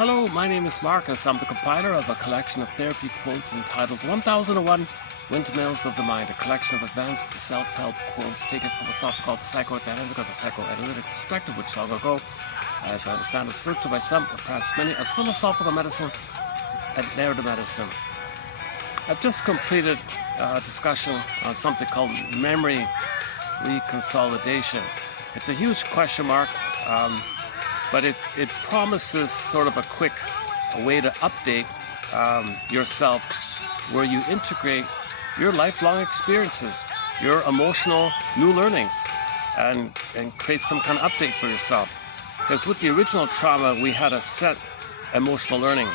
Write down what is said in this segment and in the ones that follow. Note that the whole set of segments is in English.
Hello, my name is Marcus. I'm the compiler of a collection of therapy quotes entitled 1001 Windmills of the Mind, a collection of advanced self-help quotes taken from what's often called the psychodynamic or the psychoanalytic perspective, which long ago, as I understand, was referred to by some, or perhaps many, as philosophical medicine and narrative medicine. I've just completed a discussion on something called memory reconsolidation. It's a huge question mark, but it promises sort of a quick way to update yourself, where you integrate your lifelong experiences, your emotional new learnings, and create some kind of update for yourself. Because with the original trauma, we had a set emotional learning,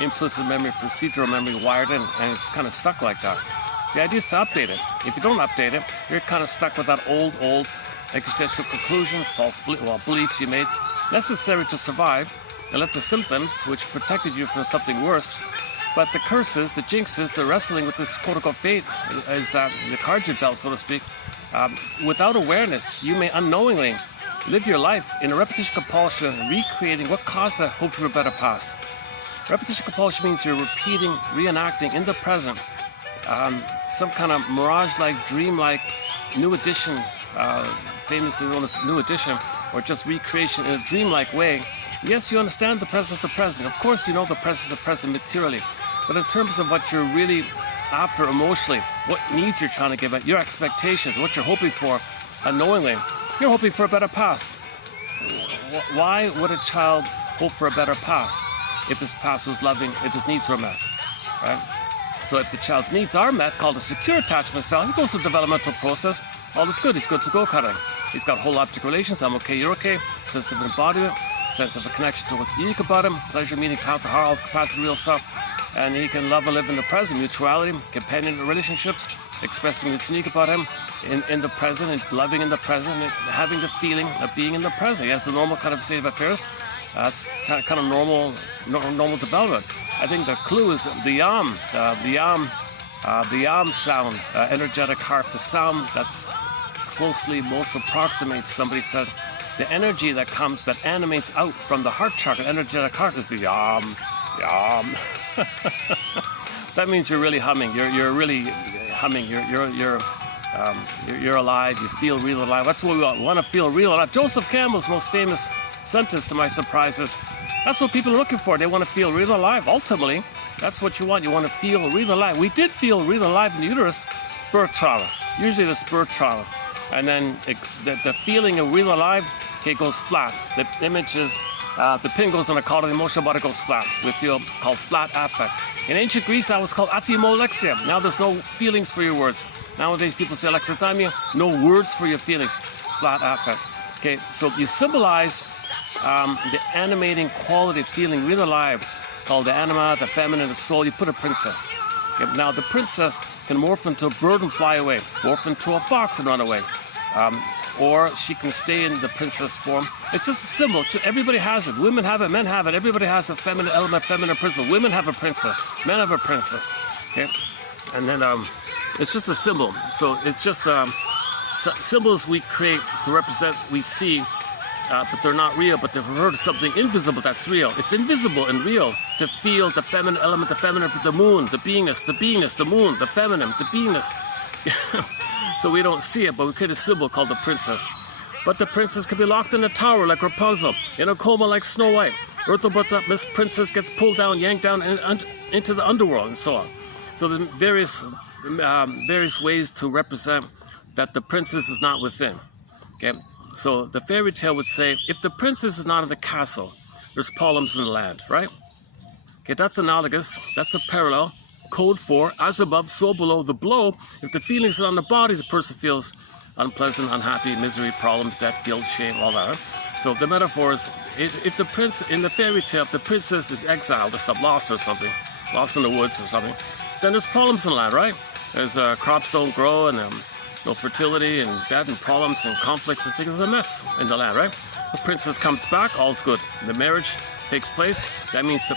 implicit memory, procedural memory wired in, and it's kind of stuck like that. The idea is to update it. If you don't update it, you're kind of stuck with that old existential conclusions, false beliefs you made, necessary to survive, and let the symptoms, which protected you from something worse, but the curses, the jinxes, the wrestling with this quote-unquote fate, is that the cards you dealt, so to speak, without awareness, you may unknowingly live your life in a repetition compulsion, recreating what caused that hope for a better past. Repetition compulsion means you're repeating, reenacting in the present, some kind of mirage-like, dream-like, new edition, famously known as new edition, or just recreation in a dream-like way. Yes, you understand the present of the present. Of course, you know the present of the present materially. But in terms of what you're really after emotionally, what needs you're trying to give it, your expectations, what you're hoping for, unknowingly, you're hoping for a better past. Why would a child hope for a better past if his past was loving, if his needs were met, right? So if the child's needs are met, called a secure attachment style, he goes through the developmental process. All is good, he's good to go kind of thing. He's got whole object relations, I'm okay, you're okay, sense of embodiment, sense of a connection to what's unique about him, pleasure, meaning, power, heart, capacity, real stuff, and he can love and live in the present, mutuality, companion relationships, expressing what's unique about him in the present, and loving in the present, and having the feeling of being in the present. He has the normal kind of state of affairs. That's kind of normal development. I think the clue is the yam sound, energetic harp, the sound that's closely most approximates, somebody said, the energy that comes, that animates out from the heart chakra, energetic heart, is the yam. That means you're really humming. You're really humming. You're alive. You feel real alive. That's what we want. We want to feel real alive. Joseph Campbell's most famous sentence, to my surprise, is that's what people are looking for. They want to feel real alive. Ultimately, that's what you want. You want to feel real alive. We did feel real alive in the uterus, birth trauma. Usually this birth trauma. And then the feeling of real alive, it goes flat. The image is, the pin goes on a collar, the emotional body goes flat. We feel called flat affect. In ancient Greece, that was called athymolexia. Now there's no feelings for your words. Nowadays, people say alexithymia, no words for your feelings. Flat affect. Okay, so you symbolize the animating quality of feeling real alive, called the anima, the feminine, the soul. You put a princess. Okay, now the princess can morph into a bird and fly away, morph into a fox and run away. Or she can stay in the princess form. It's just a symbol. Everybody has it. Women have it, men have it. Everybody has a feminine element, feminine princess. Women have a princess, men have a princess. Okay, and then it's just a symbol. So it's just symbols we create to represent, we see, but they're not real, but they've heard of something invisible that's real. It's invisible and real to feel the feminine element, the feminine, the moon, the beingness, the moon, the feminine, the beingness. So we don't see it, but we create a symbol called the princess. But the princess could be locked in a tower like Rapunzel, in a coma like Snow White. Earth opens up, Miss Princess gets pulled down, yanked down into the underworld, and so on. So there's various ways to represent that the princess is not within. Okay, so the fairy tale would say, if the princess is not in the castle, there's problems in the land, right? Okay, that's analogous. That's a parallel. Code for, as above, so below. The blow, if the feelings are on the body, the person feels unpleasant, unhappy, misery, problems, death, guilt, shame, all that. Right? So the metaphor is, if the prince, in the fairy tale, if the princess is exiled or lost or something, lost in the woods or something, then there's problems in the land, right? There's crops don't grow, and no fertility, and death, and problems, and conflicts, and things. There's a mess in the land, right? The princess comes back, all's good. The marriage takes place. That means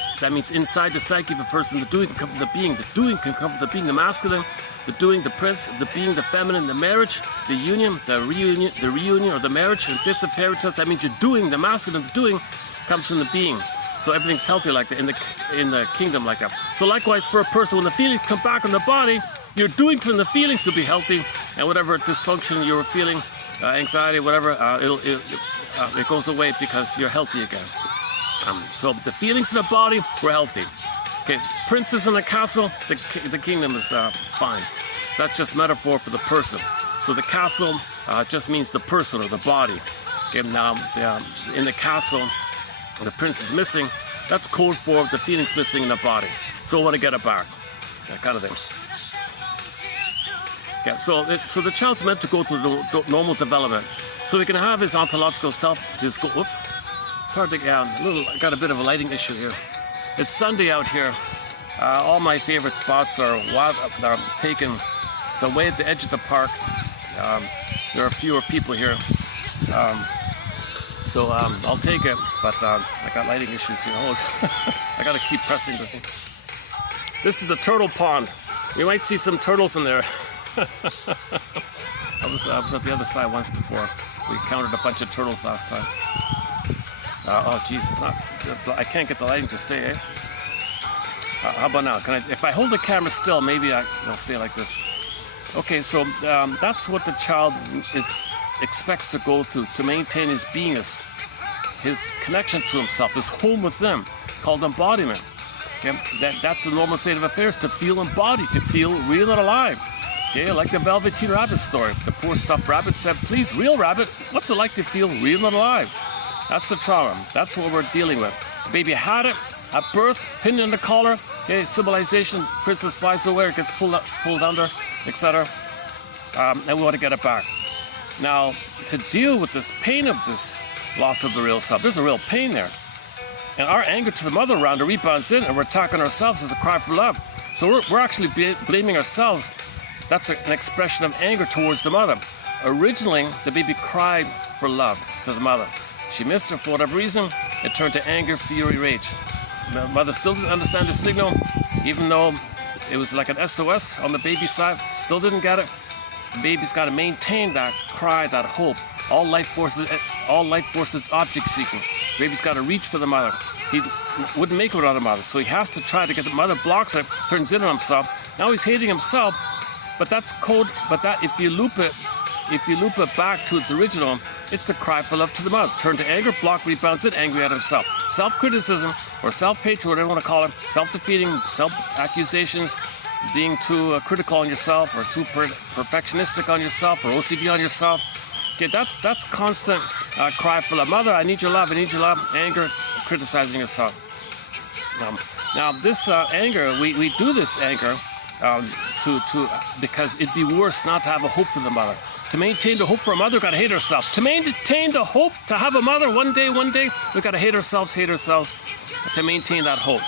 inside the psyche of a person, the doing can come from the being. The doing can come from the being, the masculine, the doing, the prince, the being, the feminine, the marriage, the union, the reunion, or the marriage. And fifth of fairy tales, that means you're doing, the masculine, the doing comes from the being. So everything's healthy like that in the kingdom like that. So likewise for a person, when the feelings come back on the body, you're doing from the feelings to be healthy, and whatever dysfunction you were feeling, anxiety, whatever, it goes away because you're healthy again. So the feelings in the body were healthy. Okay, princess in the castle, the kingdom is fine. That's just metaphor for the person. So the castle just means the person or the body. Okay, now in the castle, the prince is missing. That's code for the feelings missing in the body. So I want to get it back, that kind of thing. Okay, so the child's meant to go through the normal development. So he can have his ontological self, whoops. It's hard to get I got a bit of a lighting issue here. It's Sunday out here. All my favorite spots are taken. So way at the edge of the park. There are fewer people here. So I'll take it, but I got lighting issues here. I gotta keep pressing the thing. This is the turtle pond. We might see some turtles in there. I was at the other side once before. We counted a bunch of turtles last time. Oh Jesus, I can't get the lighting to stay, eh? How about now? If I hold the camera still, maybe it'll stay like this. Okay, so that's what the child expects to go through to maintain his beingness, his connection to himself, his home with them, called embodiment. Okay? That's the normal state of affairs, to feel embodied, to feel real and alive. Okay, like the Velveteen Rabbit story. The poor stuffed rabbit said, "Please, real rabbit, what's it like to feel real and alive?" That's the trauma. That's what we're dealing with. The baby had it at birth, pinned in the collar. Okay, civilization, princess flies away, it gets pulled under, etc. And we want to get it back. Now, to deal with this pain of this loss of the real self, there's a real pain there. And our anger to the mother rounder rebounds in, and we're attacking ourselves as a cry for love. So we're actually blaming ourselves. That's an expression of anger towards the mother. Originally, the baby cried for love to the mother. She missed her for whatever reason. It turned to anger, fury, rage. The mother still didn't understand the signal, even though it was like an SOS on the baby's side. Still didn't get it. The baby's got to maintain that cry, that hope. All life forces object seeking. The baby's got to reach for the mother. He wouldn't make it without a mother, so he has to try to get the mother, blocks it, turns into himself. Now he's hating himself, but that's code. But that if you loop it back to its original, it's the cry for love to the mother. Turn to anger, block, rebounds it, angry at himself. Self-criticism or self-hatred, whatever you want to call it, self-defeating, self-accusations, being too critical on yourself or too perfectionistic on yourself or OCD on yourself. Okay, that's constant cry for love. Mother, I need your love, anger, criticizing yourself. Now this anger, we do this anger because it'd be worse not to have a hope for the mother. To maintain the hope for a mother, we've got to hate ourselves. To maintain the hope to have a mother one day, we've got to hate ourselves to maintain that hope.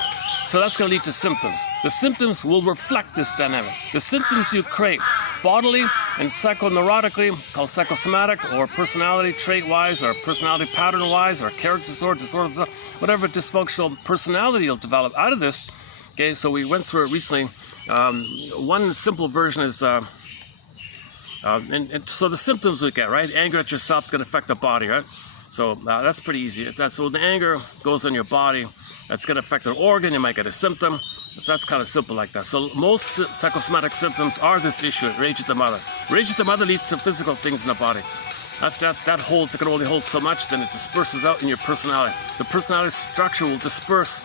So that's going to lead to symptoms. The symptoms will reflect this dynamic. The symptoms you create bodily and psychoneurotically, called psychosomatic, or personality trait-wise, or personality pattern-wise, or character disorder, whatever dysfunctional personality you'll develop out of this. Okay, so we went through it recently. One simple version is the and so the symptoms we get, right? Anger at yourself is going to affect the body, right? So that's pretty easy. So the anger goes in your body. That's going to affect an organ. You might get a symptom. So that's kind of simple like that. So most psychosomatic symptoms are this issue, rage at the mother. Rage at the mother leads to physical things in the body. That holds, it can only hold so much, then it disperses out in your personality. The personality structure will disperse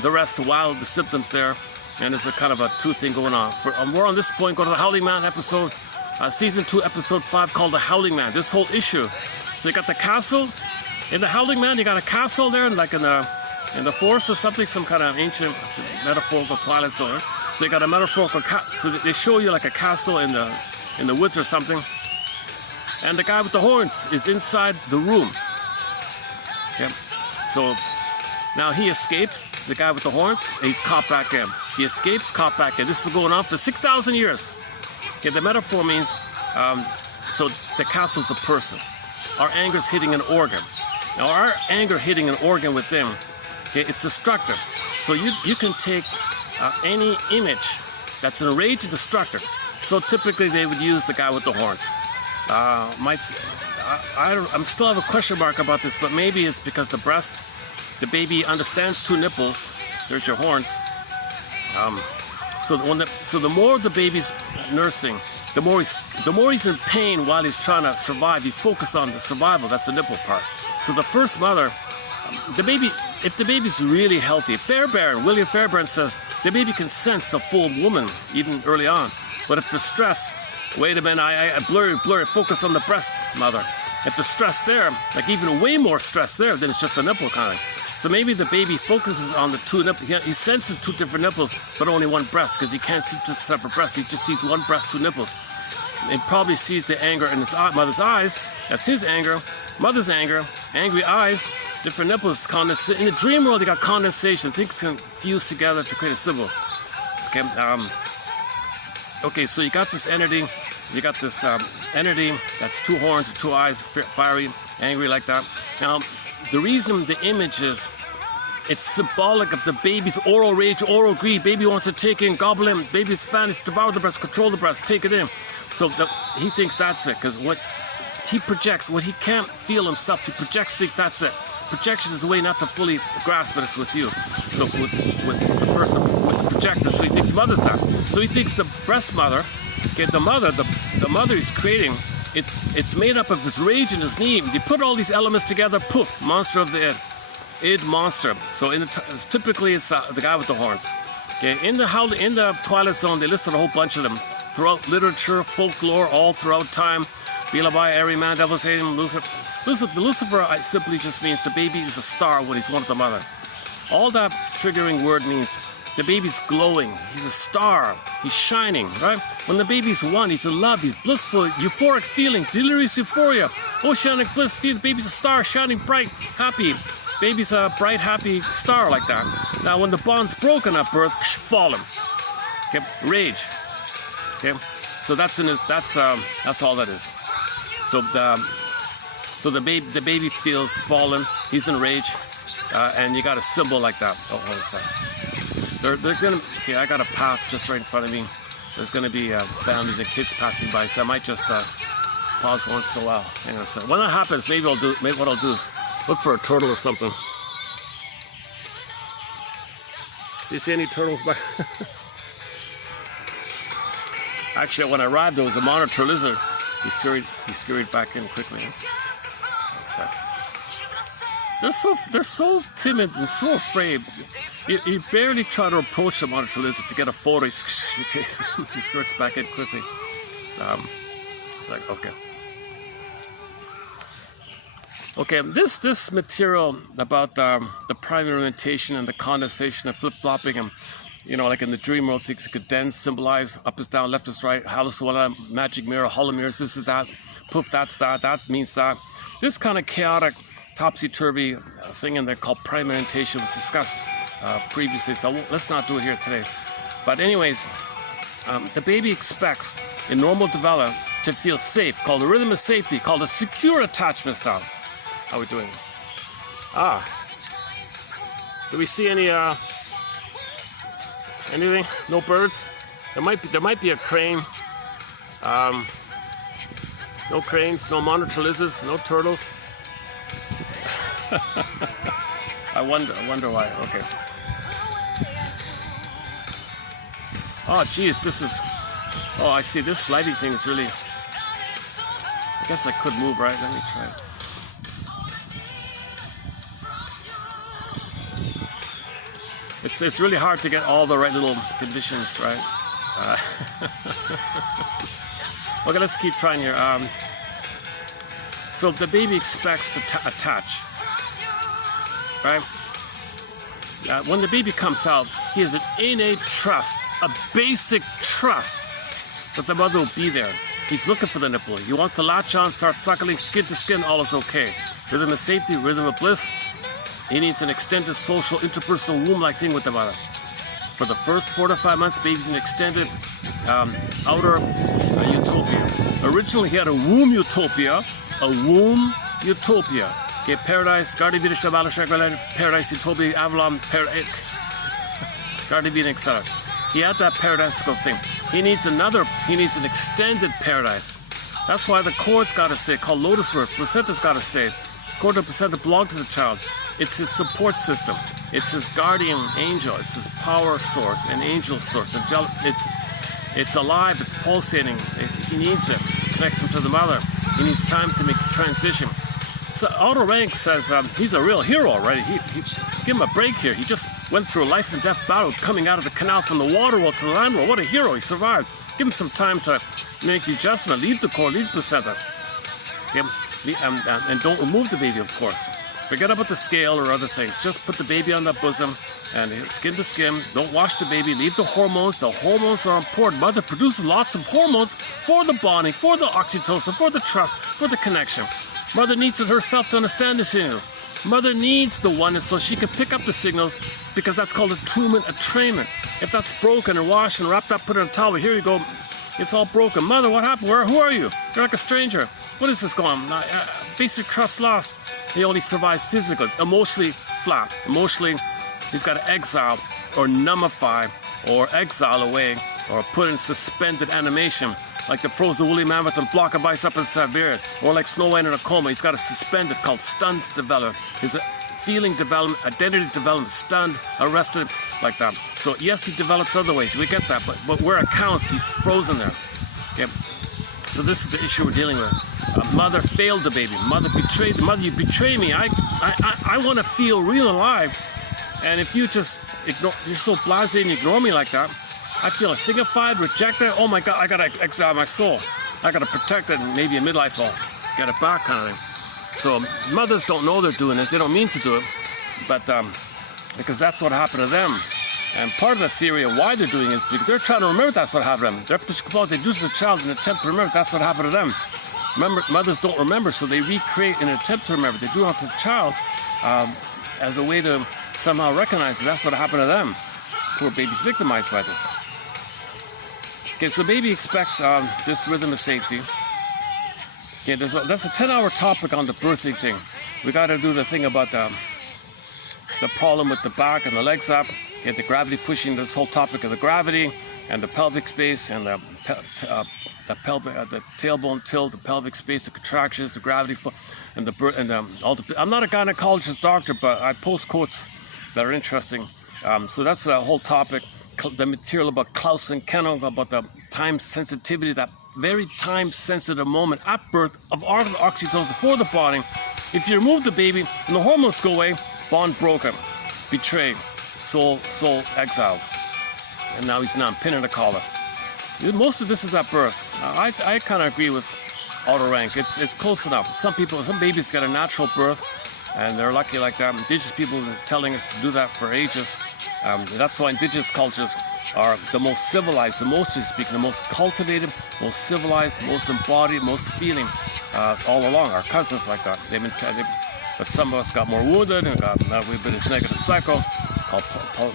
the rest while the symptoms there. And there's a kind of a two thing going on. For more on this point, go to the Howling Man episode. Season 2, episode 5, called The Howling Man. This whole issue. So you got the castle. In The Howling Man, you got a castle there, like in the forest or something, some kind of ancient metaphorical Twilight Zone. So you got a metaphorical so they show you like a castle in the woods or something. And the guy with the horns is inside the room. Yep. So now he escapes, the guy with the horns, and he's caught back in. He escapes, caught back in. This has been going on for 6,000 years. Okay, the metaphor means, so the castle's the person. Our anger's hitting an organ. Now our anger hitting an organ within, okay, it's destructive. So you can take any image that's enraged and destructive. So typically they would use the guy with the horns. I still have a question mark about this, but maybe it's because the breast the baby understands two nipples. There's your horns. So the more the baby's nursing, the more he's in pain while he's trying to survive. He's focused on the survival. That's the nipple part. So the first mother, if the baby's really healthy, William Fairbairn says the baby can sense the full woman even early on. But if the stress, wait a minute, I blurry, focus on the breast mother. If the stress there, like even way more stress there, then it's just the nipple kind of. So maybe the baby focuses on the two nipples. He senses two different nipples, but only one breast, because he can't see two separate breasts. He just sees one breast, two nipples. And probably sees the anger in his mother's eyes. That's his anger. Mother's anger, angry eyes, different nipples. In the dream world, you got condensation. Things can fuse together to create a symbol. Okay. Okay. So you got this entity. You got this entity that's two horns, two eyes, fiery, angry like that. Now, the reason the image is, it's symbolic of the baby's oral rage, oral greed. Baby wants to take in, gobble in. Baby's fantasy, devour the breast, control the breast, take it in. So he thinks that's it, because what he projects, what he can't feel himself, he projects, think that's it. Projection is a way not to fully grasp it, it's with you. So with the person, with the projector, so he thinks mother's that. So he thinks the breast mother, okay, the mother he's creating, it's made up of his rage and his need. You put all these elements together, poof, monster of the id monster. So typically it's the guy with the horns. Okay, in the Twilight Zone, they listed a whole bunch of them throughout literature, folklore, all throughout time. Beelzebub, Everyman, Devil's Haven, Lucifer. Lucifer simply just means the baby is a star when he's one of the mother. All that triggering word means the baby's glowing. He's a star. He's shining, right? When the baby's one, he's in love. He's blissful, euphoric feeling, delirious euphoria, oceanic bliss. The baby's a star, shining bright, happy. Baby's a bright, happy star like that. Now, when the bond's broken at birth, fallen. Okay, rage. Okay, so that's all that is. So the baby feels fallen. He's in rage, and you got a symbol like that. Oh, hold on a second. They're gonna. Okay, I got a path just right in front of me. There's gonna be families and kids passing by, so I might just pause once in a while. Hang on a second. When that happens, maybe what I'll do is look for a turtle or something. Do you see any turtles back? Actually, when I arrived, there was a monitor lizard. He scurried back in quickly. They're so timid and so afraid. You barely try to approach the monitor lizard to get a photo. He skirts back in quickly. Like, okay. Okay, this material about the primary orientation and the condensation and flip-flopping, and like in the dream world, things could then symbolize up is down, left is right, Halus Wala, magic mirror, hollow mirrors, this is that, poof, that's that means that. This kind of chaotic, topsy-turvy thing in there called primary orientation was discussed previously, so let's not do it here today. But anyways, the baby expects in normal development to feel safe, called the rhythm of safety, called a secure attachment style. How are we doing? Do we see any anything? No birds? There might be a crane. No cranes, no monitor lizards, no turtles. I wonder why. Okay. Oh geez, this is. Oh, I see. This sliding thing is really. I guess I could move, right? Let me try it. It's really hard to get all the right little conditions, right? Okay, let's keep trying here. So the baby expects to attach, right? When the baby comes out, he has an innate trust, a basic trust that the mother will be there. He's looking for the nipple. He wants to latch on, start suckling, skin to skin, all is okay. Rhythm of safety, rhythm of bliss. He needs an extended social, interpersonal womb-like thing with the mother. For the first 4 to 5 months, baby's an extended outer utopia. Originally, he had a womb utopia. Okay, paradise, Gardivina, Shabala, Shagala, paradise, utopia, Avalon, Gardivina, etc. He had that paradisical thing. He needs an extended paradise. That's why the cord's got to stay, called lotus birth. Placenta's got to stay. quarter of a placenta belong to the child. It's his support system. It's his guardian angel. It's his power source, an angel source. It's alive. It's pulsating. He needs it. It connects him to the mother. He needs time to make a transition. So Otto Rank says he's a real hero, right? Give him a break here. He just went through a life and death battle, coming out of the canal from the water world to the land world. What a hero! He survived. Give him some time to make the adjustment. Leave the core. Leave the placenta. And don't remove the baby, of course. Forget about the scale or other things. Just put the baby on the bosom and skin to skin. Don't wash the baby. Leave the hormones. The hormones are important. Mother produces lots of hormones for the bonding, for the oxytocin, for the trust, for the connection. Mother needs it herself to understand the signals. Mother needs the oneness so she can pick up the signals, because that's called attunement, entrainment. If that's broken and washed and wrapped up, put in a towel, here you go. It's all broken. Mother, what happened? Who are you? You're like a stranger. What is this going on? Basic trust lost. He only survives physically, emotionally flat. Emotionally, he's got to exile or numbify or exile away or put in suspended animation, like the frozen woolly mammoth with a block of ice up in Siberia, or like Snow White in a coma. He's got to suspend it, called stunned development. His feeling development, identity development, stunned, arrested, like that. So yes, he develops other ways. We get that, but where it counts, he's frozen there. Okay? So this is the issue we're dealing with. Mother failed the baby. Mother betrayed. Mother, you betray me. I want to feel real alive. And if you just ignore, you're so blasé and ignore me like that, I feel signified, rejected. Oh my God, I gotta exile my soul. I gotta protect it, and maybe a midlife I'll get it back, kind of thing. So mothers don't know they're doing this. They don't mean to do it, but because that's what happened to them. And part of the theory of why they're doing it is because they're trying to remember that's what happened to them. They're supposed they do to the child in an attempt to remember that's what happened to them. Remember, mothers don't remember, so they recreate in an attempt to remember. They do it to the child as a way to somehow recognize that that's what happened to them. Poor baby's victimized by this. Okay, so baby expects this rhythm of safety. Okay, that's a 10-hour topic on the birthing thing. We got to do the thing about the problem with the back and the legs up. Okay, the gravity pushing, this whole topic of the gravity and the pelvic space and the tailbone tilt, the pelvic space, the contractions, the gravity, and I'm not a gynecologist doctor, but I post quotes that are interesting. So that's the whole topic. The material about Klaus and Kenno, about the time sensitivity, that very time-sensitive moment at birth of oxytocin for the bonding. If you remove the baby and the hormones go away, bond broken, betrayed, soul exiled. And now he's numb, pin in the collar. Most of this is at birth. I kind of agree with Otto Rank. It's close enough. Some babies get a natural birth, and they're lucky like that. Indigenous people are telling us to do that for ages. That's why indigenous cultures are the most civilized, emotionally speaking, the most cultivated, most civilized, most embodied, most feeling all along. Our cousins like that. But some of us got more wounded and we've been in this negative cycle called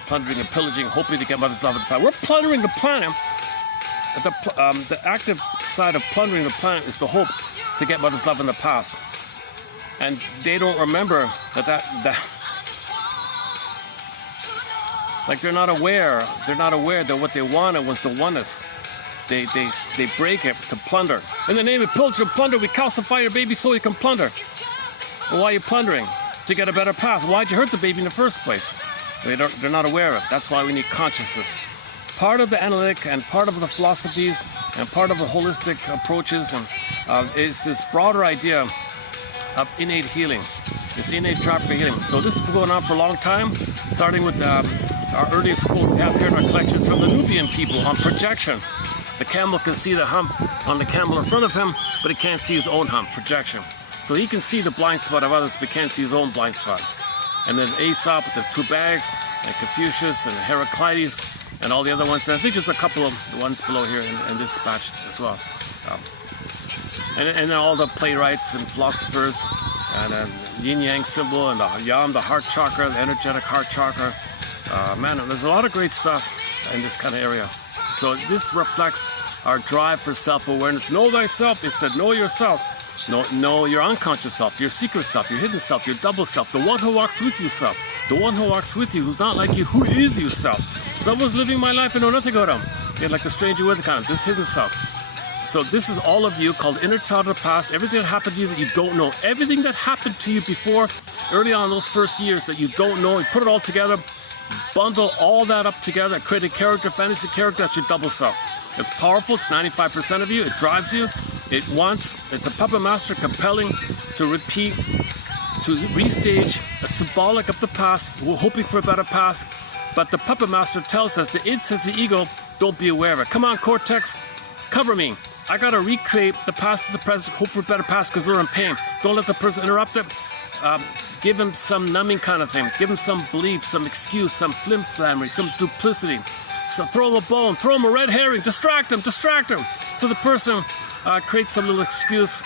plundering and pillaging, hoping to get mother's love in the planet. We're plundering the planet. The active side of plundering the planet is the hope to get mother's love in the past. And they don't remember that like they're not aware that what they wanted was the oneness. They break it to plunder. In the name of pillage and plunder, we calcify your baby so you can plunder. Well, why are you plundering? To get a better path. Why'd you hurt the baby in the first place? They're not aware of it. That's why we need consciousness. Part of the analytic and part of the philosophies and part of the holistic approaches is this broader idea of innate healing, this innate drive for healing. So this has been going on for a long time, starting with our earliest quote we have here in our collections from the Nubian people on projection. The camel can see the hump on the camel in front of him, but he can't see his own hump, projection. So he can see the blind spot of others, but can't see his own blind spot. And then Aesop with the two bags, and Confucius and Heraclitus, and all the other ones. And I think there's a couple of the ones below here in this batch as well. And then all the playwrights and philosophers, and yin-yang symbol, and the yam, the heart chakra, the energetic heart chakra. Man, there's a lot of great stuff in this kind of area. So this reflects our drive for self-awareness. Know thyself, they said, know yourself. Know your unconscious self, your secret self, your hidden self, your double self, the one who walks with you self, the one who walks with you, who's not like you, who is you self. Someone's living my life and know nothing about him. Yeah, like the stranger with the kind of this hidden self. So this is all of you, called inner child of the past. Everything that happened to you that you don't know. Everything that happened to you before, early on in those first years that you don't know. You put it all together, bundle all that up together, create a character, fantasy character. That's your double self. It's powerful. It's 95% of you. It drives you. It's a puppet master, compelling to repeat, to restage, a symbolic of the past. We're hoping for a better past. But the puppet master tells us, the id says the ego, don't be aware of it. Come on, Cortex, cover me. I got to recreate the past to the present, hope for a better past because they're in pain. Don't let the person interrupt it. Give him some numbing kind of thing. Give him some belief, some excuse, some flim-flammery, some duplicity. So throw him a bone, throw him a red herring, distract him. So the person creates some little excuse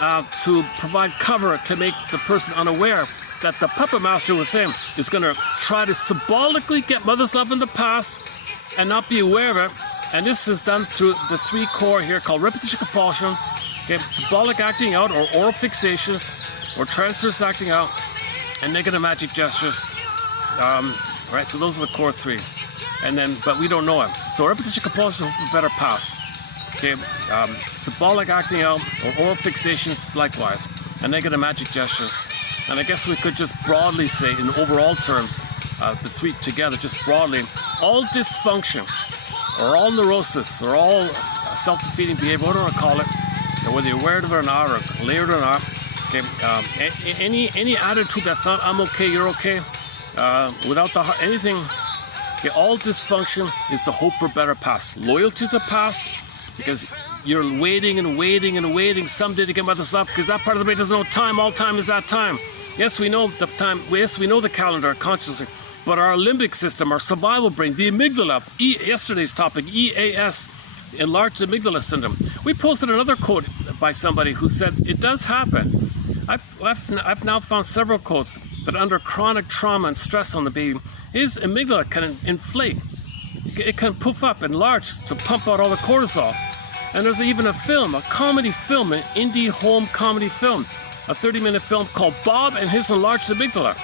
to provide cover to make the person unaware that the puppet master within is going to try to symbolically get mother's love in the past and not be aware of it. And this is done through the 3 core here called repetition compulsion, okay, symbolic acting out, or oral fixations, or transverse acting out, and negative magic gestures. Right, so those are the core 3. And then, but we don't know it. So repetition compulsion, hope for better past. Okay, symbolic acting out, or oral fixations likewise, and negative magic gestures. And I guess we could just broadly say, in overall terms, the 3 together, just broadly, all dysfunction, or all neurosis, or all self-defeating behavior, whatever you want to call it, whether you're aware of it or not, or layered or not, okay, any attitude that's not I'm okay, you're okay, without anything, okay, all dysfunction is the hope for a better past. Loyalty to the past, because you're waiting and waiting and waiting someday to get mother's love, because that part of the brain doesn't know time. All time is that time. Yes, we know the time. Yes, we know the calendar consciously. But our limbic system, our survival brain, the amygdala, yesterday's topic, EAS, enlarged amygdala syndrome. We posted another quote by somebody who said, it does happen. I've now found several quotes that under chronic trauma and stress on the baby, his amygdala can inflate. It can poof up, enlarge to pump out all the cortisol. And there's even a film, a comedy film, an indie home comedy film, a 30-minute film called Bob and His Enlarged Amygdala,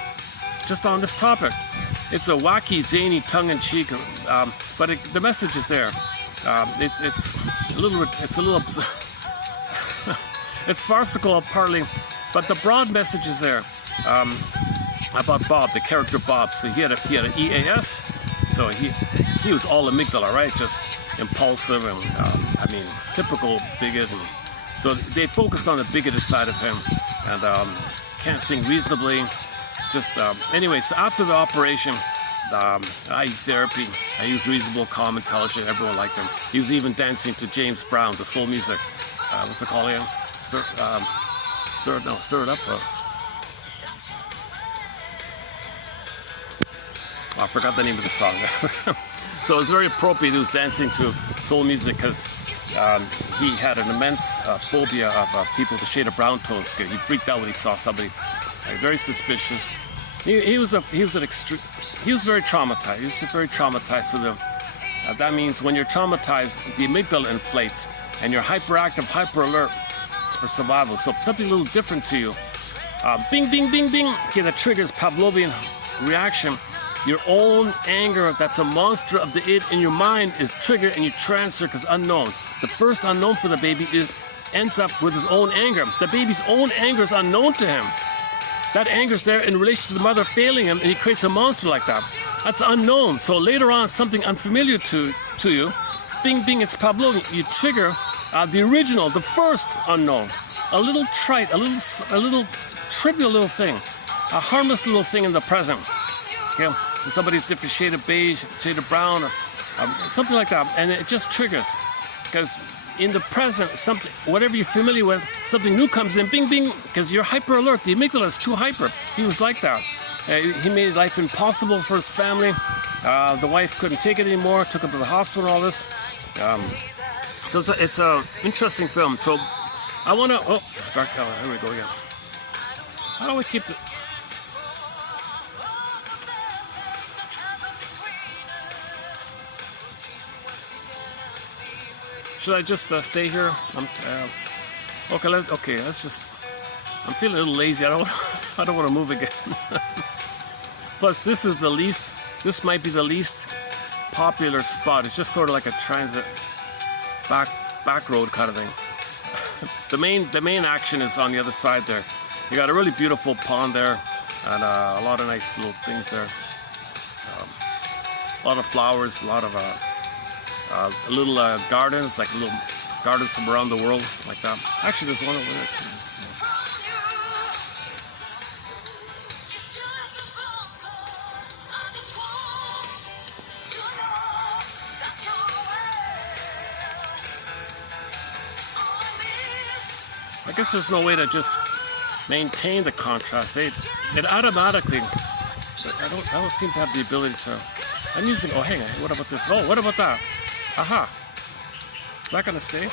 just on this topic. It's a wacky, zany, tongue-in-cheek, but the message is there. It's a little, it's farcical partly, but the broad message is there about Bob, the character Bob. So he had an EAS, so he was all amygdala, right? Just impulsive and typical bigot. And so they focused on the bigoted side of him and can't think reasonably. Just anyway, so after the operation, I used therapy. I used reasonable, calm, intelligent. Everyone liked him. He was even dancing to James Brown, the soul music. What's it called again? Stir it up. I forgot the name of the song. So it was very appropriate. He was dancing to soul music because he had an immense phobia of people with the shade of brown tones. He freaked out when he saw somebody. Very suspicious. He was very traumatized. He was very traumatized. So that means when you're traumatized, the amygdala inflates, and you're hyperactive, hyper alert for survival. So something a little different to you. Bing, bing, bing, bing. Okay, that triggers Pavlovian reaction. Your own anger, that's a monster of the id in your mind, is triggered, and you transfer because unknown. The first unknown for the baby ends up with his own anger. The baby's own anger is unknown to him. That anger's there in relation to the mother failing him, and he creates a monster like that. That's unknown. So later on, something unfamiliar to you, bing, bing, it's Pavlovian. You trigger the original, the first unknown. A little trite, a little trivial little thing, a harmless little thing in the present. Okay? So somebody's different shade of beige, shade of brown, or something like that, and it just triggers. Because in the present, something, whatever you're familiar with, something new comes in, bing, bing, because you're hyper alert. The amygdala is too hyper. He was like that. He made life impossible for his family. The wife couldn't take it anymore, took him to the hospital and all this. So it's an interesting film. So I want to, dark color, here we go again. How do we keep it? Should I just stay here? Let's just. I'm feeling a little lazy. I don't want to move again. Plus, this might be the least popular spot. It's just sort of like a transit back back road kind of thing. The main action is on the other side there. You got a really beautiful pond there, and a lot of nice little things there. A lot of flowers, a lot of little gardens, like little gardens from around the world, like that. Actually, there's one over there too. I guess there's no way to just maintain the contrast. It automatically, I don't seem to have the ability to. I'm using, oh hang on, what about this? Oh, what about that? Aha. Is that gonna stay?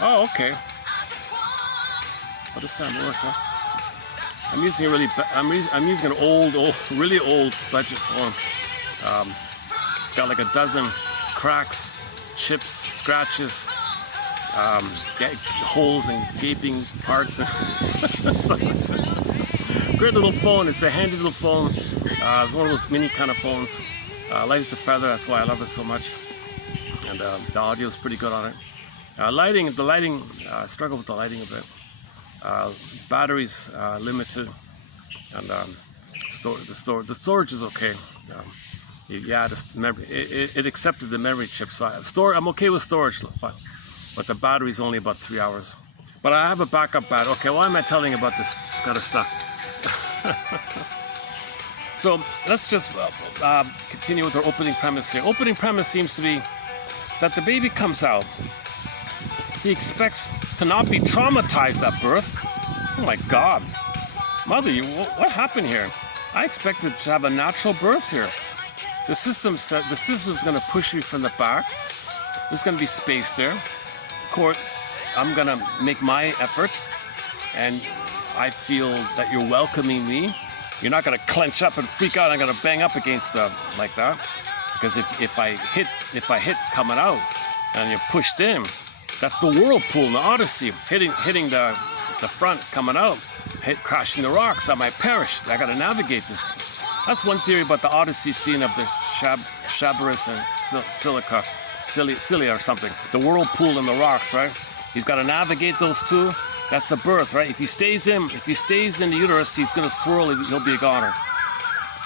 Oh, okay. Well, this time it worked, huh? I'm using a I'm using an old, really old budget phone. It's got like a dozen cracks, chips, scratches, holes and gaping parts. Great little phone. It's a handy little phone. It's one of those mini kind of phones. Light as a feather. That's why I love it so much. And the audio is pretty good on it. The lighting. I struggle with the lighting a bit. Batteries limited, and the storage is okay. Yeah, it accepted the memory chip, so I'm okay with storage, but the battery's only about 3 hours. But I have a backup battery. Okay, why am I telling you about this kind of stuff? So let's just continue with our opening premise here. Opening premise seems to be that the baby comes out. He expects to not be traumatized at birth. Oh my God, mother, what happened here? I expected to have a natural birth here. The system's going to push me from the back. There's going to be space there. Of course, I'm going to make my efforts, and I feel that you're welcoming me. You're not going to clench up and freak out. I'm going to bang up against like that, because if I hit coming out, and you're pushed in, that's the whirlpool in the Odyssey. Hitting the front coming out, crashing the rocks. I might perish. I got to navigate this. That's one theory about the Odyssey scene of the Chabarus and Cilia or something. The whirlpool and the rocks, right? He's got to navigate those two. That's the birth, right? If he stays in the uterus, he's going to swirl. He'll be a goner.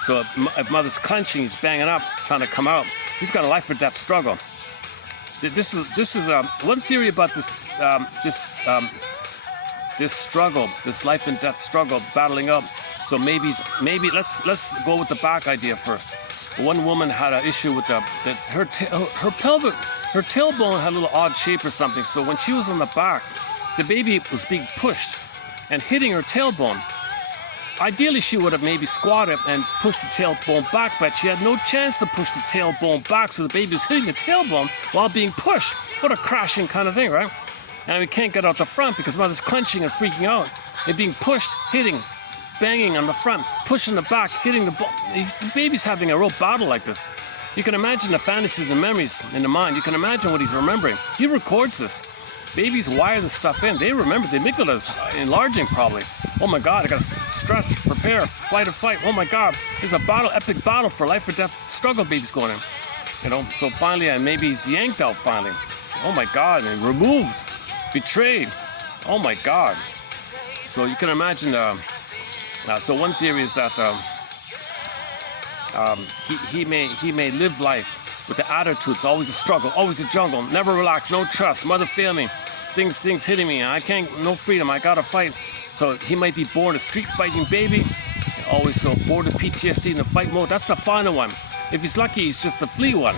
So if mother's clenching, he's banging up, trying to come out. He's got a life or death struggle. This is one theory about this struggle, this life and death struggle, battling up. So maybe let's go with the back idea first. One woman had an issue with her tailbone had a little odd shape or something. So when she was on the back, the baby was being pushed and hitting her tailbone. Ideally, she would have maybe squatted and pushed the tailbone back, but she had no chance to push the tailbone back, so the baby was hitting the tailbone while being pushed. What a crashing kind of thing, right? And we can't get out the front because mother's clenching and freaking out. They're being pushed, hitting, banging on the front, pushing the back, hitting the the baby's having a real battle like this. You can imagine the fantasies and the memories in the mind. You can imagine what he's remembering. He records this. Babies wire this stuff in. They remember. The amygdala's enlarging probably. Oh my God, I gotta stress, prepare, flight or fight. Oh my God, there's a battle, epic battle for life or death struggle baby's going in. You know, so finally, maybe he's yanked out finally. Oh my God, and removed, betrayed. Oh my God. So you can imagine, so one theory is that he may live life with the attitude. It's always a struggle, always a jungle, never relax, no trust, mother failed me, things hitting me, I can't, no freedom, I gotta fight. So he might be born a street fighting baby, always so born with PTSD in the fight mode. That's the final one. If he's lucky, he's just the flee one.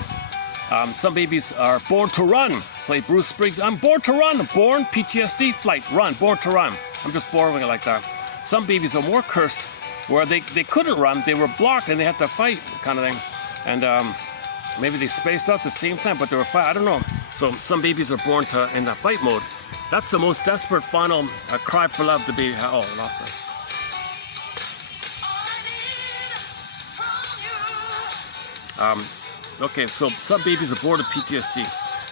Some babies are born to run. Play Bruce Spriggs. I'm born to run. Born, PTSD, flight, run, born to run. I'm just borrowing it like that. Some babies are more cursed, where they couldn't run, they were blocked and they had to fight, kind of thing. And maybe they spaced out at the same time, but they were fighting. I don't know. So some babies are born in the fight mode. That's the most desperate final cry for love the baby. Oh, I lost it. Okay, so some babies are born with PTSD.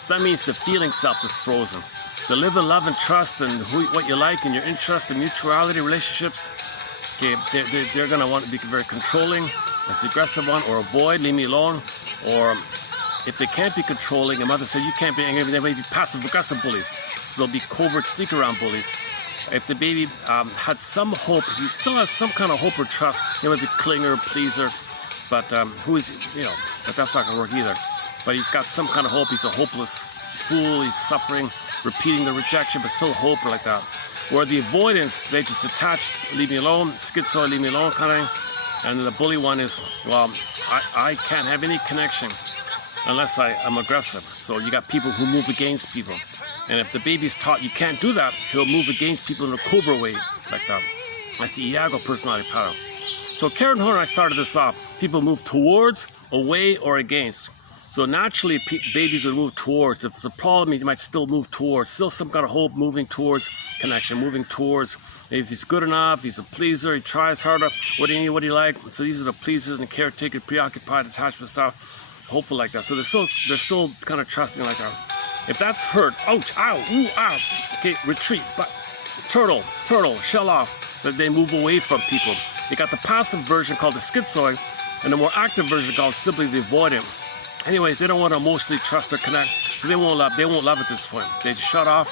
That means the feeling self is frozen. The live and love and trust and what you like and your interest and mutuality relationships. Okay, they're going to want to be very controlling. That's the aggressive one, or avoid, leave me alone. Or if they can't be controlling, a mother said you can't be angry, they may be passive-aggressive bullies. So they'll be covert sneak-around bullies. If the baby had some hope, he still has some kind of hope or trust. He might be clinger, pleaser, but but that's not gonna work either. But he's got some kind of hope. He's a hopeless fool. He's suffering, repeating the rejection, but still hope like that. Where the avoidance, they just detach, leave me alone, schizoid, leave me alone kind of thing. And then the bully one is, well, I can't have any connection unless I'm aggressive. So you got people who move against people. And if the baby's taught you can't do that, he'll move against people in a covert way like that. That's the Iago personality pattern. So Karen Horner and I started this off. People move towards, away, or against. So naturally, babies would move towards. If it's a problem, you might still move towards. Still some kind of hope, moving towards connection, moving towards. Maybe if he's good enough, he's a pleaser, he tries harder. What do you need, what do you like? So these are the pleasers and the caretaker, preoccupied, attachment style, hopeful like that. So they're still kind of trusting like that. If that's hurt, ouch, ow, ooh, ow. Okay, retreat, but turtle, shell off. That they move away from people. You got the passive version called the schizoid, and the more active version called simply the avoidant. Anyways, they don't want to emotionally trust or connect, so they won't love at this point. They just shut off,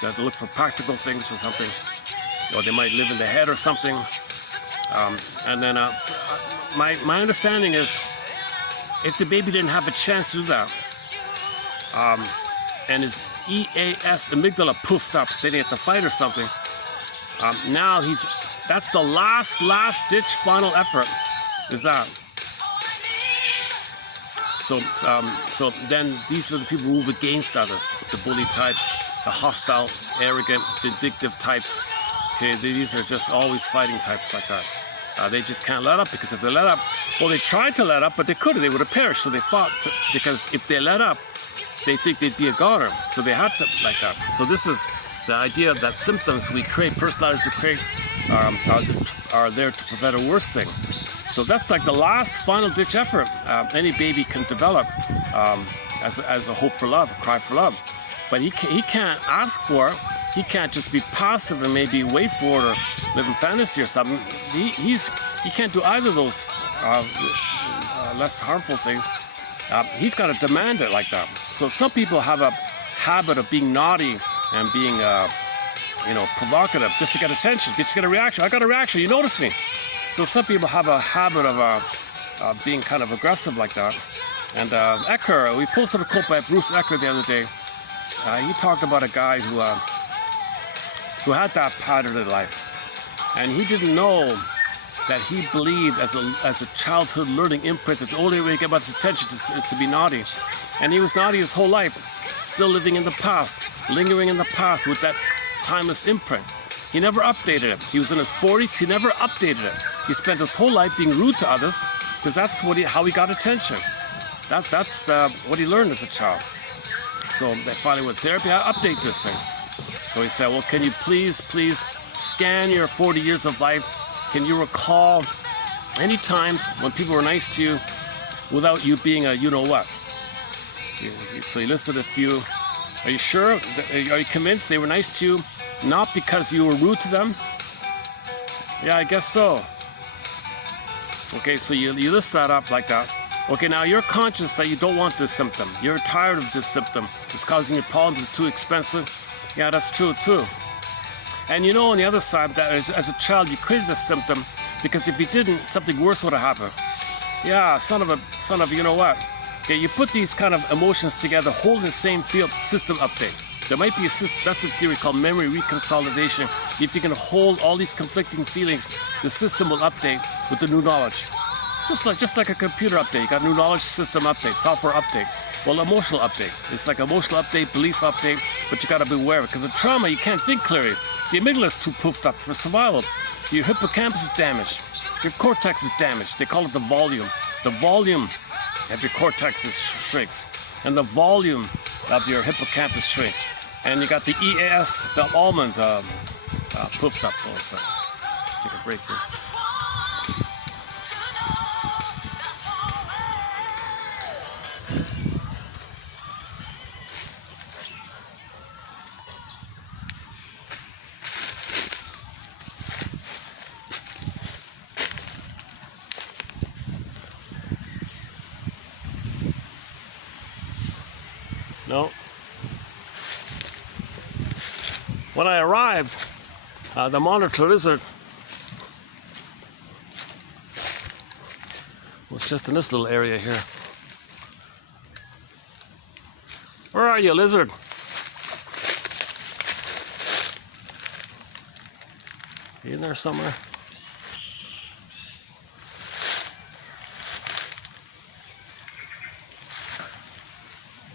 they look for practical things or something, or they might live in the head or something. And then my understanding is, if the baby didn't have a chance to do that, and his EAS amygdala poofed up, they didn't have to fight or something. Now that's the last ditch final effort. Is that? So then these are the people who move against others, the bully types, the hostile, arrogant, vindictive types. Okay, these are just always fighting types like that. They just can't let up, because if they let up, well, they tried to let up, but they couldn't. They would have perished. So they fought because if they let up, they think they'd be a goner. So they had to like that. So this is the idea that symptoms we create, personalities we create, are there to prevent a worse thing. So that's like the last final ditch effort any baby can develop as a hope for love, a cry for love. But he can't ask for it. He can't just be passive and maybe wait for it or live in fantasy or something. He can't do either of those less harmful things. He's got to demand it like that. So some people have a habit of being naughty and being provocative just to get attention, just to get a reaction. I got a reaction, you noticed me. So some people have a habit of being kind of aggressive like that. And Ecker, we posted a quote by Bruce Ecker the other day. He talked about a guy who had that pattern in life. And he didn't know that he believed as a childhood learning imprint that the only way to get his attention is to be naughty. And he was naughty his whole life, still living in the past, lingering in the past with that timeless imprint. He never updated it. He was in his 40s, he never updated it. He spent his whole life being rude to others because that's how he got attention. That's what he learned as a child. So they finally went to therapy, I update this thing. So he said, well, can you please scan your 40 years of life? Can you recall any times when people were nice to you without you being a you-know-what? So he listed a few. Are you sure? Are you convinced they were nice to you not because you were rude to them? Yeah, I guess so. Okay, so you list that up like that. Okay, now you're conscious that you don't want this symptom. You're tired of this symptom. It's causing you problems. It's too expensive. Yeah, that's true too. And you know on the other side that as a child you created this symptom because if you didn't, something worse would have happened. Yeah, son of you know what? Okay, you put these kind of emotions together, holding the same field, system update. There might be a system, that's a theory called memory reconsolidation. If you can hold all these conflicting feelings, the system will update with the new knowledge. Just like a computer update, you got new knowledge, system update, software update. Well, emotional update. It's like emotional update, belief update, but you got to be aware of it. Because of trauma, you can't think clearly. The amygdala is too poofed up for survival. Your hippocampus is damaged. Your cortex is damaged. They call it the volume. The volume of your cortex shrinks. And the volume of your hippocampus shrinks. And you got the EAS, the almond, poofed up also. Take a break here. No. When I arrived, the monitor lizard was just in this little area here. Where are you, lizard? You in there somewhere?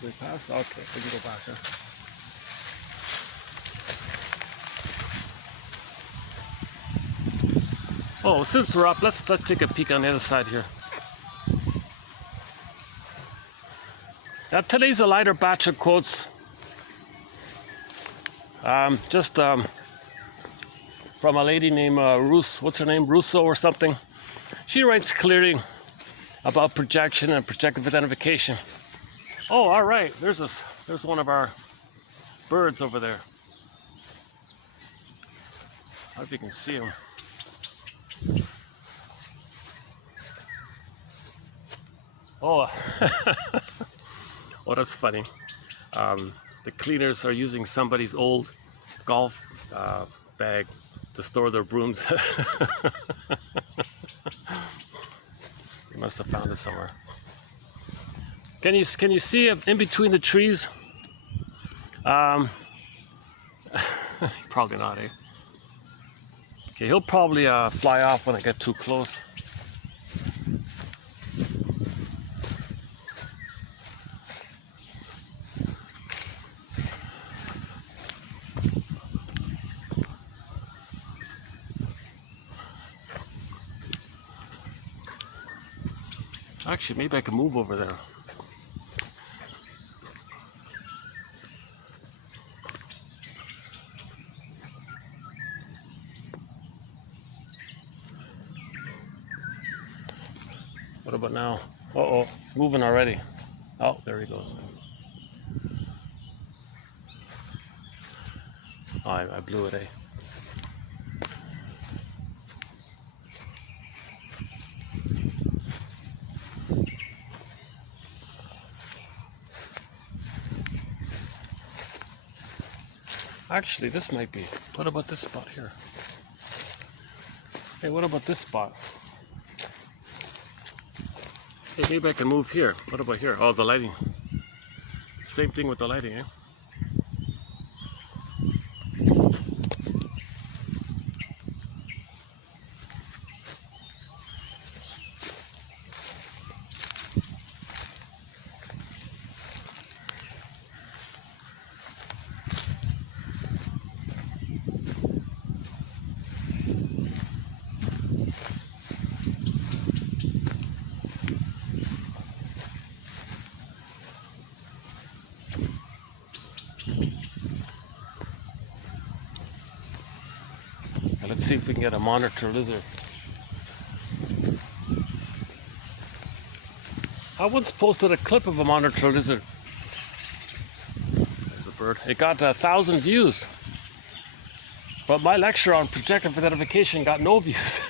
We passed? Okay, we can go back there. Oh, since we're up, let's take a peek on the other side here. Now, today's a lighter batch of quotes. From a lady named what's her name? Russo or something. She writes clearly about projection and projective identification. Oh, all right. There's one of our birds over there. I hope you can see him. Oh, oh, that's funny. The cleaners are using somebody's old golf bag to store their brooms. They must have found it somewhere. Can you see it in between the trees? Probably not, eh? Okay, he'll probably fly off when I get too close. Actually, maybe I can move over there. What about now? Uh-oh, it's moving already. Oh, there he goes. Oh, I blew it, eh? Actually, this might be. What about this spot here? Hey, what about this spot? Hey, maybe I can move here. What about here? Oh, the lighting. Same thing with the lighting, eh? Let's see if we can get a monitor lizard. I once posted a clip of a monitor lizard. There's a bird. It got 1,000 views. But my lecture on projective identification got no views.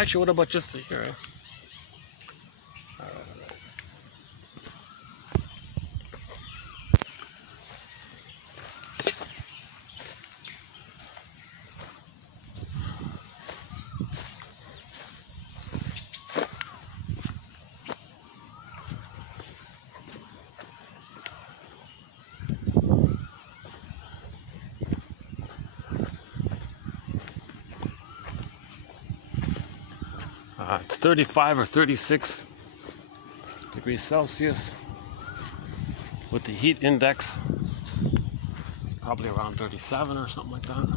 Actually, what about just here? Eh? All right. 35 or 36 degrees Celsius with the heat index. It's probably around 37 or something like that.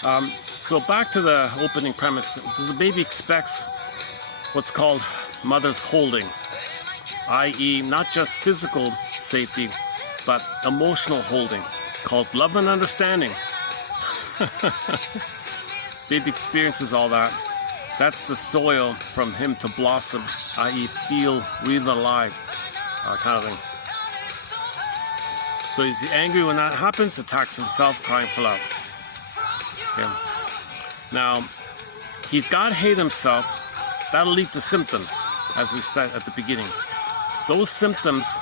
So back to the opening premise. The baby expects what's called mother's holding, i.e. not just physical safety, but emotional holding, called love and understanding. Baby experiences all that. That's the soil from him to blossom, i.e. feel, breathe alive, kind of thing. So he's angry when that happens, attacks himself, crying for love. Okay. Now, he's got to hate himself. That'll lead to symptoms, as we said at the beginning. Those symptoms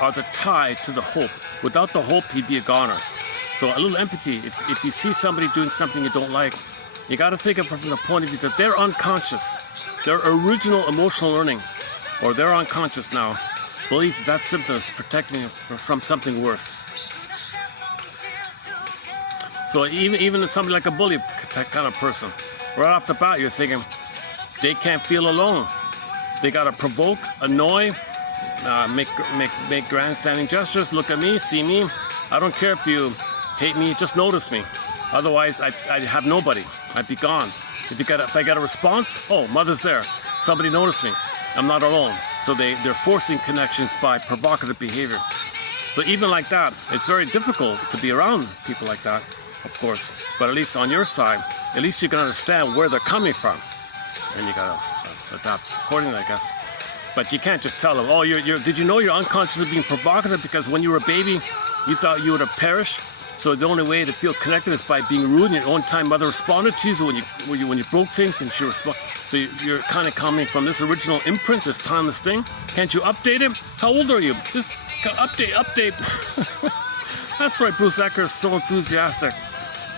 are the tie to the hope. Without the hope, he'd be a goner. So a little empathy. If you see somebody doing something you don't like, you got to think of it from the point of view that they're unconscious. Their original emotional learning, or they're unconscious now, believes that symptom is protecting you from something worse. So even somebody like a bully kind of person, right off the bat, you're thinking, they can't feel alone. They got to provoke, annoy, make grandstanding gestures. Look at me, see me. I don't care if you hate me, just notice me. Otherwise, I'd have nobody. I'd be gone. If I get a response, oh, mother's there. Somebody noticed me. I'm not alone. So they're forcing connections by provocative behavior. So even like that, it's very difficult to be around people like that, of course. But at least on your side, at least you can understand where they're coming from. And you gotta adapt accordingly, I guess. But you can't just tell them, oh, did you know you're unconsciously being provocative because when you were a baby, you thought you would have perished? So the only way to feel connected is by being rude. And your own time mother responded to you. So when you broke things, and she responded. So you're kind of coming from this original imprint, this timeless thing. Can't you update it? How old are you? Just update. That's why Bruce Ecker is so enthusiastic.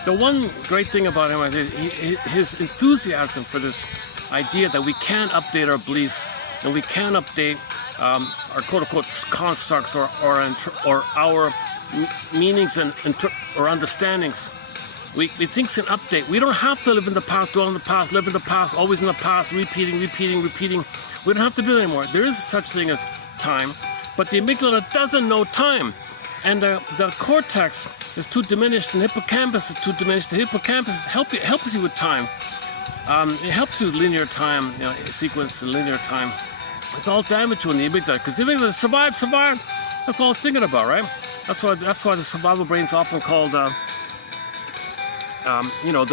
The one great thing about him is his enthusiasm for this idea that we can update our beliefs and we can update our quote-unquote constructs or our meanings or understandings. We think it's an update. We don't have to live in the past, dwell in the past, live in the past, always in the past, repeating. We don't have to do that anymore. There is such thing as time, but the amygdala doesn't know time. And the cortex is too diminished, and the hippocampus is too diminished. The hippocampus helps you with time. It helps you with linear time, sequence and linear time. It's all damaged when the amygdala, because the amygdala survive. That's all it's thinking about, right? That's why the survival brain is often called, the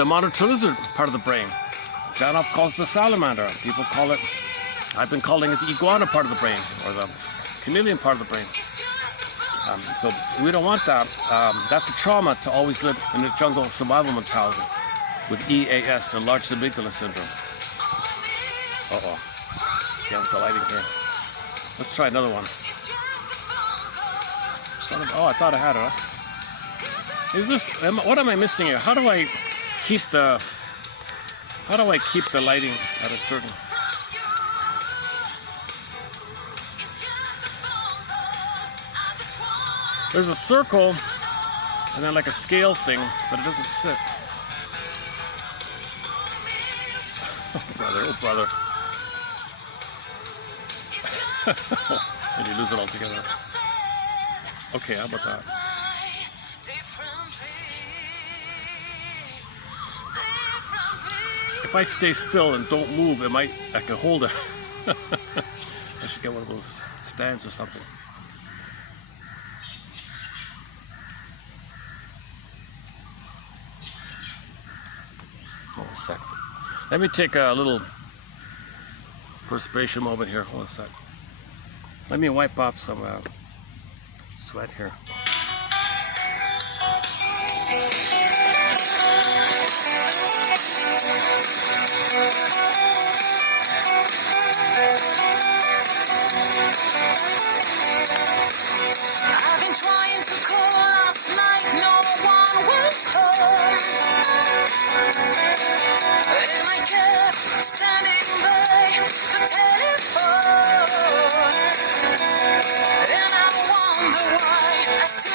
monitor lizard part of the brain. Janov calls it the salamander. People call it, I've been calling it the iguana part of the brain, or the chameleon part of the brain. So we don't want that. That's a trauma to always live in the jungle survival mentality with EAS, enlarged amygdala syndrome. Uh-oh. Yeah, with the lighting here. Let's try another one. Oh, I thought I had it. What am I missing here? How do I keep the lighting at a certain... There's a circle and then like a scale thing, but it doesn't sit. Oh brother. And you lose it altogether. Okay, how about that? If I stay still and don't move, I can hold it. I should get one of those stands or something. Hold on a sec. Let me take a little perspiration moment here. Hold on a sec. Let me wipe off some sweat here. And I wonder why I still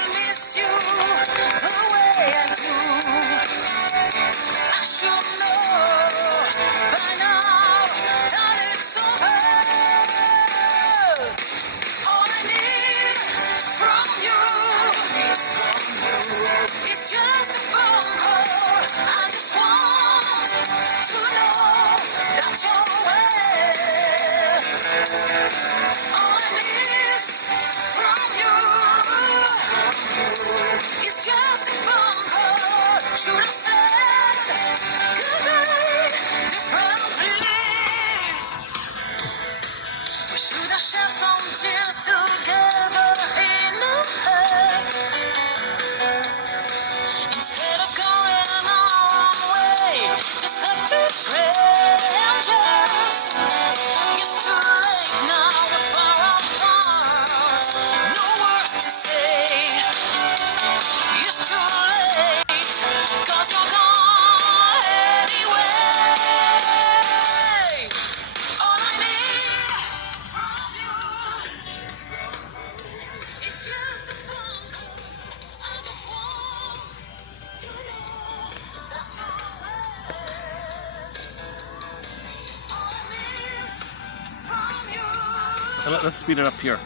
let's speed it up here.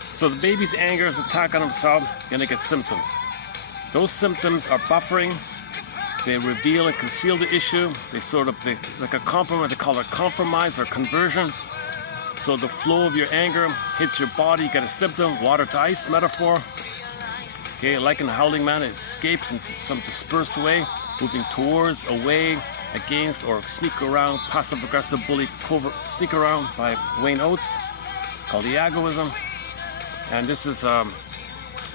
So the baby's anger is attack on himself, gonna get symptoms. Those symptoms are buffering. They reveal and conceal the issue. They like a compromise. They call it compromise or conversion. So the flow of your anger hits your body. You get a symptom. Water to ice metaphor. Okay, like in the Howling Man, it escapes in some dispersed way, moving towards, away, against, or sneak around. Passive-aggressive bully, covert sneak around by Wayne Oates. It's called egoism. And this is,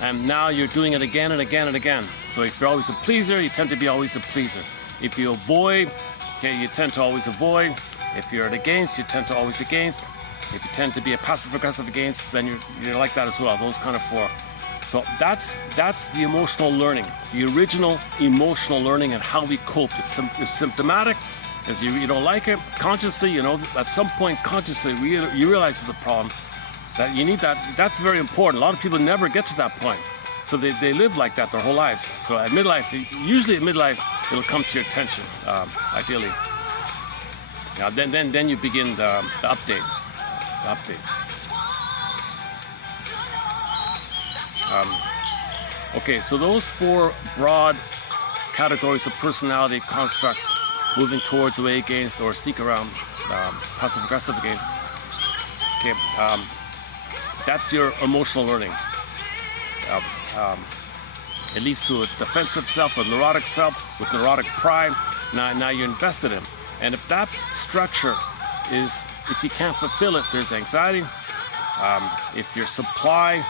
and now you're doing it again and again and again. So if you're always a pleaser, you tend to be always a pleaser. If you avoid, okay, you tend to always avoid. If you're an against, you tend to always against. If you tend to be a passive-aggressive against, then you're like that as well. Those kind of four. So that's the emotional learning, the original emotional learning and how we cope. It's symptomatic, as you don't like it. Consciously, you know, at some point consciously you realize it's a problem. That you need that. That's very important. A lot of people never get to that point. So they live like that their whole lives. So at midlife, usually at midlife, it'll come to your attention, ideally. Now then you begin the update. Okay, so those four broad categories of personality constructs, moving towards, away, against, or sneak around, passive-aggressive against. Okay, that's your emotional learning. It leads to a defensive self, a neurotic self with neurotic pride. Now you're invested in. And if that structure is, if you can't fulfill it, there's anxiety. If your supply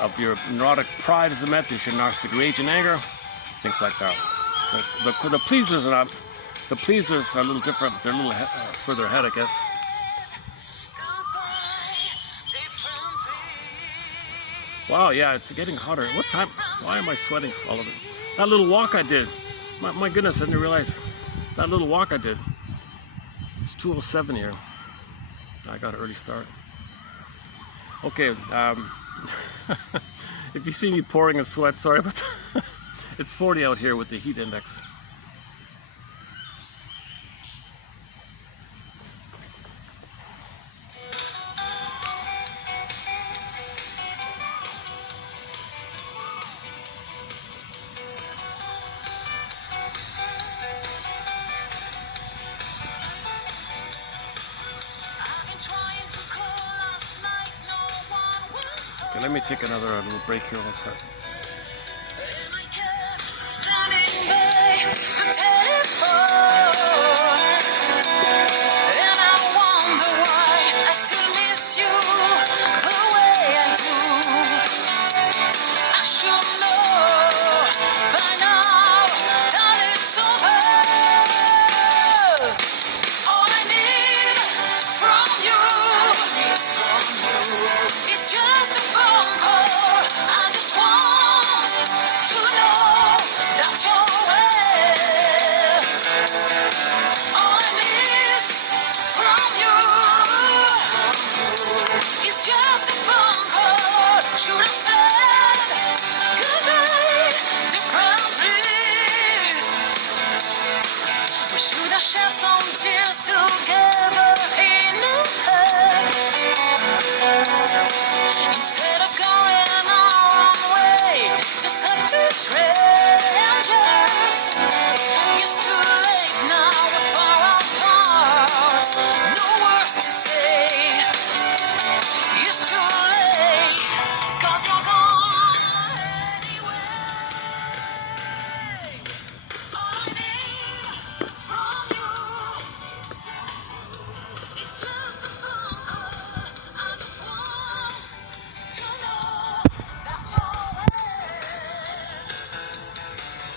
of your neurotic pride is met, there's your narcissistic rage and anger, things like that. The pleasers are not. The pleasers are a little different. They're a little further ahead, I guess. Wow, yeah, it's getting hotter. What time? Why am I sweating all of it? That little walk I did. My goodness, I didn't realize that little walk I did. It's 2:07 here. I got an early start. Okay, if you see me pouring a sweat, sorry about that. It's 40 out here with the heat index. Okay, let me take another little break here. One sec.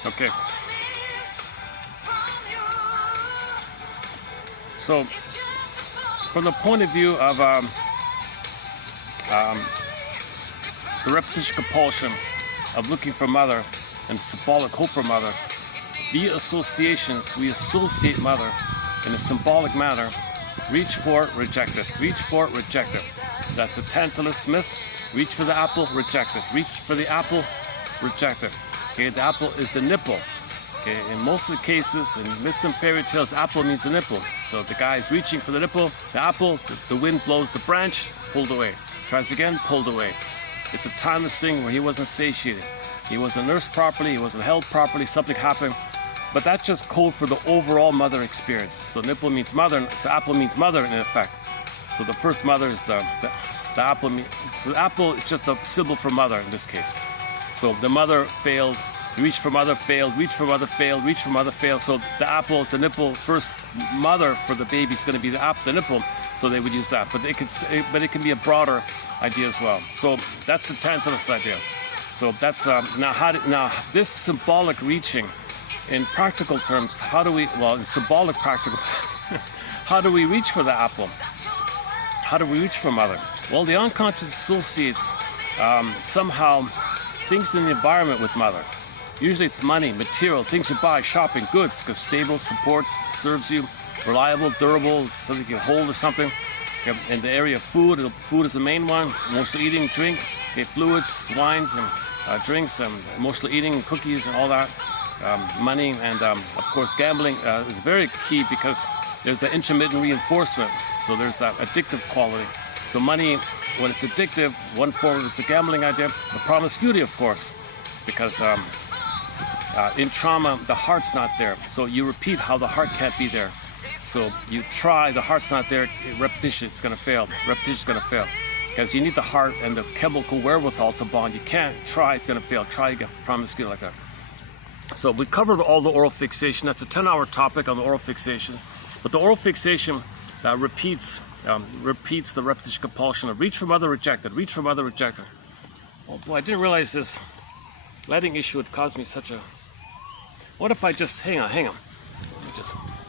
Okay. So, from the point of view of the repetition compulsion of looking for mother and symbolic hope for mother, via associations, we associate mother in a symbolic manner. Reach for it, reject it. Reach for it, reject it. That's a Tantalus myth. Reach for the apple, reject it. Reach for the apple, reject it. Okay, the apple is the nipple. Okay, in most of the cases, in myths and fairy tales, the apple means the nipple. So the guy is reaching for the nipple, the apple, the wind blows the branch, pulled away. Tries again, pulled away. It's a timeless thing where he wasn't satiated. He wasn't nursed properly, he wasn't held properly, something happened. But that's just code for the overall mother experience. So nipple means mother, the apple means mother in effect. So the first mother is the apple. So the apple is just a symbol for mother in this case. So the mother failed, reached for mother, failed, reached for mother, failed, reached for mother, failed. So the apple is the nipple. First mother for the baby is going to be the nipple. So they would use that. But it can be a broader idea as well. So that's the Tantalus idea. So that's now this symbolic reaching. In practical terms, in symbolic practical terms, how do we reach for the apple? How do we reach for mother? Well, the unconscious associates somehow things in the environment with mother. Usually it's money, material, things you buy, shopping, goods, because stable, supports, serves you, reliable, durable, something you can hold or something. In the area of food is the main one, mostly eating, drink, fluids, wines, and drinks, mostly eating, cookies, and all that. Money and of course gambling is very key because there's the intermittent reinforcement, so there's that addictive quality. So money, when it's addictive, one form is the gambling idea. The promiscuity, of course, because in trauma the heart's not there, so you repeat how the heart can't be there. So you try, the heart's not there, repetition, it's going to fail. Repetition is going to fail because you need the heart and the chemical wherewithal to bond. You can't try, it's going to fail. Try again, promiscuity like that. So we covered all the oral fixation. That's a 10-hour topic on the oral fixation. But the oral fixation repeats the repetition compulsion of reach for mother, rejected, reach for mother, rejected. Oh boy, I didn't realize this lighting issue would cause me such a... What if I just... Hang on.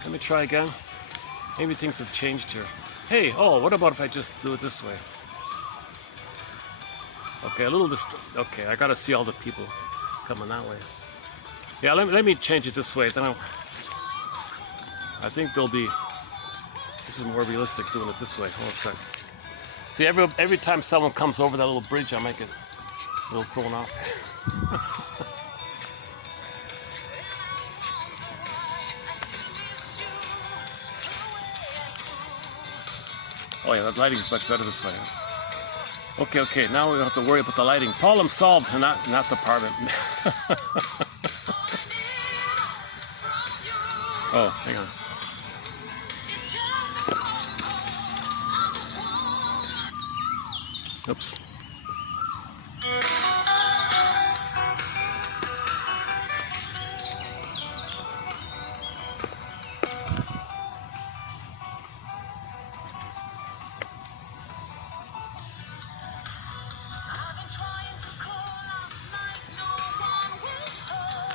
Let me try again. Maybe things have changed here. Hey, what about if I just do it this way? Okay, okay, I gotta see all the people coming that way. Yeah, let me change it this way. Then I think this is more realistic doing it this way. Hold on a sec. See, every time someone comes over that little bridge, I might get a little thrown off. Oh yeah, that lighting is much better this way. Okay, now we don't have to worry about the lighting. Problem solved, and not the apartment. Oh, hang on. Oops.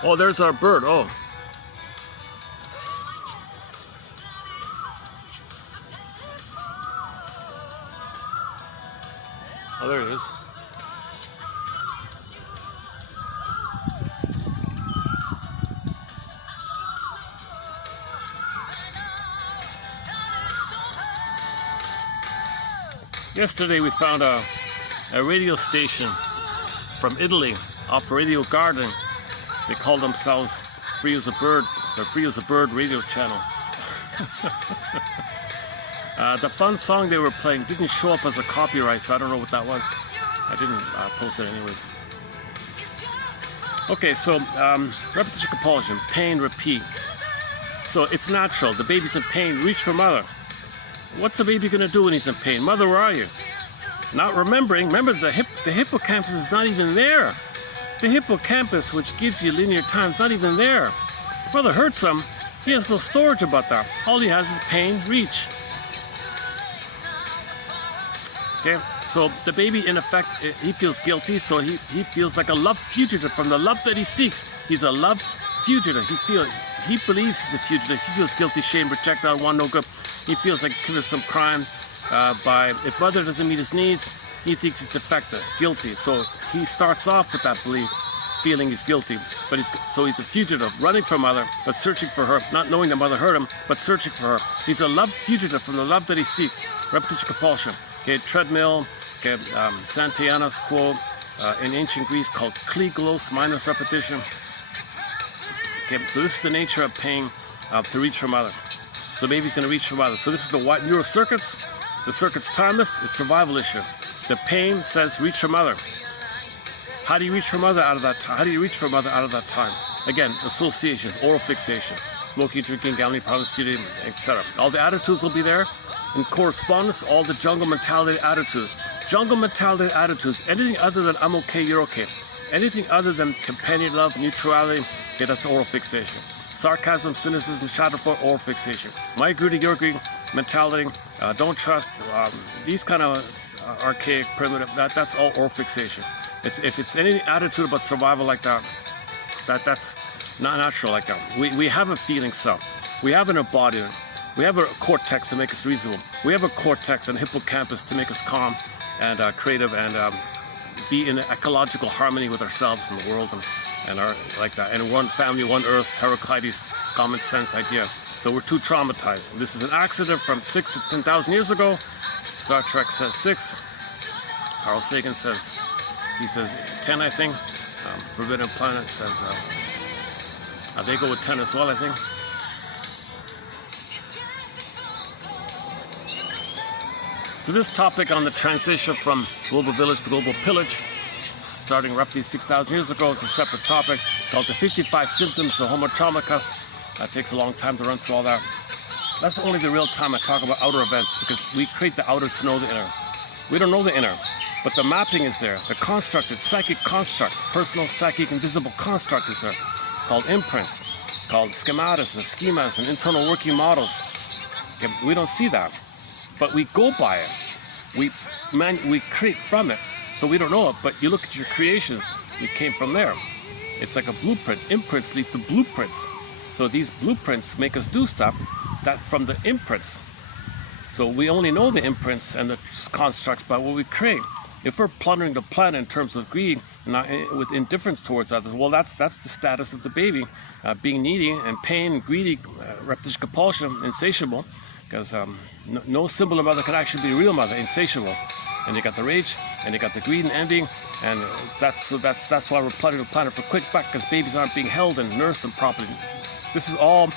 Oh, there's our bird. Oh. Oh, there it is. Yesterday we found a radio station from Italy off Radio Garden. They call themselves Free as a Bird, the Free as a Bird radio channel. The fun song they were playing didn't show up as a copyright, so I don't know what that was. I didn't post it anyways. Okay, so repetition compulsion, pain, repeat. So it's natural. The baby's in pain, reach for mother. What's the baby gonna do when he's in pain? Mother, where are you? Not remembering. Remember, the hippocampus is not even there. The hippocampus, which gives you linear time, is not even there. Mother hurts him. He has no storage about that. All he has is pain, reach. Okay, so the baby, in effect, he feels guilty, so he feels like a love fugitive from the love that he seeks. He's a love fugitive. He believes he's a fugitive. He feels guilty, shame, rejected, I want no good. He feels like he committed some crime if mother doesn't meet his needs, he thinks he's defective, guilty. So he starts off with that belief, feeling he's guilty, but he's a fugitive, running from mother, but searching for her, not knowing that mother hurt him, but searching for her. He's a love fugitive from the love that he seeks. Repetition compulsion. Okay, treadmill. Okay, Santayana's quote in ancient Greece called kliglos, minus repetition. Okay, so this is the nature of pain to reach for mother. So baby's going to reach for mother. So this is the neural circuits. The circuit's timeless. It's survival issue. The pain says reach for mother. How do you reach for mother out of that time? How do you reach for mother out of that time? Again, association, oral fixation, smoking, drinking, gambling, promiscuity, etc. All the attitudes will be there. In correspondence, all the jungle mentality attitude. Jungle mentality attitudes, anything other than I'm okay, you're okay. Anything other than companion love, neutrality, okay, that's oral fixation. Sarcasm, cynicism, schadenfreude, oral fixation. My greedy, your greedy mentality, don't trust, these kind of archaic, primitive, that's all oral fixation. If it's any attitude about survival like that, that's not natural like that. We have a feeling self. We have an embodiment. We have a cortex to make us reasonable. We have a cortex and hippocampus to make us calm and creative and be in ecological harmony with ourselves and the world and our like that. And one family, one earth, Heraclitus, common sense idea. So we're too traumatized. This is an accident from 6 to 10,000 years ago. Star Trek says 6. Carl Sagan says, he says 10, I think. Forbidden Planet says, they go with 10 as well, I think. So this topic on the transition from global village to global pillage, starting roughly 6,000 years ago, is a separate topic. It's called the 55 symptoms of Homo Traumacus. It takes a long time to run through all that. That's only the real time I talk about outer events, because we create the outer to know the inner. We don't know the inner, but the mapping is there. The construct, it's psychic construct, personal, psychic, invisible construct is there, called imprints, called schematics and schemas and internal working models. We don't see that. But we go by it. We create from it. So we don't know it, but you look at your creations, it came from there. It's like a blueprint. Imprints lead to blueprints. So these blueprints make us do stuff that from the imprints. So we only know the imprints and the constructs by what we create. If we're plundering the planet in terms of greed, not with indifference towards others, well, that's the status of the baby, being needy and pain, greedy, reptilian compulsion, insatiable. Because no symbol of mother can actually be a real mother, insatiable. And you got the rage, and you got the greed and envy, and that's why we're plundering the planet for quick buck, because babies aren't being held and nursed and properly. This is all,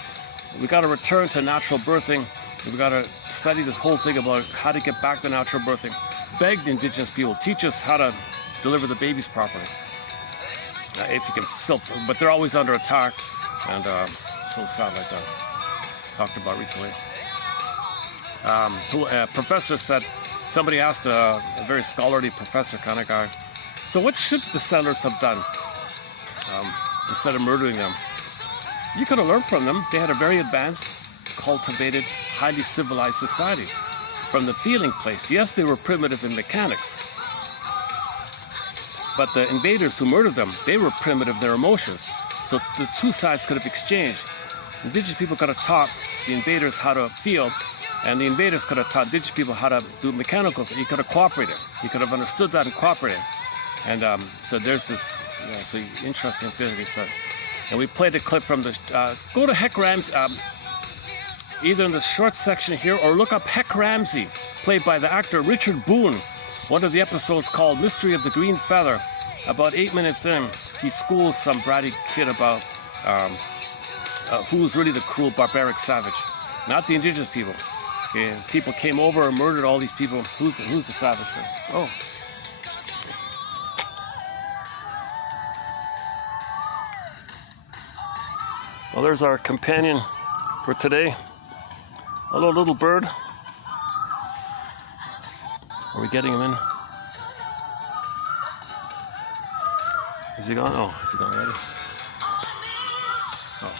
we got to return to natural birthing. We got to study this whole thing about how to get back to natural birthing. Beg the indigenous people, teach us how to deliver the babies properly. If you can still, but they're always under attack, and so sad like that. Talked about recently. A professor said, somebody asked a very scholarly professor kind of guy, so what should the settlers have done instead of murdering them? You could have learned from them. They had a very advanced, cultivated, highly civilized society. From the feeling place, yes, they were primitive in mechanics, but the invaders who murdered them, they were primitive in their emotions. So the two sides could have exchanged. Indigenous people could have taught the invaders how to feel, and the invaders could have taught indigenous people how to do mechanicals. He could have cooperated. He could have understood that and cooperated. And so there's this so interesting thing he said. And we played a clip from the, go to Heck Ramsey, either in the short section here, or look up Heck Ramsey, played by the actor Richard Boone. One of the episodes called Mystery of the Green Feather. About 8 minutes in, he schools some bratty kid about who's really the cruel, barbaric savage. Not the indigenous people. Okay, people came over and murdered all these people. Who's the savage? Oh. Well, there's our companion for today. Hello, little bird. Are we getting him in? Is he gone? Oh, is he gone already? Oh.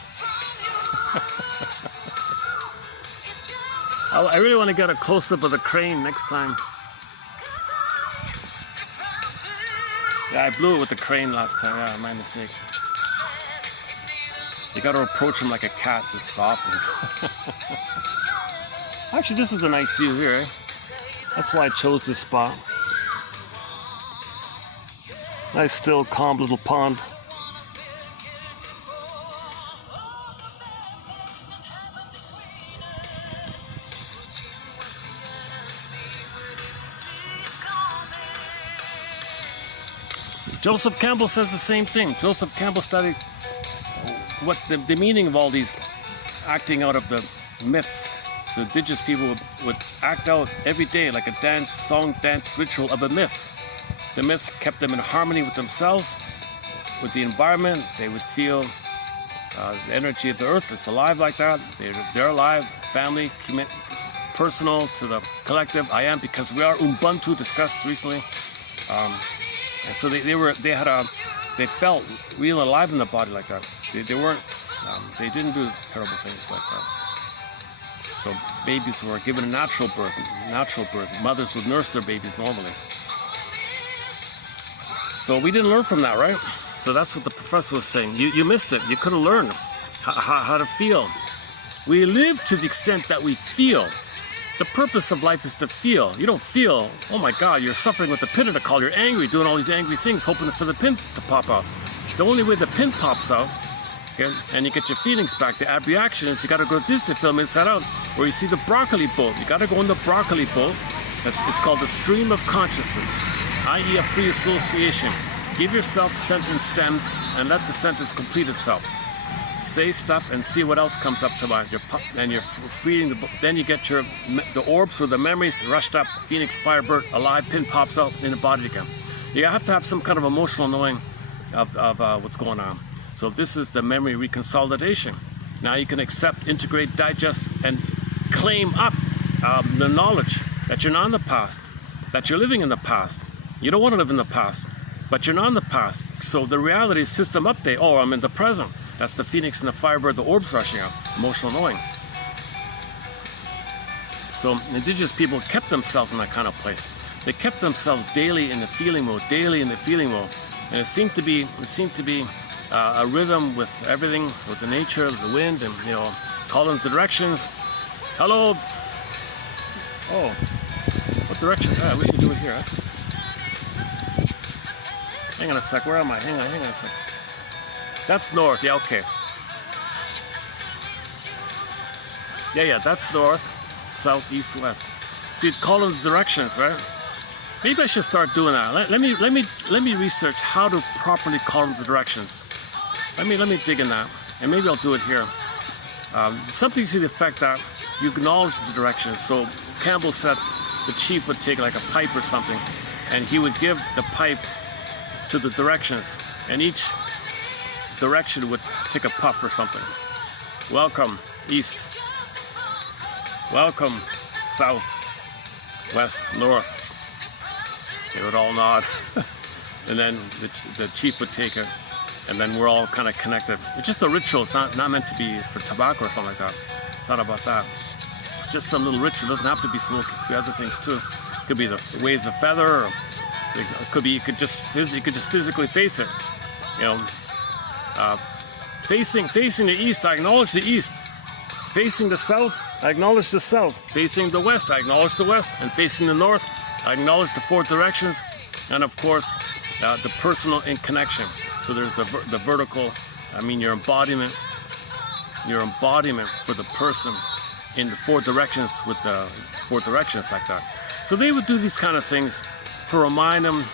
I really want to get a close-up of the crane next time. Yeah, I blew it with the crane last time. Yeah, my mistake. You got to approach him like a cat, just soft. Actually, this is a nice view here. Eh? That's why I chose this spot. Nice, still, calm little pond. Joseph Campbell says the same thing. Joseph Campbell studied what the meaning of all these acting out of the myths. So indigenous people would act out every day like a dance, song, dance, ritual of a myth. The myth kept them in harmony with themselves, with the environment. They would feel the energy of the earth that's alive like that. They're alive, family, personal to the collective. I am, because we are Ubuntu, discussed recently. And so they felt real alive in the body like that. They didn't do terrible things like that. So babies were given a natural birth. Mothers would nurse their babies normally. So we didn't learn from that, right? So that's what the professor was saying. You missed it. You could have learned how to feel. We live to the extent that we feel. The purpose of life is to feel. You don't feel, oh my God, you're suffering with the pin in the collar. You're angry, doing all these angry things, hoping for the pin to pop out. The only way the pin pops out, okay, and you get your feelings back, the ab reaction is you got to go this to film inside out, where you see the broccoli boat. You got to go in the broccoli boat. It's called the stream of consciousness, i.e. a free association. Give yourself sentence stems and let the sentence complete itself. Say stuff and see what else comes up to mind. You're feeding the. Then you get the orbs or the memories rushed up. Phoenix, Firebird, alive, pin pops out in the body again. You have to have some kind of emotional knowing of what's going on. So this is the memory reconsolidation. Now you can accept, integrate, digest, and claim up the knowledge that you're not in the past, that you're living in the past. You don't want to live in the past, but you're not in the past. So the reality is system update. Oh, I'm in the present. That's the Phoenix and the Firebird, the orbs rushing up, emotional knowing. So indigenous people kept themselves in that kind of place. They kept themselves daily in the feeling mode, and it seemed to be a rhythm with everything, with the nature, the wind, and calling the directions. Hello. Oh, what direction? We should do it here. Huh? Hang on a sec. Where am I? Hang on a sec. That's north, yeah, okay. Yeah, that's north, south, east, west. So you'd call them the directions, right? Maybe I should start doing that. Let me research how to properly call them the directions. Let me dig in that, and maybe I'll do it here. Something to the effect that you acknowledge the directions. So Campbell said the chief would take like a pipe or something, and he would give the pipe to the directions, and each direction would take a puff or something. Welcome, east. Welcome, south, west, north. They would all nod. And then the chief would take it, and then we're all kind of connected. It's just a ritual. It's not meant to be for tobacco or something like that. It's not about that. Just some little ritual. It doesn't have to be smoke. It could be other things too. It could be the waves of feather. Or it could be you could just physically face it. Facing the east, I acknowledge the east. Facing the south, I acknowledge the south. Facing the west, I acknowledge the west. And facing the north, I acknowledge the four directions. And of course, the personal in connection. So there's the vertical, your embodiment for the person in the four directions with the four directions like that. So they would do these kind of things to remind them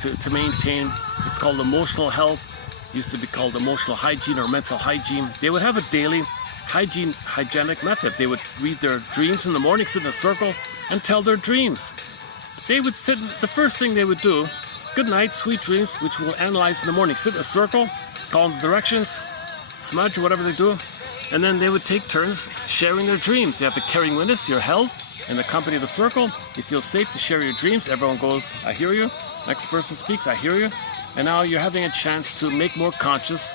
to maintain, it's called emotional health. Used to be called emotional hygiene or mental hygiene. They would have a daily hygienic method. They would read their dreams in the morning, sit in a circle, and tell their dreams. They would sit, the first thing they would do, good night, sweet dreams, which we'll analyze in the morning. Sit in a circle, call them the directions, smudge, whatever they do, and then they would take turns sharing their dreams. They have the caring witness, you're held in the company of the circle. You feel safe to share your dreams. Everyone goes, I hear you. Next person speaks, I hear you. And now you're having a chance to make more conscious,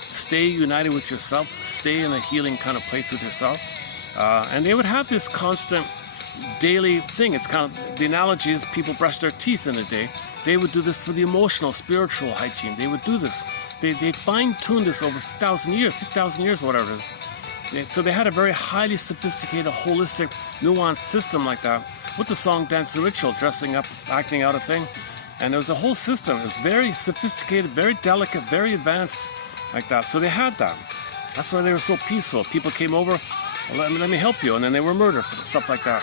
stay united with yourself, stay in a healing kind of place with yourself. And they would have this constant daily thing. It's kind of, the analogy is people brush their teeth in a day. They would do this for the emotional, spiritual hygiene. They would do this. They fine-tuned this over 1,000 years, whatever it is. So they had a very highly sophisticated, holistic, nuanced system like that, with the song, dance, and ritual, dressing up, acting out a thing. And there was a whole system. It was very sophisticated, very delicate, very advanced like that. So they had that. That's why they were so peaceful. People came over, let me help you, and then they were murdered, stuff like that.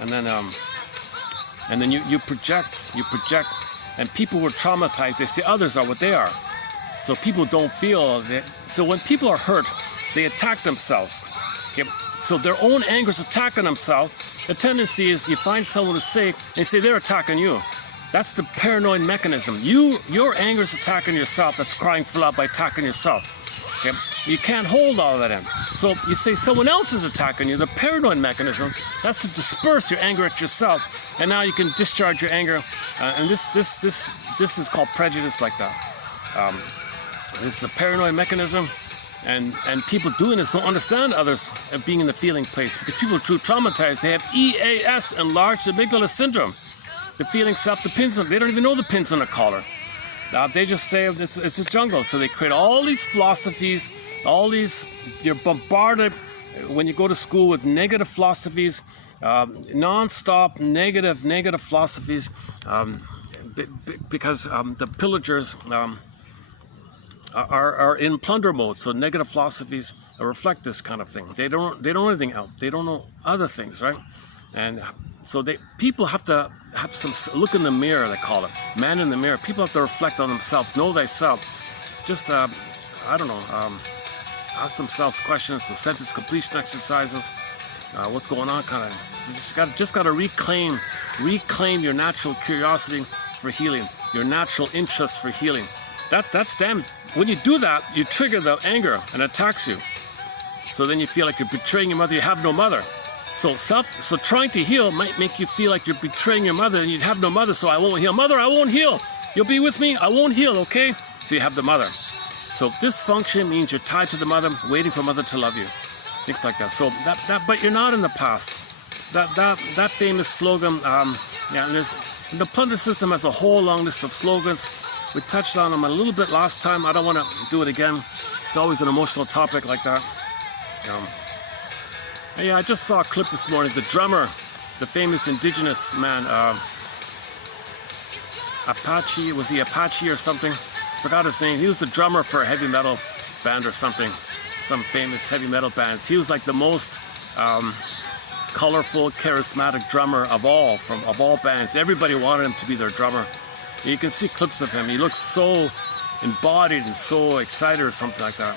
And then you project, and people were traumatized, they say others are what they are. So people don't feel that. So when people are hurt, they attack themselves. Okay? So their own anger is attacking themselves. The tendency is you find someone who's safe, and you say they're attacking you. That's the paranoid mechanism. Your anger is attacking yourself. That's crying for love by attacking yourself. Okay? You can't hold all of that in. So you say someone else is attacking you. The paranoid mechanism, that's to disperse your anger at yourself. And now you can discharge your anger. And this is called prejudice like that. This is a paranoid mechanism. And people doing this don't understand others being in the feeling place. Because people are true traumatized. They have EAS, enlarged amygdala syndrome. The feeling self, the pins on, they don't even know the pins on the collar. They just say it's a jungle. So they create all these philosophies, you're bombarded when you go to school with negative philosophies, non-stop negative philosophies, because the pillagers are in plunder mode. So negative philosophies reflect this kind of thing. They don't know anything else. They don't know other things, right? And so people have to have some look in the mirror, they call it. Man in the mirror. People have to reflect on themselves, know thyself. Just, I don't know, ask themselves questions, so sentence completion exercises, what's going on kind of. So just got to reclaim your natural curiosity for healing, your natural interest for healing. That's damn. When you do that, you trigger the anger and attacks you. So then you feel like you're betraying your mother, you have no mother. So trying to heal might make you feel like you're betraying your mother and you have no mother, so I won't heal. Mother, I won't heal. You'll be with me, I won't heal, okay? So you have the mother. So dysfunction means you're tied to the mother, waiting for mother to love you. Things like that. So but you're not in the past. That famous slogan, and the plunder system has a whole long list of slogans. We touched on them a little bit last time. I don't want to do it again. It's always an emotional topic like that. Yeah, I just saw a clip this morning. The drummer, the famous indigenous man, Apache, was he Apache or something? Forgot his name. He was the drummer for a heavy metal band or something. Some famous heavy metal bands. He was like the most colorful, charismatic drummer of all bands. Everybody wanted him to be their drummer. You can see clips of him. He looks so embodied and so excited or something like that.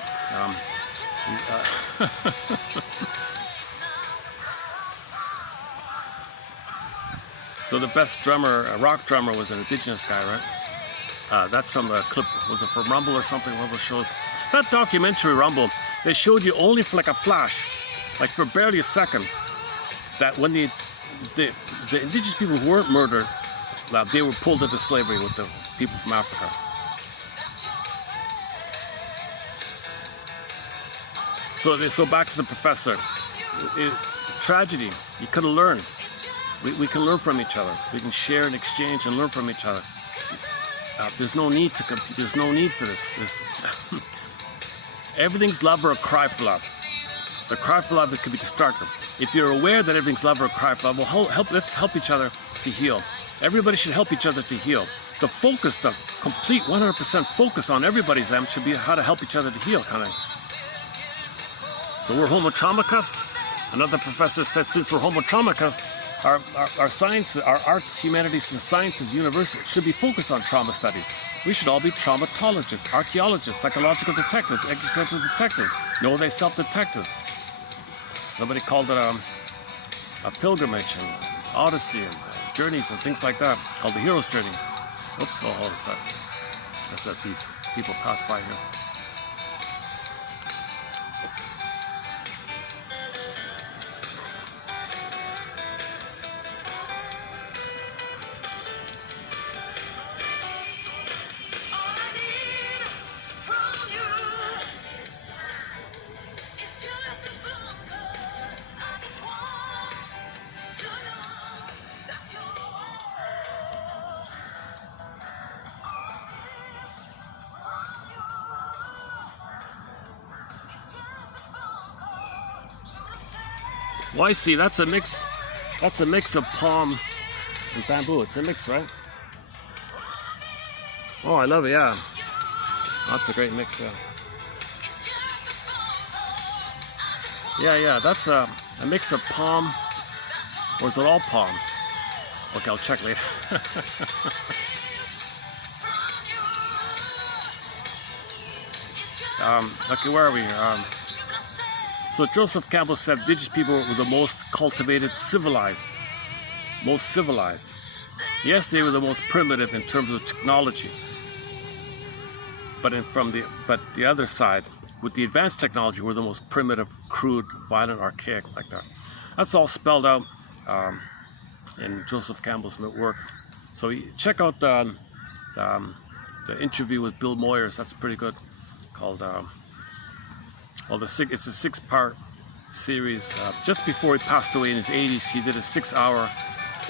So the best drummer, rock drummer, was an indigenous guy, right? That's from a clip, was it from Rumble or something, one of those shows? That documentary, Rumble, they showed you only for like a flash, like for barely a second, that when the indigenous people who weren't murdered, they were pulled into slavery with the people from Africa. So back to the professor. Tragedy, you could have learned. We can learn from each other. We can share and exchange and learn from each other. There's no need to compete. There's no need for this. Everything's love or a cry for love. The cry for love, it could be destructive. If you're aware that everything's love or a cry for love, well, let's help each other to heal. Everybody should help each other to heal. The focus, the complete 100% focus on everybody's aim should be how to help each other to heal, kind of. So we're homotraumicus. Another professor said, since we're homotraumicus, our science, our arts, humanities, and sciences university should be focused on trauma studies. We should all be traumatologists, archaeologists, psychological detectives, existential detectives, know thyself detectives. Somebody called it a pilgrimage and odyssey and journeys and things like that, called the hero's journey. Oops, hold a sec. That's that piece. People pass by here. Well, I see. That's a mix of palm and bamboo. It's a mix, right? Oh, I love it. Yeah, that's a great mix. Yeah. That's a mix of palm, or is it all palm? Okay, I'll check later. Okay, where are we? So Joseph Campbell said indigenous people were the most cultivated, civilized, most civilized. Yes, they were the most primitive in terms of technology. But the other side, with the advanced technology, we're the most primitive, crude, violent, archaic, like that. That's all spelled out in Joseph Campbell's work. So check out the interview with Bill Moyers. That's pretty good. Called it's a 6-part series. Just before he passed away in his 80s, he did a 6-hour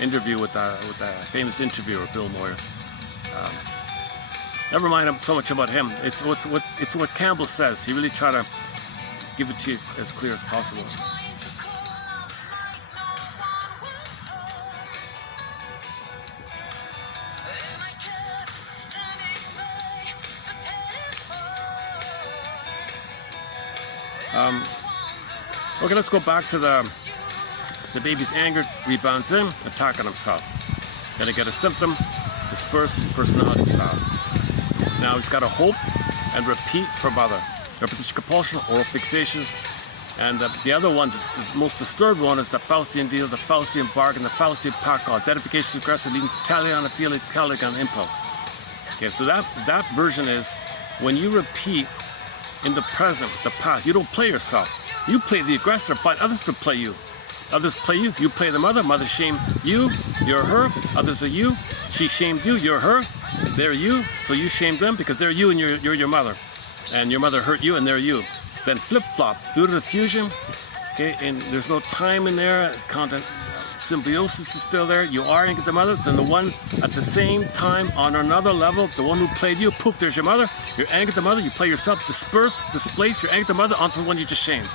interview with the famous interviewer Bill Moyers. Never mind so much about him. It's what Campbell says. He really tried to give it to you as clear as possible. Okay, let's go back to the baby's anger rebounds in, attacking himself. Gonna get a symptom, dispersed personality style. Now he's got to hope and repeat for mother. Repetition compulsion, oral fixation, and the other one, the most disturbed one, is the Faustian deal, the Faustian bargain, the Faustian pact, identification aggressive, leading tally on a feeling, tally on impulse. Okay, so that version is when you repeat in the present, the past, you don't play yourself. You play the aggressor, find others to play you. Others play you, you play the mother, mother shamed you, you're her, others are you, she shamed you, you're her, they're you, so you shamed them because they're you and you're your mother. And your mother hurt you and they're you. Then flip-flop, due to the fusion, okay, and there's no time in there, content, symbiosis is still there, you are angry at the mother, then the one at the same time on another level, the one who played you, poof, there's your mother, you're angry at the mother, you play yourself, disperse, displace, you're angry at the mother onto the one you just shamed.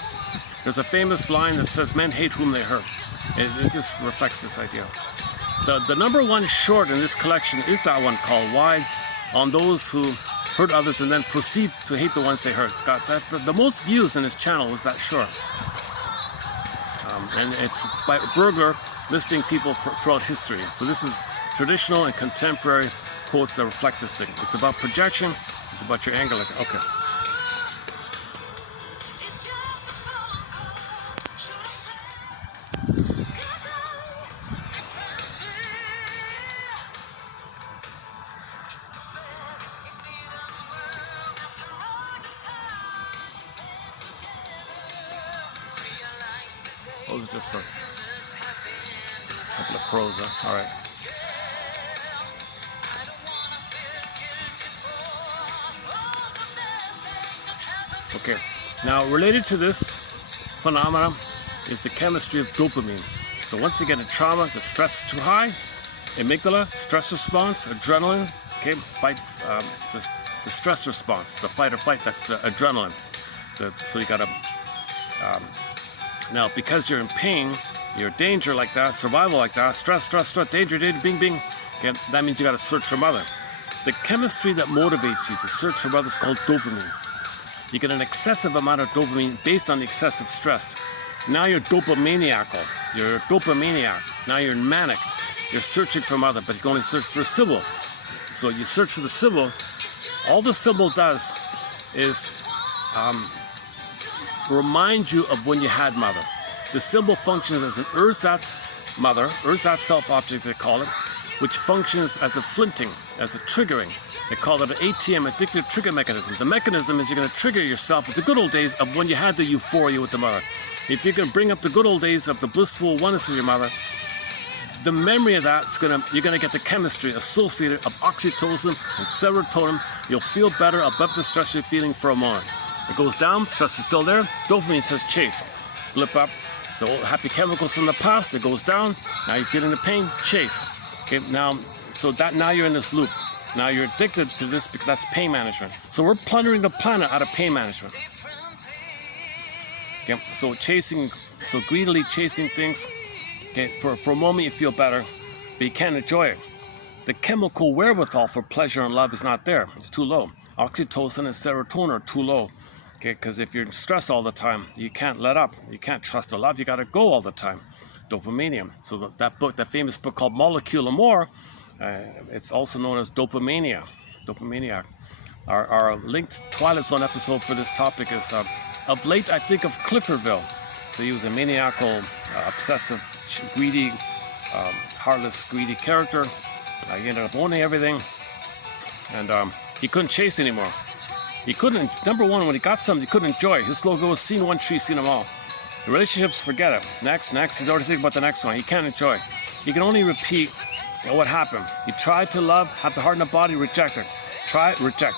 There's a famous line that says, men hate whom they hurt. It just reflects this idea. The number one short in this collection is that one called Why on Those Who Hurt Others and Then Proceed to Hate the Ones They Hurt. It's got the most views in this channel was that short. And it's by Berger listing people throughout history. So this is traditional and contemporary quotes that reflect this thing. It's about projection, it's about your anger. Okay. Those are just a couple of pros, huh? All right. Okay. Now, related to this phenomenon is the chemistry of dopamine. So once you get a trauma, the stress is too high, amygdala, stress response, adrenaline, okay, fight, the stress response, the fight or flight, that's the adrenaline. So you got to... Now, because you're in pain, you're in danger like that, survival like that, stress, danger, bing, bing, okay, that means you got to search for mother. The chemistry that motivates you to search for mother is called dopamine. You get an excessive amount of dopamine based on the excessive stress. Now you're dopamaniacal. You're a dopamaniac. Now you're manic. You're searching for mother, but you can only search for a symbol. So you search for the symbol. All the symbol does is remind you of when you had mother. The symbol functions as an ersatz mother, ersatz self-object they call it, which functions as a flinting, as a triggering. They call it an ATM, addictive trigger mechanism. The mechanism is you're going to trigger yourself with the good old days of when you had the euphoria with the mother. If you can bring up the good old days of the blissful oneness with your mother, the memory of that, you're going to get the chemistry associated of oxytocin and serotonin. You'll feel better above the stress you're feeling for a moment. It goes down, stress is still there, dopamine says chase. Blip up, the old happy chemicals from the past, it goes down, now you're feeling the pain, chase. Okay, now you're in this loop. Now you're addicted to this, that's pain management. So we're plundering the planet out of pain management. Okay, so greedily chasing things, okay, for a moment you feel better, but you can't enjoy it. The chemical wherewithal for pleasure and love is not there, it's too low. Oxytocin and serotonin are too low. Okay, because if you're in stress all the time, you can't let up. You can't trust or love. You got to go all the time. Dopamanium. So that famous book called Molecule of More, it's also known as dopamania. Dopamaniac. Our linked Twilight Zone episode for this topic is of late I think of Cliffordville. So he was a maniacal, obsessive, greedy, heartless, greedy character. He ended up owning everything, and he couldn't chase anymore. He couldn't, number one, when he got something, he couldn't enjoy. His slogan was, seen one tree, seen them all. The relationships, forget it. Next, he's already thinking about the next one. He can't enjoy. He can only repeat what happened. He tried to love, have the heart and the body, rejected. Try, reject.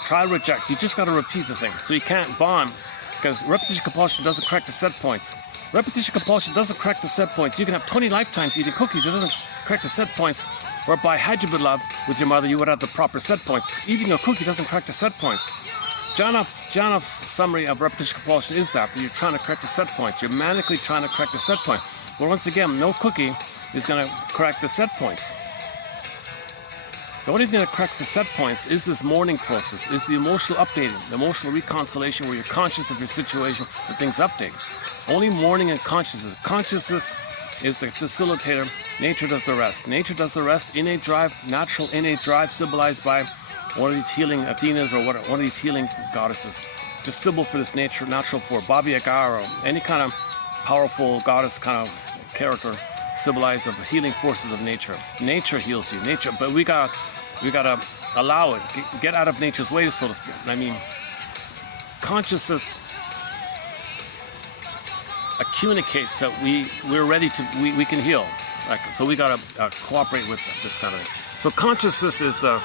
You just got to repeat the thing. So you can't bond, because repetition compulsion doesn't correct the set points. Repetition compulsion doesn't correct the set points. You can have 20 lifetimes eating cookies. It doesn't correct the set points. Whereby, had you been loved with your mother, you would have the proper set points. Eating a cookie doesn't correct the set points. Janoff's summary of repetition compulsion is that you're trying to correct the set points. You're manically trying to correct the set point. Well, once again, no cookie is going to correct the set points. The only thing that corrects the set points is this mourning process, is the emotional updating, the emotional reconciliation where you're conscious of your situation and things update. Only mourning and consciousness. Consciousness is the facilitator. Nature does the rest. Nature does the rest. Innate drive, natural innate drive, symbolized by one of these healing Athenas or one of these healing goddesses. Just symbol for this natural for Baba Yaga or any kind of powerful goddess kind of character, symbolized of the healing forces of nature. Nature heals you. Nature, but we gotta allow it. Get out of nature's way, so to speak. I mean, consciousness communicates that we're ready to, we can heal. Like, so we gotta cooperate with this kind of thing. So consciousness is the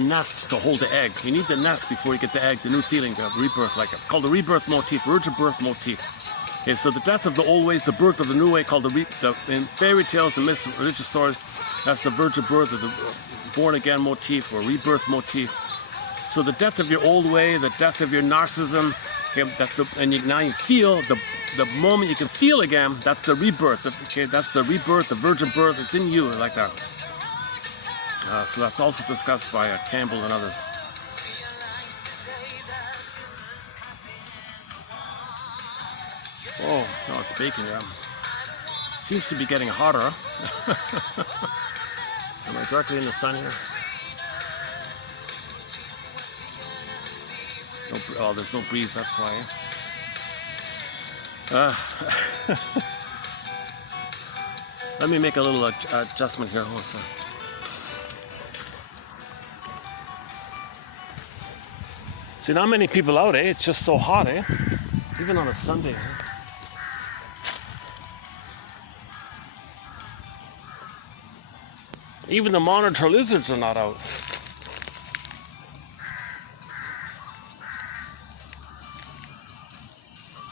nest to hold the egg. You need the nest before you get the egg, the new feeling, the rebirth, like it's called the rebirth motif, virgin birth motif. Okay, so the death of the old ways, the birth of the new way, called in fairy tales and myths, religious stories, that's the virgin birth of the born again motif or rebirth motif. So the death of your old way, the death of your narcissism, okay, that's now you feel the moment you can feel again. That's the rebirth. Okay, that's the rebirth, the virgin birth. It's in you, like that. So that's also discussed by Campbell and others. Oh, no, it's baking, yeah. Seems to be getting hotter. Am I directly in the sun here? No, oh, there's no breeze, that's why. Let me make a little adjustment here. Hold on a second. See, not many people out, eh? It's just so hot, eh? Even on a Sunday. Even the monitor lizards are not out.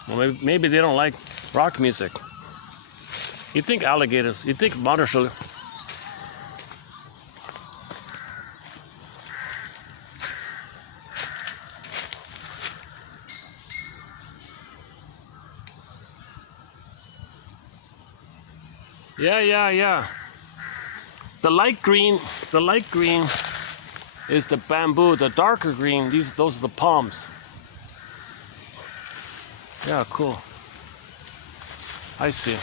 Well, maybe they don't like rock music. You think alligators, you think monitors. Yeah. The light green is the bamboo. The darker green, those are the palms. Yeah, cool. I see.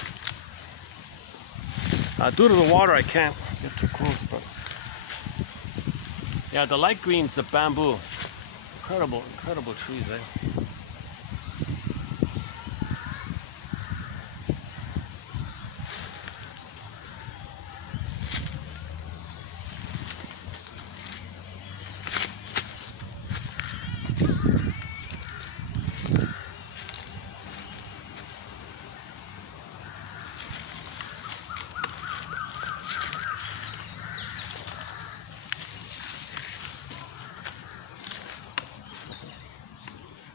Due to the water, I can't get too close, but yeah, the light green's the bamboo. Incredible trees, eh?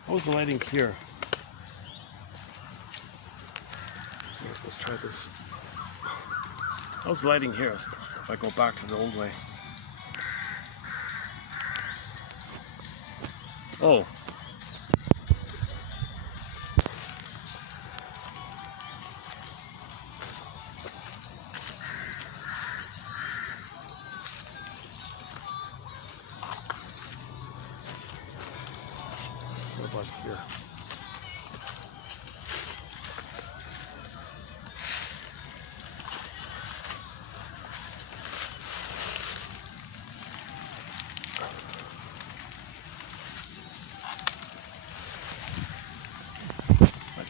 How's the lighting here? Let's try this. How's the lighting here if I go back to the old way? Oh. What about here?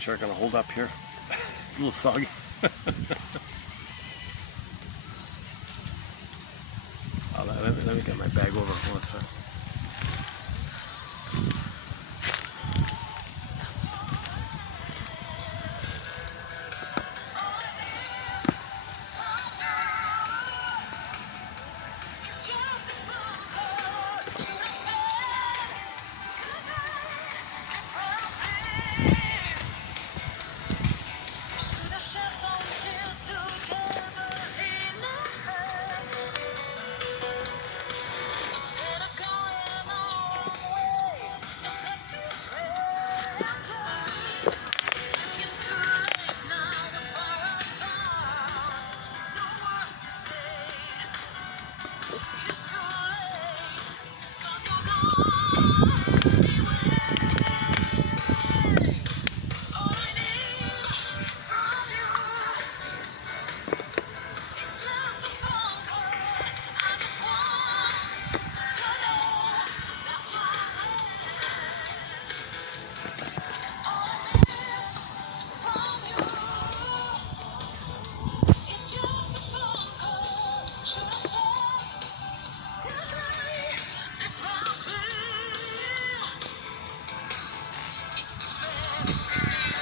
chair gonna hold up here. A little soggy. Let me get my bag over for a sec.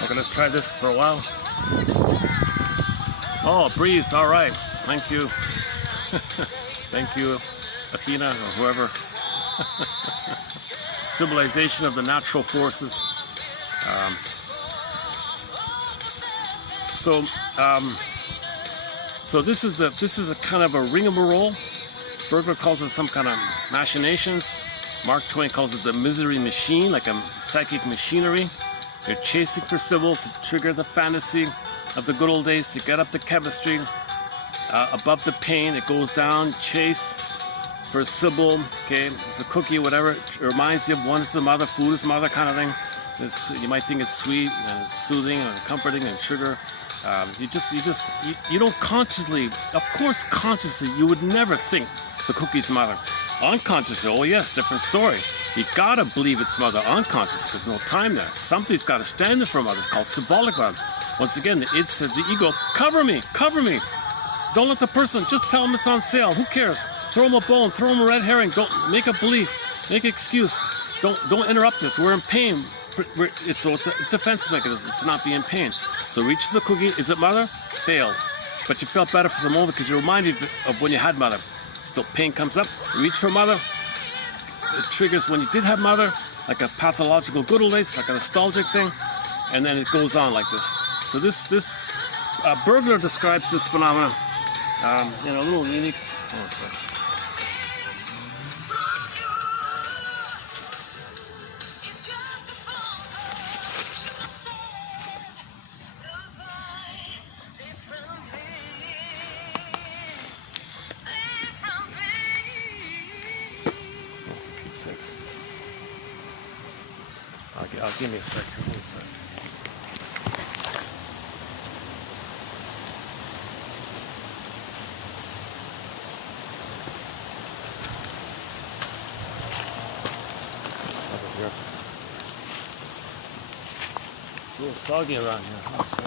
Okay, let's try this for a while. Oh, breeze, all right. Thank you. Thank you, Athena, or whoever. Symbolization of the natural forces. So this is a kind of a ringamarole. Bergler calls it some kind of machinations. Mark Twain calls it the misery machine, like a psychic machinery. You're chasing for Sybil to trigger the fantasy of the good old days, to get up the chemistry above the pain. It goes down, chase for Sybil. Okay, it's a cookie, whatever. It reminds you of one is the mother, food is mother kind of thing. You might think it's sweet and it's soothing and comforting and sugar. You don't consciously, of course consciously, you would never think the cookie's mother. Unconsciously, oh yes, different story. You gotta believe it's mother unconscious because no time there. Something's gotta stand there for mother. It's called symbolic mother. Once again, the id says the ego, cover me, cover me. Don't let the person, just tell them it's on sale. Who cares? Throw them a bone, throw them a red herring. Don't make a belief, make an excuse. Don't interrupt us. We're in pain. It's a defense mechanism to not be in pain. So reach for the cookie. Is it mother? Failed. But you felt better for the moment because you're reminded of when you had mother. Still pain comes up. Reach for mother. It triggers when you did have mother, like a pathological good old days, like a nostalgic thing, and then it goes on like this. So this Bergler describes this phenomenon in a little unique. Hold on a sec. Give me a sec. Hold on a sec. Over here. It's a little soggy around here. Hold on a sec.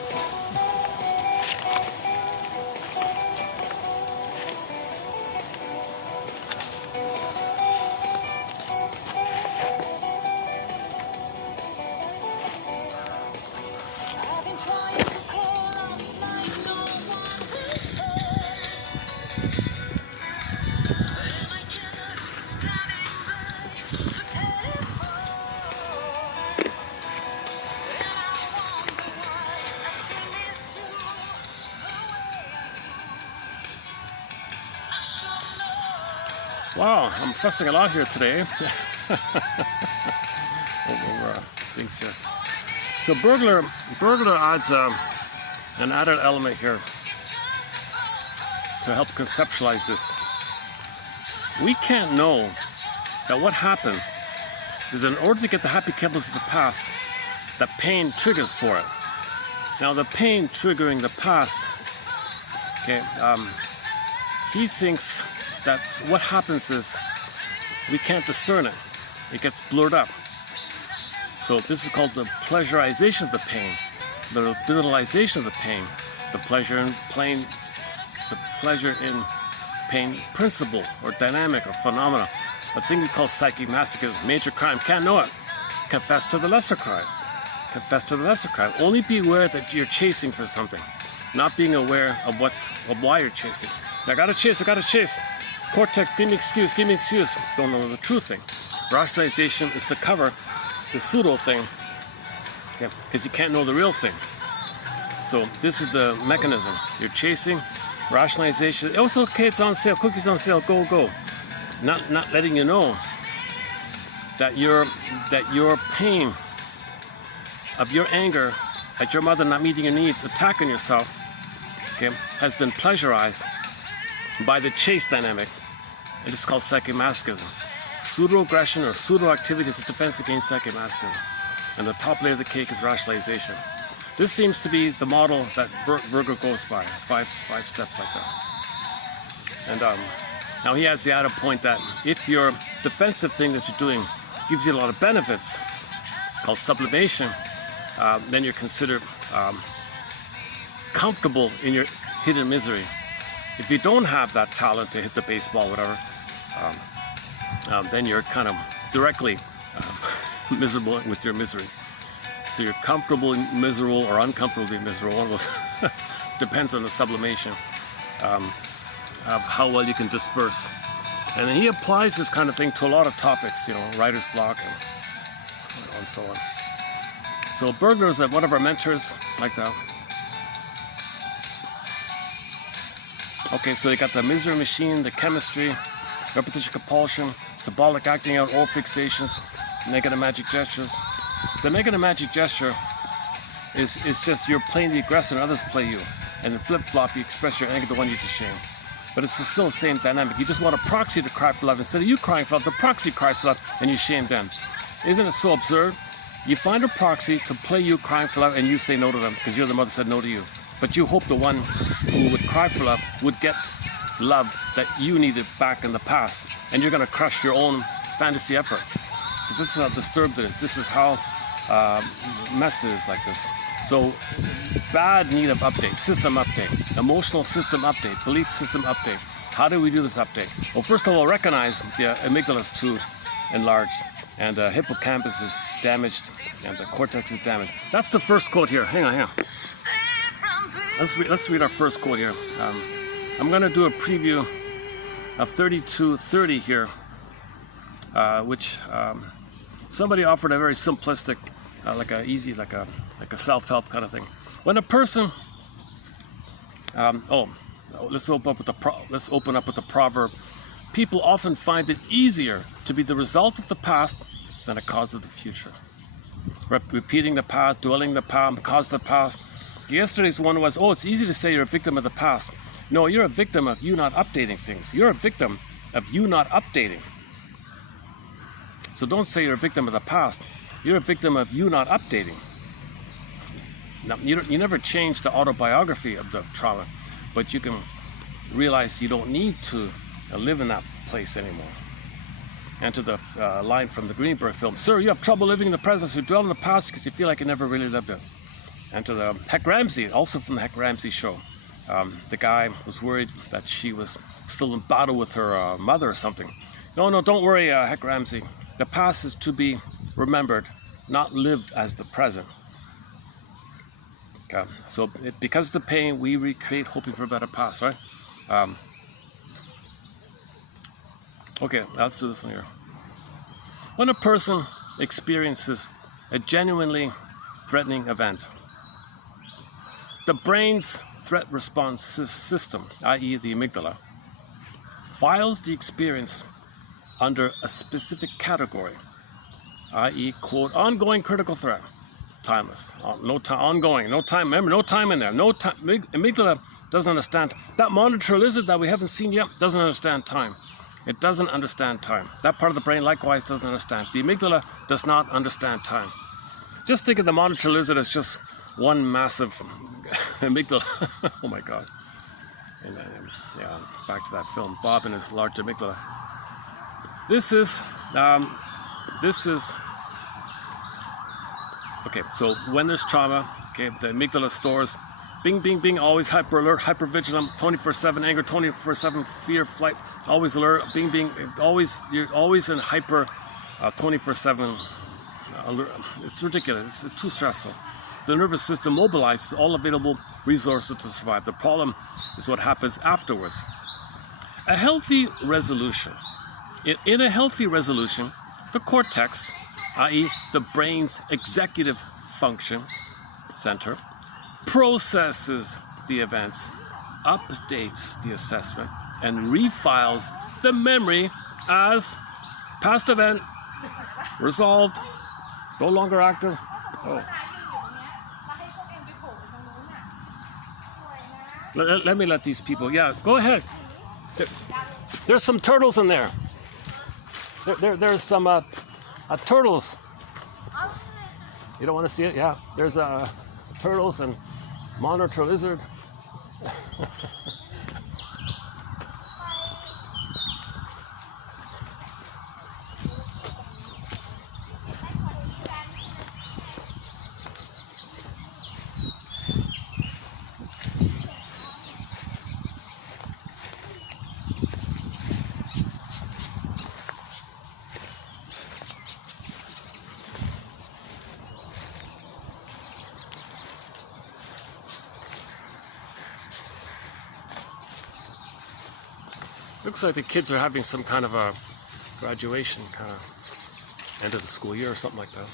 Wow, I'm fussing a lot here today. Over things here. So Bergler adds an added element here to help conceptualize this. We can't know that what happened is in order to get the happy chemicals of the past, the pain triggers for it. Now the pain triggering the past, okay, he thinks that what happens is we can't discern it. It gets blurred up. So this is called the pleasurization of the pain. the visualization of the pain, the pleasure in pain principle or dynamic or phenomena, a thing we call psychic masochism, major crime, can't know it. Confess to the lesser crime. Confess to the lesser crime. Only be aware that you're chasing for something, not being aware of why you're chasing. I gotta chase. Cortex, give me excuse. Don't know the true thing. Rationalization is to cover the pseudo thing, okay? Because you can't know the real thing. So this is the mechanism. You're chasing, rationalization. Oh, it's okay, it's on sale, cookies on sale, go. Not letting you know that your pain of your anger at your mother not meeting your needs, attacking yourself, okay, has been pleasurized by the chase dynamic. It is called psychic masochism. Pseudo-aggression or pseudo-activity is a defense against psychic masochism. And the top layer of the cake is rationalization. This seems to be the model that Berger goes by, five steps like that. And now he has the added point that if your defensive thing that you're doing gives you a lot of benefits, called sublimation, then you're considered comfortable in your hidden misery. If you don't have that talent to hit the baseball, whatever, then you're kind of directly miserable with your misery. So you're comfortable, miserable, or uncomfortably miserable. One of those depends on the sublimation of how well you can disperse. And then he applies this kind of thing to a lot of topics, writer's block and so on. So Berger is one of our mentors, like that. Okay, so you got the misery machine, the chemistry, repetition compulsion, symbolic acting out, old fixations, negative magic gestures. The negative magic gesture is just you're playing the aggressor and others play you. And in flip-flop, you express your anger to one you to shame. But it's still the same dynamic. You just want a proxy to cry for love. Instead of you crying for love, the proxy cries for love and you shame them. Isn't it so absurd? You find a proxy to play you crying for love and you say no to them because your mother said no to you. But you hope the one who would cry for love would get love that you needed back in the past. And you're going to crush your own fantasy effort. So this is how disturbed it is. This is how messed it is like this. So bad need of update, system update, emotional system update, belief system update. How do we do this update? Well, first of all, recognize the amygdala is too enlarged and the hippocampus is damaged and the cortex is damaged. That's the first quote here. Hang on. Let's read our first quote here. I'm going to do a preview of 3230 here, which somebody offered a very simplistic, like a self-help kind of thing. When a person, let's open up with the proverb. People often find it easier to be the result of the past than a cause of the future. Repeating the past, dwelling the past, cause of the past. Yesterday's one was, it's easy to say you're a victim of the past. No, you're a victim of you not updating things. You're a victim of you not updating. So don't say you're a victim of the past. You're a victim of you not updating. Now, you never change the autobiography of the trauma, but you can realize you don't need to live in that place anymore. And to the line from the Greenberg film, sir, you have trouble living in the present, so you dwell in the past because you feel like you never really lived it. And to the Heck Ramsey, also from the Heck Ramsey show, the guy was worried that she was still in battle with her mother or something. No, don't worry, Heck Ramsey. The past is to be remembered, not lived as the present. Okay. So because of the pain, we recreate hoping for a better past, right? Okay, let's do this one here. When a person experiences a genuinely threatening event, the brain's threat response system, i.e. the amygdala, files the experience under a specific category, i.e. quote, ongoing critical threat, timeless, no time, ongoing, no time, remember, no time in there, no time. Amygdala doesn't understand. That monitor lizard that we haven't seen yet doesn't understand time. It doesn't understand time. That part of the brain likewise doesn't understand. The amygdala does not understand time. Just think of the monitor lizard as just one massive amygdala. Oh my God. And yeah, back to that film, Bob and his large amygdala. This is, okay, so when there's trauma, Okay, the amygdala stores bing, bing, bing, always hyper alert, hyper vigilant, 24/7 anger, 24/7 fear, flight, always alert, bing, bing, you're always in hyper 24/7 alert. It's ridiculous. It's too stressful. The nervous system mobilizes all available resources to survive. The problem is what happens afterwards. A healthy resolution. In a healthy resolution, the cortex, i.e. the brain's executive function center, processes the events, updates the assessment, and refiles the memory as past event, resolved, no longer active. Oh. Let me let these people, yeah, go ahead. There's some turtles in there. There's some turtles. You don't want to see it? Yeah, there's turtles and monitor lizard. Looks like the kids are having some kind of a graduation, kind of end of the school year or something like that.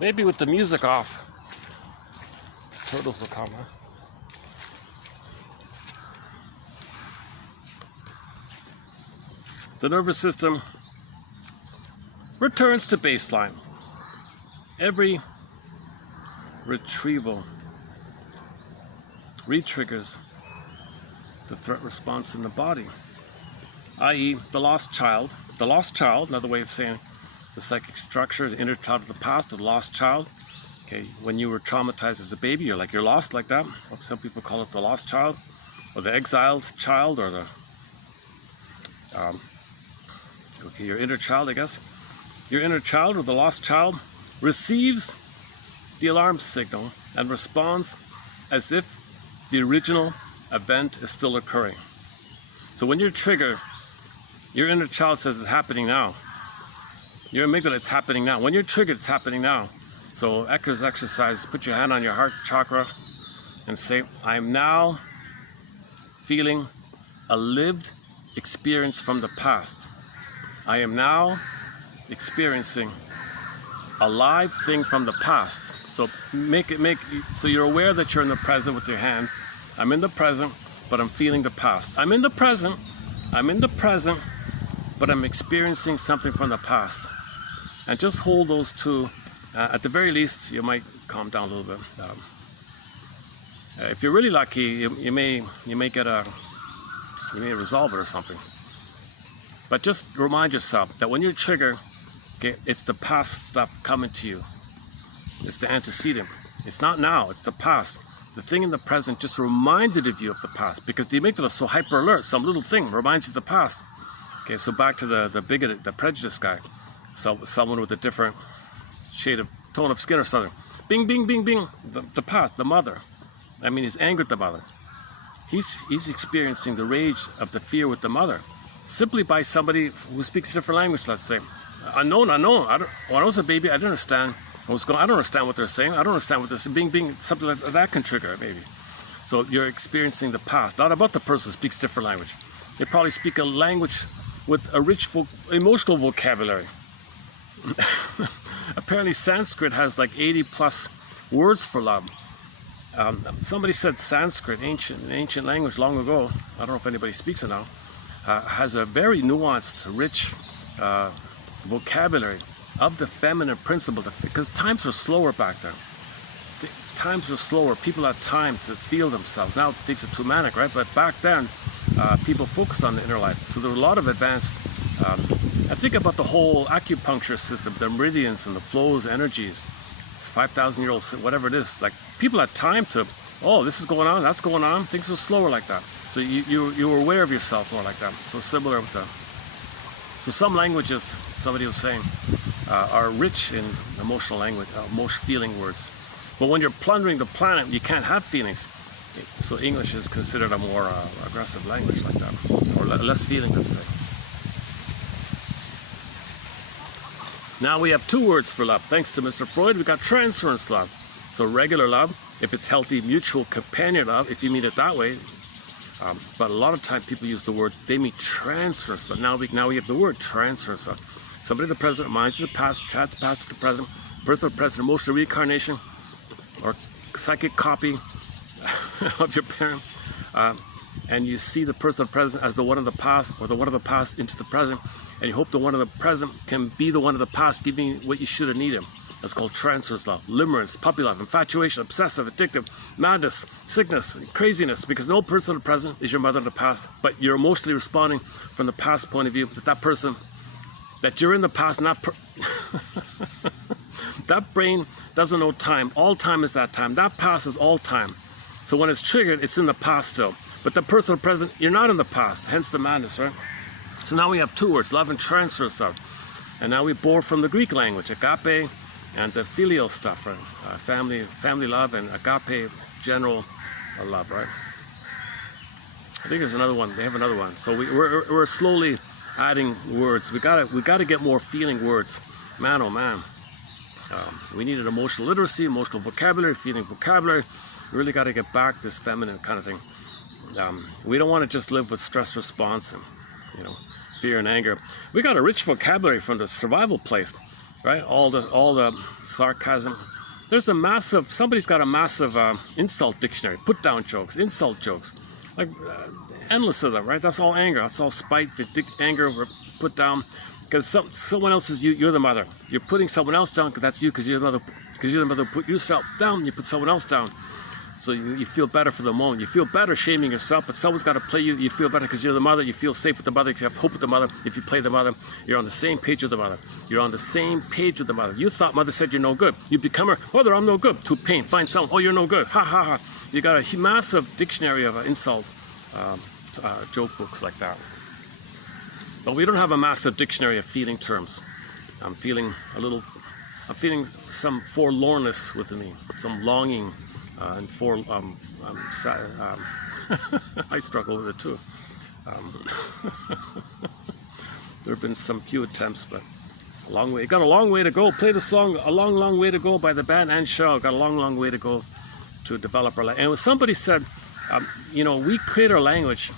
Maybe with the music off, turtles will come, huh? The nervous system returns to baseline. Every retrieval retriggers the threat response in the body, i.e. the lost child. The lost child, another way of saying the psychic structure, the inner child of the past, or the lost child. Okay, when you were traumatized as a baby, you're lost like that. Some people call it the lost child, or the exiled child, or the your inner child, I guess. Your inner child, or the lost child, receives the alarm signal and responds as if the original event is still occurring. So when you're triggered, your inner child says it's happening now. Your amygdala, it's happening now. When you're triggered, it's happening now. So Ecker's exercise, put your hand on your heart chakra and say, I'm now feeling a lived experience from the past. I am now experiencing a live thing from the past. So so you're aware that you're in the present with your hand. I'm in the present, but I'm feeling the past. I'm in the present, but I'm experiencing something from the past. And just hold those two. At the very least, you might calm down a little bit. If you're really lucky, you may resolve it or something. But just remind yourself that when you're triggered, okay, it's the past stuff coming to you. It's the antecedent. It's not now, it's the past. The thing in the present just reminded of you of the past, because the amygdala is so hyper alert, some little thing reminds you of the past. Okay, so back to the bigoted, the prejudiced guy. So someone with a different shade of tone of skin or something. Bing, bing, bing, bing. The past, the mother. I mean, he's angered the mother. He's experiencing the rage of the fear with the mother, simply by somebody who speaks a different language, let's say. Unknown. When I was a baby, I didn't understand what's going on. I don't understand what they're saying. I don't understand what they're saying. Bing, something like that can trigger a baby. So you're experiencing the past, not about the person who speaks a different language. They probably speak a language with a rich emotional vocabulary. Apparently Sanskrit has like 80 plus words for love. Somebody said Sanskrit, ancient language long ago, I don't know if anybody speaks it now, has a very nuanced, rich vocabulary of the feminine principle, because times were slower back then. Times were slower, people had time to feel themselves. Now things are too manic, right? But back then, people focused on the inner life. So there were a lot of advanced, I think about the whole acupuncture system, the meridians and the flows, energies, 5,000-year-old, whatever it is. Like, people had time to, oh, this is going on, that's going on. Things were slower like that. So you were aware of yourself more like that. So similar with that. So some languages, somebody was saying, are rich in emotional language, most feeling words. But when you're plundering the planet, you can't have feelings. So English is considered a more aggressive language like that, or less feeling, let's say. Now we have 2 words for love. Thanks to Mr. Freud, we got transference love. So regular love, if it's healthy, mutual companion love, if you mean it that way. But a lot of time people use the word, they mean transference love. Now we have the word transference love. Somebody in the present reminds you of the past, chat the past to the present, person of the present, emotional reincarnation, or psychic copy of your parent. And you see the person of the present as the one of the past, or the one of the past into the present. And you hope the one of the present can be the one of the past, giving you what you should have needed. That's called transference love, limerence, puppy love, infatuation, obsessive, addictive, madness, sickness, craziness, because no person of the present is your mother of the past, but you're emotionally responding from the past point of view that person, that you're in the past, not that brain doesn't know time. All time is that time. That past is all time. So when it's triggered, it's in the past still. But the person of the present, you're not in the past, hence the madness, right? So now we have 2 words, love and transference love. And now we bore from the Greek language, agape and the filial stuff, right? Family love and agape, general love, right? I think there's another one. They have another one. So we're slowly adding words. We gotta get more feeling words. Man, oh man. We needed emotional literacy, emotional vocabulary, feeling vocabulary. We really got to get back this feminine kind of thing. We don't want to just live with stress response and, fear and anger. We got a rich vocabulary from the survival place, right? All the sarcasm. There's a massive, somebody's got a massive insult dictionary, put down jokes, insult jokes, like endless of them, right? That's all anger. That's all spite, anger, put down. Because someone else is you, you're the mother. You're putting someone else down because that's you, because you're the mother. Put yourself down, you put someone else down. So you feel better for the moment. You feel better shaming yourself, but someone's got to play you. You feel better because you're the mother. You feel safe with the mother because you have hope with the mother. If you play the mother, you're on the same page with the mother. You're on the same page with the mother. You thought mother said you're no good. You become her, mother, I'm no good. To pain, find someone, oh, you're no good. Ha, ha, ha. You got a massive dictionary of insult joke books like that. But we don't have a massive dictionary of feeling terms. I'm feeling some forlornness within me, some longing, and I struggle with it too. There have been some few attempts, but a long way. Got a long way to go. Play the song "A Long, Long Way to Go" by the band and show. Got a long, long way to go to develop our language. And somebody said, we create our language,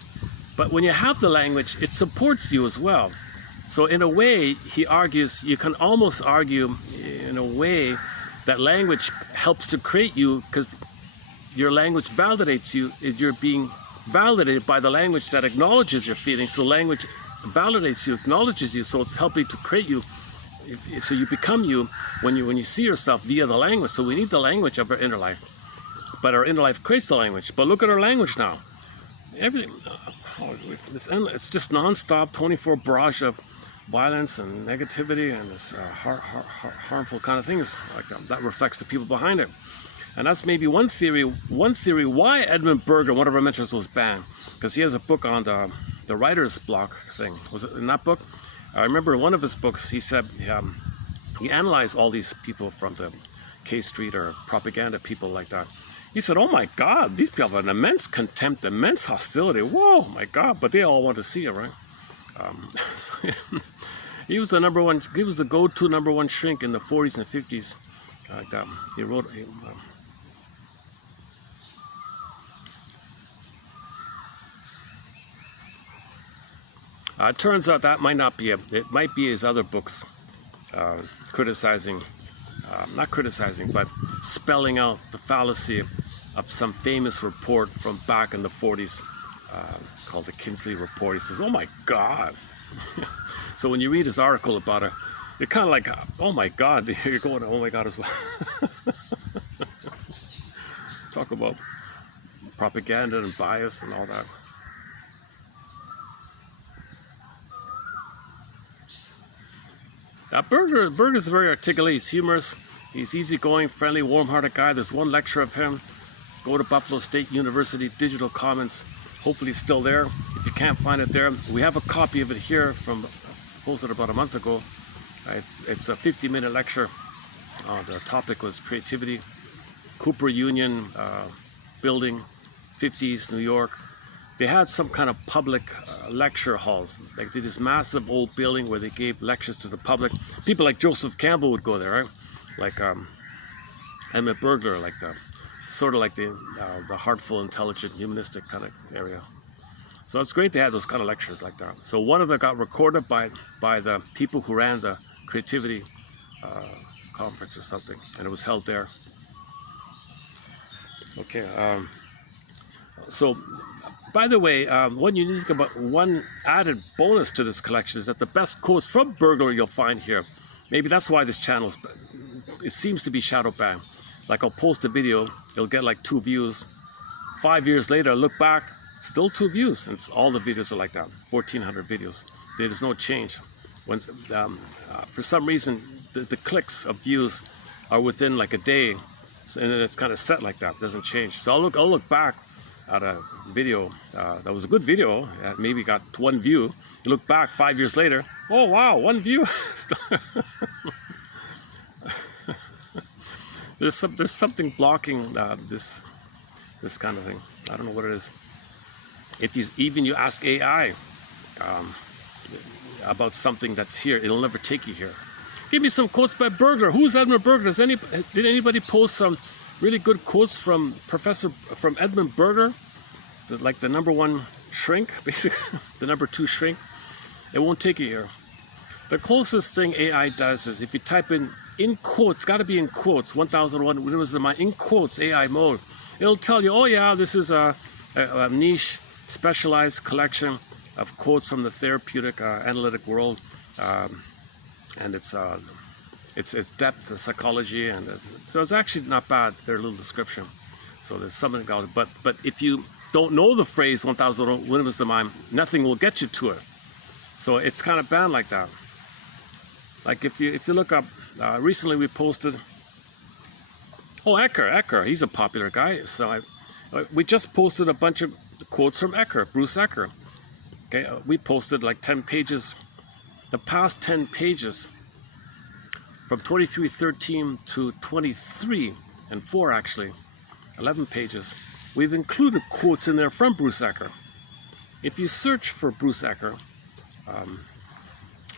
but when you have the language, it supports you as well. So in a way, he argues, you can almost argue in a way that language helps to create you, because your language validates you. You're being validated by the language that acknowledges your feelings. So language validates you, acknowledges you, so it's helping to create you. So you become you when you see yourself via the language. So we need the language of our inner life. But our inner life creates the language. But look at our language now. Everything, it's just non-stop 24 barrage of violence and negativity and this harmful kind of things like that reflects the people behind it. And that's maybe one theory why Edmund Berger, one of our mentors, was banned, because he has a book on the writer's block thing. Was it in that book? I remember in one of his books he said he analyzed all these people from the K Street or propaganda people like that. He said, oh my God, these people have an immense contempt, immense hostility. Whoa, my God, but they all want to see it, right? He was the go-to number one shrink in the 40s and 50s. Like that. He wrote. It turns out that might not be it might be his other books, not criticizing, but spelling out the fallacy of some famous report from back in the 40s called the Kinsley Report. He says, oh my God. So when you read his article about it, you're kind of like, oh my God, you're going, oh my God as well. Talk about propaganda and bias and all that. Berger's very articulate, he's humorous, He's easygoing, friendly, warm-hearted guy. There's one lecture of him. Go to Buffalo State University, Digital Commons. Hopefully it's still there. If you can't find it there, we have a copy of it here from posted about a month ago. It's a 50-minute lecture. The topic was creativity. Cooper Union building, 50s, New York. They had some kind of public lecture halls. Like this massive old building where they gave lectures to the public. People like Joseph Campbell would go there, right? Like Emmett Burglar, like sort of like the heartful, intelligent, humanistic kind of area. So it's great they had those kind of lectures like that. So one of them got recorded by the people who ran the creativity conference or something, and it was held there. Okay. So, by the way, one unique about one added bonus to this collection is that the best quotes from Burglar you'll find here. Maybe that's why this channel it seems to be shadow banned. Like I'll post a video, it'll get like 2 views. 5 years later, I look back, still 2 views, and all the videos are like that. 1,400 videos. There's no change. When for some reason the clicks of views are within like a day, and then it's kind of set like that. Doesn't change. So I'll look back at a video that was a good video, maybe got 1 view. You look back 5 years later, oh wow, 1 view. There's something blocking this kind of thing. I don't know what it is. If you ask AI about something that's here, it'll never take you here. Give me some quotes by Burglar. Who's Edmund Burglar? Did anybody post some really good quotes from Edmund Burglar? Like the #1 shrink, basically, the #2 shrink. It won't take you here. The closest thing AI does is if you type in quotes, got to be in quotes, 1001 Windmills of the Mind, in quotes, AI mode. It'll tell you, oh yeah, this is a niche, specialized collection of quotes from the therapeutic, analytic world. And it's depth, the psychology, and so it's actually not bad. Their little description. So there's something about it. But if you don't know the phrase 1000 Windmills of the Mind, nothing will get you to it. So it's kind of banned like that. Like if you look up, recently we posted. Oh, Ecker, he's a popular guy. So we just posted a bunch of quotes from Ecker, Bruce Ecker. Okay, we posted like 10 pages. The past 10 pages, from 2313 to 23 and 4 actually, 11 pages, we've included quotes in there from Bruce Ecker. If you search for Bruce Ecker,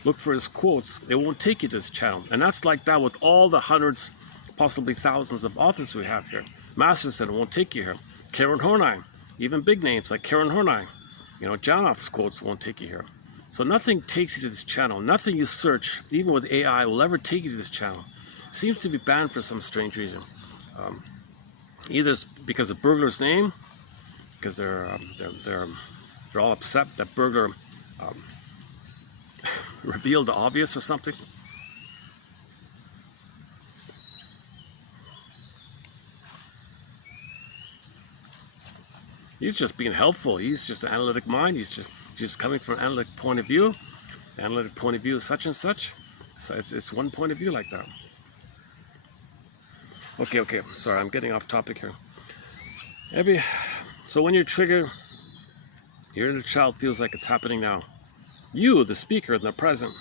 look for his quotes, it won't take you to this channel. And that's like that with all the hundreds, possibly thousands of authors we have here. Masterson, it won't take you here. Karen Horney, even big names like Karen Horney. You know, Janoff's quotes won't take you here. So nothing takes you to this channel. Nothing you search, even with AI, will ever take you to this channel. Seems to be banned for some strange reason. Either it's because of Burglar's name, because they're all upset that Burglar revealed the obvious or something. He's just being helpful. He's just an analytic mind. He's just coming from an analytic point of view. The analytic point of view is such and such. So it's one point of view like that. Okay. Sorry, I'm getting off topic here. So when you're triggered, your inner child feels like it's happening now. You, the speaker in the present,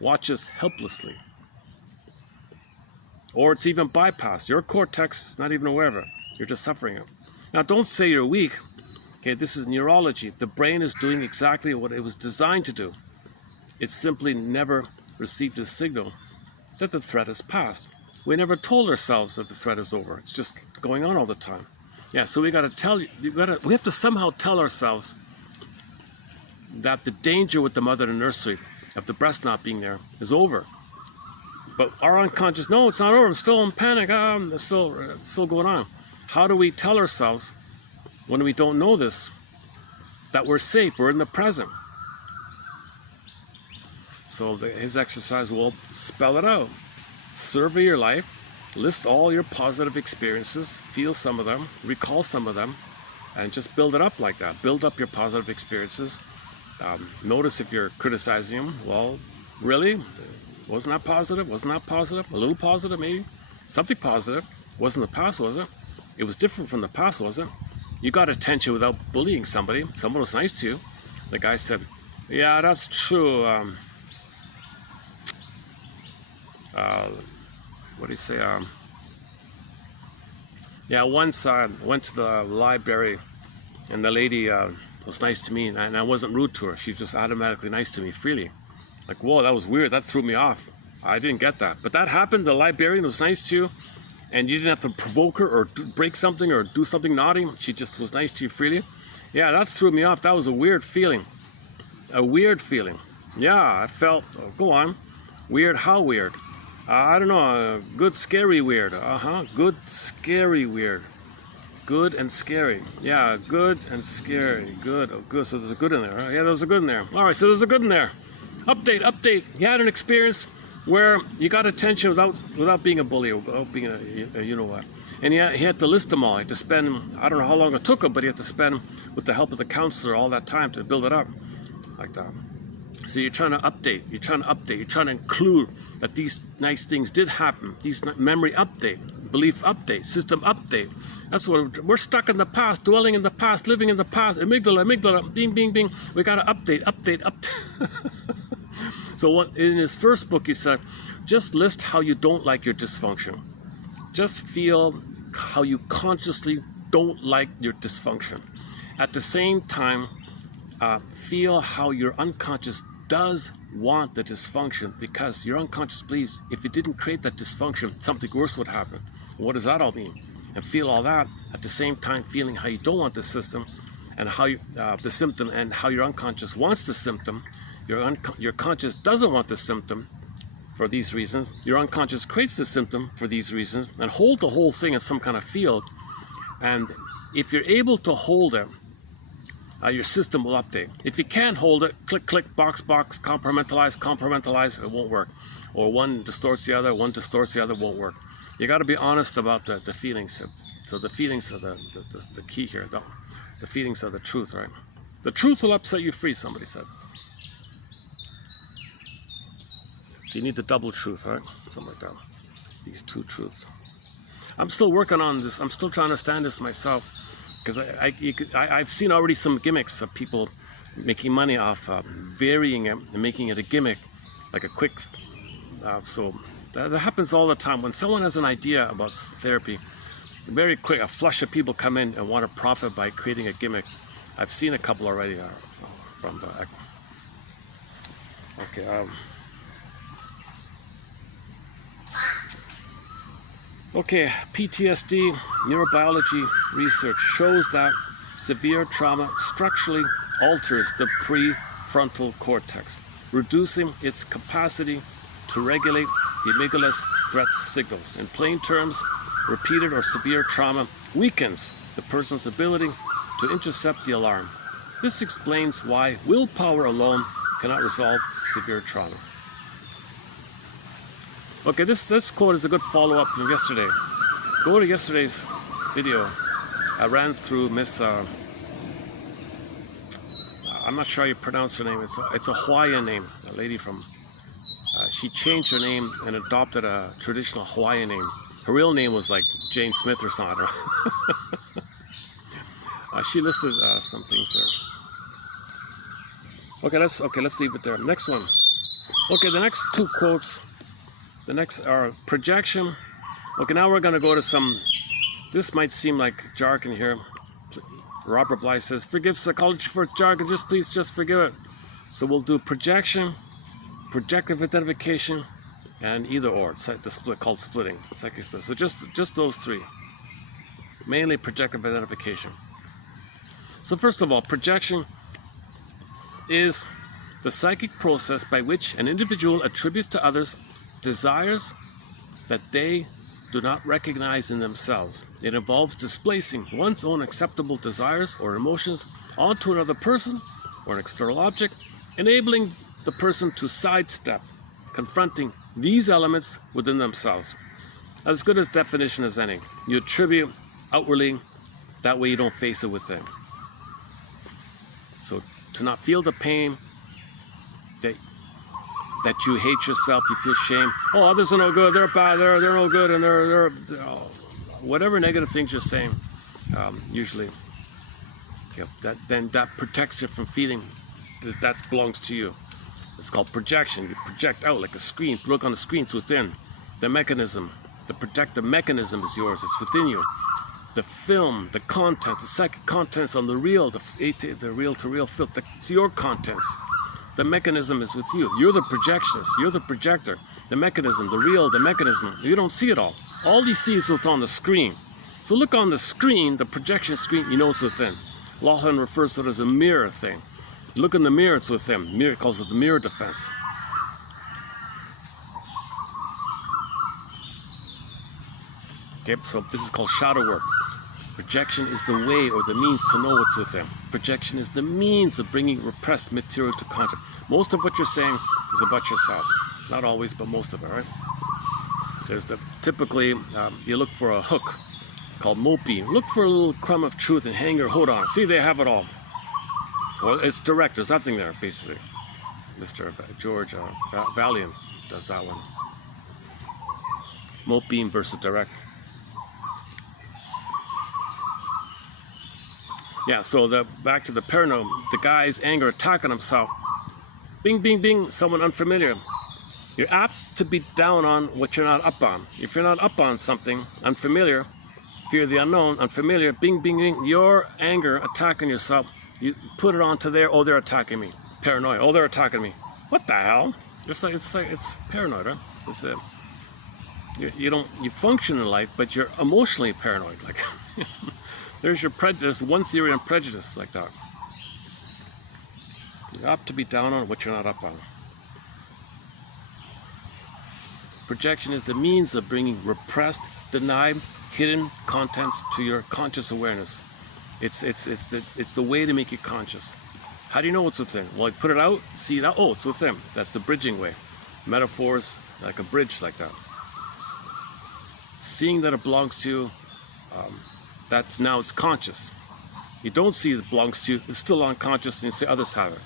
watches helplessly. Or it's even bypassed. Your cortex is not even aware of it. You're just suffering it. Now, don't say you're weak. Okay, this is neurology. The brain is doing exactly what it was designed to do. It simply never received a signal that the threat has passed. We never told ourselves that the threat is over. It's just going on all the time. Yeah, so we got to tell you. We have to somehow tell ourselves that the danger with the mother in the nursery of the breast not being there is over. But our unconscious, no, it's not over. I'm still in panic. It's still going on. How do we tell ourselves when we don't know this that we're safe, we're in the present? So his exercise will spell it out. Survey your life, list all your positive experiences, feel some of them, recall some of them, and just build it up like that. Build up your positive experiences. Notice if you're criticizing them. Well, really? Wasn't that positive? Wasn't that positive? A little positive, maybe? Something positive. Wasn't the past, was it? It was different from the past, was it? You got attention without bullying somebody. Someone was nice to you. The guy said, yeah, that's true. What do you say? Yeah, once I went to the library and the lady was nice to me, and I wasn't rude to her. She was just automatically nice to me freely. Like, whoa, that was weird. That threw me off. I didn't get that. But that happened. The librarian was nice to you, and you didn't have to provoke her or break something or do something naughty. She just was nice to you freely. Yeah, that threw me off. That was a weird feeling. A weird feeling. Yeah, I felt, go on. Weird, how weird? I don't know, good, scary, weird. Good, scary, weird. Good and scary. Yeah, good and scary. Good, oh, good. So there's a good in there. Right? Yeah, there's a good in there. All right, so there's a good in there. Update. You had an experience where you got attention without being a bully, without being a you know what. And he had to list them all. He had to spend, I don't know how long it took him, but he had to spend, with the help of the counselor, all that time to build it up. Like that. So you're trying to update. You're trying to include that these nice things did happen. These memory update, belief update, system update. That's what we're stuck in the past, dwelling in the past, living in the past. Amygdala, bing, bing, bing. We got to update. So in his first book, he said, just list how you don't like your dysfunction. Just feel how you consciously don't like your dysfunction. At the same time, feel how your unconscious does want the dysfunction, because your unconscious believes if it didn't create that dysfunction, something worse would happen. What does that all mean? And feel all that at the same time, feeling how you don't want the system, and how you, the symptom, and how your unconscious wants the symptom. Your conscious doesn't want the symptom for these reasons. Your unconscious creates the symptom for these reasons, and hold the whole thing in some kind of field. And if you're able to hold it, your system will update. If you can't hold it, click, box, compartmentalize, it won't work. Or one distorts the other, won't work. You got to be honest about the feelings. So the feelings are the key here. The feelings are the truth, right? The truth will upset you free, somebody said. So you need the double truth, right? Something like that. These two truths. I'm still working on this. I'm still trying to understand this myself. Because I've seen already some gimmicks of people making money off varying it and making it a gimmick, like a quick. So that happens all the time. When someone has an idea about therapy, very quick, a flush of people come in and want to profit by creating a gimmick. I've seen a couple already from the Ecker. Okay. Okay, PTSD neurobiology research shows that severe trauma structurally alters the prefrontal cortex, reducing its capacity to regulate the amygdala's threat signals. In plain terms, repeated or severe trauma weakens the person's ability to intercept the alarm. This explains why willpower alone cannot resolve severe trauma. Okay, this quote is a good follow-up from yesterday. Go to yesterday's video. I ran through Miss, I'm not sure how you pronounce her name. It's a Hawaiian name, a lady from, she changed her name and adopted a traditional Hawaiian name. Her real name was like Jane Smith or something. She listed some things there. Okay, let's leave it there. Next one. Okay, the next two quotes. The next are projection. Okay, now we're going to go to some, this might seem like jargon here. Robert Bly says, forgive psychology for its jargon, just forgive it. So we'll do projection, projective identification, and either or. It's like the split, called splitting, psychic split. So just those three. Mainly projective identification. So first of all, projection is the psychic process by which an individual attributes to others desires that they do not recognize in themselves. It involves displacing one's own acceptable desires or emotions onto another person or an external object, enabling the person to sidestep confronting these elements within themselves. As good a definition as any. You attribute outwardly, that way you don't face it within. So to not feel the pain that that you hate yourself, you feel shame. Oh, others are no good, they're bad, they're no good, and they're whatever negative things you're saying, usually, okay, that protects you from feeling that belongs to you. It's called projection. You project out like a screen. Look on the screen, it's within. The mechanism, the protective mechanism is yours, it's within you. The film, the content, the psychic contents on the reel, the reel-to-reel film, it's your contents. The mechanism is with you. You're the projectionist. You're the projector. The mechanism, the reel, the mechanism. You don't see it all. All you see is what's on the screen. So look on the screen, the projection screen, you know it's within. Lachlan refers to it as a mirror thing. Look in the mirror, it's within. Mirror calls it the mirror defense. Okay, so this is called shadow work. Projection is the way or the means to know what's within. Projection is the means of bringing repressed material to contact. Most of what you're saying is about yourself. Not always, but most of it, right? There's typically, you look for a hook called mopey. Look for a little crumb of truth and hang your hood on. See, they have it all. Well, it's direct. There's nothing there, basically. Mr. George Valiant does that one. Moping versus direct. Yeah, so back to the paranoid, the guy's anger attacking himself. Bing, bing, bing, someone unfamiliar. You're apt to be down on what you're not up on. If you're not up on something, unfamiliar, fear the unknown, unfamiliar, bing, bing, bing, your anger attacking yourself, you put it onto there, oh, they're attacking me. Paranoid, oh, they're attacking me. What the hell? It's paranoid, right? It's you function in life, but you're emotionally paranoid. Like, there's your prejudice, one theory on prejudice like that. You're apt to be down on what you're not up on. Projection is the means of bringing repressed, denied, hidden contents to your conscious awareness. It's the way to make it conscious. How do you know what's within? Well, I put it out, see it out, oh, it's within. That's the bridging way. Metaphors like a bridge like that. Seeing that it belongs to you, now it's conscious. You don't see it belongs to you, it's still unconscious, and you say others have it.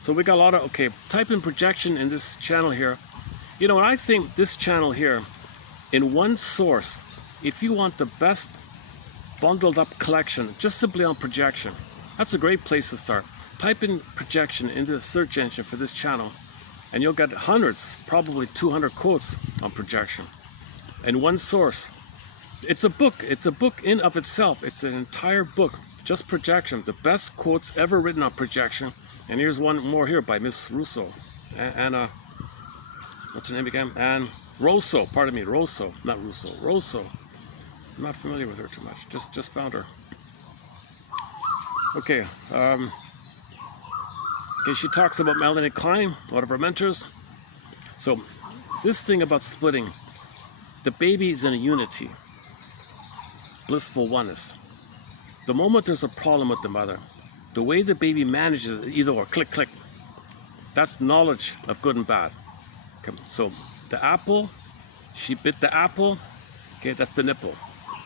So we got a lot of, okay, type in projection in this channel here. You know, I think this channel here, in one source, if you want the best bundled up collection, just simply on projection, that's a great place to start. Type in projection into the search engine for this channel, and you'll get hundreds, probably 200 quotes on projection. In one source. It's a book in of itself. It's an entire book, just projection. The best quotes ever written on projection. And here's one more here by Miss Russo. Anna, what's her name again? Anne Rosso, pardon me, Rosso, not Russo, Rosso. I'm not familiar with her too much, just found her. Okay, she talks about Melanie Klein, one of her mentors. So this thing about splitting, the baby is in a unity, blissful oneness. The moment there's a problem with the mother, the way the baby manages either or, click, click, that's knowledge of good and bad. Okay, so the apple, she bit the apple, okay, that's the nipple.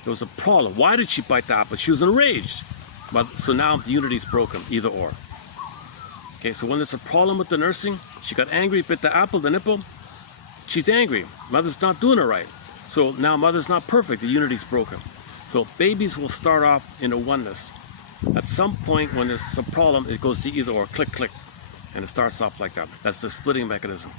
There was a problem. Why did she bite the apple? She was enraged. But, so now the unity's broken, either or. Okay, so when there's a problem with the nursing, she got angry, bit the apple, the nipple, she's angry. Mother's not doing it right. So now mother's not perfect, the unity's broken. So babies will start off in a oneness. At some point when there's a problem, it goes to either or, click, click, and it starts off like that. That's the splitting mechanism.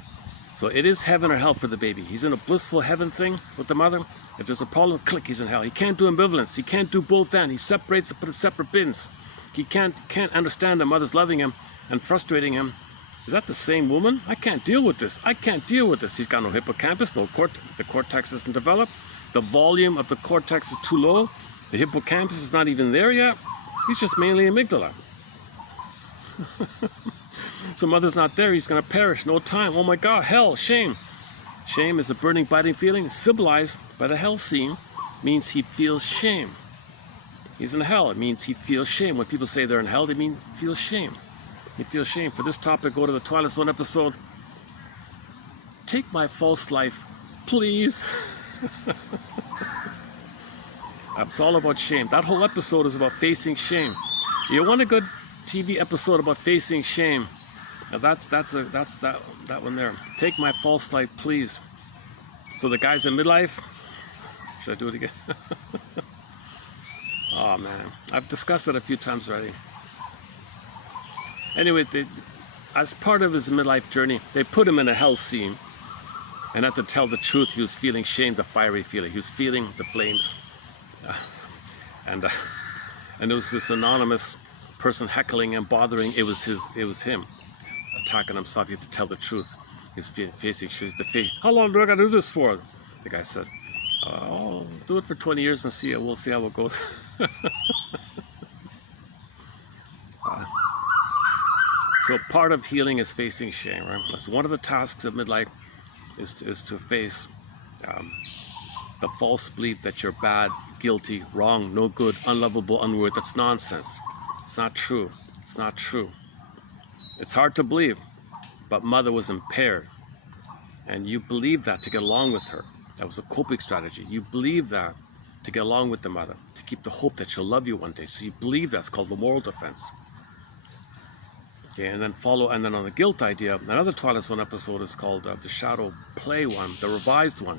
So it is heaven or hell for the baby. He's in a blissful heaven thing with the mother. If there's a problem, click, he's in hell. He can't do ambivalence. He can't do both and. He separates and puts separate bins. He can't understand the mother's loving him and frustrating him. Is that the same woman? I can't deal with this. I can't deal with this. He's got no hippocampus, the cortex isn't developed. The volume of the cortex is too low. The hippocampus is not even there yet. He's just mainly amygdala. So mother's not there, he's going to perish. No time. Oh my God, hell, shame. Shame is a burning, biting feeling, symbolized by the hell scene, means he feels shame. He's in hell, it means he feels shame. When people say they're in hell, they mean feel shame. He feels shame. For this topic, go to the Twilight Zone episode. Take my false life, please. It's all about shame. That whole episode is about facing shame. You want a good TV episode about facing shame? Now that's that one there. Take my false light, please. So the guy's in midlife. Should I do it again? Oh man, I've discussed it a few times already. Anyway, as part of his midlife journey, they put him in a hell scene. And had to tell the truth, he was feeling shame, the fiery feeling. He was feeling the flames. And there was this anonymous person heckling and bothering. It was him attacking himself. He had to tell the truth. He's facing the face. How long do I got to do this for? The guy said, "Oh, do it for 20 years and see it. We'll see how it goes." So part of healing is facing shame, right? That's one of the tasks of midlife. Is to face the false belief that you're bad, guilty, wrong, no good, unlovable, unworthy. That's nonsense. It's not true. It's not true. It's hard to believe, but mother was impaired, and you believe that to get along with her. That was a coping strategy. You believe that to get along with the mother, to keep the hope that she'll love you one day. So you believe that's called the moral defense. Okay, and then on the guilt idea, another Twilight Zone episode is called the Shadow Play one, the revised one,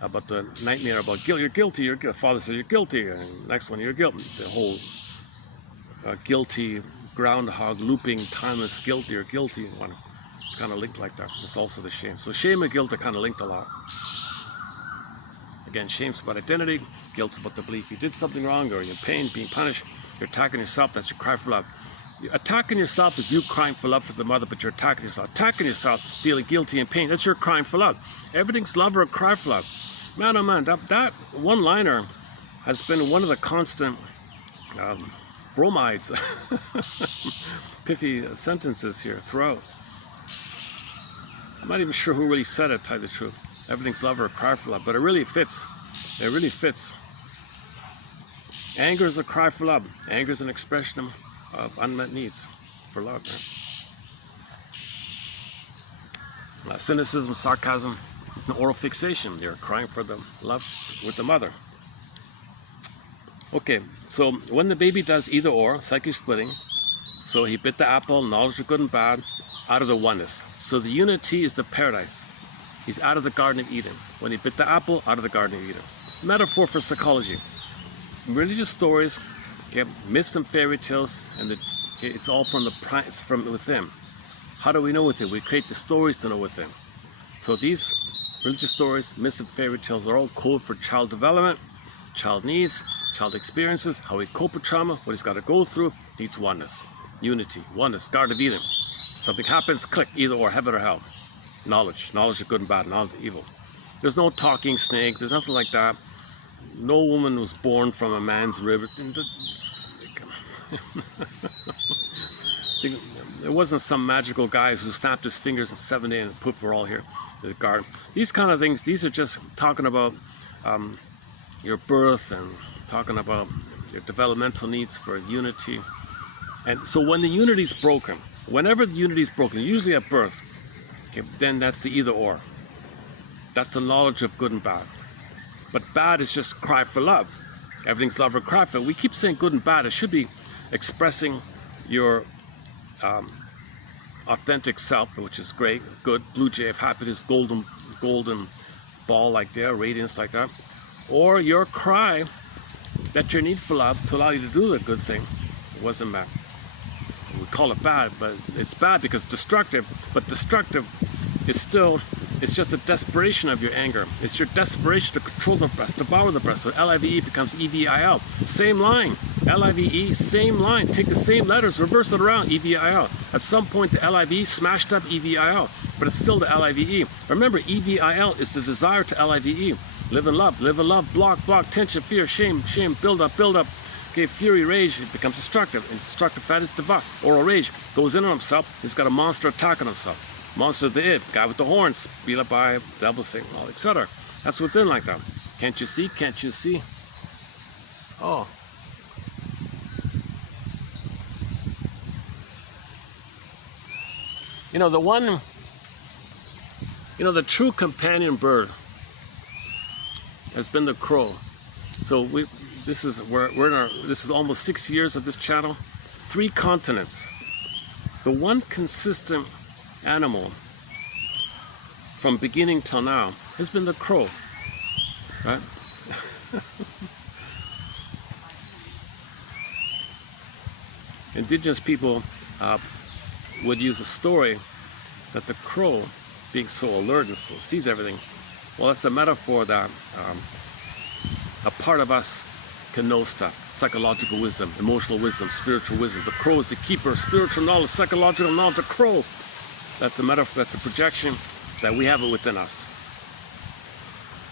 about the nightmare about guilt. You're guilty. Father says you're guilty, and next one you're guilty. The whole guilty groundhog looping timeless guilty or guilty one. It's kind of linked like that. It's also the shame. So shame and guilt are kind of linked a lot. Again, shame's about identity. Guilt's about the belief you did something wrong, or you're in pain, being punished. You're attacking yourself. That's your cry for love. Attacking yourself is you crying for love for the mother, but you're attacking yourself. Attacking yourself, feeling guilty and pain, that's your crying for love. Everything's love or cry for love. Man, oh man, that one-liner has been one of the constant bromides, pithy sentences here throughout. I'm not even sure who really said it, to tell you the truth. Everything's love or cry for love, but it really fits. It really fits. Anger is a cry for love. Anger is an expression of unmet needs for love. Cynicism, sarcasm, and oral fixation. You're crying for the love with the mother. Okay, so when the baby does either or, psychic splitting, so he bit the apple, knowledge of good and bad, out of the oneness. So the unity is the paradise. He's out of the Garden of Eden. When he bit the apple, out of the Garden of Eden. Metaphor for psychology. Religious stories, okay, myths and fairy tales, and it's all from it's from within. How do we know within? We create the stories to know within. So these religious stories, myths and fairy tales are all code for child development, child needs, child experiences, how we cope with trauma, what he's got to go through, needs oneness, unity, oneness, Garden of Eden. Something happens, click, either or, heaven or hell. Knowledge of good and bad, knowledge of evil. There's no talking snake, there's nothing like that. No woman was born from a man's rib. There wasn't some magical guy who snapped his fingers in 7 days and poof, we're all here in the garden. These kind of things, these are just talking about your birth and talking about your developmental needs for unity. And so when the unity is broken, whenever the unity is broken, usually at birth, okay, then that's the either or. That's the knowledge of good and bad. But bad is just cry for love. Everything's love or cry for. We keep saying good and bad. It should be expressing your authentic self, which is great, good, blue jay of happiness, golden ball like there, radiance like that. Or your cry that your need for love to allow you to do the good thing wasn't met. We call it bad, but it's bad because destructive, but destructive is still, it's just a desperation of your anger. It's your desperation to control the breast, devour the breast. So L-I-V-E becomes E-V-I-L. Same line, L-I-V-E, same line. Take the same letters, reverse it around, E-V-I-L. At some point, the L-I-V smashed up E-V-I-L, but it's still the L-I-V-E. Remember, E-V-I-L is the desire to L-I-V-E. Live in love, block, tension, fear, shame, build up. Okay, fury, rage, it becomes destructive. And destructive fat is devour. Oral rage goes in on himself. He's got a monster attacking himself. Monster of the id, guy with the horns, beat up by devil, Satan, all, etc. That's within like that. Can't you see? Can't you see? Oh. You know, the true companion bird has been the crow. So this is almost 6 years of this channel. 3 continents. the one consistent animal from beginning till now has been the crow, right? Indigenous people would use a story that the crow, being so alert and so sees everything, well, that's a metaphor that a part of us can know stuff. Psychological wisdom, emotional wisdom, spiritual wisdom. The crow is the keeper of spiritual knowledge, psychological knowledge. The crow, that's a metaphor, that's a projection that we have it within us.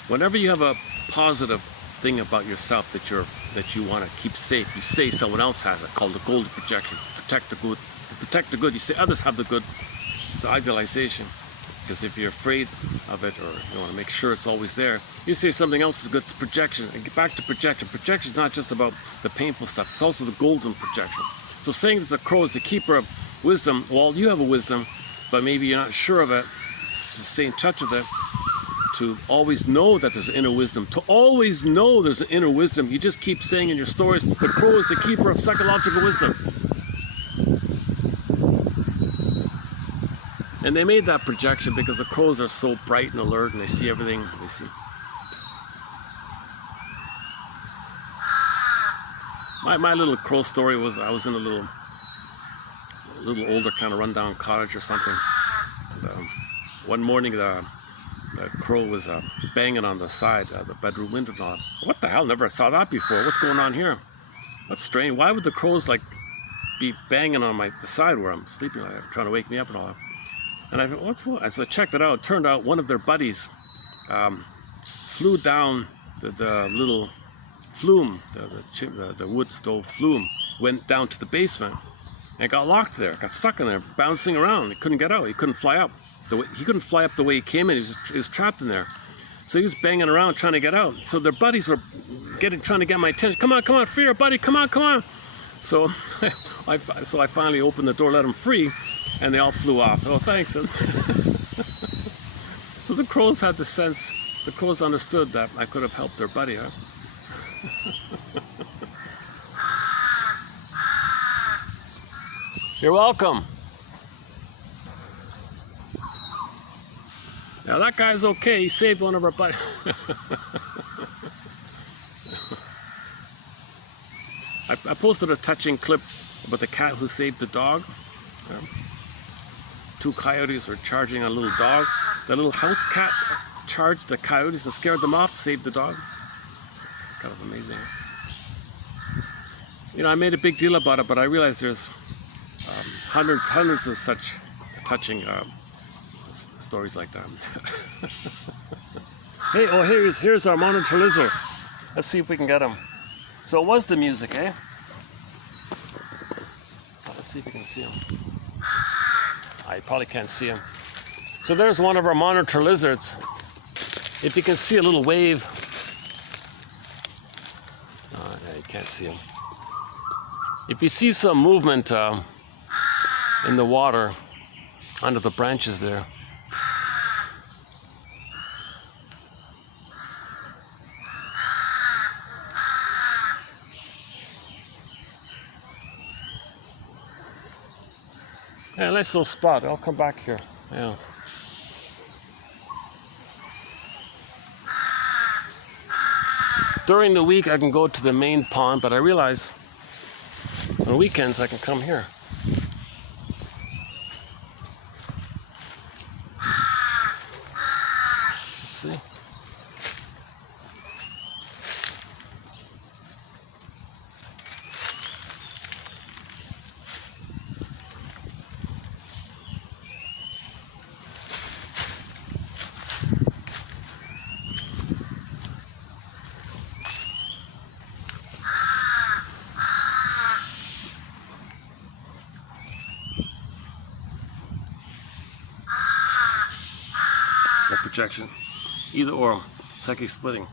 Whenever you have a positive thing about yourself that you want to keep safe, you say someone else has it, called the golden projection. Protect the good. To protect the good, you say others have the good. It's idealization. Because if you're afraid of it, or you want to make sure it's always there, you say something else is good. It's projection. And get back to projection. Projection is not just about the painful stuff. It's also the golden projection. So saying that the crow is the keeper of wisdom, well, you have a wisdom, but maybe you're not sure of it. To stay in touch with it, to always know that there's inner wisdom, to always know there's an inner wisdom. You just keep saying in your stories, the crow is the keeper of psychological wisdom. And they made that projection because the crows are so bright and alert and they see everything. They see. My little crow story was, I was in a little older kind of rundown cottage or something. And, one morning the crow was banging on the side, the bedroom window. And all. What the hell? Never saw that before. What's going on here? That's strange. Why would the crows like be banging on the side where I'm sleeping, like, trying to wake me up and all that? And I thought, what's what? So I checked it out. It turned out one of their buddies flew down the little flume, the wood stove flume, went down to the basement and got locked there, got stuck in there, bouncing around. He couldn't get out. He couldn't fly up. He couldn't fly up the way he came in. He was trapped in there. So he was banging around trying to get out. So their buddies were trying to get my attention. Come on, free, buddy. Come on. So I finally opened the door, let them free, and they all flew off. Oh, thanks. So the crows had the sense. The crows understood that I could have helped their buddy, huh? You're welcome. Now that guy's okay. He saved one of our buddies. I posted a touching clip about the cat who saved the dog. Two coyotes were charging a little dog. The little house cat charged the coyotes and scared them off, saved the dog. Kind of amazing. You know, I made a big deal about it, but I realized there's hundreds of such touching stories like that. Hey, here's our monitor lizard. Let's see if we can get him. So it was the music, eh? Let's see if we can see him. I probably can't see him. So there's one of our monitor lizards. If you can see a little wave. Yeah, you can't see him. If you see some movement in the water under the branches there. Yeah, nice little spot. I'll come back here. Yeah. During the week I can go to the main pond, but I realize on weekends I can come here. Let's see. Projection, either or, psychic splitting.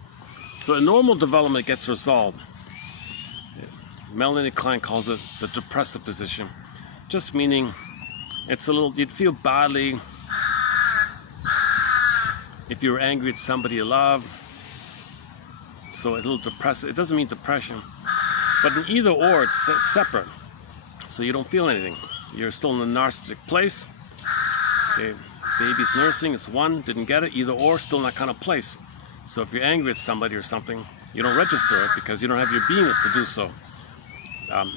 So a normal development gets resolved. Melanie Klein calls it the depressive position, just meaning it's a little, you'd feel badly if you were angry at somebody you love. So a little depressive. It doesn't mean depression, but in either or, it's separate. So you don't feel anything. you're still in a narcissistic place. Okay, baby's nursing, it's one, didn't get it, either or, still in that kind of place. So if you're angry at somebody or something, you don't register it because you don't have your beingness to do so.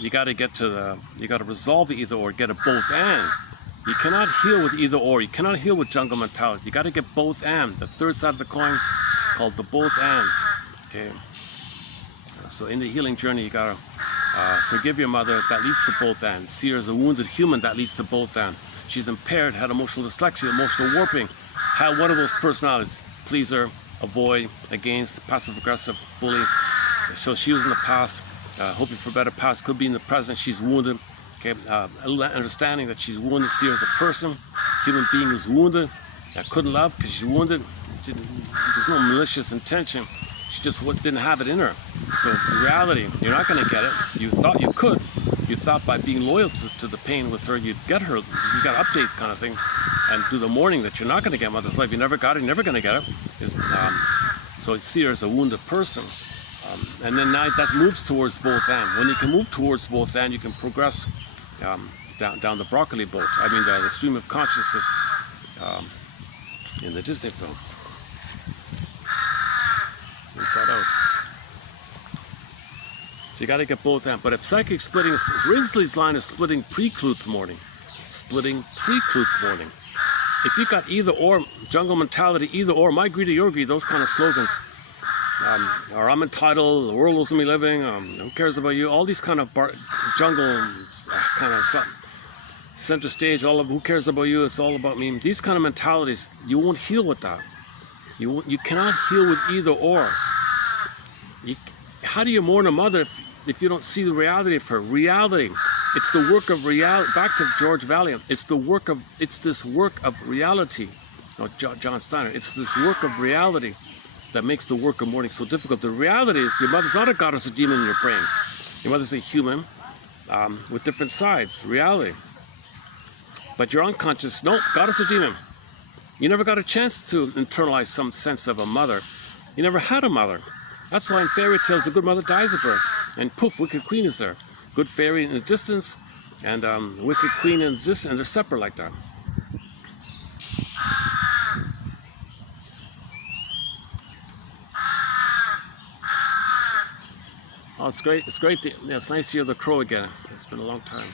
You got to resolve the either or, get a both and. You cannot heal with either or. You cannot heal with jungle mentality. You got to get both and. The third side of the coin, called the both and. Okay. So in the healing journey, you got to forgive your mother. That leads to both and. See her as a wounded human. That leads to both and. She's impaired, had emotional dyslexia, emotional warping, had one of those personalities: pleaser, avoid, against, passive aggressive, bully. So she was in the past, hoping for a better past. Could be in the present. She's wounded. Okay, understanding that she's wounded, see her as a person, human being who's wounded, couldn't love because she's wounded. There's no malicious intention. She just didn't have it in her. So in reality, you're not going to get it. You thought you could. You thought by being loyal to the pain with her, you'd get her. You got to update kind of thing and do the mourning that you're not going to get mother's love. You never got it. You're never going to get it. So see her as a wounded person. And then now that moves towards both and. When you can move towards both and, you can progress down the broccoli boat. I mean the stream of consciousness in the Disney film. Inside out. So you got to get both and. But if psychic splitting, Ringsley's line is splitting precludes mourning. Splitting precludes mourning. If you got either or, jungle mentality, either or, my greed or your greed, those kind of slogans, or I'm entitled, the world owes me living, who cares about you, all these kind of jungle kind of center stage, all of who cares about you, it's all about me. These kind of mentalities, you won't heal with that. You cannot heal with either or. How do you mourn a mother if you don't see the reality of her? Reality. It's the work of reality. Back to George Valiant. It's this work of reality. No, John Steiner. It's this work of reality that makes the work of mourning so difficult. The reality is your mother's not a goddess or demon in your brain. Your mother's a human with different sides. Reality. But your unconscious, no, goddess or demon. You never got a chance to internalize some sense of a mother. You never had a mother. That's why in fairy tales the good mother dies at birth. And poof, wicked queen is there. Good fairy in the distance, and wicked queen in the distance, and they're separate like that. Oh, it's great. It's great. It's nice to hear the crow again. It's been a long time.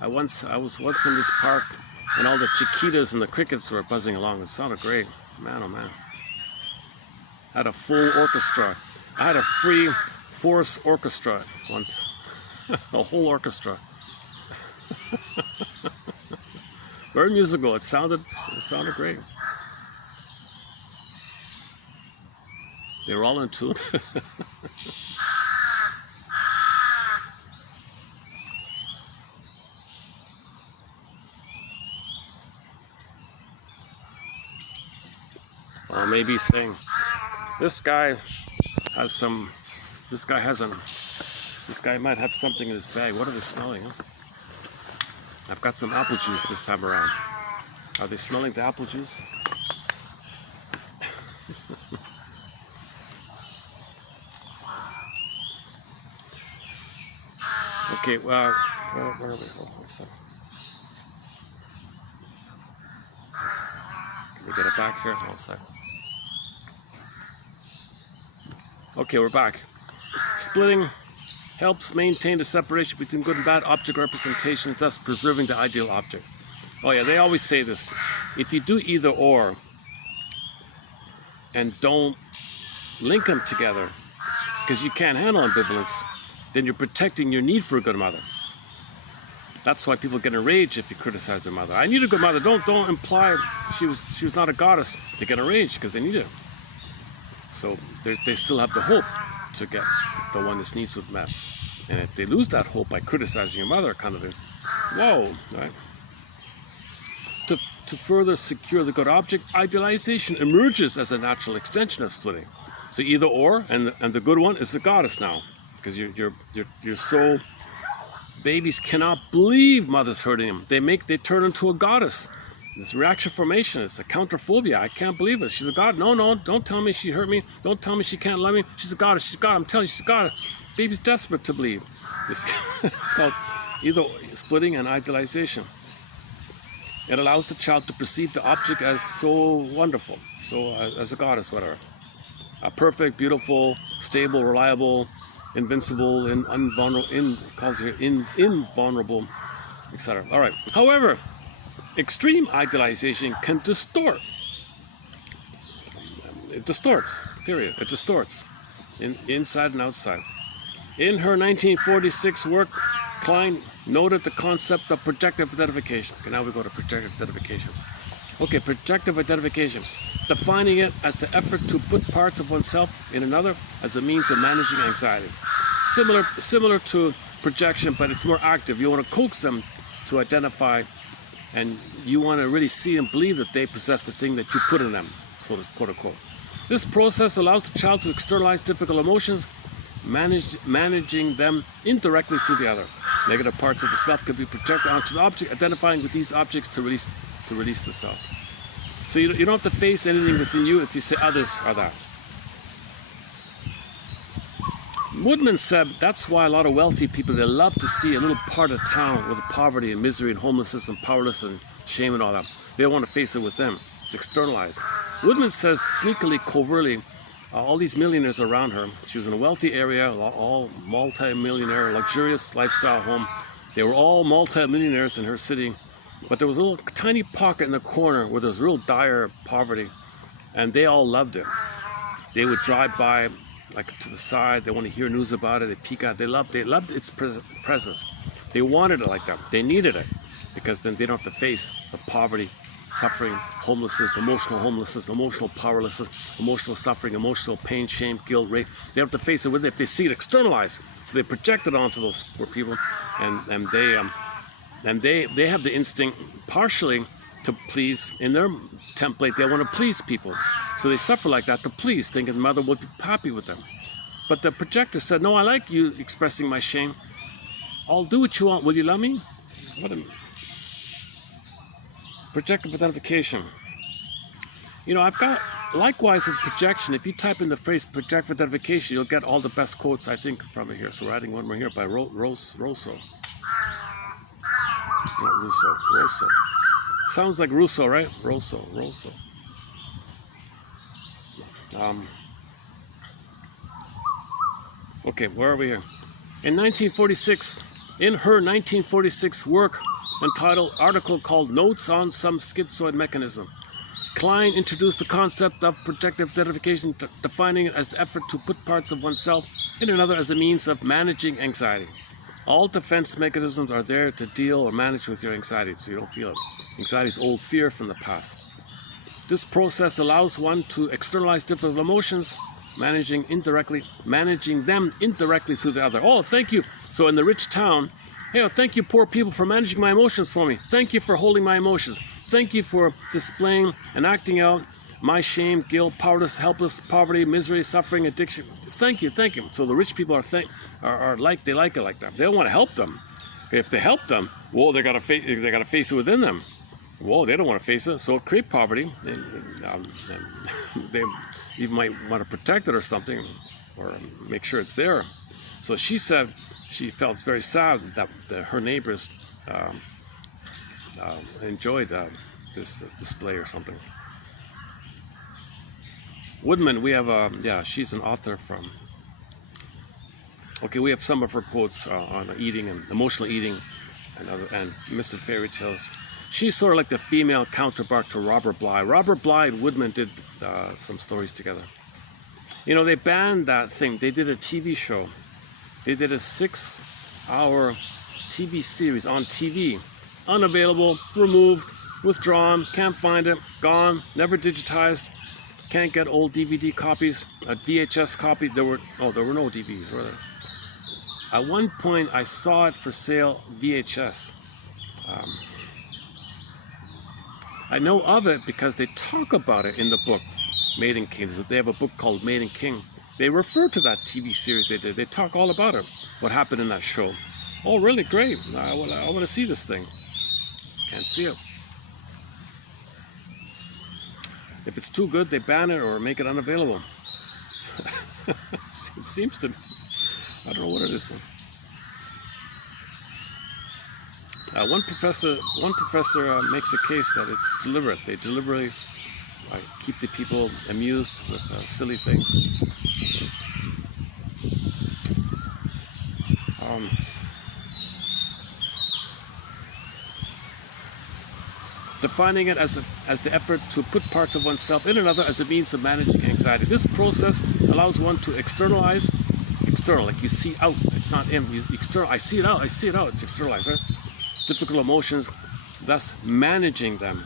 I was once in this park, and all the cicadas and the crickets were buzzing along. It sounded great. Man, oh man. I had a full orchestra. I had a free forest orchestra once. A whole orchestra. Very musical. It sounded great. They were all in tune. Or maybe saying, this guy might have something in his bag. What are they smelling, huh? I've got some apple juice this time around. Are they smelling the apple juice? Okay, well, where are we? Hold on a second. Can we get it back here? Hold on a second. Okay, we're back. Splitting helps maintain the separation between good and bad object representations, thus preserving the ideal object. Oh yeah, they always say this. If you do either or and don't link them together because you can't handle ambivalence, then you're protecting your need for a good mother. That's why people get enraged if you criticize their mother. I need a good mother. Don't imply she was not a goddess. They get enraged because they need it. So they still have the hope to get the one that's needs with met. And if they lose that hope by criticizing your mother, kind of, whoa, right? To further secure the good object, idealization emerges as a natural extension of splitting. So either or, and the good one is the goddess now, because you're so. Babies cannot believe mother's hurting them. They turn into a goddess. This reaction formation is a counterphobia. I can't believe it. She's a god. No, don't tell me she hurt me. Don't tell me she can't love me. She's a goddess. She's a god. I'm telling you, she's a goddess. Baby's desperate to believe. It's called either splitting and idealization. It allows the child to perceive the object as so wonderful, so as a goddess, whatever. Perfect, beautiful, stable, reliable, invincible, invulnerable, etc. All right. However, extreme idealization can distort. It distorts, period. It distorts, inside and outside. In her 1946 work, Klein noted the concept of projective identification. Okay, now we go to projective identification. Okay, projective identification. Defining it as the effort to put parts of oneself in another as a means of managing anxiety. Similar to projection, but it's more active. You want to coax them to identify, and you want to really see and believe that they possess the thing that you put in them, so to quote unquote. This process allows the child to externalize difficult emotions, managing them indirectly through the other. Negative parts of the self can be projected onto the object, identifying with these objects to release the self. So you don't have to face anything within you if you say others are that. Woodman said that's why a lot of wealthy people, they love to see a little part of town with poverty and misery and homelessness and powerlessness and shame and all that. They don't want to face it with them. It's externalized. Woodman says sneakily, covertly, all these millionaires around her. She was in a wealthy area, all multi-millionaire, luxurious lifestyle home. They were all multi-millionaires in her city. But there was a little tiny pocket in the corner where there was real dire poverty, and they all loved it. They would drive by, like to the side. They want to hear news about it. They peek out. They loved its presence. They wanted it like that. They needed it because then they don't have to face the poverty, suffering, homelessness, emotional powerlessness, emotional suffering, emotional pain, shame, guilt, rape. They have to face it with it if they see it externalized. So they project it onto those poor people, and they have the instinct partially to please. In their template, they want to please people. So they suffer like that to please, thinking the mother would be happy with them. But the projector said, no, I like you expressing my shame. I'll do what you want. Will you love me? What a projective identification. You know, I've got, likewise with projection, if you type in the phrase projective identification, you'll get all the best quotes, I think, from it here. So we're adding one more here by Rosso. Not Rosso. Sounds like Russo, right? Rosso. Okay, where are we here? In her 1946 work entitled article called Notes on Some Schizoid Mechanism, Klein introduced the concept of projective identification, defining it as the effort to put parts of oneself in another as a means of managing anxiety. All defense mechanisms are there to deal or manage with your anxiety, so you don't feel it. Anxiety is old fear from the past. This process allows one to externalize difficult emotions, managing them indirectly through the other. Oh, thank you. So in the rich town, hey, thank you, poor people, for managing my emotions for me. Thank you for holding my emotions. Thank you for displaying and acting out my shame, guilt, powerless, helpless, poverty, misery, suffering, addiction. Thank you. So the rich people they like it like that. They don't want to help them. If they help them, well, they got to face it within them. Well, they don't want to face it, so create poverty. They even might want to protect it or something, or make sure it's there. So she said she felt very sad that her neighbors enjoyed this display or something. Woodman, we have she's an author from. Okay, we have some of her quotes on eating and emotional eating and myths and fairy tales. She's sort of like the female counterpart to Robert Bly. Robert Bly and Woodman did some stories together. You know, they banned that thing. They did a TV show. They did a 6-hour TV series on TV. Unavailable, removed, withdrawn, can't find it, gone, never digitized, can't get old DVD copies, a VHS copy. There were no DVDs, were there? At one point, I saw it for sale, VHS. I know of it because they talk about it in the book, Maiden King. They have a book called Maiden King. They refer to that TV series they did. They talk all about it, what happened in that show. Oh, really? Great. I want to see this thing. Can't see it. If it's too good, they ban it or make it unavailable. It seems to me. I don't know what it is. One professor makes a case that it's deliberate. They deliberately keep the people amused with silly things. Defining it as the effort to put parts of oneself in another as a means of managing anxiety. This process allows one to externalize, like you see out, it's not in, you external, I see it out, it's externalized, right? Difficult emotions, thus managing them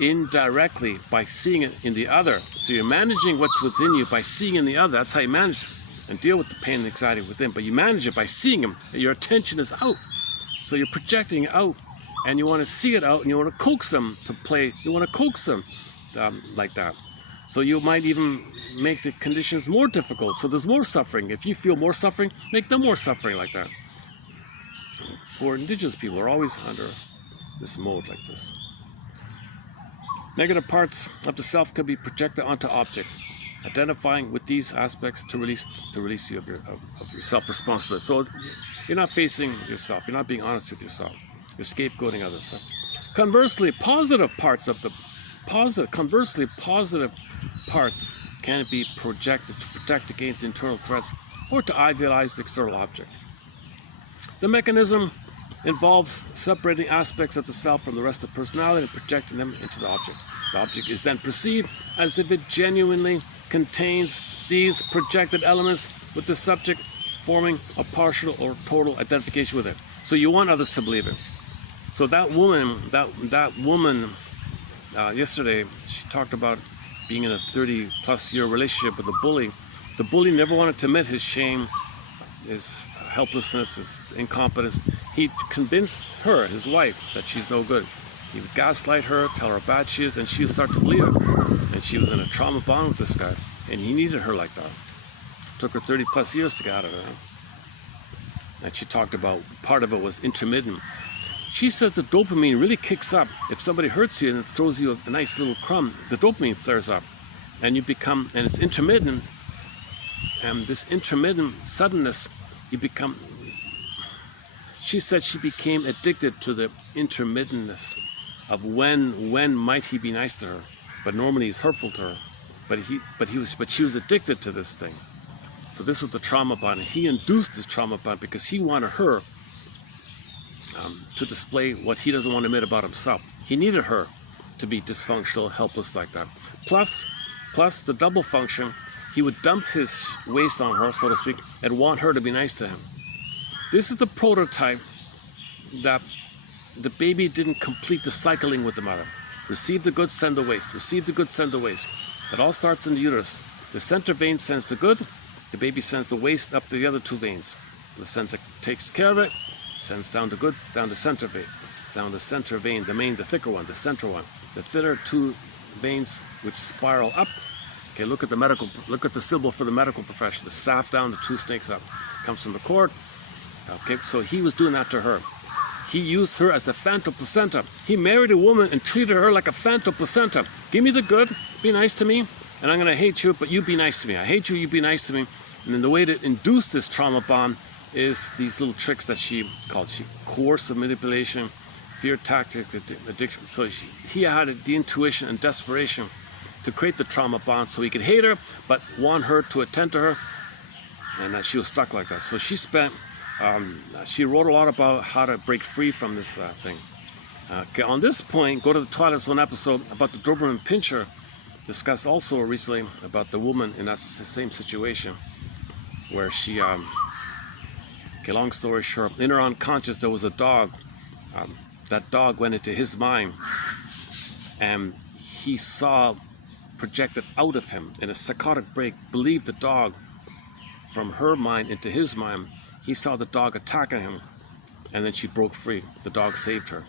indirectly by seeing it in the other. So you're managing what's within you by seeing in the other. That's how you manage and deal with the pain and anxiety within, but you manage it by seeing them. Your attention is out, so you're projecting out. And you want to see it out, and you want to coax them to play. You want to coax them like that. So you might even make the conditions more difficult. So there's more suffering. If you feel more suffering, make them more suffering like that. Poor indigenous people are always under this mode like this. Negative parts of the self can be projected onto object, identifying with these aspects to release you of your self-responsibility. So you're not facing yourself. You're not being honest with yourself. You're scapegoating others. Conversely, positive parts can be projected to protect against internal threats or to idealize the external object. The mechanism involves separating aspects of the self from the rest of the personality and projecting them into the object. The object is then perceived as if it genuinely contains these projected elements, with the subject forming a partial or total identification with it. So you want others to believe it. So that woman yesterday, she talked about being in a 30-plus year relationship with a bully. The bully never wanted to admit his shame, his helplessness, his incompetence. He convinced her, his wife, that she's no good. He would gaslight her, tell her how bad she is, and she would start to believe it. And she was in a trauma bond with this guy, and he needed her like that. It took her 30-plus years to get out of it. And she talked about, part of it was intermittent. She said the dopamine really kicks up. If somebody hurts you and throws you a nice little crumb, the dopamine flares up. And you become, and it's intermittent, and this intermittent suddenness, you become, she said she became addicted to the intermittentness of when might he be nice to her. But normally he's hurtful to her. But she was addicted to this thing. So this was the trauma bond. He induced this trauma bond because he wanted her to display what he doesn't want to admit about himself. He needed her to be dysfunctional, helpless like that. Plus the double function, he would dump his waste on her, so to speak, and want her to be nice to him. This is the prototype that the baby didn't complete the cycling with the mother. Receive the good, send the waste. Receive the good, send the waste. It all starts in the uterus. The center vein sends the good, the baby sends the waste up to the other two veins. The center takes care of it, sends down the good, down the center vein, the main, the thicker one, the center one. The thinner two veins which spiral up. Okay, look at the symbol for the medical profession. The staff down, the two snakes up. Comes from the cord. Okay, so he was doing that to her. He used her as a phantom placenta. He married a woman and treated her like a phantom placenta. Give me the good, be nice to me, and I'm going to hate you, but you be nice to me. I hate you, you be nice to me. And then the way to induce this trauma bond is these little tricks that she called coercive manipulation, fear tactics, addiction. So he had the intuition and desperation to create the trauma bond so he could hate her, but want her to attend to her. And she was stuck like that. So she spent, she wrote a lot about how to break free from this thing. Okay, on this point, go to the Twilight Zone episode about the Doberman Pinscher, discussed also recently about the woman in that same situation, where she, okay, long story short, in her unconscious there was a dog. That dog went into his mind, and he saw projected out of him in a psychotic break, believed the dog from her mind into his mind. He saw the dog attacking him, and then she broke free. The dog saved her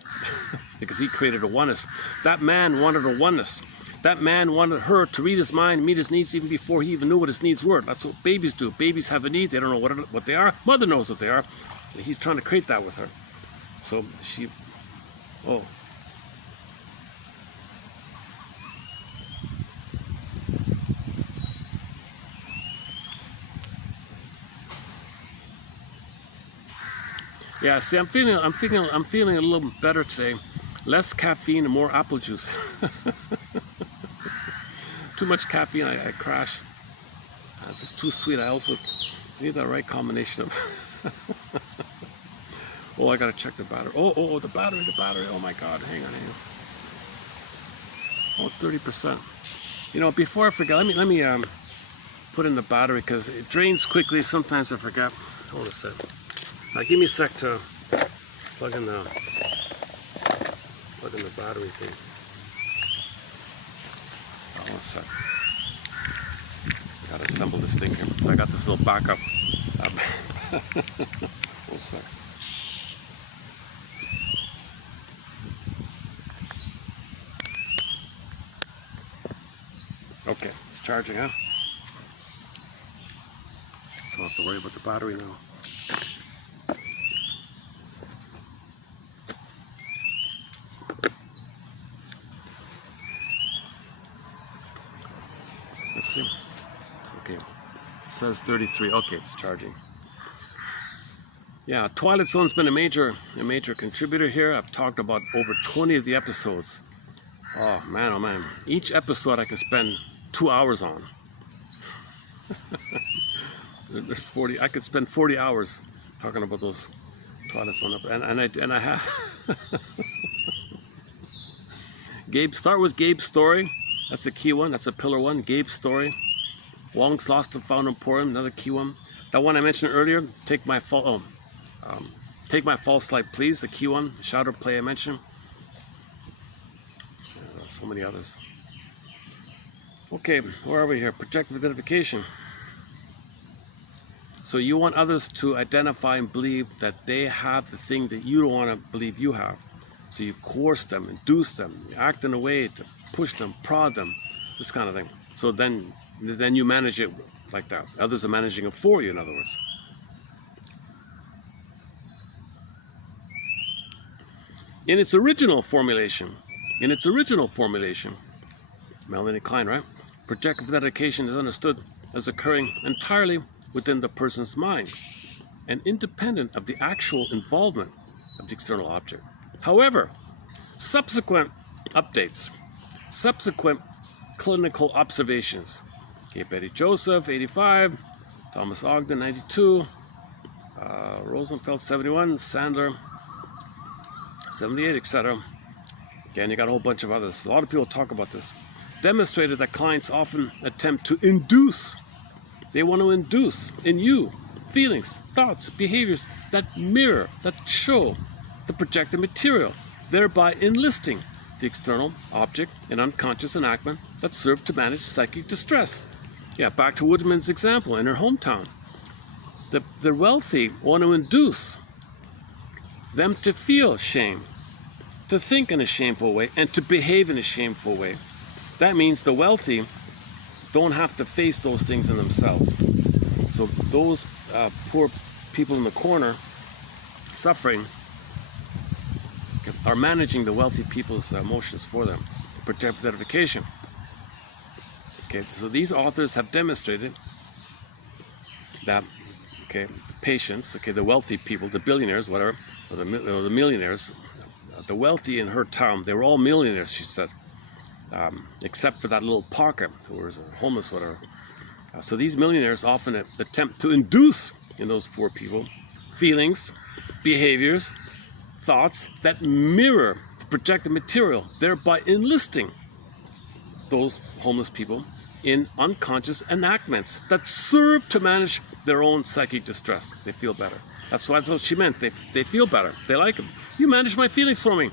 because he created a oneness. That man wanted a oneness. That man wanted her to read his mind, meet his needs even before he even knew what his needs were. That's what babies do. Babies have a need. They don't know what they are. Mother knows what they are. He's trying to create that with her. So she, oh. Yeah, see, I'm feeling a little better today. Less caffeine and more apple juice. Too much caffeine, I crash. If it's too sweet, I also need the right combination of. Oh, I gotta check the battery. Oh, the battery. Oh my God, hang on. Oh, it's 30%. You know, before I forget, let me put in the battery because it drains quickly. Sometimes I forget. Hold a sec. Now, give me a sec to plug in the battery thing. Hold a sec. Gotta assemble this thing here. So I got this little backup. Hold a sec. Okay, it's charging, huh? Don't have to worry about the battery now. Let's see. Okay, it says 33. Okay, it's charging. Yeah, Twilight Zone's been a major contributor here. I've talked about over 20 of the episodes. Oh man, each episode I can spend 2 hours on. There's 40. I could spend 40 hours talking about those Twilight Zone, and I have. Start with Gabe's story. That's the key one. That's a pillar one. Gabe's story. Wong's Lost and Found Emporium. Another key one. That one I mentioned earlier. Take my false light, please. The key one. The shadow play I mentioned. So many others. Okay, where are we here? Projective identification. So you want others to identify and believe that they have the thing that you don't want to believe you have. So you coerce them, induce them, you act in a way to push them, prod them, this kind of thing. So then you manage it like that. Others are managing it for you, in other words. In its original formulation, Melanie Klein, right? Projective identification is understood as occurring entirely within the person's mind and independent of the actual involvement of the external object. However, subsequent updates, subsequent clinical observations, okay, Betty Joseph, 85, Thomas Ogden, 92, Rosenfeld, 71, Sandler, 78, etc. Again, you got a whole bunch of others. A lot of people talk about this. Demonstrated that clients often attempt to induce. They want to induce in you feelings, thoughts, behaviors that mirror, that show the projected material, thereby enlisting the external object in unconscious enactment that serve to manage psychic distress. Yeah, back to Woodman's example in her hometown. The wealthy want to induce them to feel shame, to think in a shameful way, and to behave in a shameful way. That means the wealthy don't have to face those things in themselves. So those poor people in the corner suffering are managing the wealthy people's emotions for them. Projective identification. Okay, so these authors have demonstrated that, okay, the patients, okay, the wealthy people, the billionaires, whatever, or the millionaires, the wealthy in her town, they were all millionaires, she said, except for that little Parker, who was homeless, whatever. So these millionaires often attempt to induce in those poor people feelings, behaviors, thoughts that mirror the projected material, thereby enlisting those homeless people in unconscious enactments that serve to manage their own psychic distress. They feel better. That's what she meant. They feel better. They like them. You manage my feelings for me.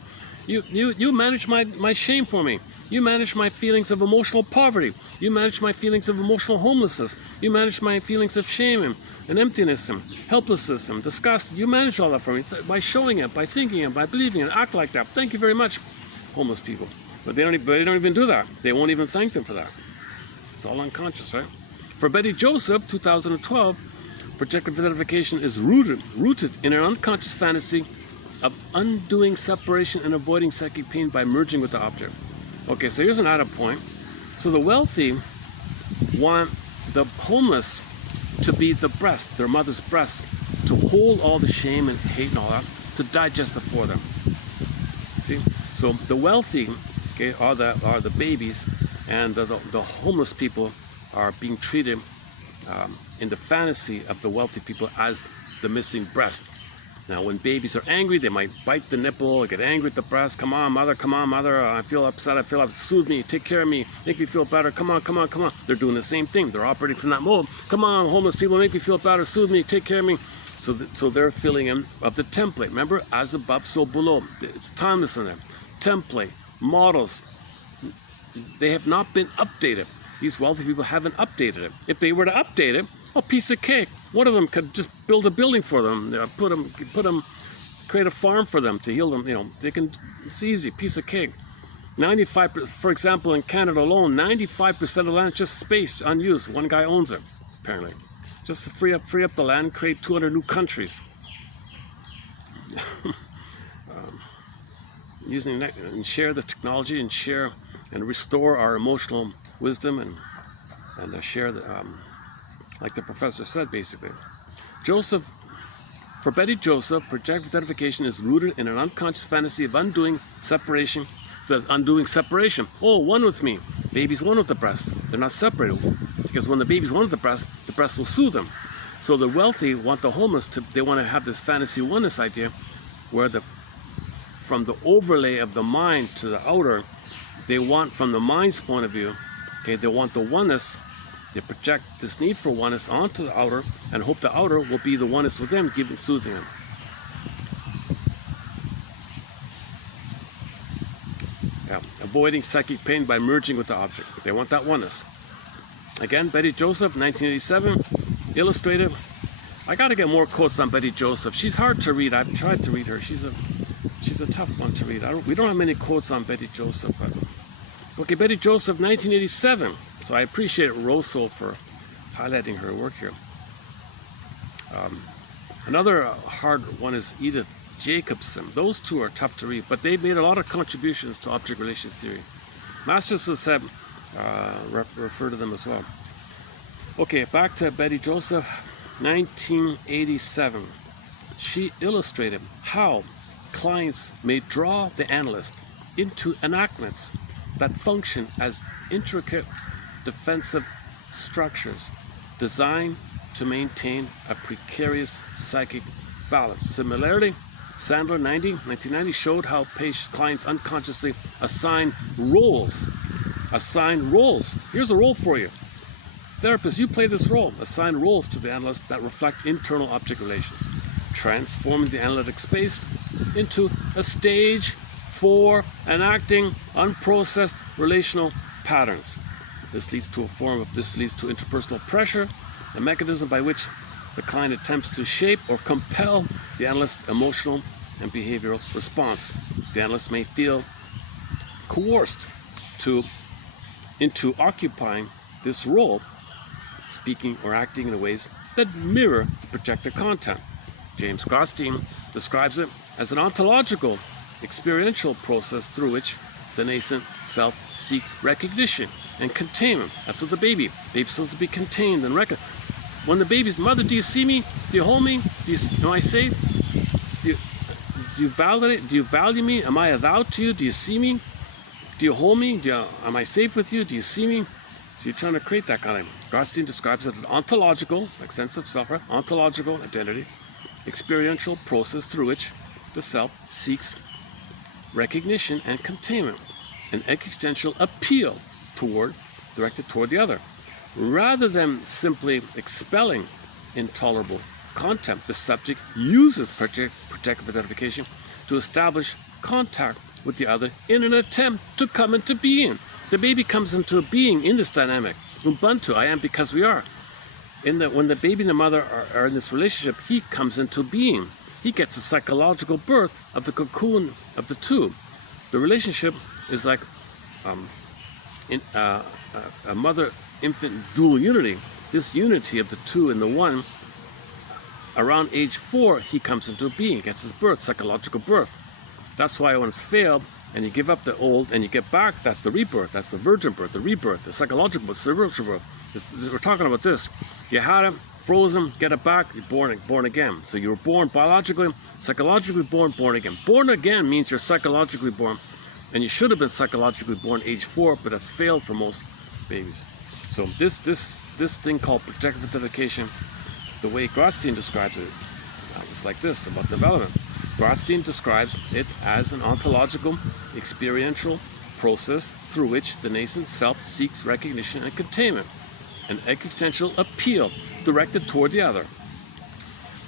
You manage my shame for me. You manage my feelings of emotional poverty. You manage my feelings of emotional homelessness. You manage my feelings of shame and emptiness and helplessness and disgust. You manage all that for me by showing it, by thinking it, by believing it. Act like that. Thank you very much, homeless people. But they don't even do that. They won't even thank them for that. It's all unconscious, right? For Betty Joseph, 2012, projective identification is rooted in an unconscious fantasy of undoing separation and avoiding psychic pain by merging with the object. Okay, so here's an added point. So the wealthy want the homeless to be the breast, their mother's breast, to hold all the shame and hate and all that, to digest it for them. See? So the wealthy, okay, are the babies, and the homeless people are being treated in the fantasy of the wealthy people as the missing breast. Now, when babies are angry, they might bite the nipple or get angry at the breast. Come on, mother, I feel upset, soothe me, take care of me, make me feel better, come on, come on, come on. They're doing the same thing. They're operating from that mode. Come on, homeless people, make me feel better, soothe me, take care of me. So they're filling in of the template. Remember, as above, so below. It's timeless in there. Template, models, they have not been updated. These wealthy people haven't updated it. If they were to update it, a piece of cake. One of them could just build a building for them, create a farm for them to heal them. You know, they can. It's easy, piece of cake. 95%, for example, in Canada alone, 95% of the land is just space unused. One guy owns it, apparently. Just to free up the land, create 200 new countries. Using that and share the technology and share and restore our emotional wisdom and share the. Like the professor said, basically. For Betty Joseph, projective identification is rooted in an unconscious fantasy of undoing separation. Oh, one with me. Baby's one with the breast. They're not separated. Because when the baby's one with the breast will soothe them. So the wealthy want the homeless they want to have this fantasy oneness idea where from the overlay of the mind to the outer, they want, from the mind's point of view, okay, they want the oneness. They project this need for oneness onto the outer and hope the outer will be the oneness with them, soothing them. Yeah. Avoiding psychic pain by merging with the object. They want that oneness. Again, Betty Joseph, 1987, illustrated. I got to get more quotes on Betty Joseph. She's hard to read. I've tried to read her. She's a tough one to read. We don't have many quotes on Betty Joseph. But okay, Betty Joseph, 1987. So I appreciate Rosso for highlighting her work here. Another hard one is Edith Jacobson. Those two are tough to read, but they made a lot of contributions to object relations theory. Masters have refer to them as well. Okay, back to Betty Joseph, 1987. She illustrated how clients may draw the analyst into enactments that function as intricate defensive structures designed to maintain a precarious psychic balance. Similarly, Sandler 1990 showed how clients unconsciously assign roles. Here's a role for you. Therapist, you play this role. Assign roles to the analyst that reflect internal object relations, transforming the analytic space into a stage for enacting unprocessed relational patterns. This leads to interpersonal pressure, a mechanism by which the client attempts to shape or compel the analyst's emotional and behavioral response. The analyst may feel coerced into occupying this role, speaking or acting in ways that mirror the projected content. James Grosstein describes it as an ontological, experiential process through which the nascent self seeks recognition and containment. That's what baby's supposed to be contained and recognized. When the baby's mother, do you see me? Do you hold me? Am I safe? Do you validate? Do you value me? Am I avowed to you? Do you see me? Do you hold me? Am I safe with you? Do you see me? So you're trying to create that kind of. Grosstein describes it as an ontological, like sense of self, ontological identity, experiential process through which the self seeks recognition and containment, an existential appeal directed toward the other. Rather than simply expelling intolerable contempt, the subject uses projective identification to establish contact with the other in an attempt to come into being. The baby comes into being in this dynamic. Ubuntu, I am because we are. When the baby and the mother are in this relationship, he comes into being. He gets a psychological birth of the cocoon of the two. The relationship is like a mother-infant dual unity. This unity of the two and the one, around age 4, he comes into being, gets his birth, psychological birth. That's why when it's failed, and you give up the old and you get back, that's the rebirth, that's the virgin birth, the rebirth, the psychological birth, spiritual birth. We're talking about this. You had him, frozen, get it back, you're born again. So you were born biologically, psychologically born again. Born again means you're psychologically born, and you should have been psychologically born age 4, but that's failed for most babies. So this thing called projective identification, the way Grotstein describes it, it's like this about development. Grotstein describes it as an ontological, experiential process through which the nascent self seeks recognition and containment, an existential appeal directed toward the other.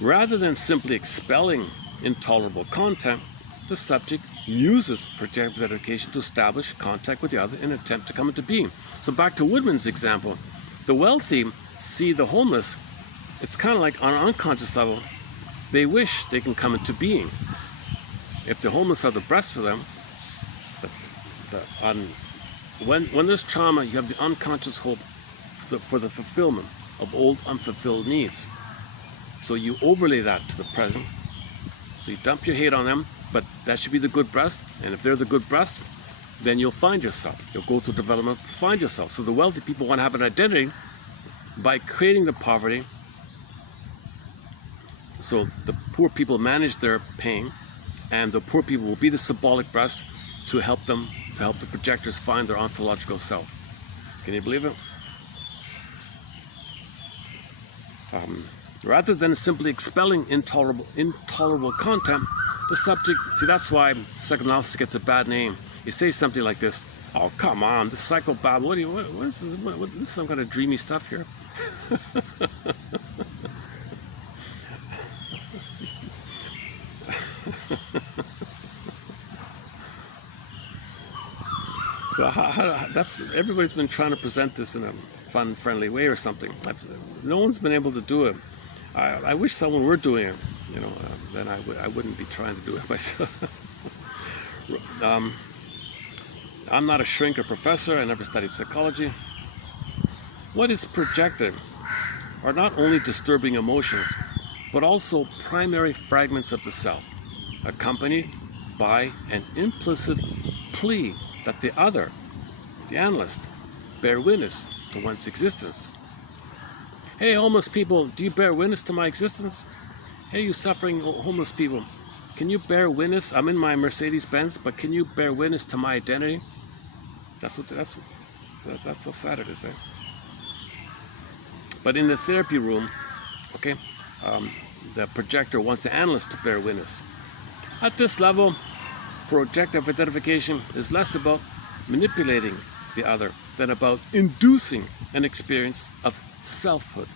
Rather than simply expelling intolerable content, the subject uses projective identification to establish contact with the other in an attempt to come into being. So back to Woodman's example, the wealthy see the homeless, it's kind of like on an unconscious level, they wish they can come into being. If the homeless are the best for them, when there's trauma, you have the unconscious hope for the fulfillment of old unfulfilled needs. So you overlay that to the present. So you dump your hate on them, but that should be the good breast. And if they're the good breast, then you'll find yourself. You'll go through development, find yourself. So the wealthy people want to have an identity by creating the poverty. So the poor people manage their pain, and the poor people will be the symbolic breast to help them, to help the projectors find their ontological self. Can you believe it? Rather than simply expelling intolerable content, the subject, see, that's why psychoanalysis gets a bad name. You say something like this, oh, come on, this psychobabble, what is this? What is some kind of dreamy stuff here? So that's, everybody's been trying to present this in a fun, friendly way or something. No one's been able to do it. I wish someone were doing it, you know, then I wouldn't be trying to do it myself. I'm not a shrink or professor. I never studied psychology. What is projected are not only disturbing emotions, but also primary fragments of the self, accompanied by an implicit plea that the other, the analyst, bear witness to one's existence. Hey, homeless people, do you bear witness to my existence? Hey, you suffering homeless people, can you bear witness? I'm in my Mercedes-Benz, but can you bear witness to my identity? That's so sad it is, eh? But in the therapy room, okay, the projector wants the analyst to bear witness. At this level, projective identification is less about manipulating the other than about inducing an experience of selfhood,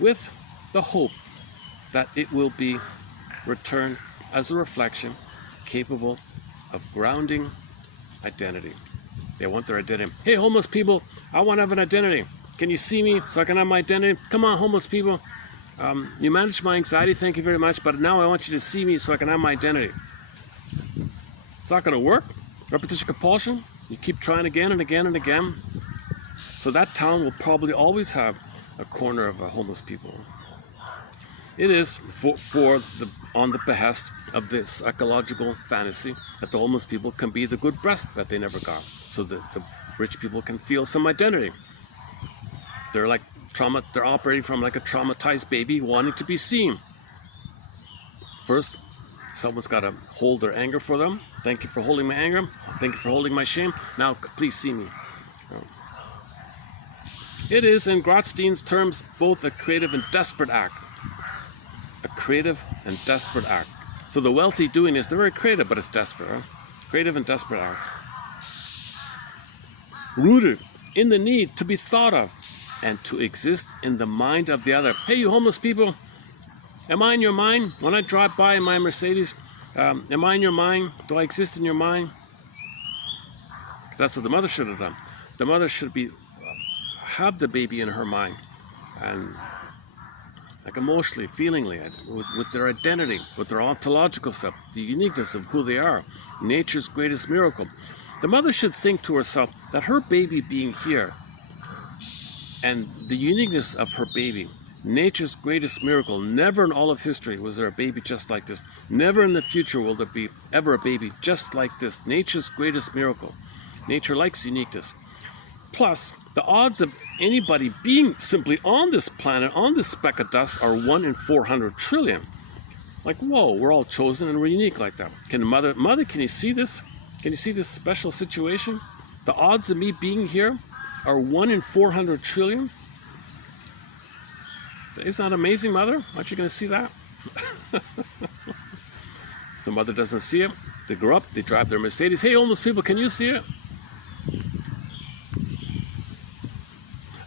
with the hope that it will be returned as a reflection capable of grounding identity. They want their identity. Hey, homeless people, I want to have an identity. Can you see me so I can have my identity? Come on, homeless people. You managed my anxiety, thank you very much, but now I want you to see me so I can have my identity. It's not going to work. Repetition compulsion. You keep trying again and again and again. So that town will probably always have a corner of homeless people. It is on the behest of this ecological fantasy that the homeless people can be the good breast that they never got, so that the rich people can feel some identity. They're like they're operating from like a traumatized baby wanting to be seen. First, someone's got to hold their anger for them. Thank you for holding my anger. Thank you for holding my shame. Now, please see me. It is, in Grotstein's terms, both a creative and desperate act. A creative and desperate act. So the wealthy doing this, they're very creative, but it's desperate. Huh? Creative and desperate act. Rooted in the need to be thought of and to exist in the mind of the other. Hey, you homeless people, am I in your mind? When I drive by in my Mercedes, am I in your mind? Do I exist in your mind? That's what the mother should have done. The mother should have the baby in her mind, and like emotionally, feelingly, with their identity, with their ontological self, the uniqueness of who they are, nature's greatest miracle. The mother should think to herself that her baby being here and the uniqueness of her baby, nature's greatest miracle, never in all of history was there a baby just like this. Never in the future will there be ever a baby just like this. Nature's greatest miracle. Nature likes uniqueness. Plus, The odds of anybody being simply on this planet, on this speck of dust, are 1 in 400 trillion. Like, whoa, we're all chosen and we're unique like that. Mother, can you see this? Can you see this special situation? The odds of me being here are 1 in 400 trillion. Isn't that amazing, Mother? Aren't you going to see that? So Mother doesn't see it. They grow up, they drive their Mercedes. Hey, homeless people, can you see it?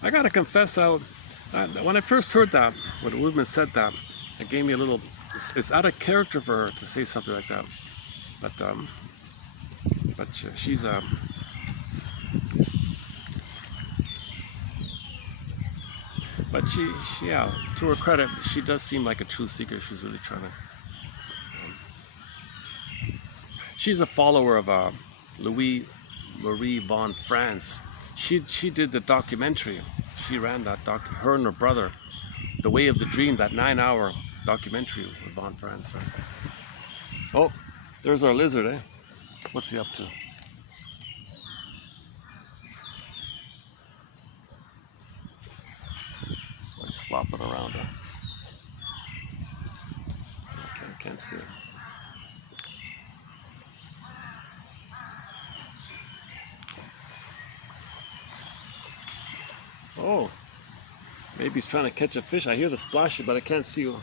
I gotta confess, when I first heard that, when a woman said that, it gave me a little. It's out of character for her to say something like that. But she's But she, yeah, to her credit, she does seem like a truth seeker. She's really trying to. She's a follower of Louis Marie von France. She did the documentary. She ran that her and her brother, The Way of the Dream, that 9-hour documentary with von France. Right? Oh, there's our lizard, eh? What's he up to? He's flopping around. Huh? I can't see it. Oh, maybe he's trying to catch a fish. I hear the splashing, but I can't see you.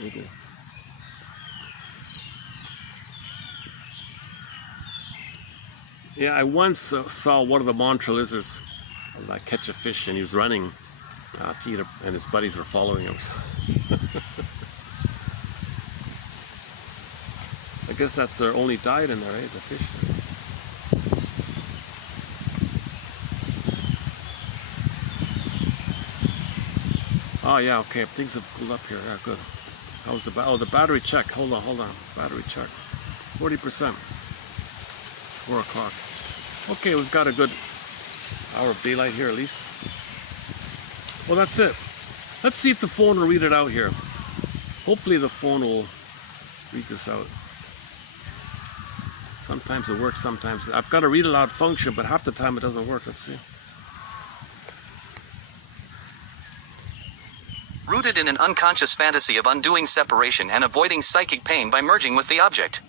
Maybe. Yeah, I once saw one of the Montreux lizards catch a fish, and he was running to eat it, and his buddies were following him. I guess that's their only diet in there, right? The fish. Oh yeah, okay. Things have cooled up here. Yeah, good. How's the battery check? Hold on. Battery check. 40%. It's 4 o'clock. Okay, we've got a good hour of daylight here at least. Well, that's it. Let's see if the phone will read it out here. Hopefully the phone will read this out. Sometimes it works, sometimes I've got a read aloud function, but half the time it doesn't work. Let's see. Rooted in an unconscious fantasy of undoing separation and avoiding psychic pain by merging with the object.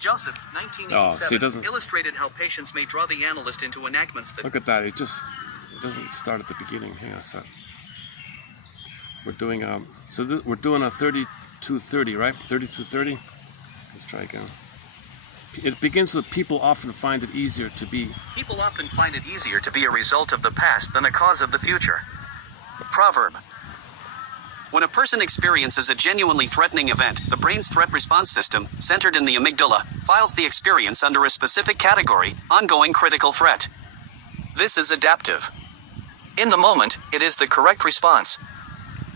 Joseph, 1987, illustrated how patients may draw the analyst into enactments that... Look at that, it doesn't start at the beginning. Hang on a sec. We're doing we're doing a 3230, right? 3230. Let's try again. It begins with people often find it easier to be. People often find it easier to be a result of the past than a cause of the future. Proverb. When a person experiences a genuinely threatening event, the brain's threat response system, centered in the amygdala, files the experience under a specific category, ongoing critical threat. This is adaptive. In the moment, it is the correct response.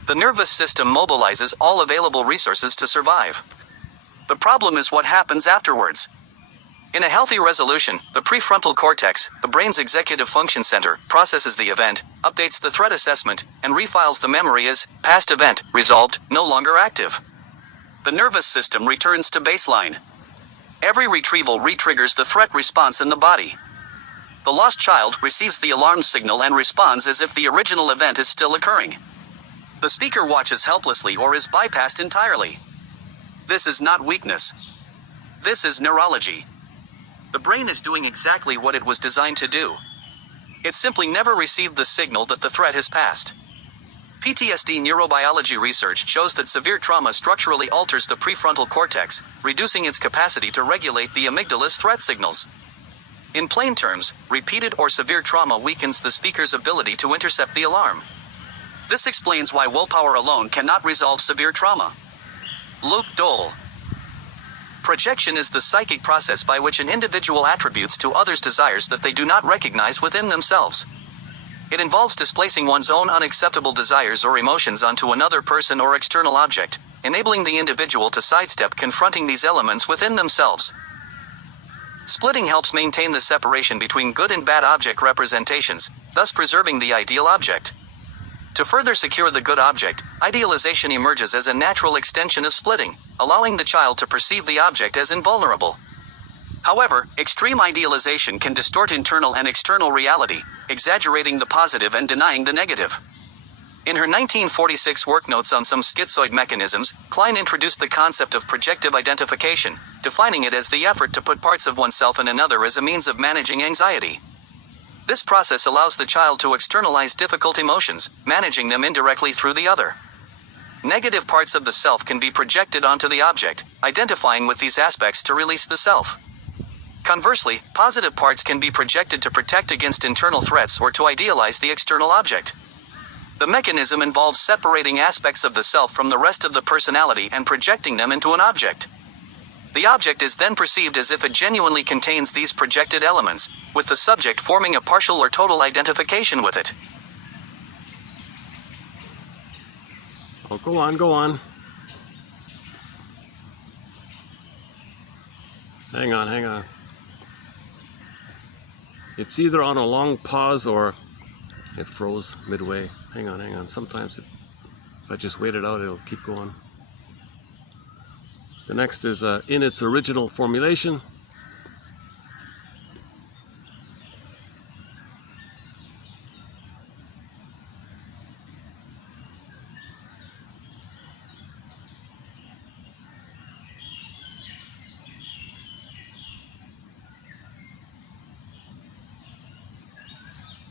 The nervous system mobilizes all available resources to survive. The problem is what happens afterwards. In a healthy resolution, the prefrontal cortex, the brain's executive function center, processes the event, updates the threat assessment, and refiles the memory as past event, resolved, no longer active. The nervous system returns to baseline. Every retrieval retriggers the threat response in the body. The lost child receives the alarm signal and responds as if the original event is still occurring. The speaker watches helplessly or is bypassed entirely. This is not weakness. This is neurology. The brain is doing exactly what it was designed to do. It simply never received the signal that the threat has passed. PTSD neurobiology research shows that severe trauma structurally alters the prefrontal cortex, reducing its capacity to regulate the amygdala's threat signals. In plain terms, repeated or severe trauma weakens the speaker's ability to intercept the alarm. This explains why willpower alone cannot resolve severe trauma. Luke Dole. Projection is the psychic process by which an individual attributes to others desires that they do not recognize within themselves. It involves displacing one's own unacceptable desires or emotions onto another person or external object, enabling the individual to sidestep confronting these elements within themselves. Splitting helps maintain the separation between good and bad object representations, thus preserving the ideal object. To further secure the good object, idealization emerges as a natural extension of splitting, allowing the child to perceive the object as invulnerable. However, extreme idealization can distort internal and external reality, exaggerating the positive and denying the negative. In her 1946 work notes on some schizoid mechanisms, Klein introduced the concept of projective identification, defining it as the effort to put parts of oneself in another as a means of managing anxiety. This process allows the child to externalize difficult emotions, managing them indirectly through the other. Negative parts of the self can be projected onto the object, identifying with these aspects to release the self. Conversely, positive parts can be projected to protect against internal threats or to idealize the external object. The mechanism involves separating aspects of the self from the rest of the personality and projecting them into an object. The object is then perceived as if it genuinely contains these projected elements, with the subject forming a partial or total identification with it. Oh, go on, go on. Hang on, hang on. It's either on a long pause or it froze midway. Hang on, hang on. Sometimes if I just wait it out, it'll keep going. The next is in its original formulation.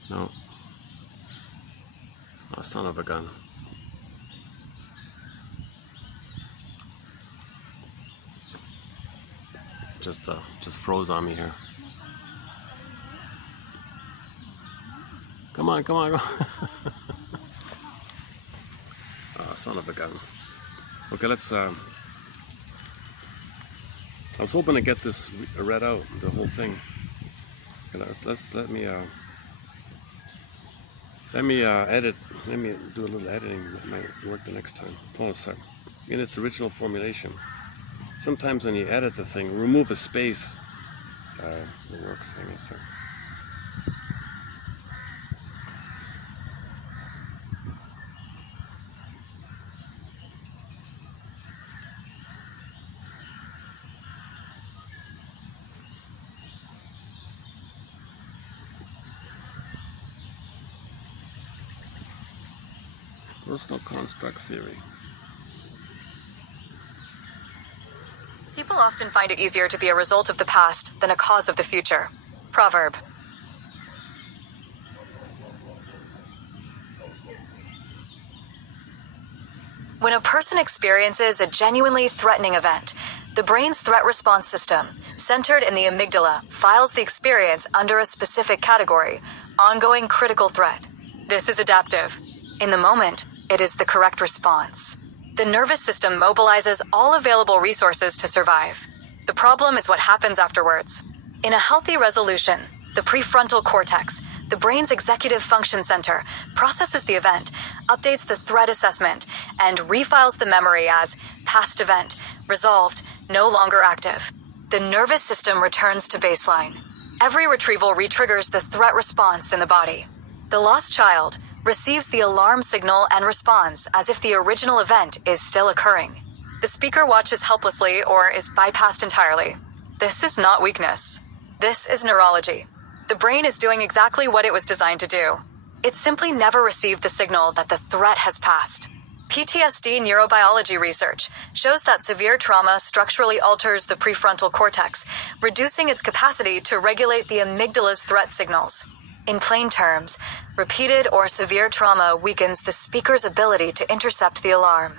No. Oh, son of a gun. Just froze on me here. Come on, come on, come on. Oh, son of a gun. Okay, let's I was hoping to get this read out, the whole thing. Okay, let me edit. Let me do a little editing. That might work the next time. Hold on a sec. In its original formulation. Sometimes when you edit the thing, remove a space. It works. Hang on a sec. Personal construct theory. People often find it easier to be a result of the past than a cause of the future. Proverb. When a person experiences a genuinely threatening event, the brain's threat response system, centered in the amygdala, files the experience under a specific category, ongoing critical threat. This is adaptive. In the moment, it is the correct response. The nervous system mobilizes all available resources to survive. The problem is what happens afterwards. In a healthy resolution, the prefrontal cortex, the brain's executive function center, processes the event, updates the threat assessment, and refiles the memory as past event, resolved, no longer active. The nervous system returns to baseline. Every retrieval retriggers the threat response in the body. The lost child receives the alarm signal and responds as if the original event is still occurring. The speaker watches helplessly or is bypassed entirely. This is not weakness. This is neurology. The brain is doing exactly what it was designed to do. It simply never received the signal that the threat has passed. PTSD neurobiology research shows that severe trauma structurally alters the prefrontal cortex, reducing its capacity to regulate the amygdala's threat signals. In plain terms, repeated or severe trauma weakens the speaker's ability to intercept the alarm.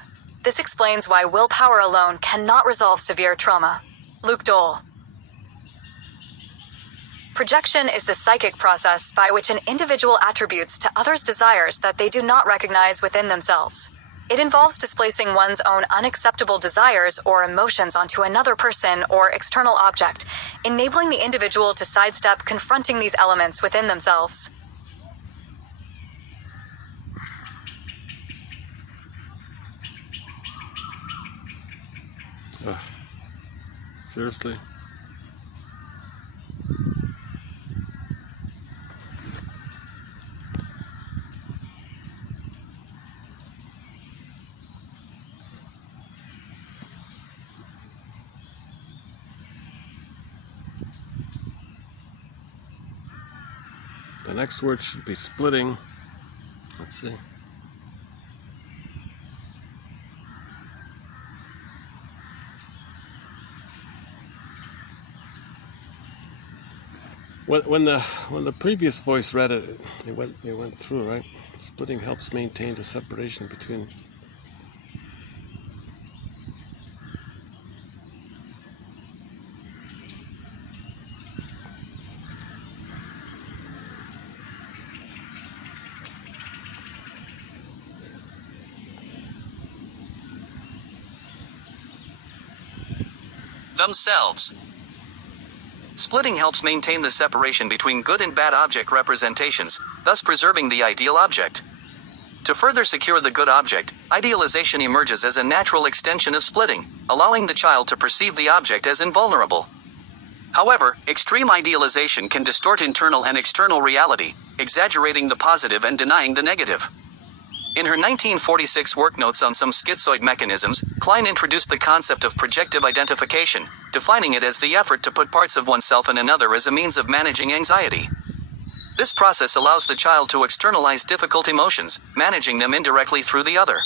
This explains why willpower alone cannot resolve severe trauma. Luke Dole. Projection is the psychic process by which an individual attributes to others desires that they do not recognize within themselves. It involves displacing one's own unacceptable desires or emotions onto another person or external object, enabling the individual to sidestep confronting these elements within themselves. Seriously? next word should be splitting. Let's see. When the previous voice read it, it went through, right? Splitting helps maintain the separation between. Themselves. Splitting helps maintain the separation between good and bad object representations, thus preserving the ideal object. To further secure the good object, idealization emerges as a natural extension of splitting, allowing the child to perceive the object as invulnerable. However, extreme idealization can distort internal and external reality, exaggerating the positive and denying the negative. In her 1946 work notes on some schizoid mechanisms, Klein introduced the concept of projective identification, defining it as the effort to put parts of oneself in another as a means of managing anxiety. This process allows the child to externalize difficult emotions, managing them indirectly through the other.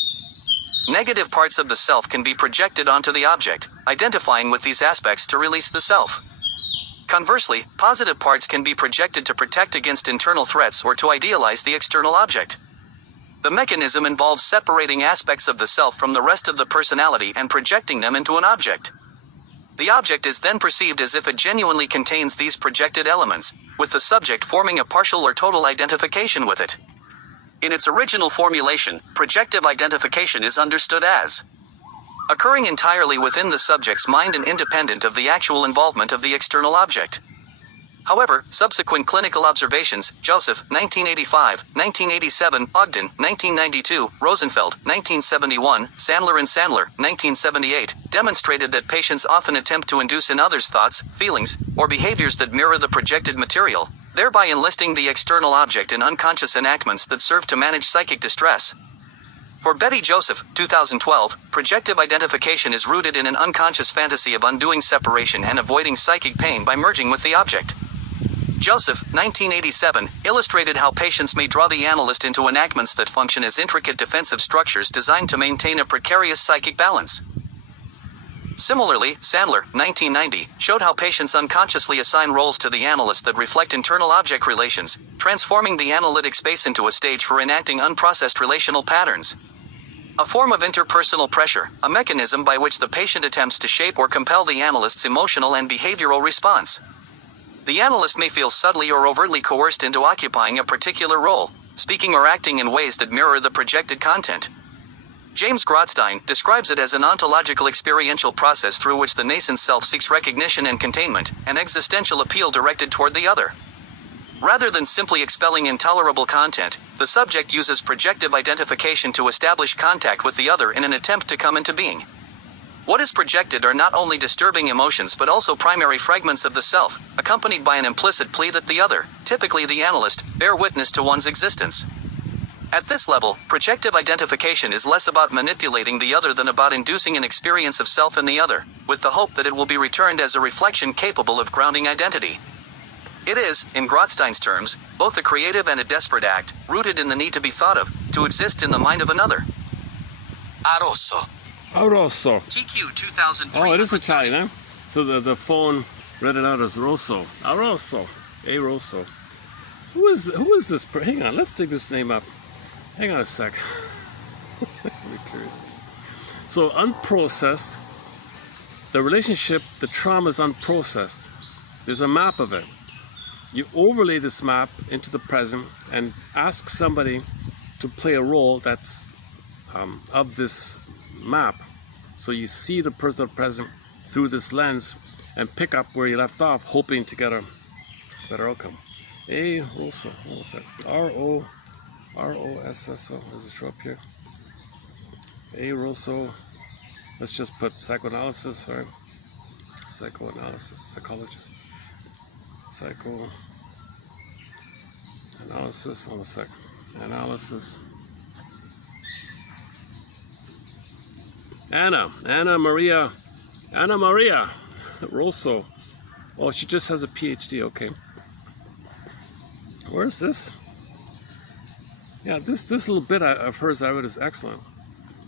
Negative parts of the self can be projected onto the object, identifying with these aspects to release the self. Conversely, positive parts can be projected to protect against internal threats or to idealize the external object. The mechanism involves separating aspects of the self from the rest of the personality and projecting them into an object. The object is then perceived as if it genuinely contains these projected elements, with the subject forming a partial or total identification with it. In its original formulation, projective identification is understood as occurring entirely within the subject's mind and independent of the actual involvement of the external object. However, subsequent clinical observations, Joseph, 1985, 1987, Ogden, 1992, Rosenfeld, 1971, Sandler and Sandler, 1978, demonstrated that patients often attempt to induce in others thoughts, feelings, or behaviors that mirror the projected material, thereby enlisting the external object in unconscious enactments that serve to manage psychic distress. For Betty Joseph, 2012, projective identification is rooted in an unconscious fantasy of undoing separation and avoiding psychic pain by merging with the object. Joseph, 1987, illustrated how patients may draw the analyst into enactments that function as intricate defensive structures designed to maintain a precarious psychic balance. Similarly, Sandler, 1990, showed how patients unconsciously assign roles to the analyst that reflect internal object relations, transforming the analytic space into a stage for enacting unprocessed relational patterns. A form of interpersonal pressure, a mechanism by which the patient attempts to shape or compel the analyst's emotional and behavioral response. The analyst may feel subtly or overtly coerced into occupying a particular role, speaking or acting in ways that mirror the projected content. James Grotstein describes it as an ontological experiential process through which the nascent self seeks recognition and containment, an existential appeal directed toward the other. Rather than simply expelling intolerable content, the subject uses projective identification to establish contact with the other in an attempt to come into being. What is projected are not only disturbing emotions but also primary fragments of the self, accompanied by an implicit plea that the other, typically the analyst, bear witness to one's existence. At this level, projective identification is less about manipulating the other than about inducing an experience of self in the other, with the hope that it will be returned as a reflection capable of grounding identity. It is, in Grotstein's terms, both a creative and a desperate act, rooted in the need to be thought of, to exist in the mind of another. Arosso. Rosso. TQ 2003. Oh, it is Italian, huh? So the phone read it out as Rosso. Rosso. A Rosso. Who is this? Hang on, let's dig this name up. Hang on a sec. I'm curious. So unprocessed. The relationship, the trauma is unprocessed. There's a map of it. You overlay this map into the present and ask somebody to play a role that's of this map. So you see the personal present through this lens and pick up where you left off, hoping to get a better outcome. A Rosso, what was that? R-O-S-S-O, does it show up here? A Rosso, let's just put psychoanalysis, sorry. Psychoanalysis, psychologist. Psychoanalysis, hold a sec. Analysis. Anna Maria Rosso. Oh, she just has a PhD, okay. Where's this? Yeah, this little bit of hers I read is excellent.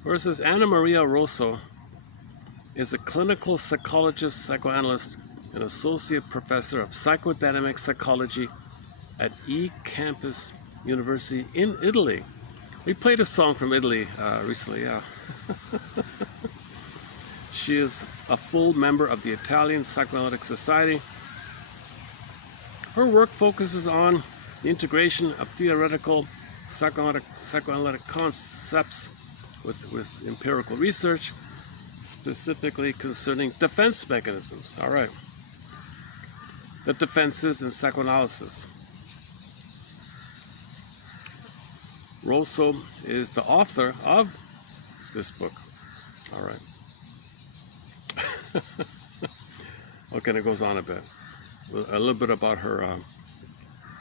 Where it says Anna Maria Rosso is a clinical psychologist, psychoanalyst, and associate professor of psychodynamic psychology at E-Campus University in Italy. We played a song from Italy recently, yeah. She is a full member of the Italian Psychoanalytic Society. Her work focuses on the integration of theoretical psychoanalytic concepts with empirical research, specifically concerning defense mechanisms. All right. The defenses in psychoanalysis. Rosso is the author of this book. All right. Okay, and it goes on a bit. A little bit about her.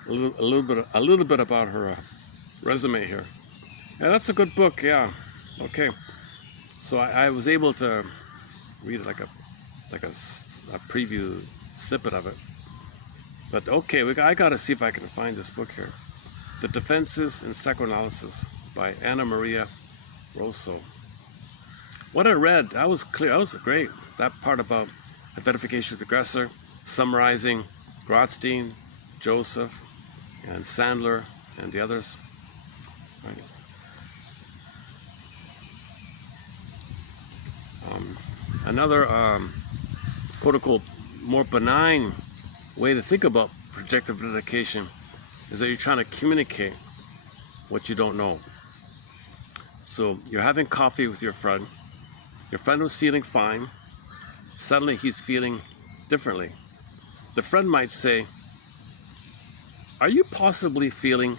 A little bit about her resume here. Yeah, that's a good book. Yeah. Okay. So I was able to read like a preview snippet of it. But okay, I got to see if I can find this book here. The Defenses in Psychoanalysis by Anna Maria Rosso. What I read, that was clear. That was great. That part about identification with the aggressor, summarizing Grotstein, Joseph, and Sandler, and the others. Right. Another quote-unquote more benign way to think about projective dedication is that you're trying to communicate what you don't know. So you're having coffee with your friend. Your friend was feeling fine. Suddenly he's feeling differently. The friend might say, "Are you possibly feeling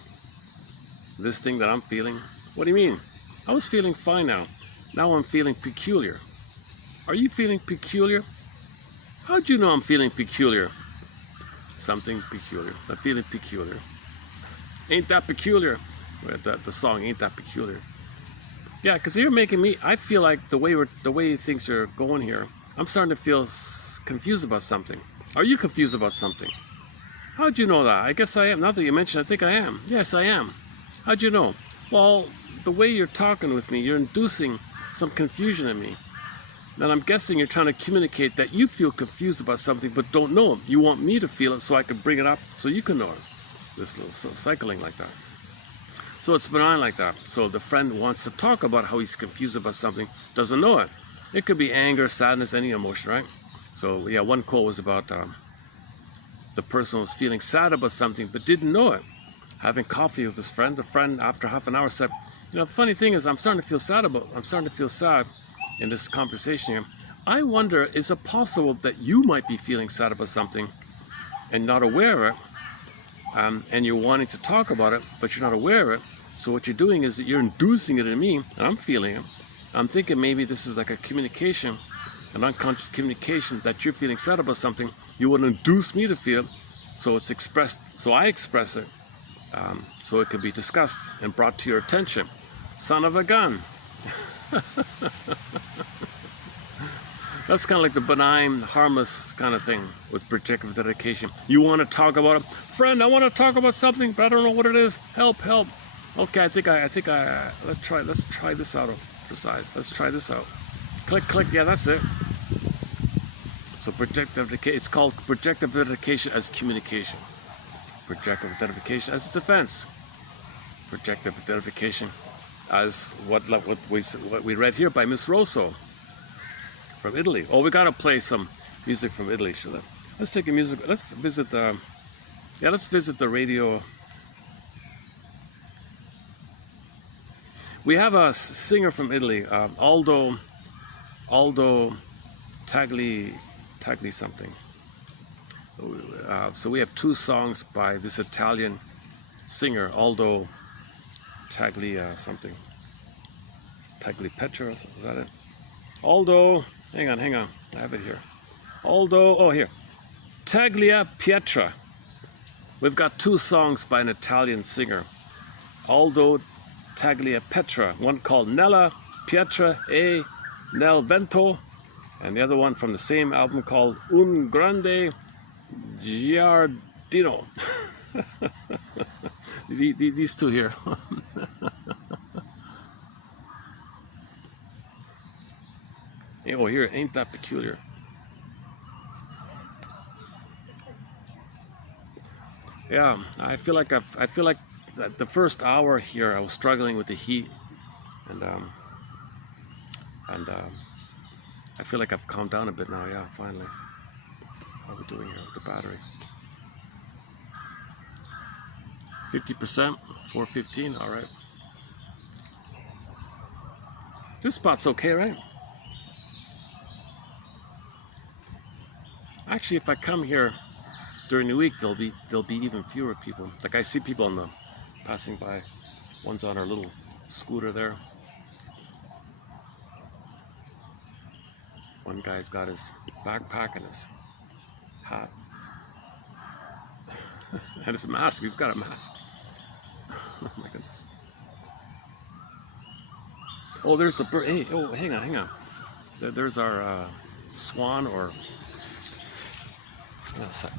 this thing that I'm feeling?" "What do you mean?" "I was feeling fine now. Now I'm feeling peculiar." "Are you feeling peculiar?" "How'd you know I'm feeling peculiar?" "Something peculiar. I'm feeling peculiar." "Ain't that peculiar?" The song "Ain't That Peculiar." Yeah, because you're making me, I feel like the way things are going here, I'm starting to feel confused about something. Are you confused about something? How'd you know that? I guess I am. Now that you mention, I think I am. Yes, I am. How'd you know? Well, the way you're talking with me, you're inducing some confusion in me. Then I'm guessing you're trying to communicate that you feel confused about something but don't know it. You want me to feel it so I can bring it up so you can know it. This little cycling like that. So it's benign like that. So the friend wants to talk about how he's confused about something, doesn't know it. It could be anger, sadness, any emotion, right? So yeah, one quote was about the person was feeling sad about something but didn't know it. Having coffee with his friend, the friend after half an hour said, "You know, the funny thing is I'm starting to feel sad in this conversation here. I wonder, is it possible that you might be feeling sad about something and not aware of it, and you're wanting to talk about it, but you're not aware of it? So what you're doing is that you're inducing it in me, and I'm feeling it. I'm thinking maybe this is like a communication, an unconscious communication that you're feeling sad about something. You would induce me to feel, so it's expressed, so I express it, so it can be discussed and brought to your attention. Son of a gun." That's kind of like the benign, harmless kind of thing with projective dedication. You want to talk about it? "Friend, I want to talk about something, but I don't know what it is. Help, help." Okay, I think I, let's try this out. Let's try this out. Click, click, yeah, that's it. So projective dedication, it's called projective dedication as communication. Projective identification as defense. Projective identification as what we read here by Miss Rosso from Italy. Oh, we gotta play some music from Italy. Let's take a music. Let's visit the radio. We have a singer from Italy, Aldo Tagli something. So we have two songs by this Italian singer, Aldo Tagli something. Tagli Petra, is that it? Aldo, hang on, I have it here. Aldo, oh here. Taglia Pietra. We've got two songs by an Italian singer, Aldo Taglia Petra, one called Nella Pietra e nel vento, and the other one from the same album called Un grande giardino. These two here. Oh, here, ain't that peculiar? Yeah, I feel like the first hour here I was struggling with the heat, and I feel like I've calmed down a bit now. Yeah, finally. How are we doing here with the battery? 50%, 415. All right. This spot's okay, right? Actually, if I come here during the week, there'll be even fewer people. Like I see people passing by. One's on our little scooter there. One guy's got his backpack and his hat and his mask. He's got a mask. Oh my goodness. Oh, there's the bird. Hey, oh, hang on. There's our swan or. Oh, sorry.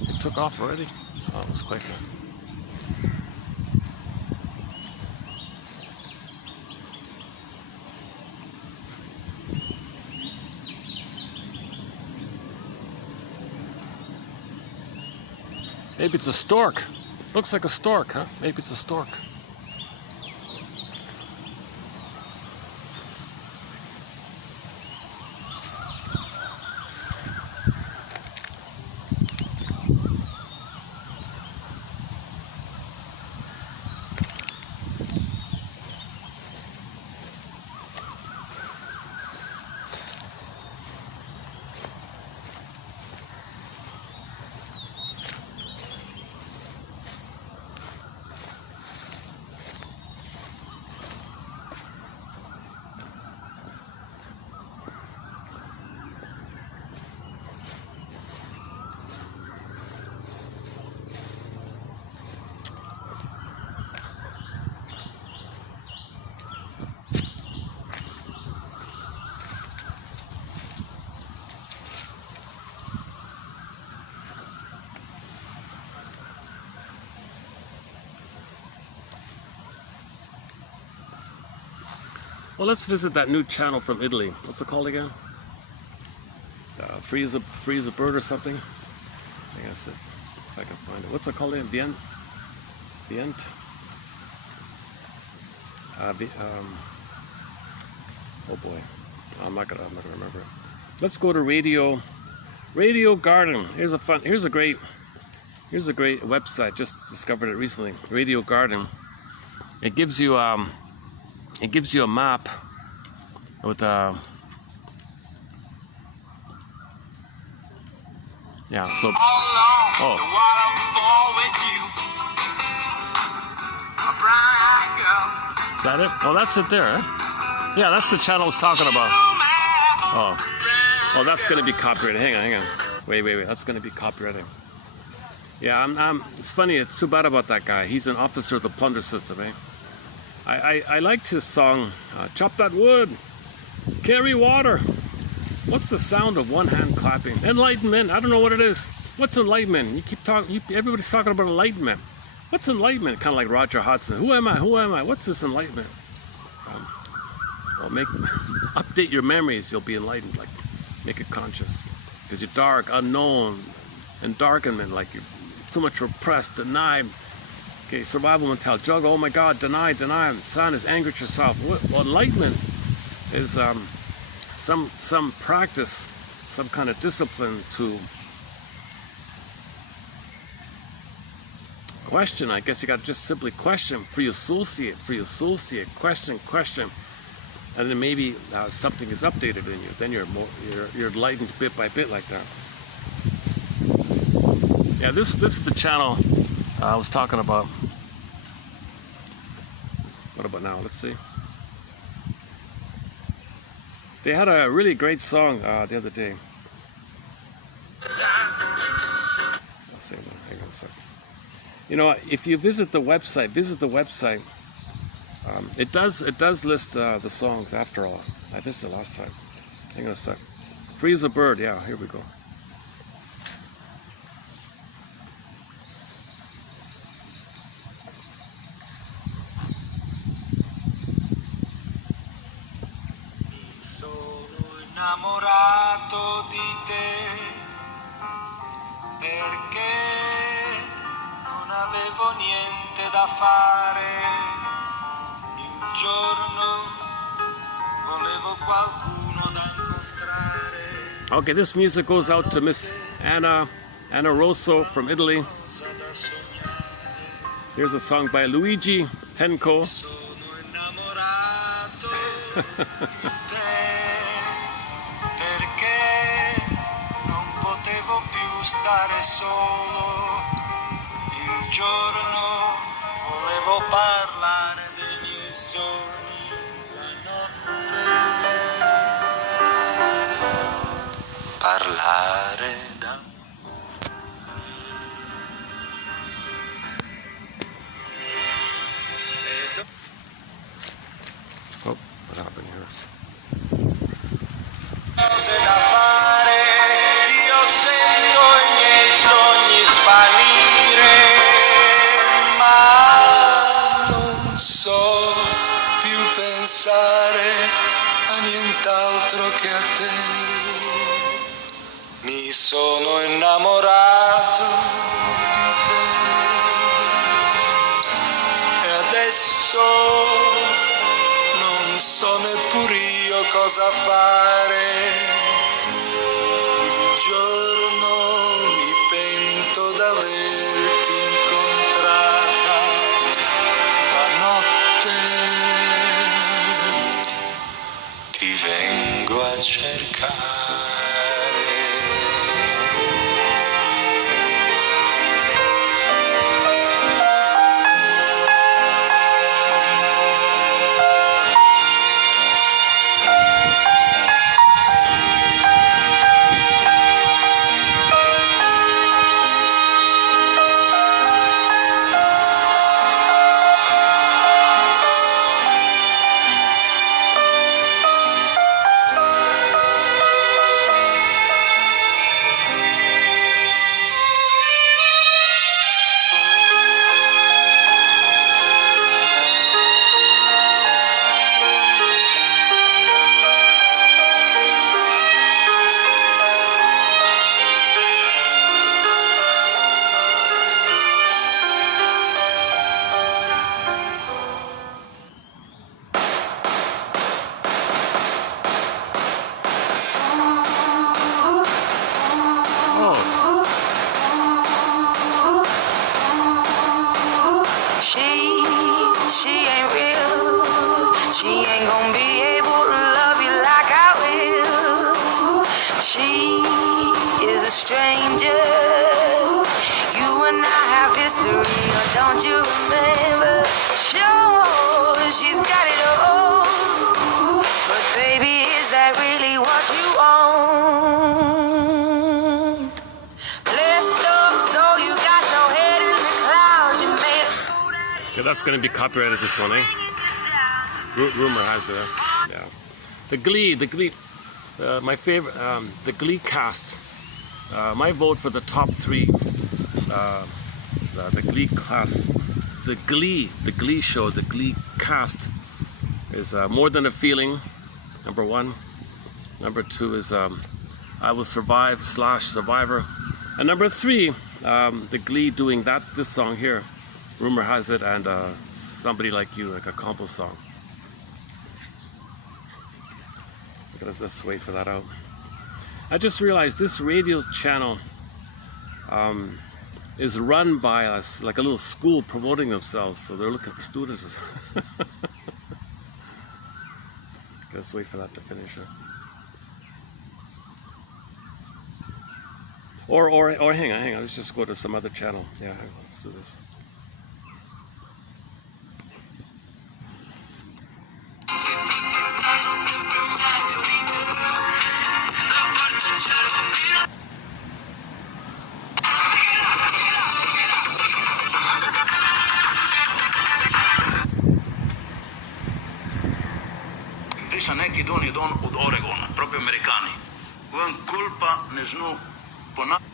It took off already? Oh, it was quick. Maybe it's a stork. Looks like a stork, huh? Maybe it's a stork. Well, let's visit that new channel from Italy. What's it called again? Freeze a bird or something? I guess if I can find it. What's it called again? Oh boy, I'm not gonna remember. Let's go to Radio Garden. Here's a great website. Just discovered it recently. Radio Garden. It gives you a map with yeah, so is that it? Oh, that's it there, huh? Yeah, that's the channel I was talking about. Oh, that's gonna be copyrighted. Hang on. Wait. That's gonna be copyrighted. Yeah, it's funny. It's too bad about that guy. He's an officer of the plunder system, eh? I liked his song, Chop That Wood, Carry Water. What's the sound of one hand clapping? Enlightenment, I don't know what it is. What's enlightenment? You keep talking, everybody's talking about enlightenment. What's enlightenment? Kind of like Roger Hodgson. Who am I? What's this enlightenment? Well, update your memories, you'll be enlightened, like make it conscious. Because you're dark, unknown, and darkenment, like you're too much repressed, denied. Okay, survival mentality. Juggle, oh my God, deny. Sign is anger at yourself. Well, enlightenment is some practice, some kind of discipline to question. I guess you got to just simply question, free associate, question, and then maybe something is updated in you. Then you're enlightened bit by bit like that. Yeah, this is the channel I was talking about. What about now? Let's see. They had a really great song the other day. I'll say that. Hang on a second. You know, if you visit the website, it does list the songs after all. I missed it last time. Hang on a sec. Freeze a Bird, yeah, here we go. Sono innamorato di te perché non avevo niente da fare. Il giorno volevo qualcuno da incontrare. Okay, this music goes out to Miss Anna Rosso from Italy. Here's a song by Luigi Tenco. Sono innamorato di te perché non potevo più stare solo. Il giorno volevo parlare dei miei sogni, la notte parlare d'amore. Oh, what happened here? Cose da fare, io sento i miei sogni svanire, ma non so più pensare a nient'altro che a te. Mi sono innamorato di te e adesso non so neppure io cosa fare. Il giorno mi pento d'averti incontrata, la notte ti vengo a cercare. She ain't real. She ain't gonna be able to love you like I will. She is a stranger. You and I have history, or don't you remember? Sure, she's got it all. But baby, is that really what you want? Blessed up, so you got your head in the clouds. You made a fool out of Yeah, that's gonna be copyrighted, this one, eh? Rumor has it. Yeah. The Glee, my favorite, the Glee cast. My vote for the top three, the Glee class, the Glee show, the Glee cast is More Than a Feeling, number one. Number two is I Will Survive / Survivor. And number three, the Glee doing this song here, Rumor Has It, and Somebody Like You, like a compo song. Let's wait for that out. I just realized this radio channel is run by us, like a little school promoting themselves, so they're looking for students. Let's wait for that to finish. Or hang on, let's just go to some other channel. Yeah, let's do this. Washington od Oregona, proprio americani. Vân culpa nežnu ponavljam.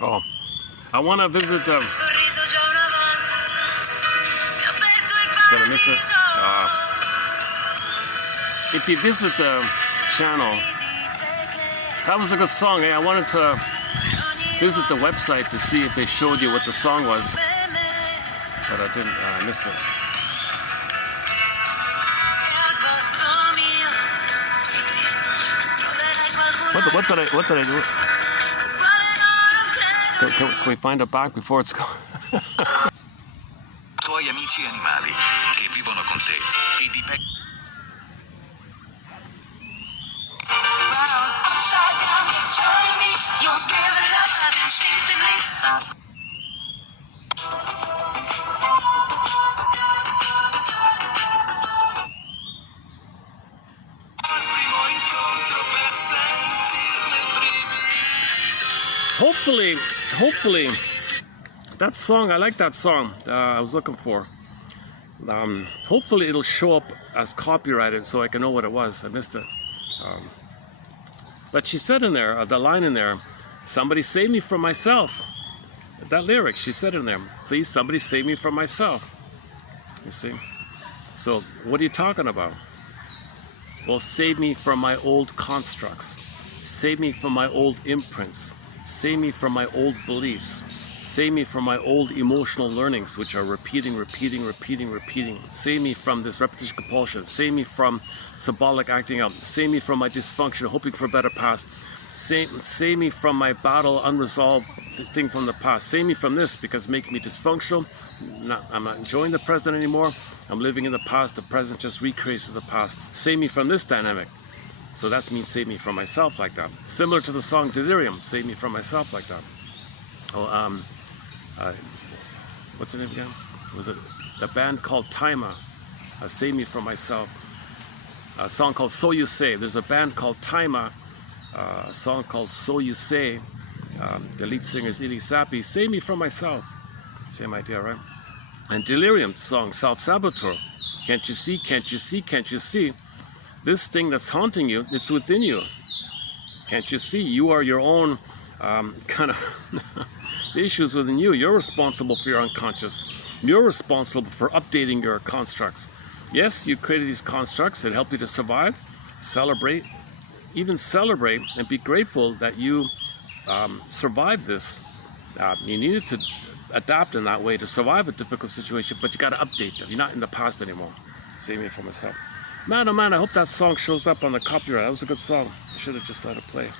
Oh, I want to visit the... Did I miss it? If you visit the channel, that was a good song. I wanted to visit the website to see if they showed you what the song was, but I didn't. I missed it. What did I do? Can we find it back before it's gone? Tuoi amici animali che vivono con te e dipendono. Hopefully, that song, I like that song I was looking for. Hopefully it'll show up as copyrighted so I can know what it was. I missed it. But she said in there, the line in there, somebody save me from myself. That lyric, she said in there, please somebody save me from myself. You see? So what are you talking about? Well, save me from my old constructs. Save me from my old imprints. Save me from my old beliefs. Save me from my old emotional learnings, which are repeating. Save me from this repetition compulsion. Save me from symbolic acting out. Save me from my dysfunction, hoping for a better past. Save me from my battle, unresolved thing from the past. Save me from this because it's making me dysfunctional. I'm not enjoying the present anymore. I'm living in the past. The present just recreates the past. Save me from this dynamic. So that means save me from myself like that. Similar to the song Delirium, save me from myself like that. Oh, what's her name again? Was it the band called Taima? Save me from myself. A song called So You Say. There's a band called Taima. A song called So You Say. The lead singer is Ili Sapi. Save me from myself. Same idea, right? And Delirium song, Self-Saboteur. Can't you see? Can't you see? Can't you see? This thing that's haunting you, it's within you. Can't you see? You are your own kind of the issues within you. You're responsible for your unconscious. You're responsible for updating your constructs. Yes, you created these constructs that help you to survive, celebrate, and be grateful that you survived this. You needed to adapt in that way to survive a difficult situation, but you got to update them. You're not in the past anymore. Save me from myself. Man, oh man, I hope that song shows up on the copyright. That was a good song. I should have just let it play.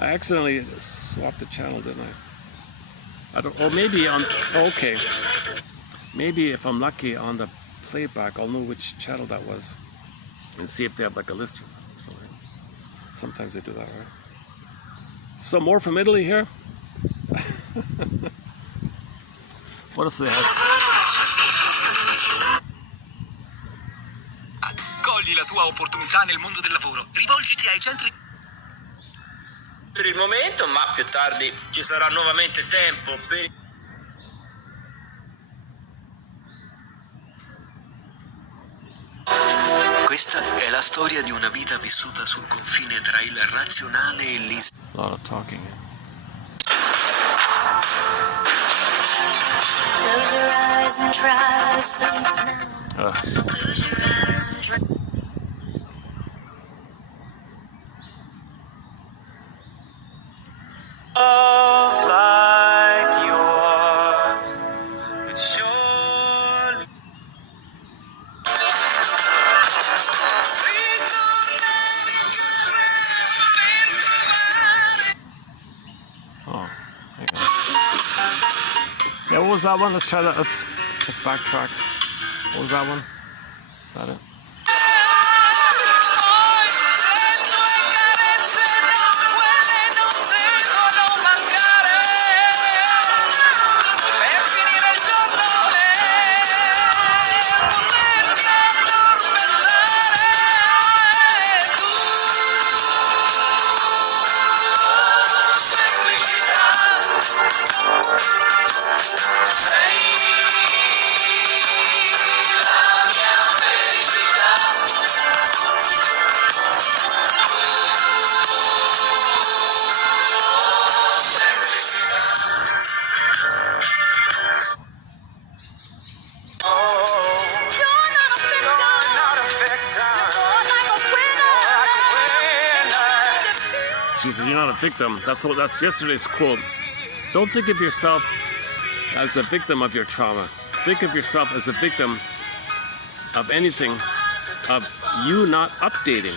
I accidentally swapped the channel, didn't I? Or maybe on, okay. Maybe if I'm lucky on the playback, I'll know which channel that was. and see if they have like a list or something. Sometimes they do that, right? Some more from Italy here. What else do they have? Cogli la tua opportunità nel mondo del lavoro. Rivolgiti ai centri. Per il momento, ma più tardi ci sarà nuovamente tempo per... Questa è la storia di una vita vissuta sul confine tra il razionale e l'istinto. A lot of talking. Close your eyes and try to sleep now. Close your eyes and try. Love like yours, it surely... Oh, hang on. Yeah, what was that one? Let's try that. Let's backtrack. What was that one? Is that it? She said, "You're not a victim." That's yesterday's quote. Don't think of yourself as a victim of your trauma. Think of yourself as a victim of anything, of you not updating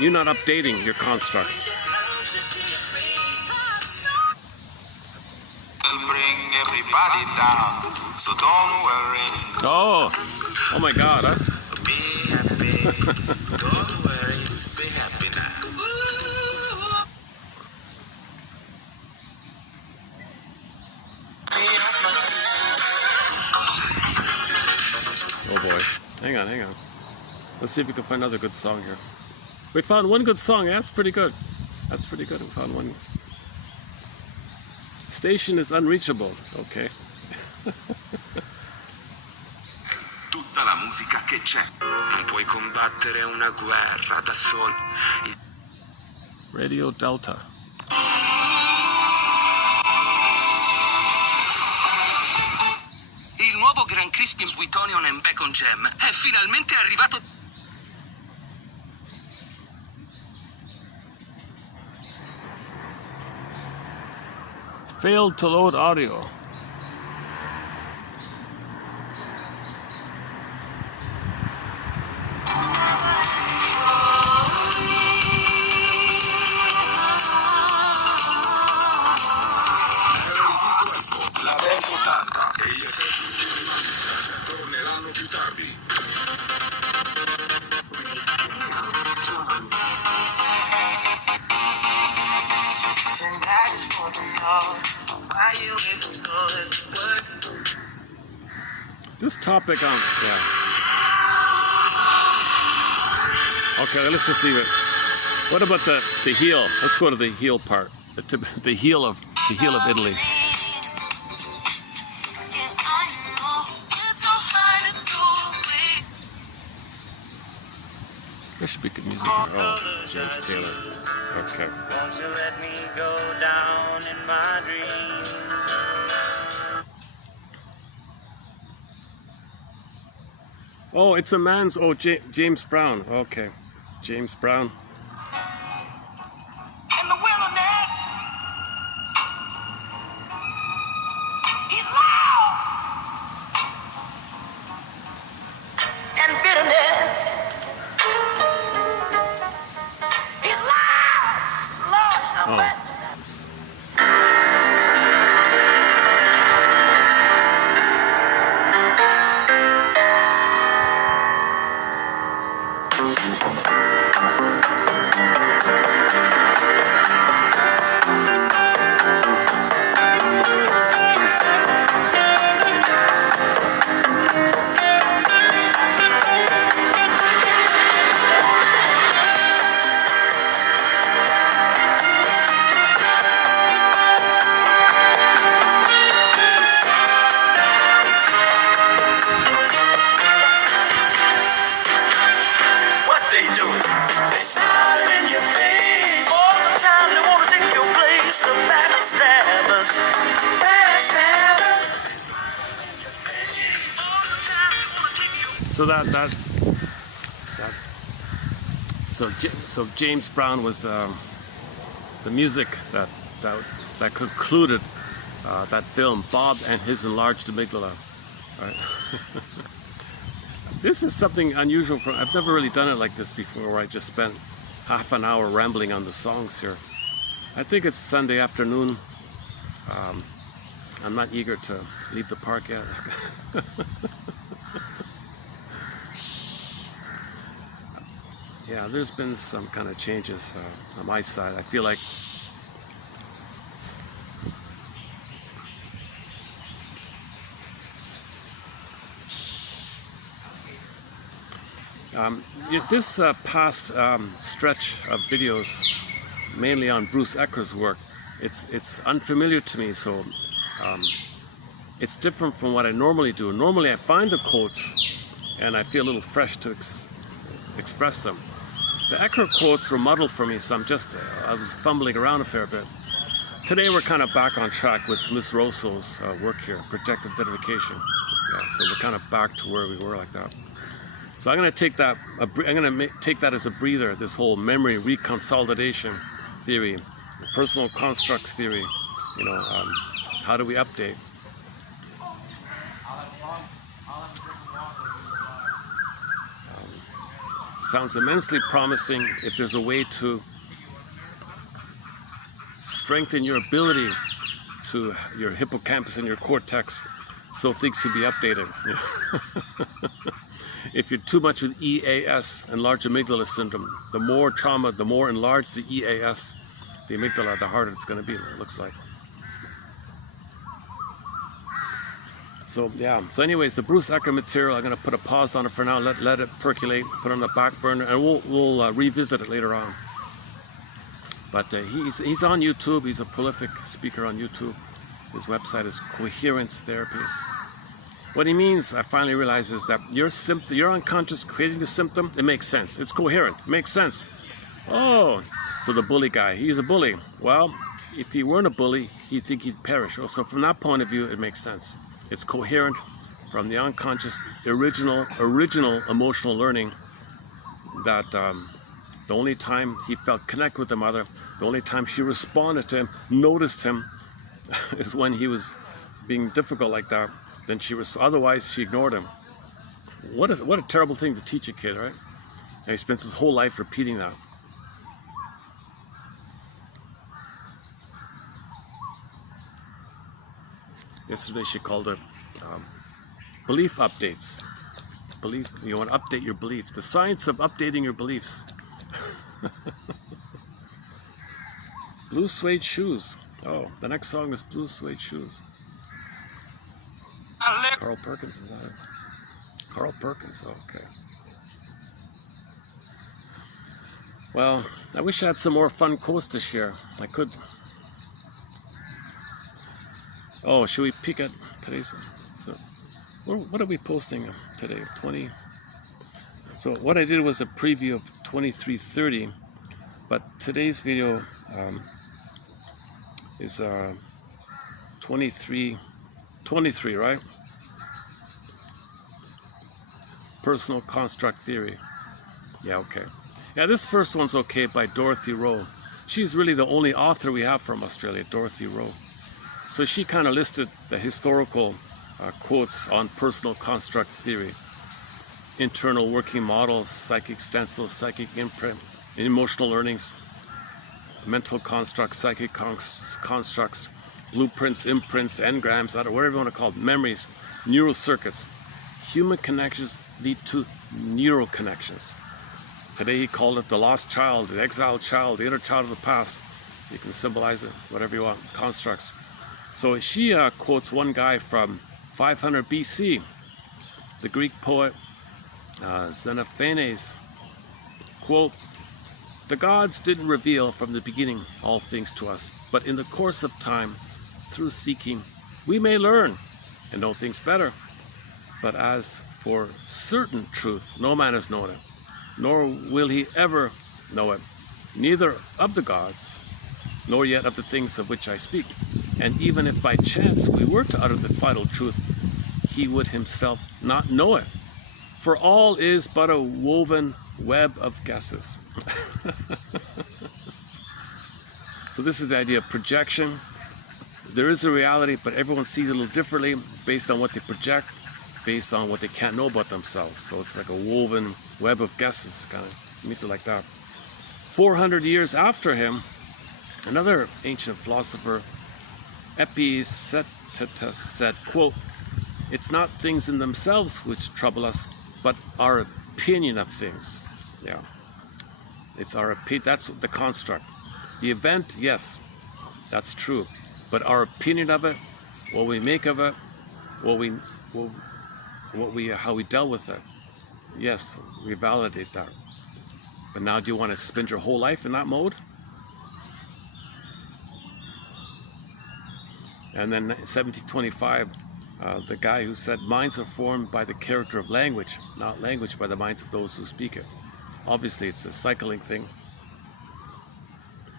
you not updating your constructs. Bring everybody down, so don't worry. Oh my God, huh? Be happy, don't worry, be happy now. Oh boy. Hang on. Let's see if we can find another good song here. We found one good song. Yeah, that's pretty good. We found one. Station is unreachable. Okay. Tutta la musica che c'è. Non puoi combattere una guerra da solo. Radio Delta. Il nuovo Gran Crispy Sweet Onion and Bacon Jam è finalmente arrivato. Failed to load audio. La Dance 80 e gli effetti torneranno più tardi. This topic on, yeah. Okay, let's just leave it. What about the heel? Let's go to the heel part. The heel of Italy. There should be good music here. Oh, James Taylor. Okay. Won't you let me go down in my dreams? Oh, it's a man's. Oh, James Brown. Okay, James Brown. In the wilderness, he's lost. And bitterness, he's lost. Lord, have Oh. mercy. So James Brown was the music that concluded that film, Bob and His Enlarged Amygdala. Right? This is something unusual. I've never really done it like this before, where I just spent half an hour rambling on the songs here. I think it's Sunday afternoon. I'm not eager to leave the park yet. Yeah, there's been some kind of changes on my side. I feel like this past stretch of videos, mainly on Bruce Ecker's work, it's unfamiliar to me, so it's different from what I normally do. Normally I find the quotes and I feel a little fresh to express them. The Ecker quotes were muddled for me, so I was fumbling around a fair bit. Today we're kind of back on track with Miss Rosso's work here, protective identification. Yeah, so we're kind of back to where we were like that. So I'm going to take that. Take that as a breather. This whole memory reconsolidation theory, personal constructs theory. You know, how do we update? Sounds immensely promising if there's a way to strengthen your ability to your hippocampus and your cortex so things can be updated. If you're too much with EAS, enlarged amygdala syndrome, the more trauma, the more enlarged the EAS, the amygdala, the harder it's going to be, it looks like. So yeah, so anyways, the Bruce Ecker material, I'm going to put a pause on it for now, let it percolate, put it on the back burner, and we'll revisit it later on. But he's on YouTube, he's a prolific speaker on YouTube. His website is Coherence Therapy. What he means, I finally realized, is that your unconscious creating the symptom, it makes sense. It's coherent, it makes sense. Oh, so the bully guy, he's a bully. Well, if he weren't a bully, he'd think he'd perish. So from that point of view, it makes sense. It's coherent from the unconscious, original emotional learning that the only time he felt connect with the mother, the only time she responded to him, noticed him, is when he was being difficult like that. Then otherwise she ignored him. What a terrible thing to teach a kid, right? And he spends his whole life repeating that. Yesterday she called it belief updates. You want to update your beliefs. The science of updating your beliefs. Blue suede shoes. Oh, the next song is Blue Suede Shoes. Carl Perkins, is that it? Carl Perkins, okay. Well, I wish I had some more fun quotes to share. I could. Oh, should we peek at today's? So, what are we posting today? 20. So what I did was a preview of 2330, but today's video is 23, right? Personal construct theory. Yeah, okay. Yeah, this first one's okay, by Dorothy Rowe. She's really the only author we have from Australia, Dorothy Rowe. So she kind of listed the historical quotes on personal construct theory. Internal working models, psychic stencils, psychic imprint, emotional learnings, mental constructs, psychic constructs, blueprints, imprints, engrams, whatever you want to call it, memories, neural circuits. Human connections lead to neural connections. Today he called it the lost child, the exiled child, the inner child of the past. You can symbolize it, whatever you want, constructs. So she quotes one guy from 500 BC, the Greek poet Xenophanes. Quote, "The gods didn't reveal from the beginning all things to us, but in the course of time, through seeking, we may learn and know things better. But as for certain truth, no man has known it, nor will he ever know it, neither of the gods, nor yet of the things of which I speak. And even if by chance we were to utter the vital truth, he would himself not know it. For all is but a woven web of guesses." So this is the idea of projection. There is a reality, but everyone sees it a little differently based on what they project, based on what they can't know about themselves. So it's like a woven web of guesses, kind of means it like that. 400 years after him, another ancient philosopher, Epictetus, said, quote, "It's not things in themselves which trouble us, but our opinion of things." Yeah, it's our opinion. That's the construct. The event, yes, that's true, but our opinion of it, what we make of it, how we dealt with it, yes, we validate that. But now, do you want to spend your whole life in that mode? And then 1725, the guy who said, "Minds are formed by the character of language, not language by the minds of those who speak it." Obviously, it's a cycling thing.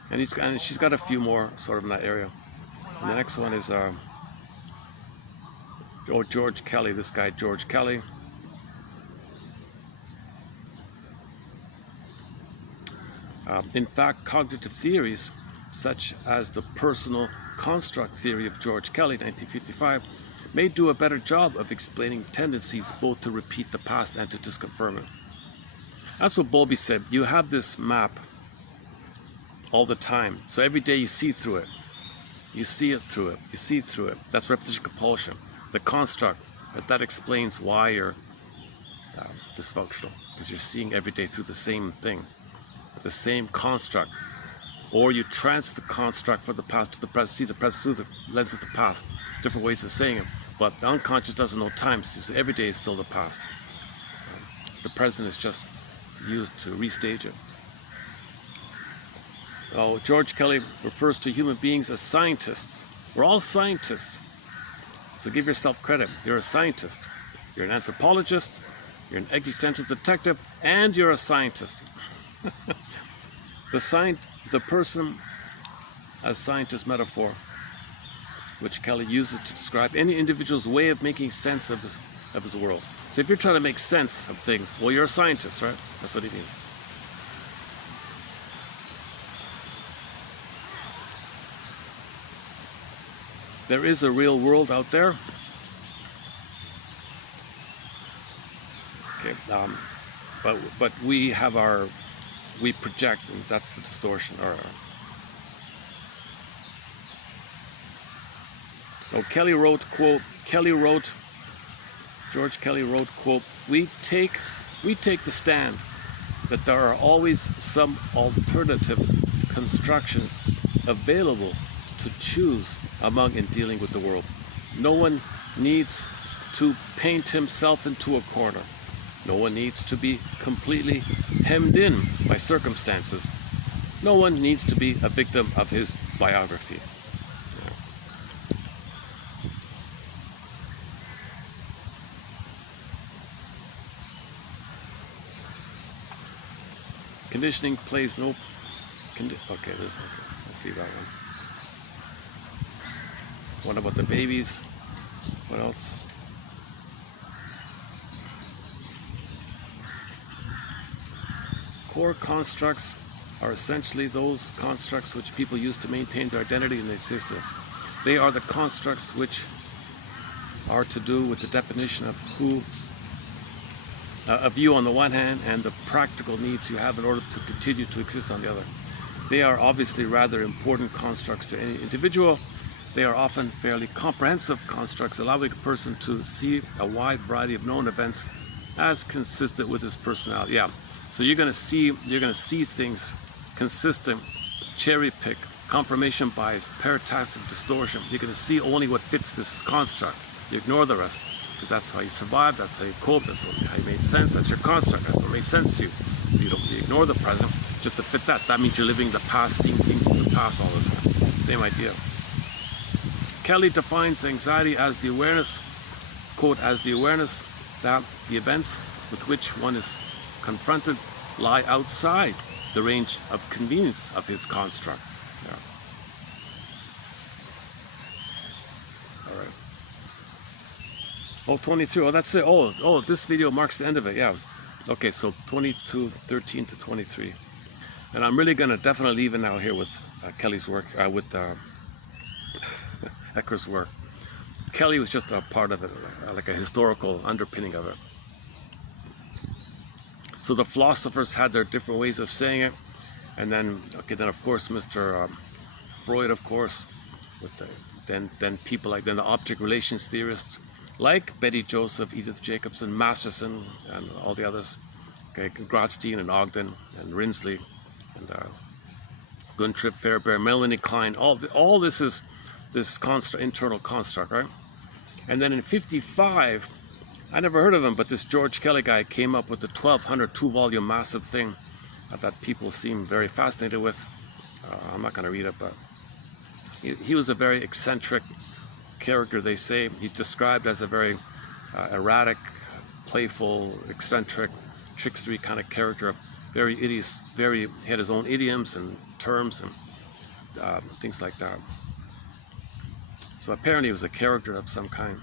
And she's got a few more sort of in that area. And the next one is George Kelly. This guy, George Kelly. In fact, cognitive theories, such as the personal construct theory of George Kelly, 1955, may do a better job of explaining tendencies both to repeat the past and to disconfirm it. That's what Bowlby said. You have this map all the time. So every day you see through it. You see it through it. You see through it. That's repetition compulsion. The construct, that explains why you're dysfunctional. Because you're seeing every day through the same thing. The same construct. Or you transfer the construct from the past to the present. See the present through the lens of the past. Different ways of saying it. But the unconscious doesn't know time. So every day is still the past. The present is just used to restage it. Oh, George Kelly refers to human beings as scientists. We're all scientists. So give yourself credit. You're a scientist. You're an anthropologist. You're an existential detective. And you're a scientist. The person as scientist metaphor, which Kelly uses to describe any individual's way of making sense of his world. So if you're trying to make sense of things, well, you're a scientist, right? That's what he means. There is a real world out there. Okay, but we project, and that's the distortion. George Kelly wrote, quote, we take the stand that there are always some alternative constructions available to choose among in dealing with the world. No one needs to paint himself into a corner. No one needs to be completely hemmed in by circumstances. No one needs to be a victim of his biography. Conditioning plays no... Okay, let's see that one. What about the babies? What else? Core constructs are essentially those constructs which people use to maintain their identity and existence. They are the constructs which are to do with the definition of who, of you on the one hand, and the practical needs you have in order to continue to exist on the other. They are obviously rather important constructs to any individual. They are often fairly comprehensive constructs, allowing a person to see a wide variety of known events as consistent with his personality. Yeah, So you're gonna see things consistent, cherry pick, confirmation bias, paratastic distortion. You're gonna see only what fits this construct. You ignore the rest, because that's how you survive, that's how you cope, that's how you made sense, that's your construct, that's what made sense to you. So you ignore the present just to fit that. That means you're living the past, seeing things in the past all the time. Same idea. Kelly defines anxiety as the awareness, quote, as the awareness that the events with which one is confronted lie outside the range of convenience of his construct. Yeah. All right. Oh, 23. Oh, that's it. Oh, this video marks the end of it. Yeah. Okay, so 13 to 23. And I'm really going to definitely leave it now here with Kelly's work, with Ecker's work. Kelly was just a part of it, like a historical underpinning of it. So the philosophers had their different ways of saying it, and then of course Mr. Freud, of course, with then people like the object relations theorists, like Betty Joseph, Edith Jacobson, Masterson, and all the others. Okay, Grotstein and Ogden and Rinsley and Guntrip, Fairbairn, Melanie Klein. All this is this internal construct, right? And then in 55, I never heard of him, but this George Kelly guy came up with the 1200 2-volume massive thing that people seem very fascinated with. I'm not going to read it, but he was a very eccentric character, they say. He's described as a very erratic, playful, eccentric, trickstery kind of character. He had his own idioms and terms and things like that. So apparently he was a character of some kind.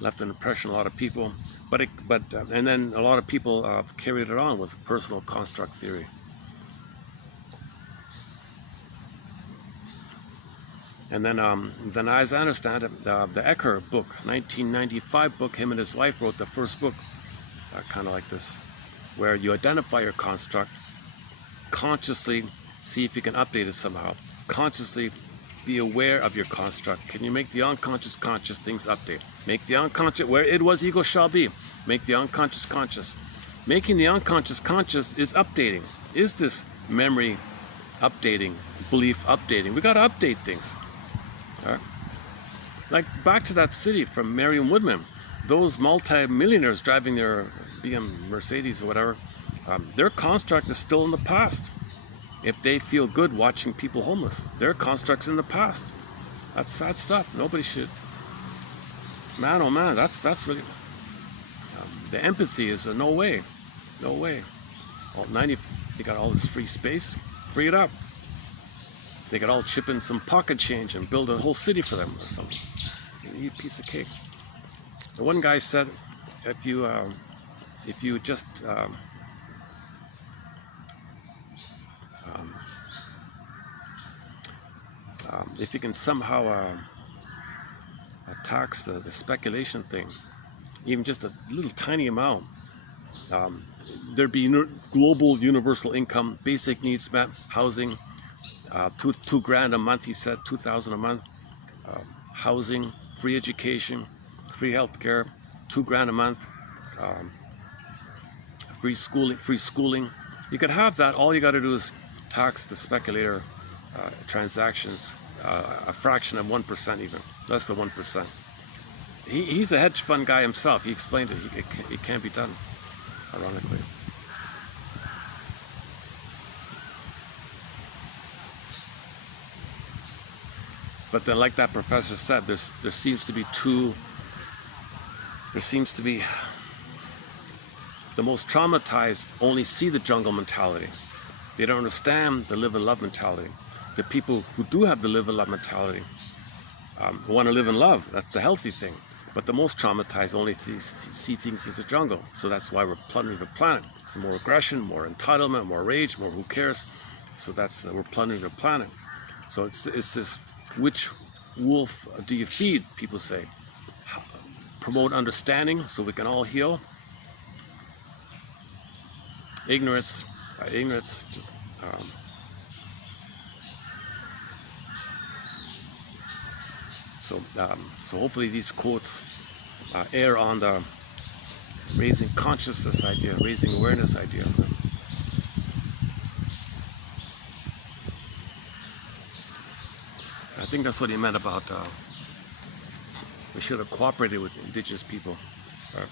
Left an impression on a lot of people, and then a lot of people carried it on with personal construct theory. And then as I understand it, the Ecker book, 1995 book, him and his wife wrote the first book, kind of like this, where you identify your construct, consciously see if you can update it somehow, consciously be aware of your construct. Can you make the unconscious conscious? Things update. Make the unconscious, where it was, ego shall be. Make the unconscious conscious. Making the unconscious conscious is updating. Is this memory updating, belief updating? We got to update things. All right? Like back to that city from Merriam Woodman, those multi-millionaires driving their BM Mercedes or whatever, their construct is still in the past. If they feel good watching people homeless, their construct's in the past. That's sad stuff. Nobody should. Man, oh man, that's really. The empathy is no way. They got all this free space. Free it up. They could all chip in some pocket change and build a whole city for them or something. You eat a piece of cake. The one guy said, if you just if you can somehow tax the speculation thing, even just a little tiny amount, there'd be global universal income, basic needs met, housing, $2,000 a month, he said, $2,000 a month, housing, free education, free healthcare, $2,000 a month, free schooling. You could have that. All you got to do is tax the speculator transactions, a fraction of 1%, even less than 1%. He's a hedge fund guy himself. He explained it. It can't be done, ironically. But then, like that professor said, there seems to be the most traumatized only see the jungle mentality. They don't understand the live and love mentality. The people who do have the live and love mentality want to live in love. That's the healthy thing. But the most traumatized only see things as a jungle. So that's why we're plundering the planet. It's more aggression, more entitlement, more rage, more who cares. So that's we're plundering the planet. So it's this, which wolf do you feed? People say. Promote understanding so we can all heal. Ignorance. So hopefully these quotes err on the raising consciousness idea, raising awareness idea. I think that's what he meant about we should have cooperated with indigenous people. Right?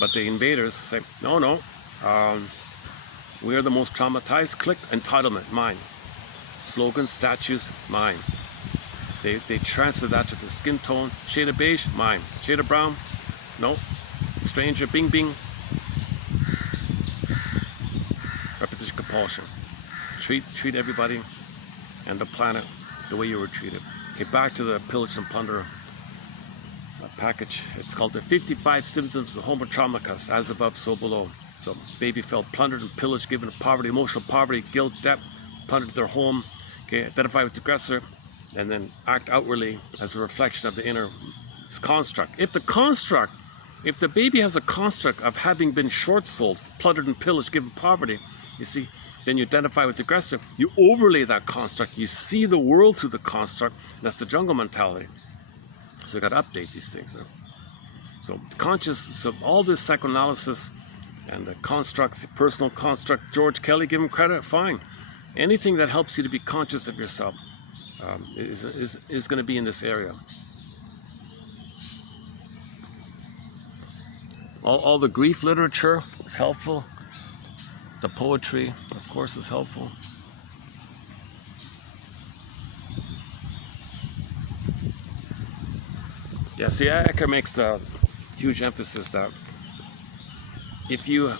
But the invaders say, no, we are the most traumatized. Click, entitlement, mine. Slogans, statues, mine. They transfer that to the skin tone. Shade of beige, mine. Shade of brown, no. Stranger, bing, bing. Repetition, compulsion. Treat everybody and the planet the way you were treated. Okay, back to the pillage and plunder package. It's called the 55 symptoms of homo traumacus, as above, so below. So baby felt plundered and pillaged, given poverty, emotional poverty, guilt, debt, plundered their home. Okay, identify with the aggressor, and then act outwardly as a reflection of the inner construct. If the baby has a construct of having been short-sold, plundered and pillaged, given poverty, you see, then you identify with the aggressor. You overlay that construct. You see the world through the construct. That's the jungle mentality. So you got to update these things. Right? So all this psychoanalysis and the construct, the personal construct, George Kelly, give him credit, fine. Anything that helps you to be conscious of yourself is going to be in this area. All the grief literature is helpful. The poetry, of course, is helpful. Yeah, see, Ecker makes the huge emphasis that if you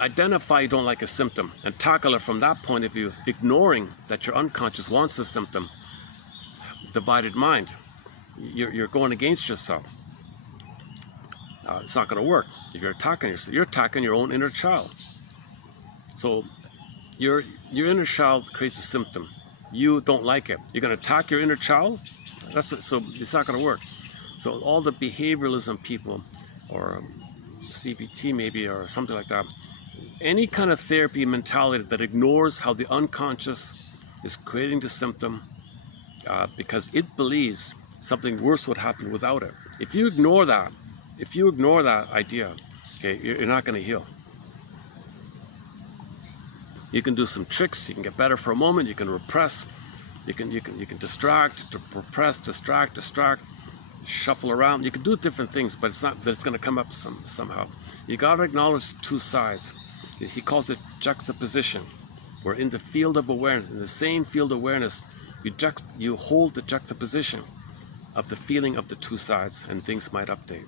identify you don't like a symptom and tackle it from that point of view, ignoring that your unconscious wants a symptom, divided mind, you're going against yourself. It's not going to work. If you're attacking yourself, you're attacking your own inner child. So your inner child creates a symptom. You don't like it. You're going to attack your inner child? So it's not going to work. So all the behavioralism people, or CBT maybe, or something like that, any kind of therapy mentality that ignores how the unconscious is creating the symptom because it believes something worse would happen without it. If you ignore that idea, okay, you're not going to heal. You can do some tricks. You can get better for a moment. You can repress. You can distract, repress, distract, shuffle around. You can do different things, but it's not that it's going to come up somehow. You got to acknowledge two sides. He calls it juxtaposition. We're in the field of awareness. In the same field of awareness, you hold the juxtaposition of the feeling of the two sides, and things might update.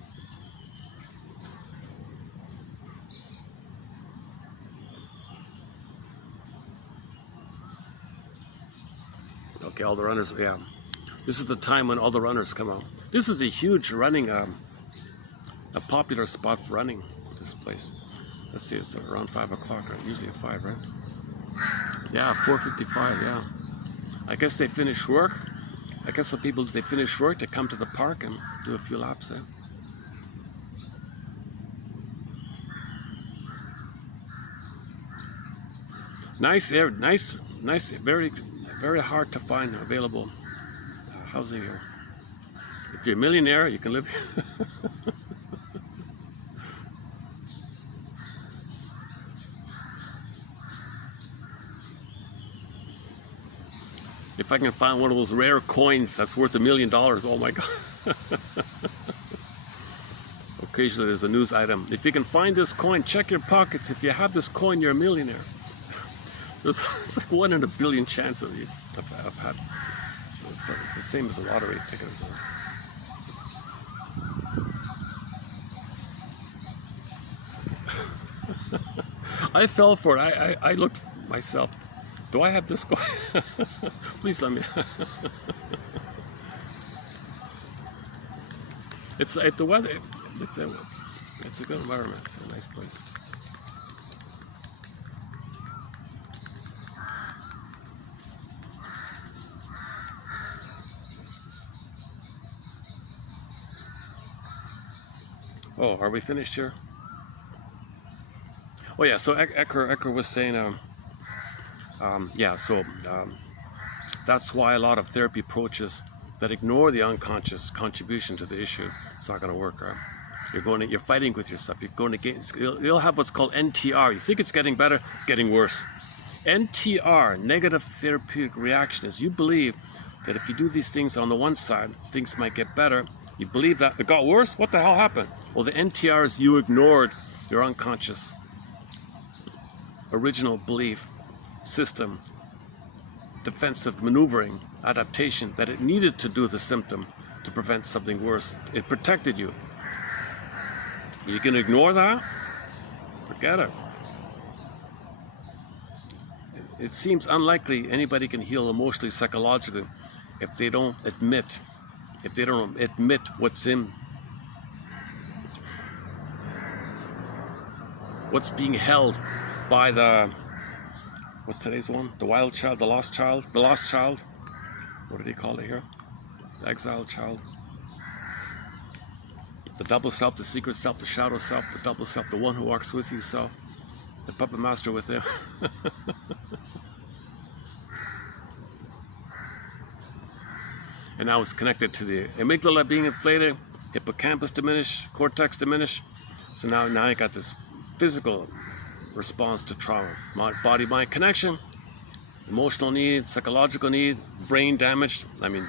Okay, all the runners, yeah. This is the time when all the runners come out. This is a huge running, a popular spot for running, this place. Let's see, it's around 5 o'clock, right? Usually at 5, right? Yeah, 4:55, yeah. I guess they finish work. I guess some people, they finish work, they come to the park and do a few laps there. Nice air, nice, very hard to find available housing here. If you're a millionaire, you can live here. If I can find one of those rare coins that's worth $1 million, oh my God. Occasionally there's a news item. If you can find this coin, check your pockets. If you have this coin, you're a millionaire. It's like 1 in a billion chance of I've had. So it's the same as a lottery ticket. I fell for it. I looked myself. Do I have this coin? Please let me. It's the weather. It's a good environment. It's a nice place. Oh, are we finished here? Oh yeah, so Ecker was saying, that's why a lot of therapy approaches that ignore the unconscious contribution to the issue, it's not going to work, right? You're fighting with yourself. You're going against. You'll have what's called NTR. You think it's getting better, it's getting worse. NTR, negative therapeutic reaction, is you believe that if you do these things on the one side, things might get better. You believe that it got worse. What the hell happened? Well, the NTR is you ignored your unconscious original belief system, defensive maneuvering, adaptation, that it needed to do the symptom to prevent something worse. It protected you. You can ignore that? Forget it. It seems unlikely anybody can heal emotionally, psychologically, if they don't admit what's being held by the, what's today's one? The wild child, the lost child? What did he call it here? The exiled child. The double self, the secret self, the shadow self, the double self, the one who walks with you self, the puppet master within. And now it's connected to the amygdala being inflated, hippocampus diminished, cortex diminished. So now you got this physical response to trauma. Body-mind connection, emotional need, psychological need, brain damage. I mean,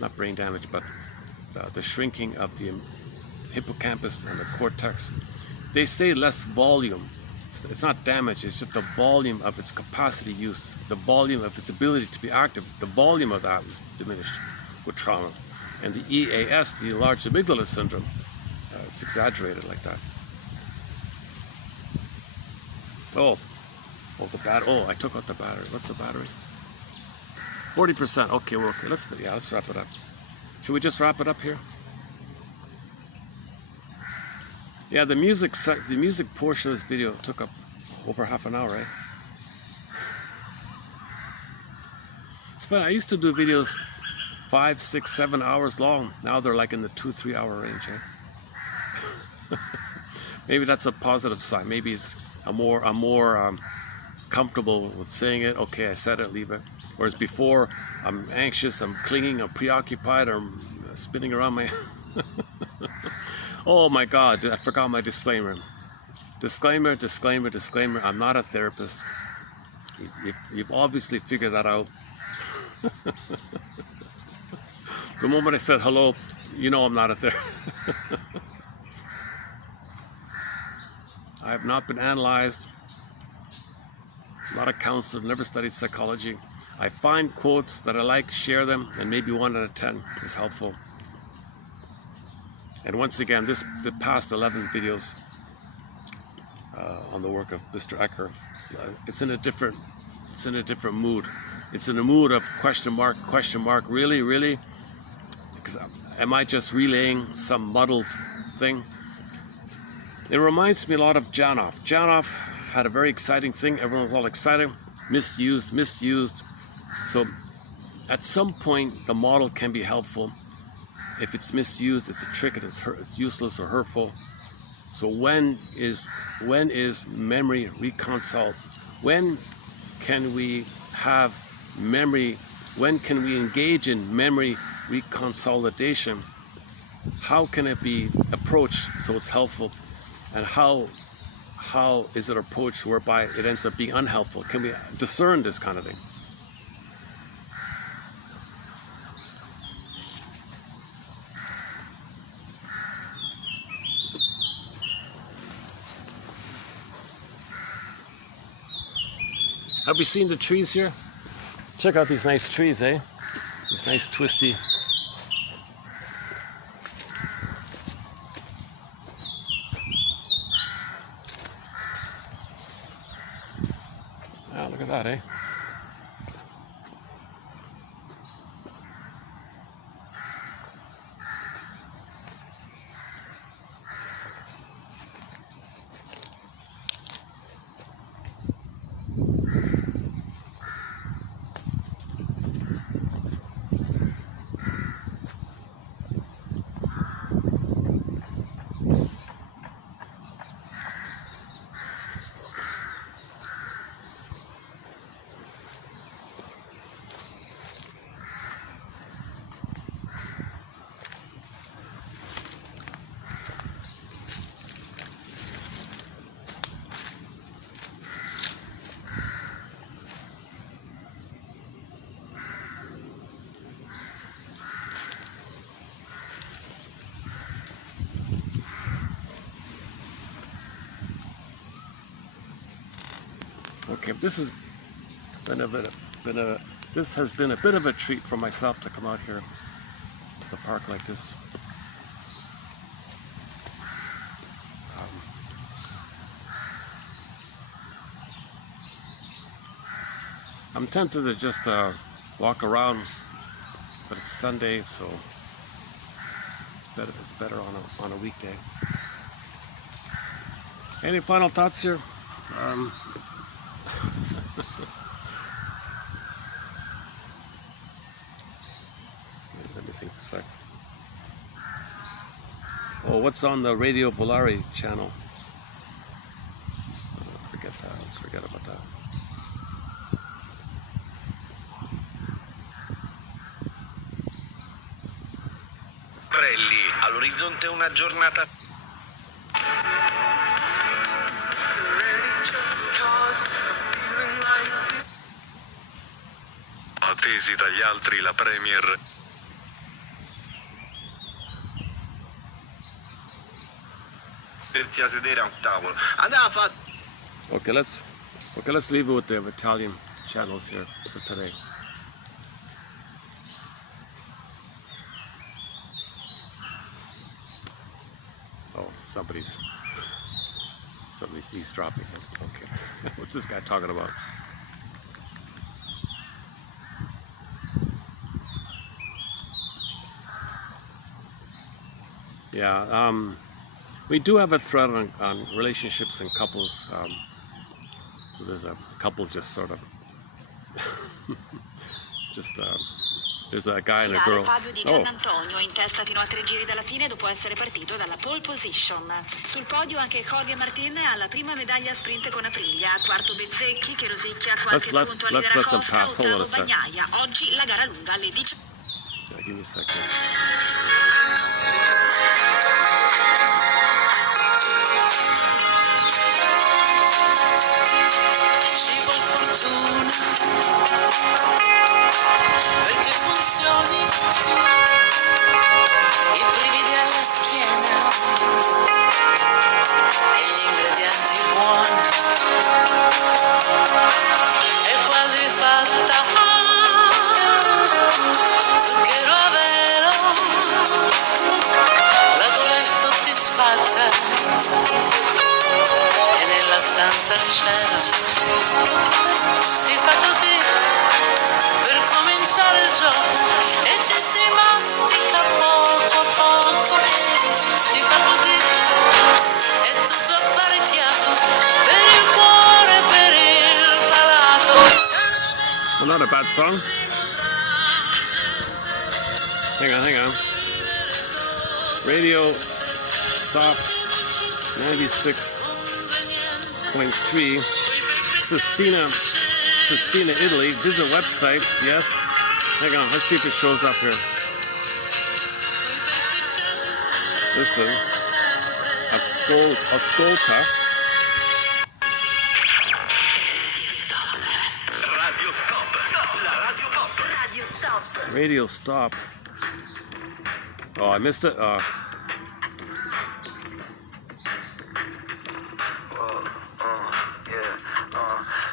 not brain damage, but the shrinking of the hippocampus and the cortex. They say less volume. It's not damage, it's just the volume of its capacity use, the volume of its ability to be active. The volume of that is diminished with trauma. And the EAS, the enlarged amygdala syndrome, it's exaggerated like that. I took out the battery. What's the battery? 40%. Okay, we're okay. Let's wrap it up. Should we just wrap it up here? Yeah, the music portion of this video took up over half an hour, right? It's funny, I used to do videos 5, 6, 7 hours long. Now they're like in the 2-3 hour range, eh? Maybe that's a positive sign. Maybe I'm more comfortable with saying it. Okay, I said it, leave it. Whereas before, I'm anxious, I'm clinging, I'm preoccupied, or I'm spinning around my... Oh my God, I forgot my disclaimer. Disclaimer, I'm not a therapist. You've obviously figured that out. The moment I said hello, you know I'm not a therapist. I have not been analyzed, not a counselor, never studied psychology. I find quotes that I like, share them, and maybe 1 out of 10 is helpful. And once again, the past 11 videos on the work of Mr. Ecker, it's in a different mood. It's in a mood of question mark, really? Because am I just relaying some muddled thing? It reminds me a lot of Janov. Janov had a very exciting thing. Everyone was all excited. Misused. So at some point, the model can be helpful. If it's misused, it's a trick, it's useless or hurtful. So when is memory reconciled? When can we have memory? When can we engage in memory reconsolidation? How can it be approached so it's helpful? And how is it approached whereby it ends up being unhelpful? Can we discern this kind of thing? Have we seen the trees here? Check out these nice trees, eh? These nice twisty. Ah, look at that, eh? Okay, this has been a bit of a treat for myself to come out here to the park like this. I'm tempted to just walk around, but it's Sunday, so it's better on a weekday. Any final thoughts here? Let me think for a sec. Oh, what's on the Radio Bolari channel? Forget that. Let's forget about that. All'orizzonte una giornata. Attesi dagli altri la Premier. Per a sedere a un tavolo. Andiamo a fare. Okay, let's leave it with the Italian channels here for today. Oh, somebody's eavesdropping. Okay, what's this guy talking about? Yeah, we do have a thread on relationships and couples. So there's a couple just sort of, there's a guy and a girl. Fabio di Giannantonio in testa fino a 3 giri dalla fine dopo essere partito dalla pole position. Sul podio anche Jorge Martin alla prima medaglia sprint con Aprilia, quarto Bezzecchi che rosicchia qualche punto a lidera Costa, ottavo Bagnaia. Oggi la gara lunga alle 10. Yeah, give me a second. Perché funzioni i brividi alla schiena e gli ingredienti buoni è quasi fatta, zucchero a velo, la gola è soddisfatta e nella stanza c'era, si fa così per cominciare il gioco e ci si mastica poco a poco, si fa così, è tutto apparecchiato per il cuore, per il palato. Well, not a bad song. Hang on. Radio Stop 96.3. Cesena, Italy. Visit website. Yes. Hang on. Let's see if it shows up here. Listen. Ascolta. Radio Stop. Oh, I missed it.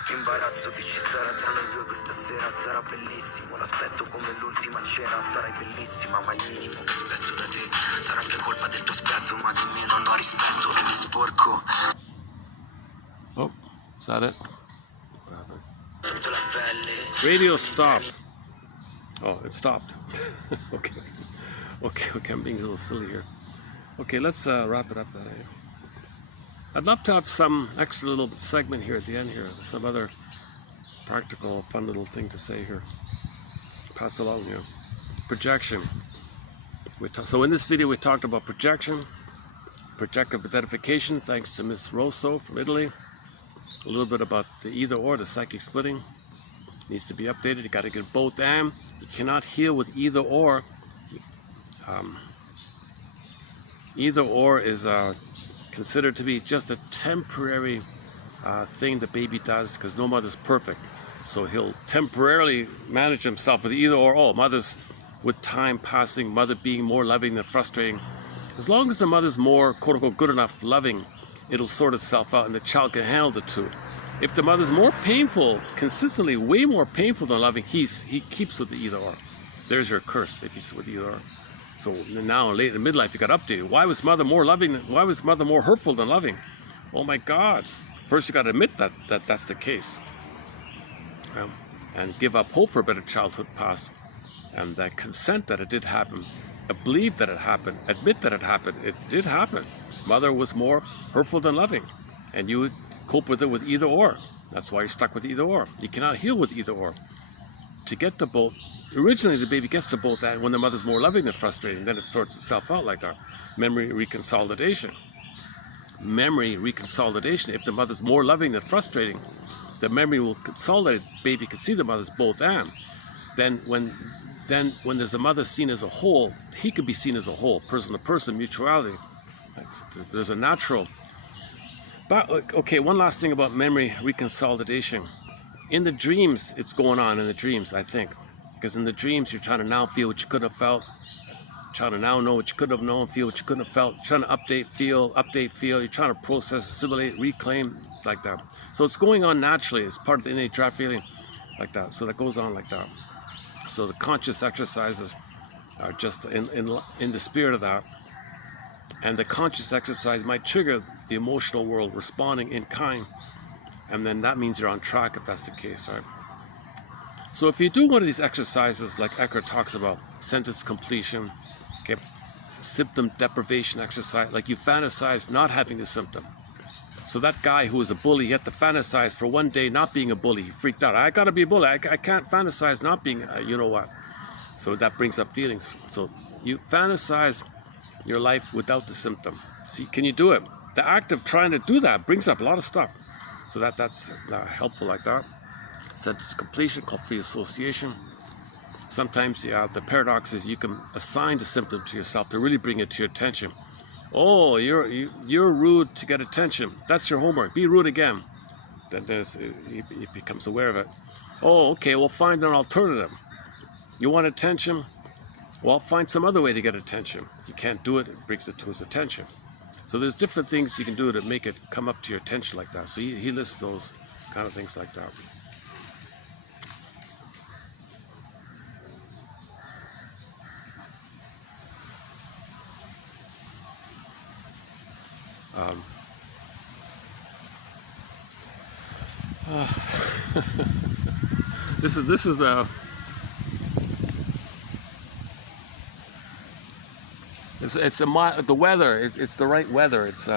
Imbarazzo che ci sarà tra noi due questa sera sarà bellissimo. L'aspetto come l'ultima cena, sarai bellissima, ma il minimo che aspetto da te sarà anche colpa del tuo aspetto, ma di me non ho rispetto e mi sporco. Oh, is that it? Sotto la pelle. Radio Stop. Oh, it stopped. Okay, I'm being a little silly here. Okay, let's wrap it up that way. I'd love to have some extra little segment here at the end here, some other practical, fun little thing to say here. Pass along here. Projection. So in this video we talked about projection, projective identification, thanks to Miss Rosso from Italy. A little bit about the either or, the psychic splitting. Needs to be updated. You got to get both and. You cannot heal with either or. Either or is considered to be just a temporary thing the baby does, because no mother's perfect. So he'll temporarily manage himself with either or. Oh, mother's, with time passing, mother being more loving than frustrating. As long as the mother's more, quote unquote, good enough, loving, it'll sort itself out and the child can handle the two. If the mother's more painful, consistently way more painful than loving, he keeps with the either or. There's your curse if he's with either or. So now late in midlife you got updated. Why was mother more loving? Why was mother more hurtful than loving? Oh my God! First you got to admit that's the case, and give up hope for a better childhood past, and that consent that it did happen, believe that it happened, admit that it happened. It did happen. Mother was more hurtful than loving, and you would cope with it with either or. That's why you're stuck with either or. You cannot heal with either or. To get to both, originally the baby gets to both when the mother's more loving than frustrating, then it sorts itself out like that. Memory reconsolidation. Memory reconsolidation. If the mother's more loving than frustrating, the memory will consolidate. Baby can see the mother's both and. Then when there's a mother seen as a whole, he can be seen as a whole, person to person, mutuality. There's a natural. But okay, one last thing about memory reconsolidation. In the dreams, it's going on in the dreams, I think. Because in the dreams, you're trying to now feel what you couldn't have felt. Trying to now know what you couldn't have known, feel what you couldn't have felt. Trying to update, feel. You're trying to process, assimilate, reclaim, like that. So it's going on naturally. It's part of the innate draft feeling, like that. So that goes on like that. So the conscious exercises are just in the spirit of that. And the conscious exercise might trigger the emotional world responding in kind. And then that means you're on track if that's the case, right? So if you do one of these exercises like Ecker talks about, sentence completion, okay, symptom deprivation exercise, like you fantasize not having the symptom. So that guy who was a bully, he had to fantasize for one day not being a bully. He freaked out. I gotta be a bully. I can't fantasize not being, you know what. So that brings up feelings. So you fantasize your life without the symptom. See, can you do it? The act of trying to do that brings up a lot of stuff. So that's helpful like that. Sentence completion called free association. Sometimes the paradox is you can assign the symptom to yourself to really bring it to your attention. Oh, you're rude to get attention. That's your homework. Be rude again. Then he becomes aware of it. Oh, okay, we'll find an alternative. You want attention? Well, find some other way to get attention. You can't do it, it brings it to his attention. So there's different things you can do to make it come up to your attention like that. So he lists those kind of things like that. This is the the weather. It's the right weather. It's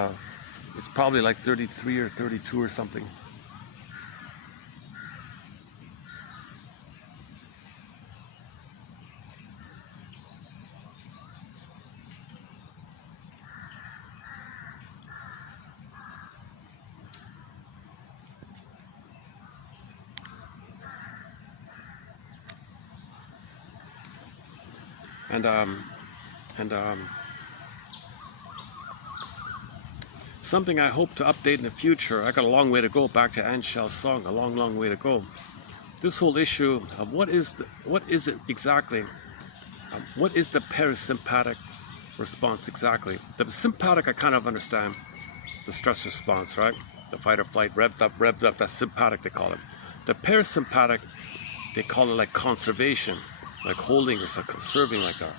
probably like 33 or 32 or something. And something I hope to update in the future. I got a long way to go back to Anshel's song, a long way to go. This whole issue of what is it exactly? What is the parasympathetic response exactly? The sympathetic I kind of understand, the stress response, right? The fight or flight, revved up, that's sympathetic they call it. The parasympathetic, they call it like conservation, like holding or so conserving like that.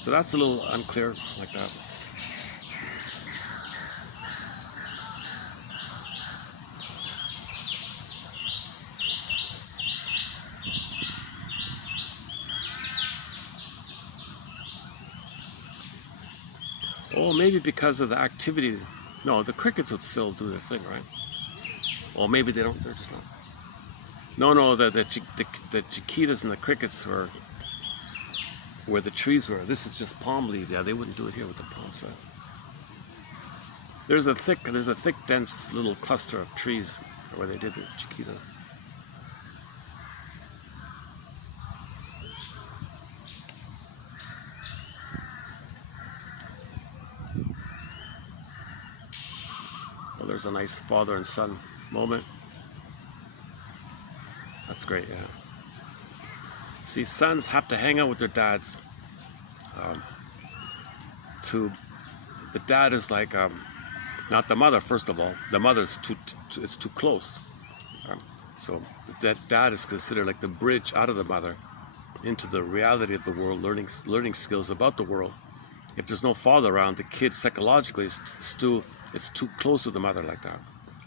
So that's a little unclear like that. Oh, maybe because of the activity. No, the crickets would still do their thing, right? Or maybe they don't, they're just not. No, the cicadas and the crickets were where the trees were. This is just palm leaves. Yeah, they wouldn't do it here with the palms, right? There's a thick, dense little cluster of trees where they did the cicada. Well, there's a nice father and son moment. That's great, yeah. See, sons have to hang out with their dads. The dad is like Not the mother, first of all. The mother's it's too close. So that dad is considered like the bridge out of the mother into the reality of the world, learning skills about the world. If there's no father around, the kid psychologically it's too close to the mother like that.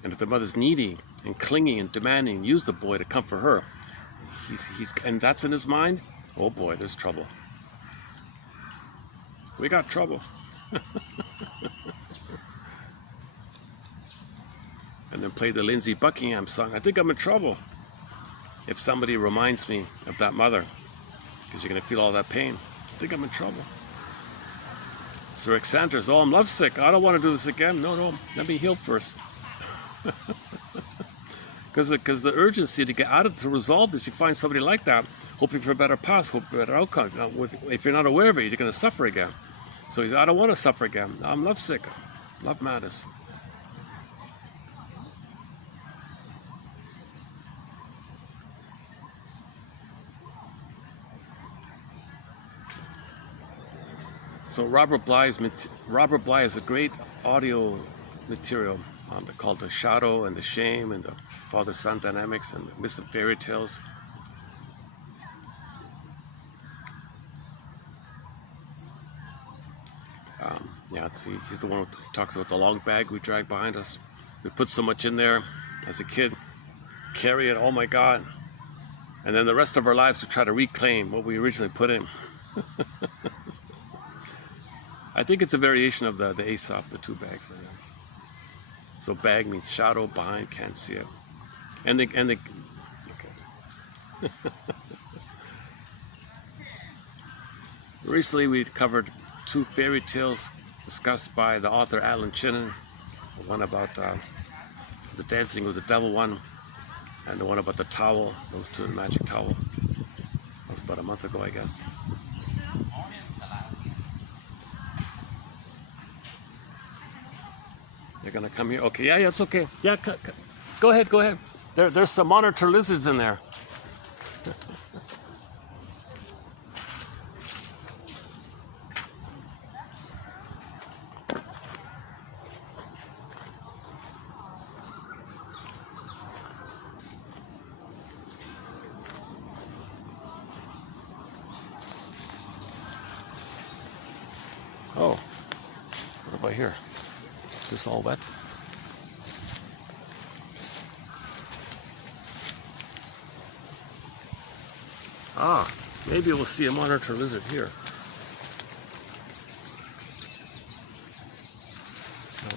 And if the mother's needy and clingy and demanding, use the boy to comfort her. And that's in his mind. Oh boy, there's trouble. We got trouble. And then play the Lindsey Buckingham song. I think I'm in trouble. If somebody reminds me of that mother, because you're going to feel all that pain, I think I'm in trouble. Sir Rick Sanders, oh, I'm lovesick. I don't want to do this again. No, let me heal first. Because the urgency to get out of to resolve this, you find somebody like that, hoping for a better past, hoping for a better outcome. Now, if you're not aware of it, you're going to suffer again. So he's, I don't want to suffer again. I'm lovesick. Love matters. So Robert Bly is a great audio material called The Shadow and the Shame and the Father-Son Dynamics and the Myths and Fairy Tales. Yeah, he's the one who talks about the long bag we drag behind us. We put so much in there as a kid, carry it, oh my God. And then the rest of our lives we try to reclaim what we originally put in. I think it's a variation of the Aesop, the two bags. So bag means shadow, behind, can't see it. And okay. Recently we covered two fairy tales discussed by the author Alan Chinen. One about the dancing with the devil one, and the one about the towel, those two, the magic towel. That was about a month ago, I guess. They're gonna come here. Okay, yeah, it's okay. Yeah, go ahead. There's some monitor lizards in there. Oh, what about here? Is this all wet? Ah, maybe we'll see a monitor lizard here. No.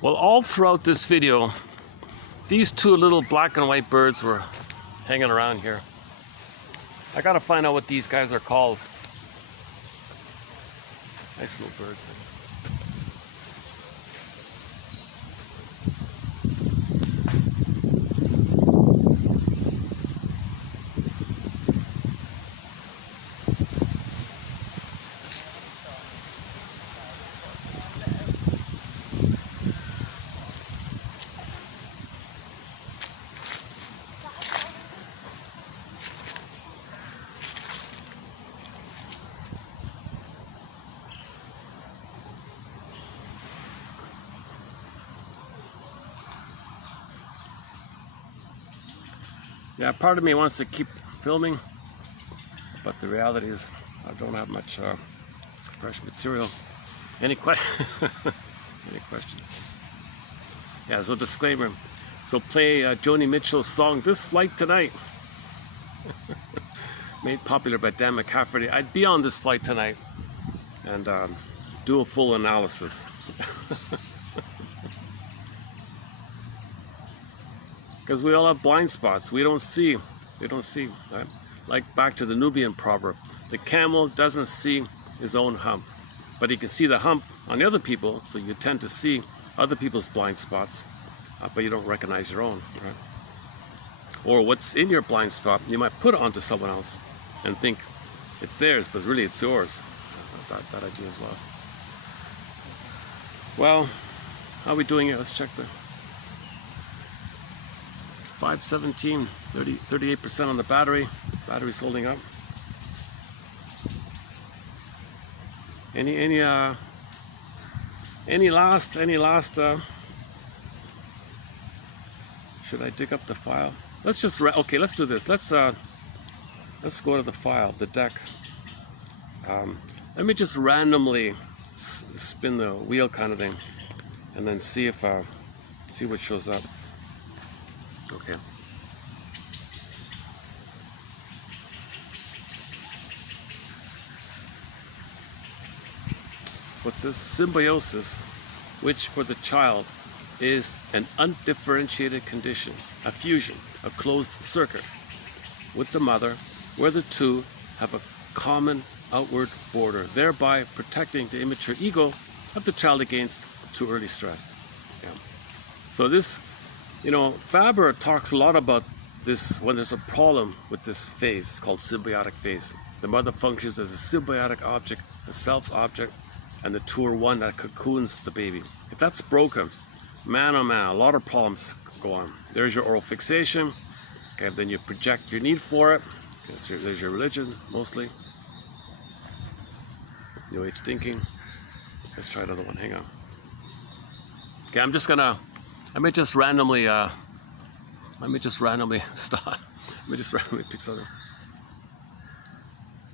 Well, all throughout this video, these two little black and white birds were hanging around here. I gotta find out what these guys are called. Nice little birds. Yeah, part of me wants to keep filming, but the reality is I don't have much fresh material. Any questions? Yeah, so disclaimer. So play Joni Mitchell's song, This Flight Tonight. Made popular by Dan McCafferty. I'd be on this flight tonight and do a full analysis. Because we all have blind spots. We don't see. Right? Like back to the Nubian proverb. The camel doesn't see his own hump, but he can see the hump on the other people, so you tend to see other people's blind spots, but you don't recognize your own. Right? Or what's in your blind spot, you might put it onto someone else and think It's theirs, but really it's yours. That idea as well. Well, how are we doing here? Let's check the 517, 38% on the battery. Battery's holding up. Any last should I dig up the file? Let's just okay, let's do this. Let's go to the file, the deck. Let me just randomly spin the wheel kind of thing, and then see what shows up. Okay. What's this? Symbiosis, which for the child is an undifferentiated condition, a fusion, a closed circuit with the mother, where the two have a common outward border, thereby protecting the immature ego of the child against too early stress. Yeah. So this, Faber talks a lot about this when there's a problem with this phase called symbiotic phase. The mother functions as a symbiotic object, a self-object, and the two are one that cocoons the baby. If that's broken, man oh man, a lot of problems go on. There's your oral fixation. Okay, then you project your need for it. Okay, there's your religion, mostly. New Age thinking. Let's try another one. Hang on. Okay, let me just randomly stop. Let me just randomly pick something.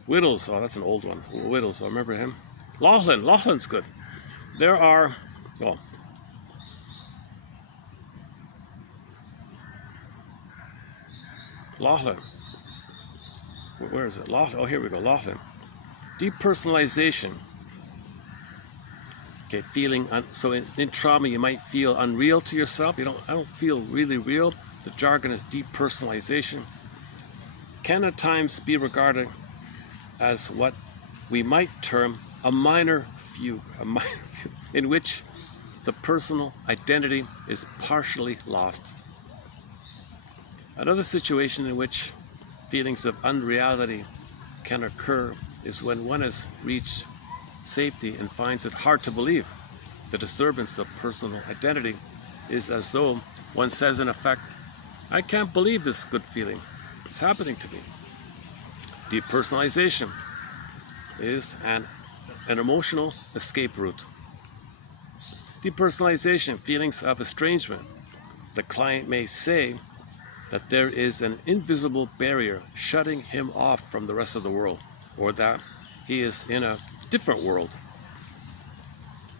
Whittles. Oh, that's an old one. Whittles. I remember him. Laughlin's good. There are. Oh. Laughlin. Where is it? Laughlin. Oh, here we go. Laughlin. Depersonalization. Okay, feeling. So in trauma, you might feel unreal to yourself. I don't feel really real. The jargon is depersonalization. Can at times be regarded as what we might term a minor fugue, in which the personal identity is partially lost. Another situation in which feelings of unreality can occur is when one has reached safety and finds it hard to believe. The disturbance of personal identity is as though one says in effect, I can't believe this good feeling. It's happening to me. Depersonalization is an emotional escape route. Depersonalization, feelings of estrangement. The client may say that there is an invisible barrier shutting him off from the rest of the world, or that he is in a different world.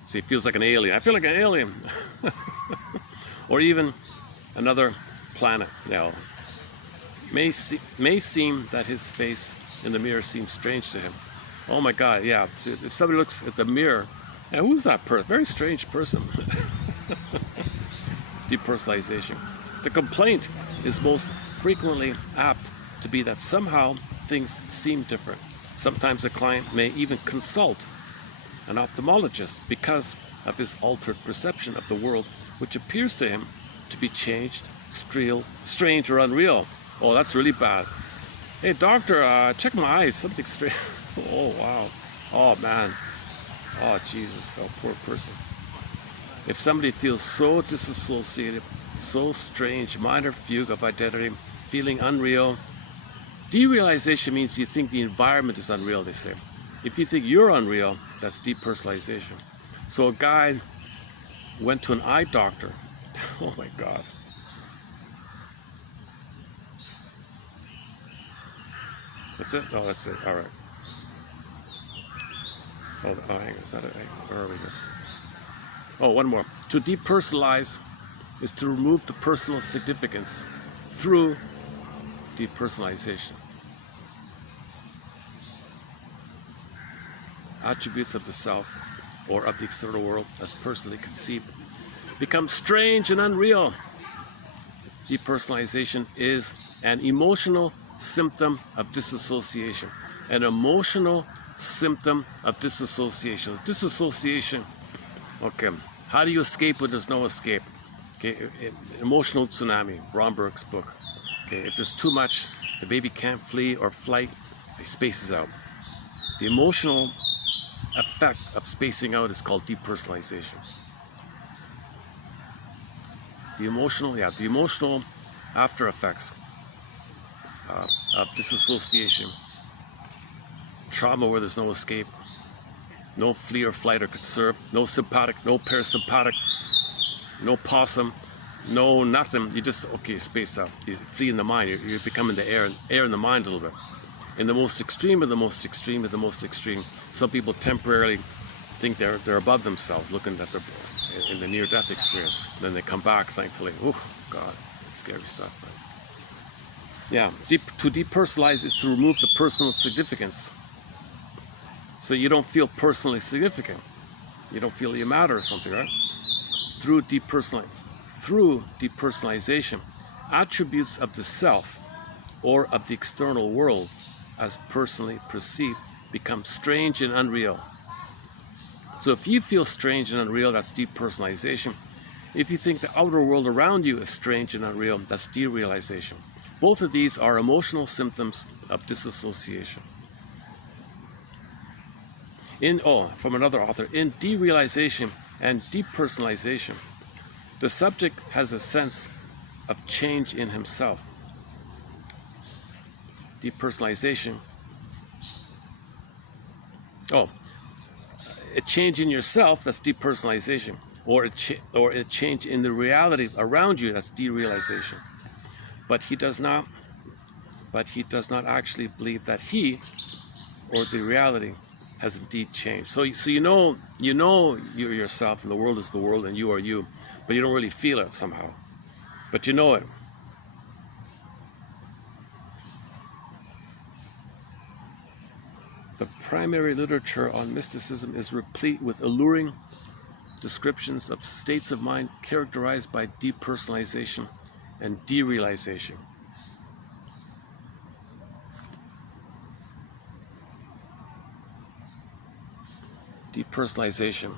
So he feels like an alien. I feel like an alien. Or even another planet. Now, may seem that his face in the mirror seems strange to him. Oh my God, yeah. So if somebody looks at the mirror, yeah, who's that person? Very strange person. Depersonalization. The complaint is most frequently apt to be that somehow things seem different. Sometimes the client may even consult an ophthalmologist because of his altered perception of the world, which appears to him to be changed, strange, or unreal. Oh, that's really bad. Hey, doctor, check my eyes. Something strange. Oh, wow. Oh, man. Oh, Jesus. Oh, poor person. If somebody feels so disassociated, so strange, minor fugue of identity, feeling unreal. Derealization means you think the environment is unreal, they say. If you think you're unreal, that's depersonalization. So a guy went to an eye doctor. Oh my God. That's it? Oh, that's it. All right. Oh, hang on. Is that it? Where are we here? Oh, one more. To depersonalize is to remove the personal significance through depersonalization. Attributes of the self or of the external world as personally conceived become strange and unreal. Depersonalization is an emotional symptom of disassociation. An emotional symptom of disassociation. Disassociation. Okay. How do you escape when there's no escape? Okay. Emotional tsunami. Bromberg's book. Okay. If there's too much, the baby can't flee or flight. He spaces out. The emotional effect of spacing out is called depersonalization. The emotional after effects of disassociation, trauma where there's no escape, no flee or flight or conserve, no sympathetic, no parasympathetic, no possum, no nothing. You just, okay, space out. You flee in the mind. You're becoming the air in the mind a little bit. In the most extreme of the most extreme of the most extreme, some people temporarily think they're above themselves, looking at in the near-death experience. Then they come back, thankfully. Oof, God, scary stuff. Right? Yeah, to depersonalize is to remove the personal significance. So you don't feel personally significant. You don't feel you matter or something, right? Through depersonalization, attributes of the self or of the external world as personally perceived become strange and unreal. So if you feel strange and unreal, that's depersonalization. If you think the outer world around you is strange and unreal, that's derealization. Both of these are emotional symptoms of disassociation. From another author, in derealization and depersonalization, the subject has a sense of change in himself. Depersonalization. A change in yourself, that's depersonalization. Or a change in the reality around you, that's derealization. But he does not actually believe that he or the reality has indeed changed. So you know you're yourself, and the world is the world, and you are you, but you don't really feel it somehow. But you know it. The primary literature on mysticism is replete with alluring descriptions of states of mind characterized by depersonalization and derealization. Depersonalization.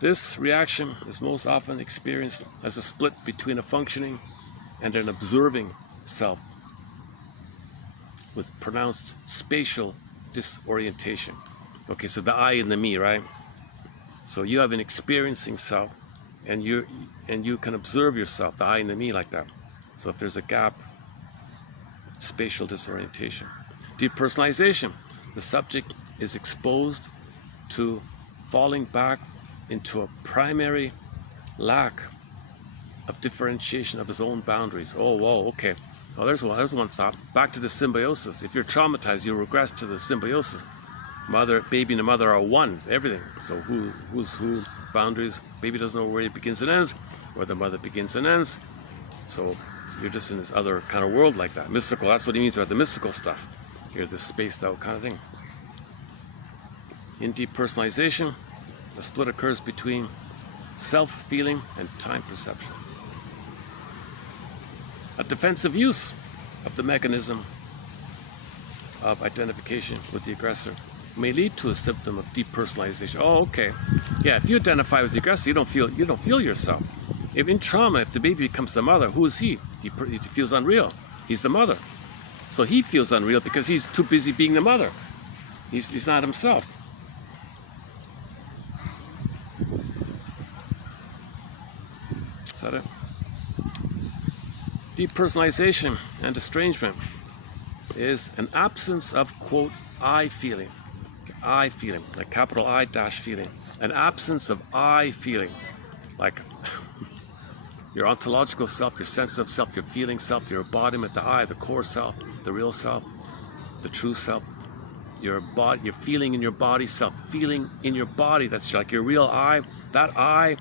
This reaction is most often experienced as a split between a functioning and an observing self with pronounced spatial disorientation. Okay, so the I and the me, right? So you have an experiencing self, and you can observe yourself, the I and the me, like that. So if there's a gap, spatial disorientation. Depersonalization. The subject is exposed to falling back into a primary lack of differentiation of his own boundaries. Oh, whoa, okay. Oh, there's one thought. Back to the symbiosis. If you're traumatized, you regress to the symbiosis. Baby and the mother are one, everything. So who's who, boundaries. Baby doesn't know where it begins and ends, where the mother begins and ends. So you're just in this other kind of world like that. Mystical, that's what he means about the mystical stuff. You're this spaced out kind of thing. In depersonalization, a split occurs between self-feeling and time perception. A defensive use of the mechanism of identification with the aggressor may lead to a symptom of depersonalization. Oh, okay. Yeah, if you identify with the aggressor, you don't feel yourself. If in trauma, if the baby becomes the mother, who is he? He feels unreal. He's the mother. So he feels unreal because he's too busy being the mother. He's not himself. Is that it? Depersonalization and estrangement is an absence of, quote, I feeling. I feeling, like capital I dash feeling. An absence of I feeling, like your ontological self, your sense of self, your feeling self, your embodiment, the I, the core self, the real self, the true self, your body, your feeling in your body self, feeling in your body, that's like your real I, that I,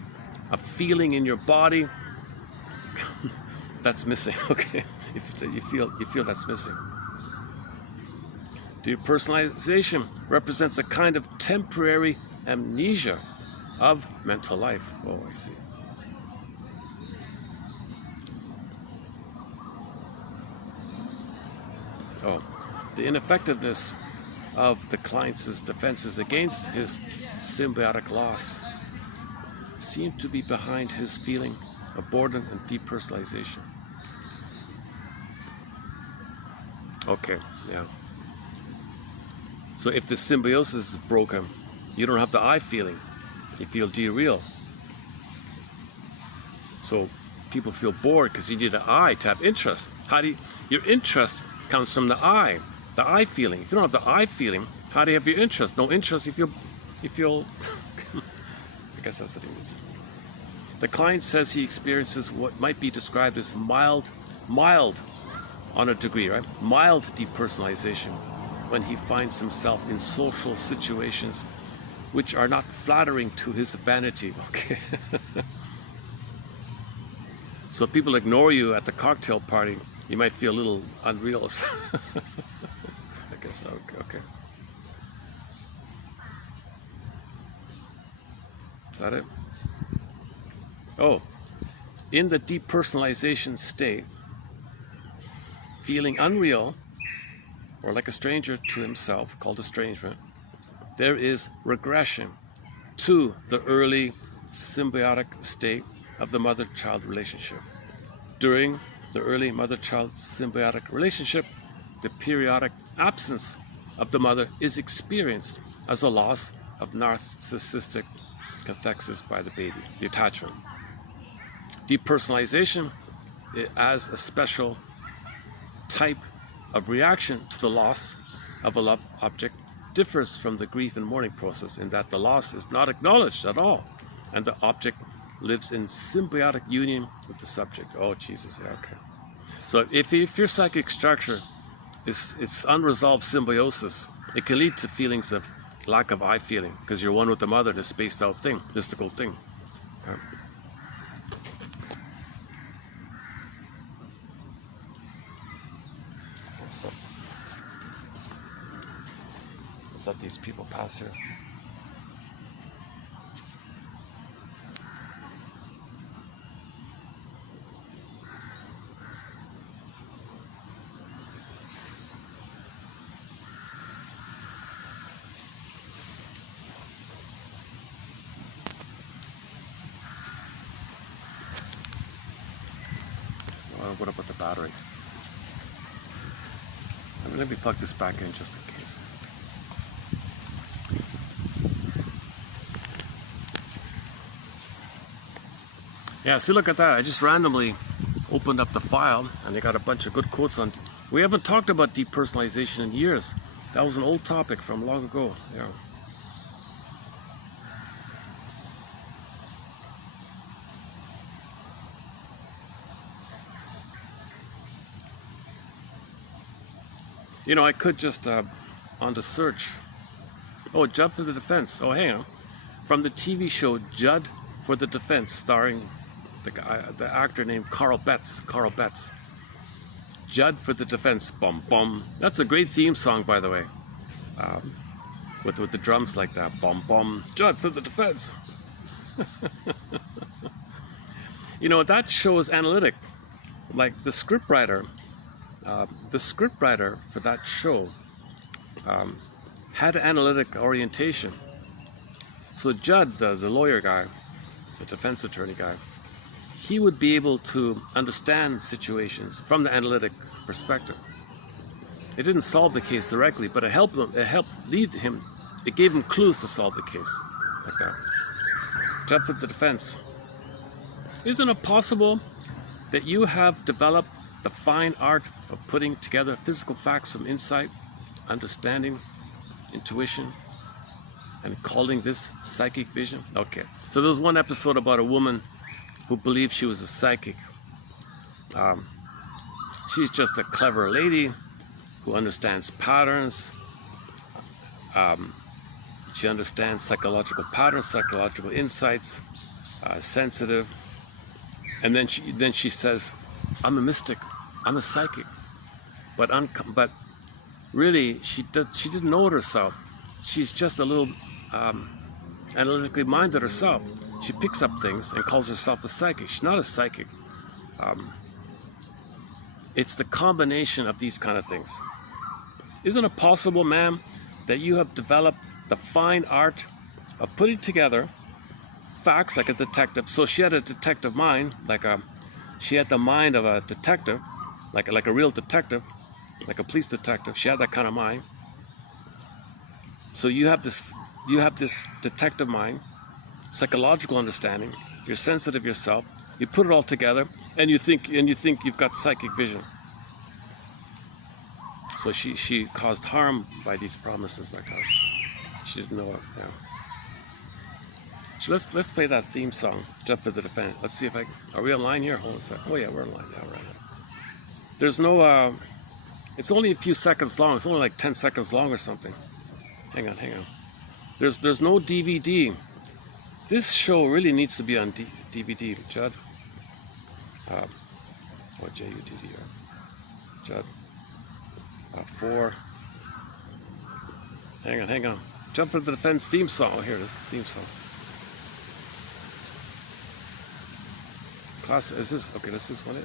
a feeling in your body, that's missing, okay? You feel that's missing. Depersonalization represents a kind of temporary amnesia of mental life. Oh, I see. Oh, the ineffectiveness of the client's defenses against his symbiotic loss seem to be behind his feeling of boredom and depersonalization. Okay, yeah. So if the symbiosis is broken, you don't have the I feeling. You feel de-real. So people feel bored because you need an I to have interest. Your interest comes from the I feeling. If you don't have the I feeling, how do you have your interest? No interest, you feel I guess that's what it means. The client says he experiences what might be described as mild on a degree, right? Mild depersonalization when he finds himself in social situations which are not flattering to his vanity. Okay. So if people ignore you at the cocktail party, you might feel a little unreal. I guess, okay. Is that it? Oh, in the depersonalization state, feeling unreal or like a stranger to himself, called estrangement, there is regression to the early symbiotic state of the mother-child relationship. During the early mother-child symbiotic relationship, the periodic absence of the mother is experienced as a loss of narcissistic cathexis by the baby, the attachment. Depersonalization as a special type of reaction to the loss of a loved object differs from the grief and mourning process in that the loss is not acknowledged at all and the object lives in symbiotic union with the subject. Oh, Jesus, yeah, okay. So if your psychic structure is unresolved symbiosis, it can lead to feelings of lack of I feeling because you're one with the mother, this spaced out thing, mystical thing. Okay. Let's let these people pass here. I'm going to put the battery. Let me plug this back in just in case. Yeah, see, look at that. I just randomly opened up the file and they got a bunch of good quotes on. We haven't talked about depersonalization in years. That was an old topic from long ago. Yeah. You know, I could just, on the search, oh, Judd for the Defense. Oh, hang on. From the TV show Judd for the Defense, starring the actor named Carl Betts. Judd for the Defense. Bum, bum. That's a great theme song, by the way. With the drums like that. Bum, bum. Judd for the Defense. You know, that show is analytic. Like the scriptwriter for that show had an analytic orientation. So Judd, the lawyer guy, the defense attorney guy, he would be able to understand situations from the analytic perspective. It didn't solve the case directly, but it helped lead him. It gave him clues to solve the case, like that. Judd for the Defense. Isn't it possible that you have developed the fine art of putting together physical facts from insight, understanding, intuition, and calling this psychic vision? Okay, so there was one episode about a woman who believed she was a psychic. She's just a clever lady who understands patterns. She understands psychological patterns, psychological insights, sensitive. And then she says, I'm a mystic, I'm a psychic. But really, she didn't know it herself. She's just a little analytically minded herself. She picks up things and calls herself a psychic. She's not a psychic. It's the combination of these kind of things. Isn't it possible, ma'am, that you have developed the fine art of putting together facts like a detective? So she had a detective mind, she had the mind of a detective, like a real detective, like a police detective. She had that kind of mind. So you have this detective mind, psychological understanding. You're sensitive yourself. You put it all together, and you think you've got psychic vision. So she caused harm by these promises like that. She didn't know it. Yeah. So let's play that theme song. Jump for the defense. Let's see if are we online here? Hold on a second. Oh yeah, we're online now. Right. There's no. It's only a few seconds long. It's only like 10 seconds long or something. Hang on. There's no DVD. This show really needs to be on DVD, Judd. J-U-D-D-R. Judd. 4. Hang on. Jump for the defense theme song. Oh, here it is. Theme song. Class. Is this okay? This is one.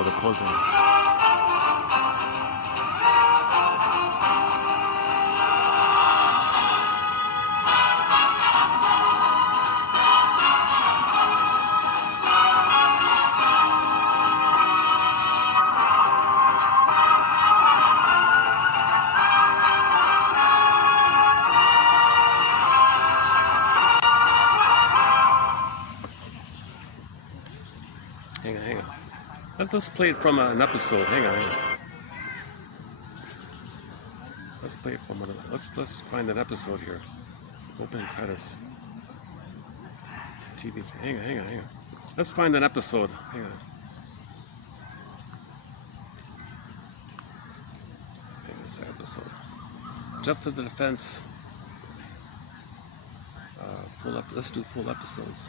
The closing. Hang on. Let's play it from an episode. Hang on. Let's play it from let's find an episode here. Opening credits. TV. Hang on. Let's find an episode. Hang on. This episode. Jump to the defense. Let's do full episodes.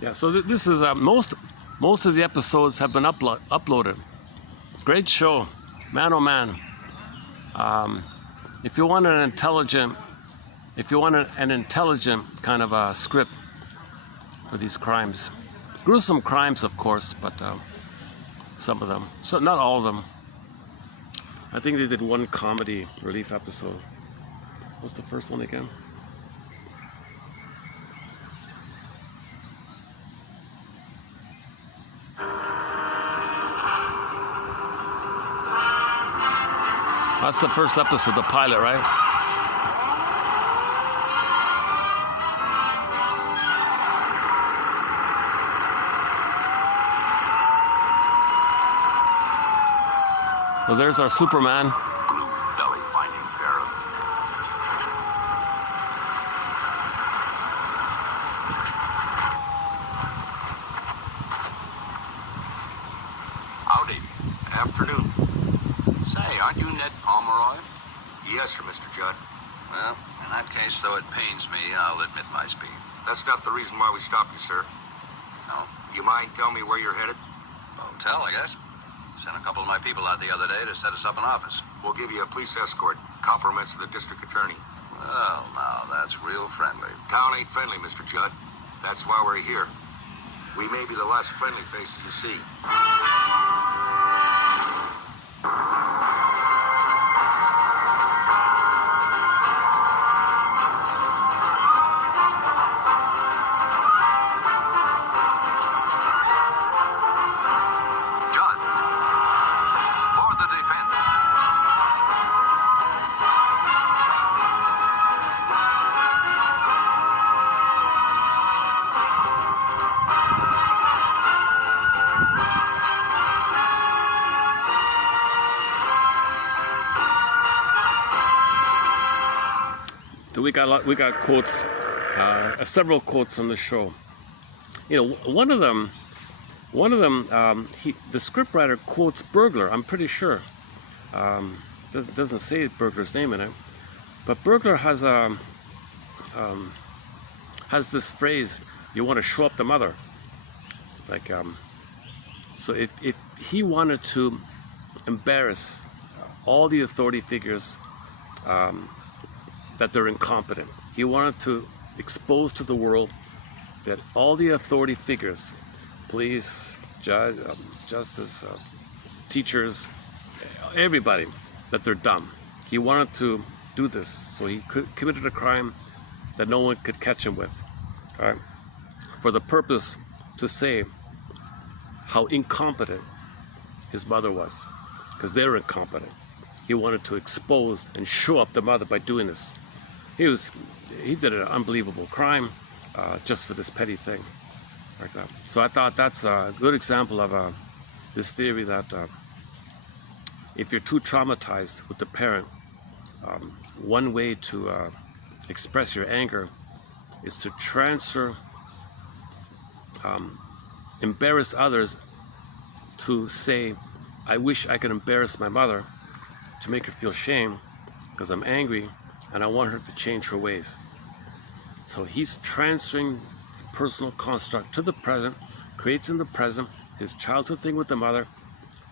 Yeah, so this is most of the episodes have been uploaded. Great show, man oh man. If you want an intelligent kind of a script for these crimes, gruesome crimes, of course, but some of them, so not all of them. I think they did one comedy relief episode. What's the first one again? That's the first episode, the pilot, right? Well, there's our Superman. Blue belly finding Pharaoh. Howdy. Afternoon. Say, aren't you Ned Pomeroy? Yes, sir, Mr. Judd. Well, in that case, though it pains me, I'll admit my speed. That's not the reason why we stopped you, sir. No? You mind telling me where you're headed? Hotel, I guess. Sent a couple of my people out the other day to set us up an office. We'll give you a police escort. Compliments to the district attorney. Well, now, that's real friendly. Town ain't friendly, Mr. Judd. That's why we're here. We may be the last friendly faces you see. We got quotes, several quotes on the show. You know, one of them, the scriptwriter quotes burglar. I'm pretty sure. doesn't say Burglar's name in it, but Burglar has this phrase, you want to show up the mother. Like, so if he wanted to embarrass all the authority figures that they're incompetent, he wanted to expose to the world that all the authority figures, police, judge, justice, teachers, everybody, that they're dumb. He wanted to do this, so he committed a crime that no one could catch him with, all right? For the purpose to say how incompetent his mother was, because they're incompetent. He wanted to expose and show up the mother by doing this. He did an unbelievable crime just for this petty thing like that. So I thought that's a good example of this theory that if you're too traumatized with the parent, one way to express your anger is to transfer, embarrass others, to say, I wish I could embarrass my mother to make her feel shame because I'm angry and I want her to change her ways. So he's transferring the personal construct to the present, creates in the present his childhood thing with the mother,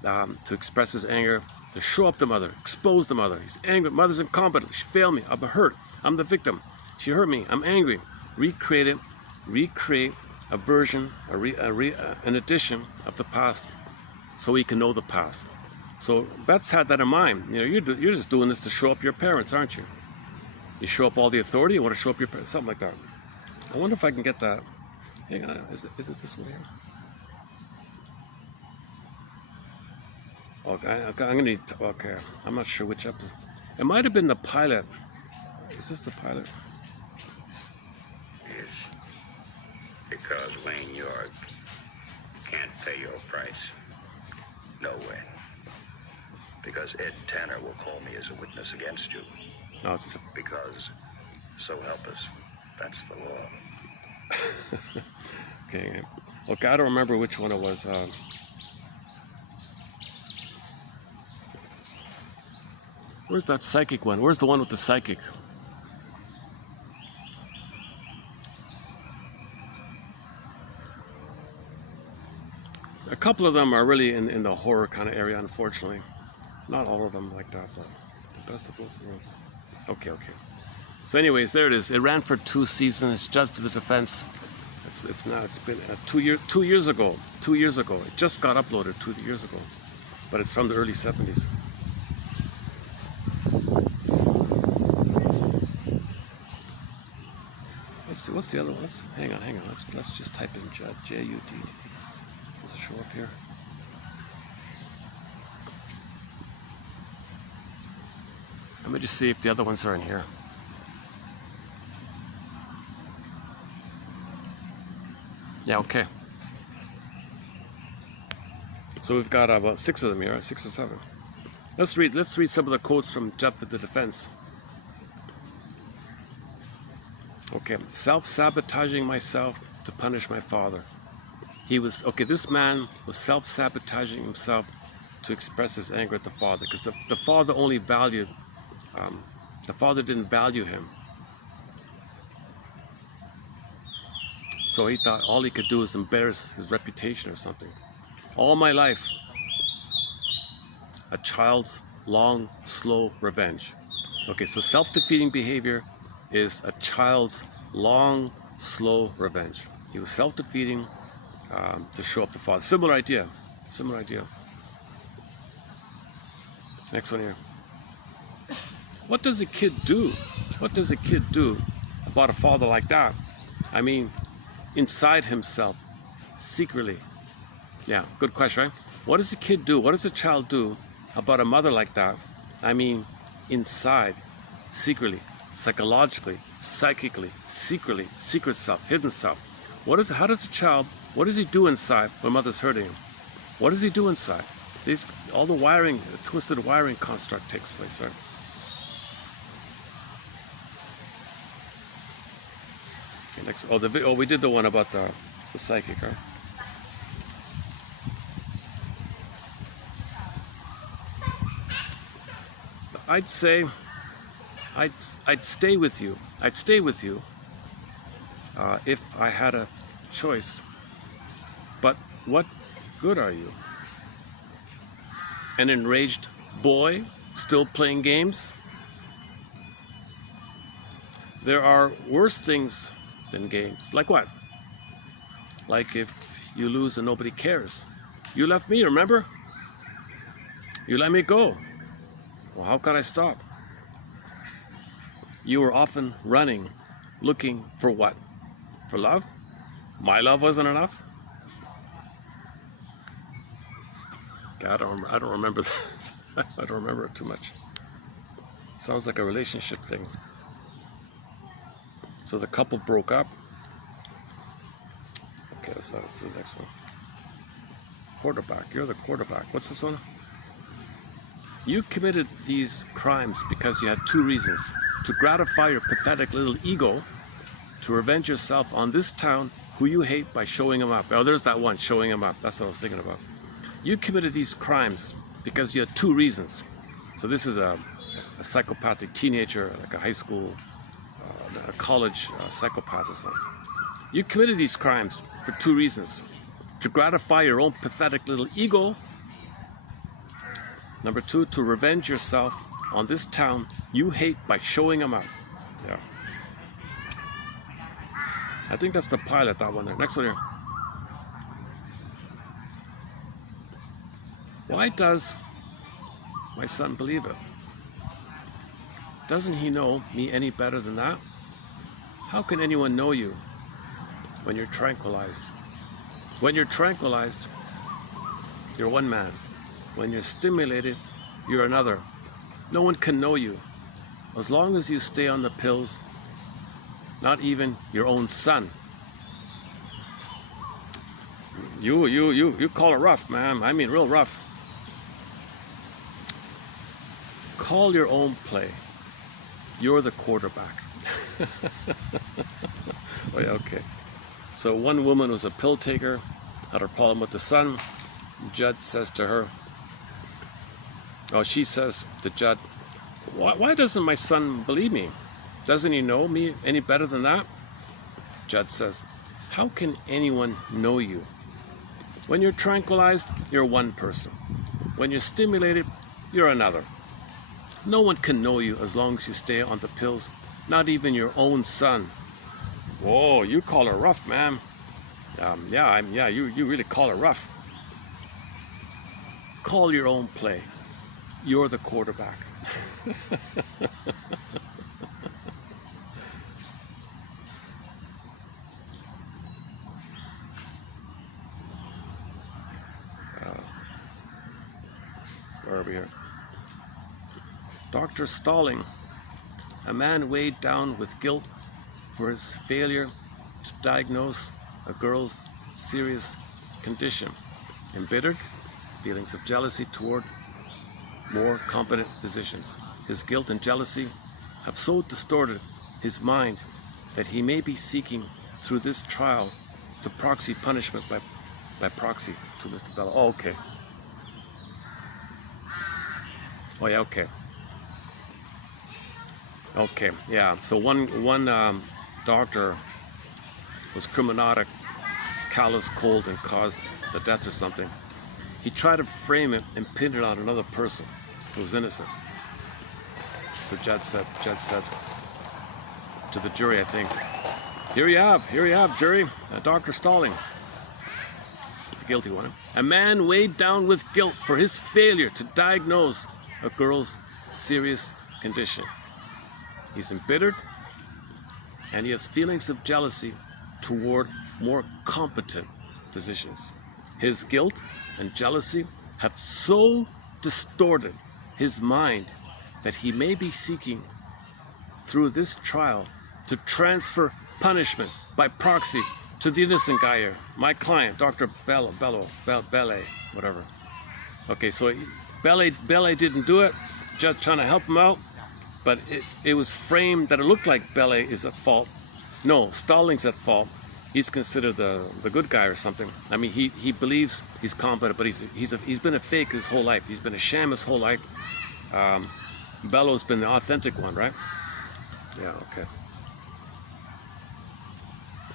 to express his anger, to show up the mother, expose the mother. He's angry, mother's incompetent, she failed me, I'm hurt, I'm the victim, she hurt me, I'm angry. Recreate it, recreate a version, an edition of the past so he can know the past. So Beth's had that in mind. You know, you're just doing this to show up your parents, aren't you? You show up all the authority, you want to show up your parents, something like that. I wonder if I can get that. Hang on, is it this one here? Okay, I'm gonna need, okay, I'm not sure which episode. It might have been the pilot. Is this the pilot? Yes. Because Wayne York can't pay your price. No way. Because Ed Tanner will call me as a witness against you. No, it's because, so help us, that's the law. Okay. Okay, I don't remember which one it was. Where's that psychic one? Where's the one with the psychic? A couple of them are really in the horror kind of area, unfortunately. Not all of them like that, but the best of both worlds. Okay. So anyways, there it is. It ran for 2 seasons. Judge to the defense. It's been 2 years ago. 2 years ago. It just got uploaded 2 years ago, but it's from the early 70s. Let's see. What's the other ones? Hang on. Let's just type in Judd. Judd. Does it show up here? Let me just see if the other ones are in here. Yeah, okay. So we've got about 6 of them here, 6 or 7. Let's read some of the quotes from Jeff for the defense. Okay, self-sabotaging myself to punish my father. This man was self-sabotaging himself to express his anger at the father, because the father only valued, the father didn't value him. So he thought all he could do is embarrass his reputation or something. All my life, a child's long, slow revenge. Okay, so self-defeating behavior is a child's long, slow revenge. He was self-defeating to show up the father. Similar idea. Next one here. What does a kid do? What does a kid do about a father like that? I mean, inside himself, secretly. Yeah, good question, right? What does a kid do? What does a child do about a mother like that? I mean, inside, secretly, psychologically, psychically, secretly, secret self, hidden self. How does a child, what does he do inside when mother's hurting him? What does he do inside? All the wiring, the twisted wiring construct takes place, right? Okay, next, we did the one about the psychic, right? I'd say I'd stay with you. I'd stay with you if I had a choice. But what good are you? An enraged boy still playing games? There are worse things than games. Like what? Like if you lose and nobody cares. You left me, remember? You let me go. Well, how could I stop? You were often running, looking for what? For love? My love wasn't enough? I don't remember that. I don't remember it too much. Sounds like a relationship thing. So the couple broke up. Okay, so that's the next one. Quarterback. You're the quarterback. What's this one? You committed these crimes because you had two reasons. To gratify your pathetic little ego, to revenge yourself on this town who you hate by showing him up. Oh, there's that one, showing him up. That's what I was thinking about. You committed these crimes because you had two reasons. So this is a psychopathic teenager, like a high school, a college psychopath or something. You committed these crimes for two reasons. To gratify your own pathetic little ego. Number two, to revenge yourself on this town you hate by showing them up. Yeah. I think that's the pilot, that one there. Next one here. Why does my son believe it? Doesn't he know me any better than that? How can anyone know you when you're tranquilized? When you're tranquilized, you're one man. When you're stimulated, you're another. No one can know you. As long as you stay on the pills, not even your own son. You call it rough, man. I mean real rough. Call your own play. You're the quarterback. Oh, yeah, okay. So one woman was a pill taker, had a problem with the son. Judd says to her, she says to Judd, why doesn't my son believe me? Doesn't he know me any better than that? Judd says, how can anyone know you? When you're tranquilized, you're one person. When you're stimulated, you're another. No one can know you as long as you stay on the pills, not even your own son. Whoa, you call it rough, man. You really call it rough. Call your own play. You're the quarterback. Where are we here? Dr. Stalling, a man weighed down with guilt for his failure to diagnose a girl's serious condition. Embittered, feelings of jealousy toward more competent physicians. His guilt and jealousy have so distorted his mind that he may be seeking through this trial the proxy punishment by proxy to Mr. Bello. Oh, okay. Oh, yeah, okay. Okay, yeah. So one doctor was criminalic, callous, cold, and caused the death or something. He tried to frame it and pin it on another person who was innocent. So Judd said to the jury, I think, here you have, jury, Dr. Stalling, the guilty one. A man weighed down with guilt for his failure to diagnose a girl's serious condition. He's embittered, and he has feelings of jealousy toward more competent physicians. His guilt and jealousy have so distorted his mind that he may be seeking through this trial to transfer punishment by proxy to the innocent guy here, my client, Dr. Bello, whatever. Okay, so Bellet didn't do it, just trying to help him out, but it was framed that it looked like Bellet is at fault. No, Stalling's at fault. He's considered the good guy or something. I mean, he believes he's competent, but he's been a fake his whole life. He's been a sham his whole life. Bello's been the authentic one, right? Yeah, okay.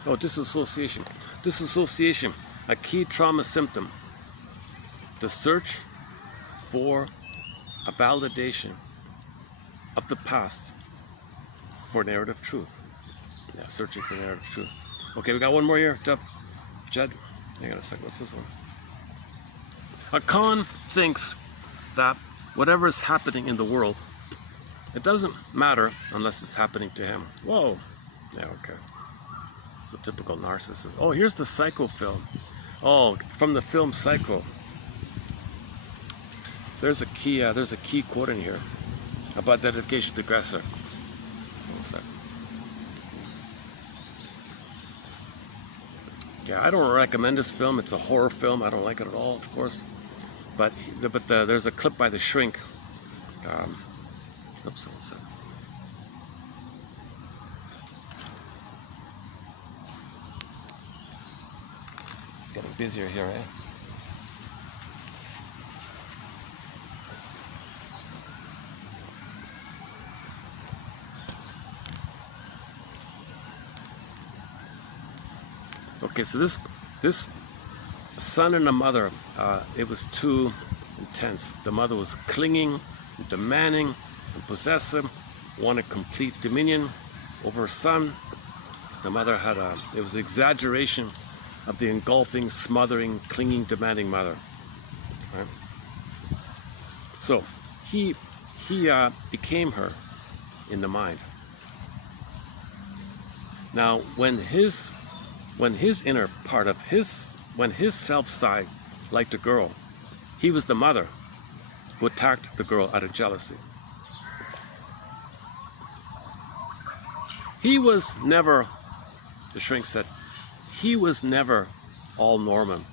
Oh, disassociation. Disassociation, a key trauma symptom. The search for a validation of the past for narrative truth. Yeah, searching for narrative truth. Okay, we got one more here, Judd. Hang on a second, what's this one? A con thinks that whatever is happening in the world, it doesn't matter unless it's happening to him. Whoa. Yeah, okay. It's a typical narcissist. Oh, here's the Psycho film. Oh, from the film Psycho. There's a key quote in here about identification with the aggressor. One sec. Yeah, I don't recommend this film. It's a horror film. I don't like it at all, of course. But there's a clip by The Shrink. Oops, one sec. It's getting busier here, eh? Okay, so this son and the mother, it was too intense. The mother was clinging, demanding, and possessive, wanted complete dominion over her son. The mother had it was an exaggeration of the engulfing, smothering, clinging, demanding mother. Right? So he became her in the mind. Now, when his inner part of when his self side liked a girl, he was the mother who attacked the girl out of jealousy. He was never, the Shrink said, he was never all Norman,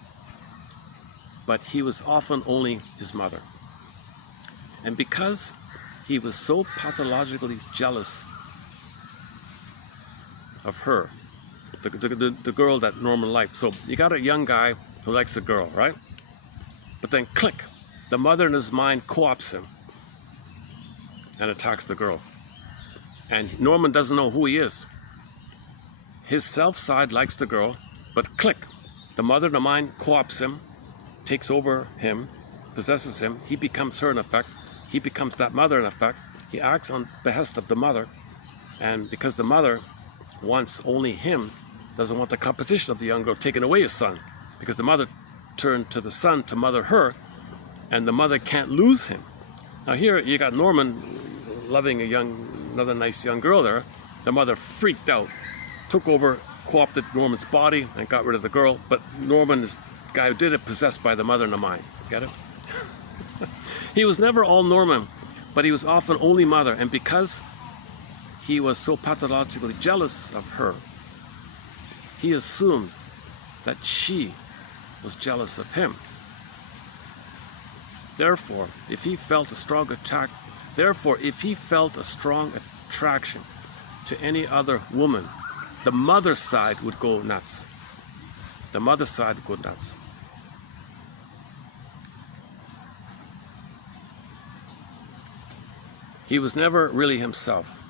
but he was often only his mother. And because he was so pathologically jealous of her, the girl that Norman liked. So you got a young guy who likes a girl, right? But then click, the mother in his mind co-opts him and attacks the girl. And Norman doesn't know who he is. His self side likes the girl, but click, the mother in the mind co-opts him, takes over him, possesses him. He becomes her in effect. He becomes that mother in effect. He acts on behest of the mother. And because the mother wants only him, doesn't want the competition of the young girl taking away his son, because the mother turned to the son to mother her, and the mother can't lose him. Now here you got Norman loving another nice young girl there. The mother freaked out, took over, co-opted Norman's body, and got rid of the girl. But Norman, this guy who did it, possessed by the mother in the mind. Get it? He was never all Norman, but he was often only mother, and because he was so pathologically jealous of her, he assumed that she was jealous of him. Therefore, if he felt a strong attraction to any other woman, the mother's side would go nuts. The mother's side would go nuts. He was never really himself.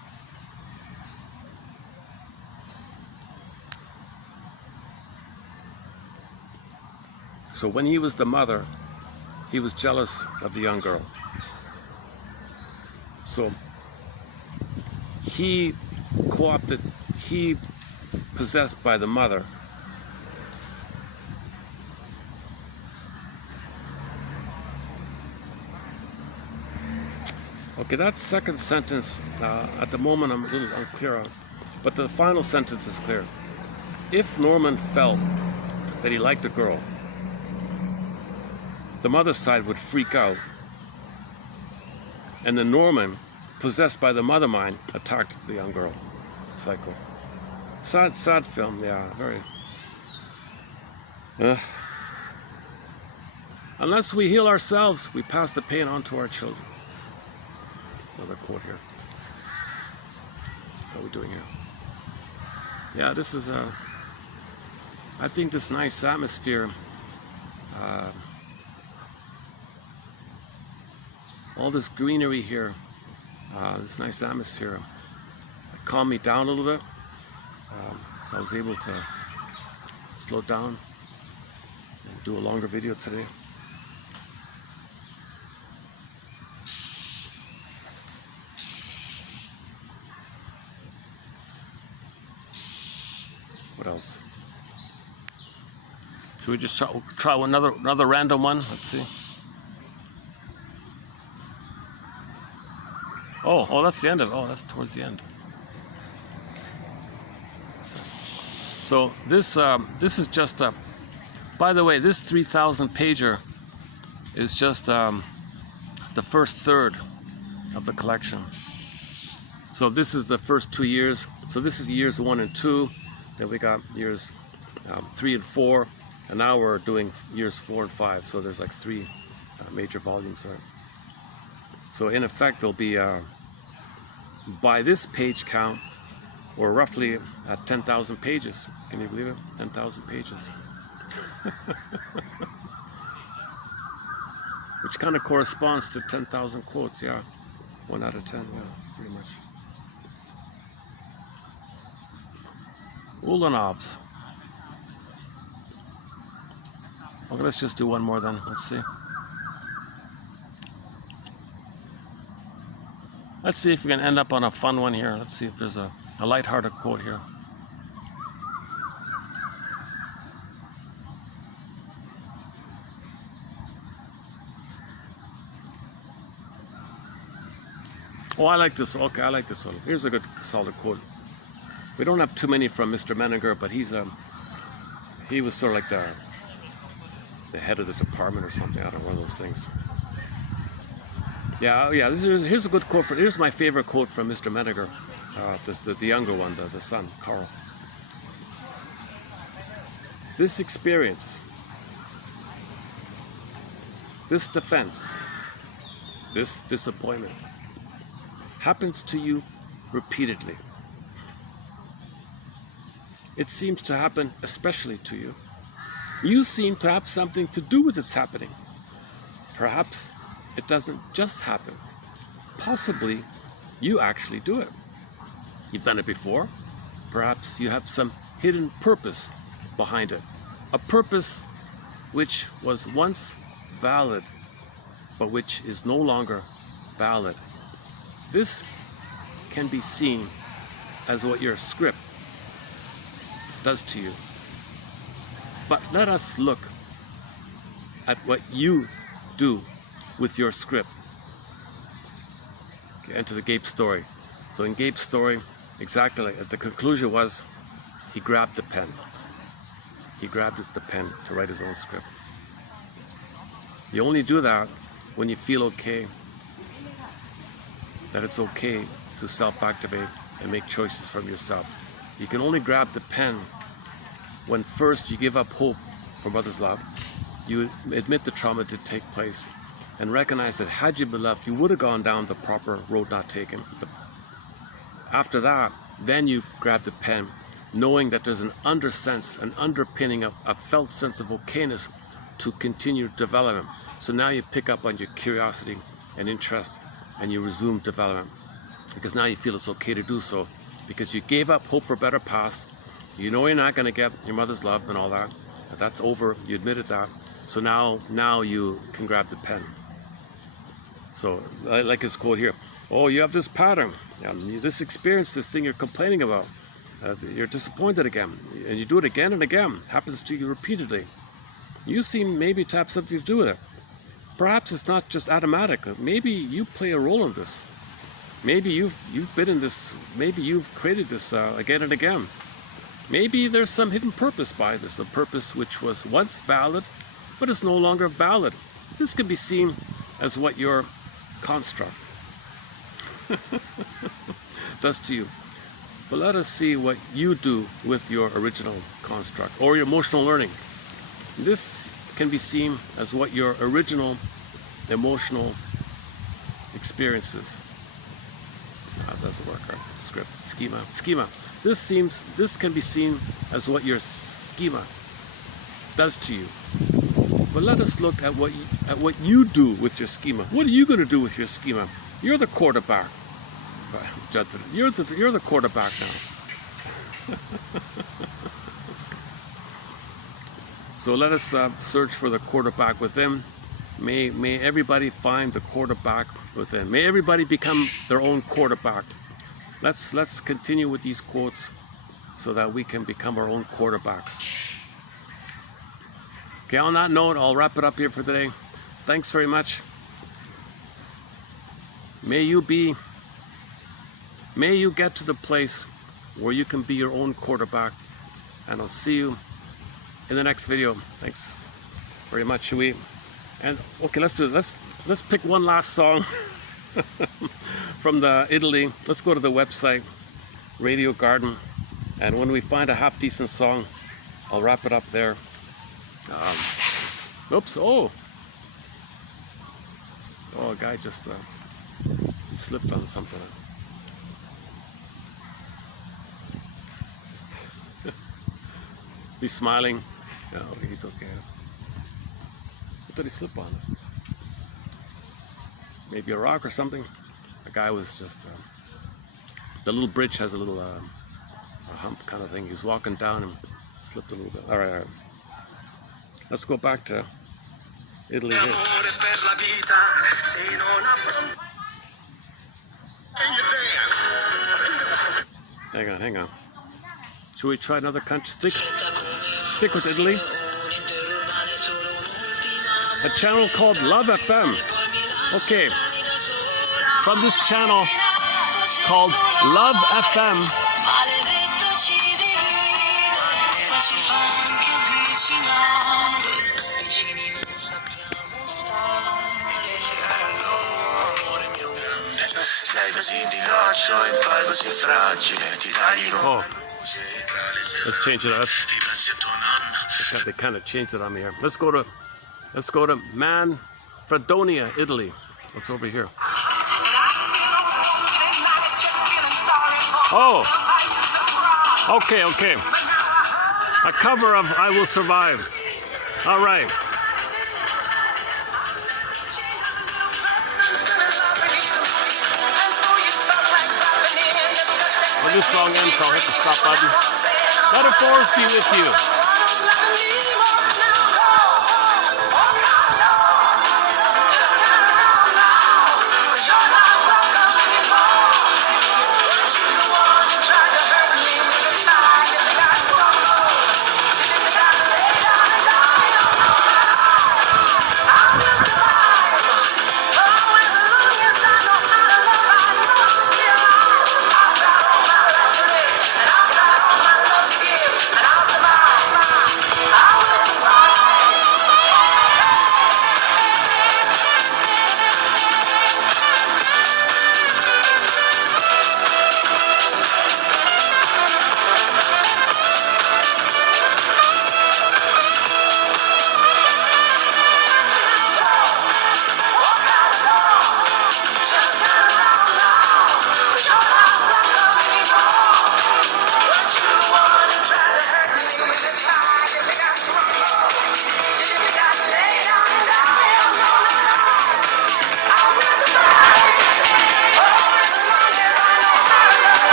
So when he was the mother, he was jealous of the young girl. So he co-opted, he possessed by the mother. Okay, that second sentence, at the moment I'm a little unclear on, but the final sentence is clear. If Norman felt that he liked a girl, the mother's side would freak out, and then Norman, possessed by the mother mind, attacked the young girl. Psycho. Sad film, yeah, very. Unless we heal ourselves, we pass the pain on to our children. Another quote here. What are we doing here? Yeah, this is I think this nice atmosphere. All this greenery here this nice atmosphere. It calmed me down a little bit, so I was able to slow down and do a longer video today. What else? Should we just try another random one? Let's see. Oh, that's the end of it. Oh, that's towards the end. So this is just a. By the way, this 3,000 pager is just the first third of the collection. So this is the first 2 years. So this is years 1 and 2. Then we got years 3 and 4, and now we're doing years 4 and 5. So there's like 3 major volumes, right? So in effect, there'll be by this page count, we're roughly at 10,000 pages. Can you believe it? 10,000 pages. Which kind of corresponds to 10,000 quotes, yeah. 1 out of 10, yeah, pretty much. Ulanovs. Okay, let's just do one more then. Let's see. Let's see if we can end up on a fun one here. Let's see if there's a lighthearted quote here. Oh, I like this. Okay, I like this one. Here's a good solid quote. We don't have too many from Mr. Menninger, but he was sort of like the head of the department or something. I don't know, one of those things. Yeah. Here's a good quote. Here's my favorite quote from Mr. Menninger, the younger one, the son, Carl. This experience, this defense, this disappointment happens to you repeatedly. It seems to happen especially to you. You seem to have something to do with its happening. Perhaps it doesn't just happen. Possibly you actually do it. You've done it before. Perhaps you have some hidden purpose behind it. A purpose which was once valid, but which is no longer valid. This can be seen as what your script does to you. But let us look at what you do with your script. Okay, enter the Gabe story. So in Gabe's story, exactly the conclusion was he grabbed the pen. He grabbed the pen to write his own script. You only do that when you feel okay, that it's okay to self-activate and make choices from yourself. You can only grab the pen when first you give up hope for mother's love, you admit the trauma did take place, and recognize that had you been loved, you would have gone down the proper road not taken. After that, then you grab the pen, knowing that there's an underpinning of a felt sense of okayness to continue development. So now you pick up on your curiosity and interest, and you resume development. Because now you feel it's okay to do so, because you gave up hope for a better past. You know you're not going to get your mother's love and all that. That's over. You admitted that. So now you can grab the pen. So I like his quote here. Oh, you have this pattern, this experience, this thing you're complaining about. You're disappointed again, and you do it again and again. It happens to you repeatedly. You seem maybe to have something to do with it. Perhaps it's not just automatic. Maybe you play a role in this. Maybe you've been in this. Maybe you've created this again and again. Maybe there's some hidden purpose by this, a purpose which was once valid, but is no longer valid. This can be seen as what your construct does to you. But let us see what you do with your original construct or your emotional learning. This can be seen as what your original emotional experiences. That doesn't work. Right? Script, schema. This can be seen as what your schema does to you. But let us look at what you do with your schema. What are you going to do with your schema? You're the quarterback. You're the quarterback now. So let us search for the quarterback within. May everybody find the quarterback within. May everybody become their own quarterback. Let's continue with these quotes so that we can become our own quarterbacks. Okay, on that note, I'll wrap it up here for today. Thanks very much. May you get to the place where you can be your own quarterback, and I'll see you in the next video. Thanks very much, Shui. And okay, let's do it. Let's pick one last song from the Italy. Let's go to the website, Radio Garden, and when we find a half decent song, I'll wrap it up there. Oops! Oh, a guy just slipped on something. He's smiling. No, he's okay. What did he slip on? Maybe a rock or something? A guy was just... the little bridge has a little a hump kind of thing. He was walking down and slipped a little bit. All right. Let's go back to Italy here. Hang on. Should we try another country? Stick with Italy. A channel called Love FM. Okay. From this channel called Love FM. Oh, let's change it up. They kind of changed it on me here. Let's go to Manfredonia, Italy. What's over here? Oh, okay. A cover of I Will Survive. All right. When this song ends, I'll hit the stop button. Let the force be with you.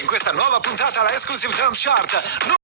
In questa nuova puntata la Exclusive Dance Chart.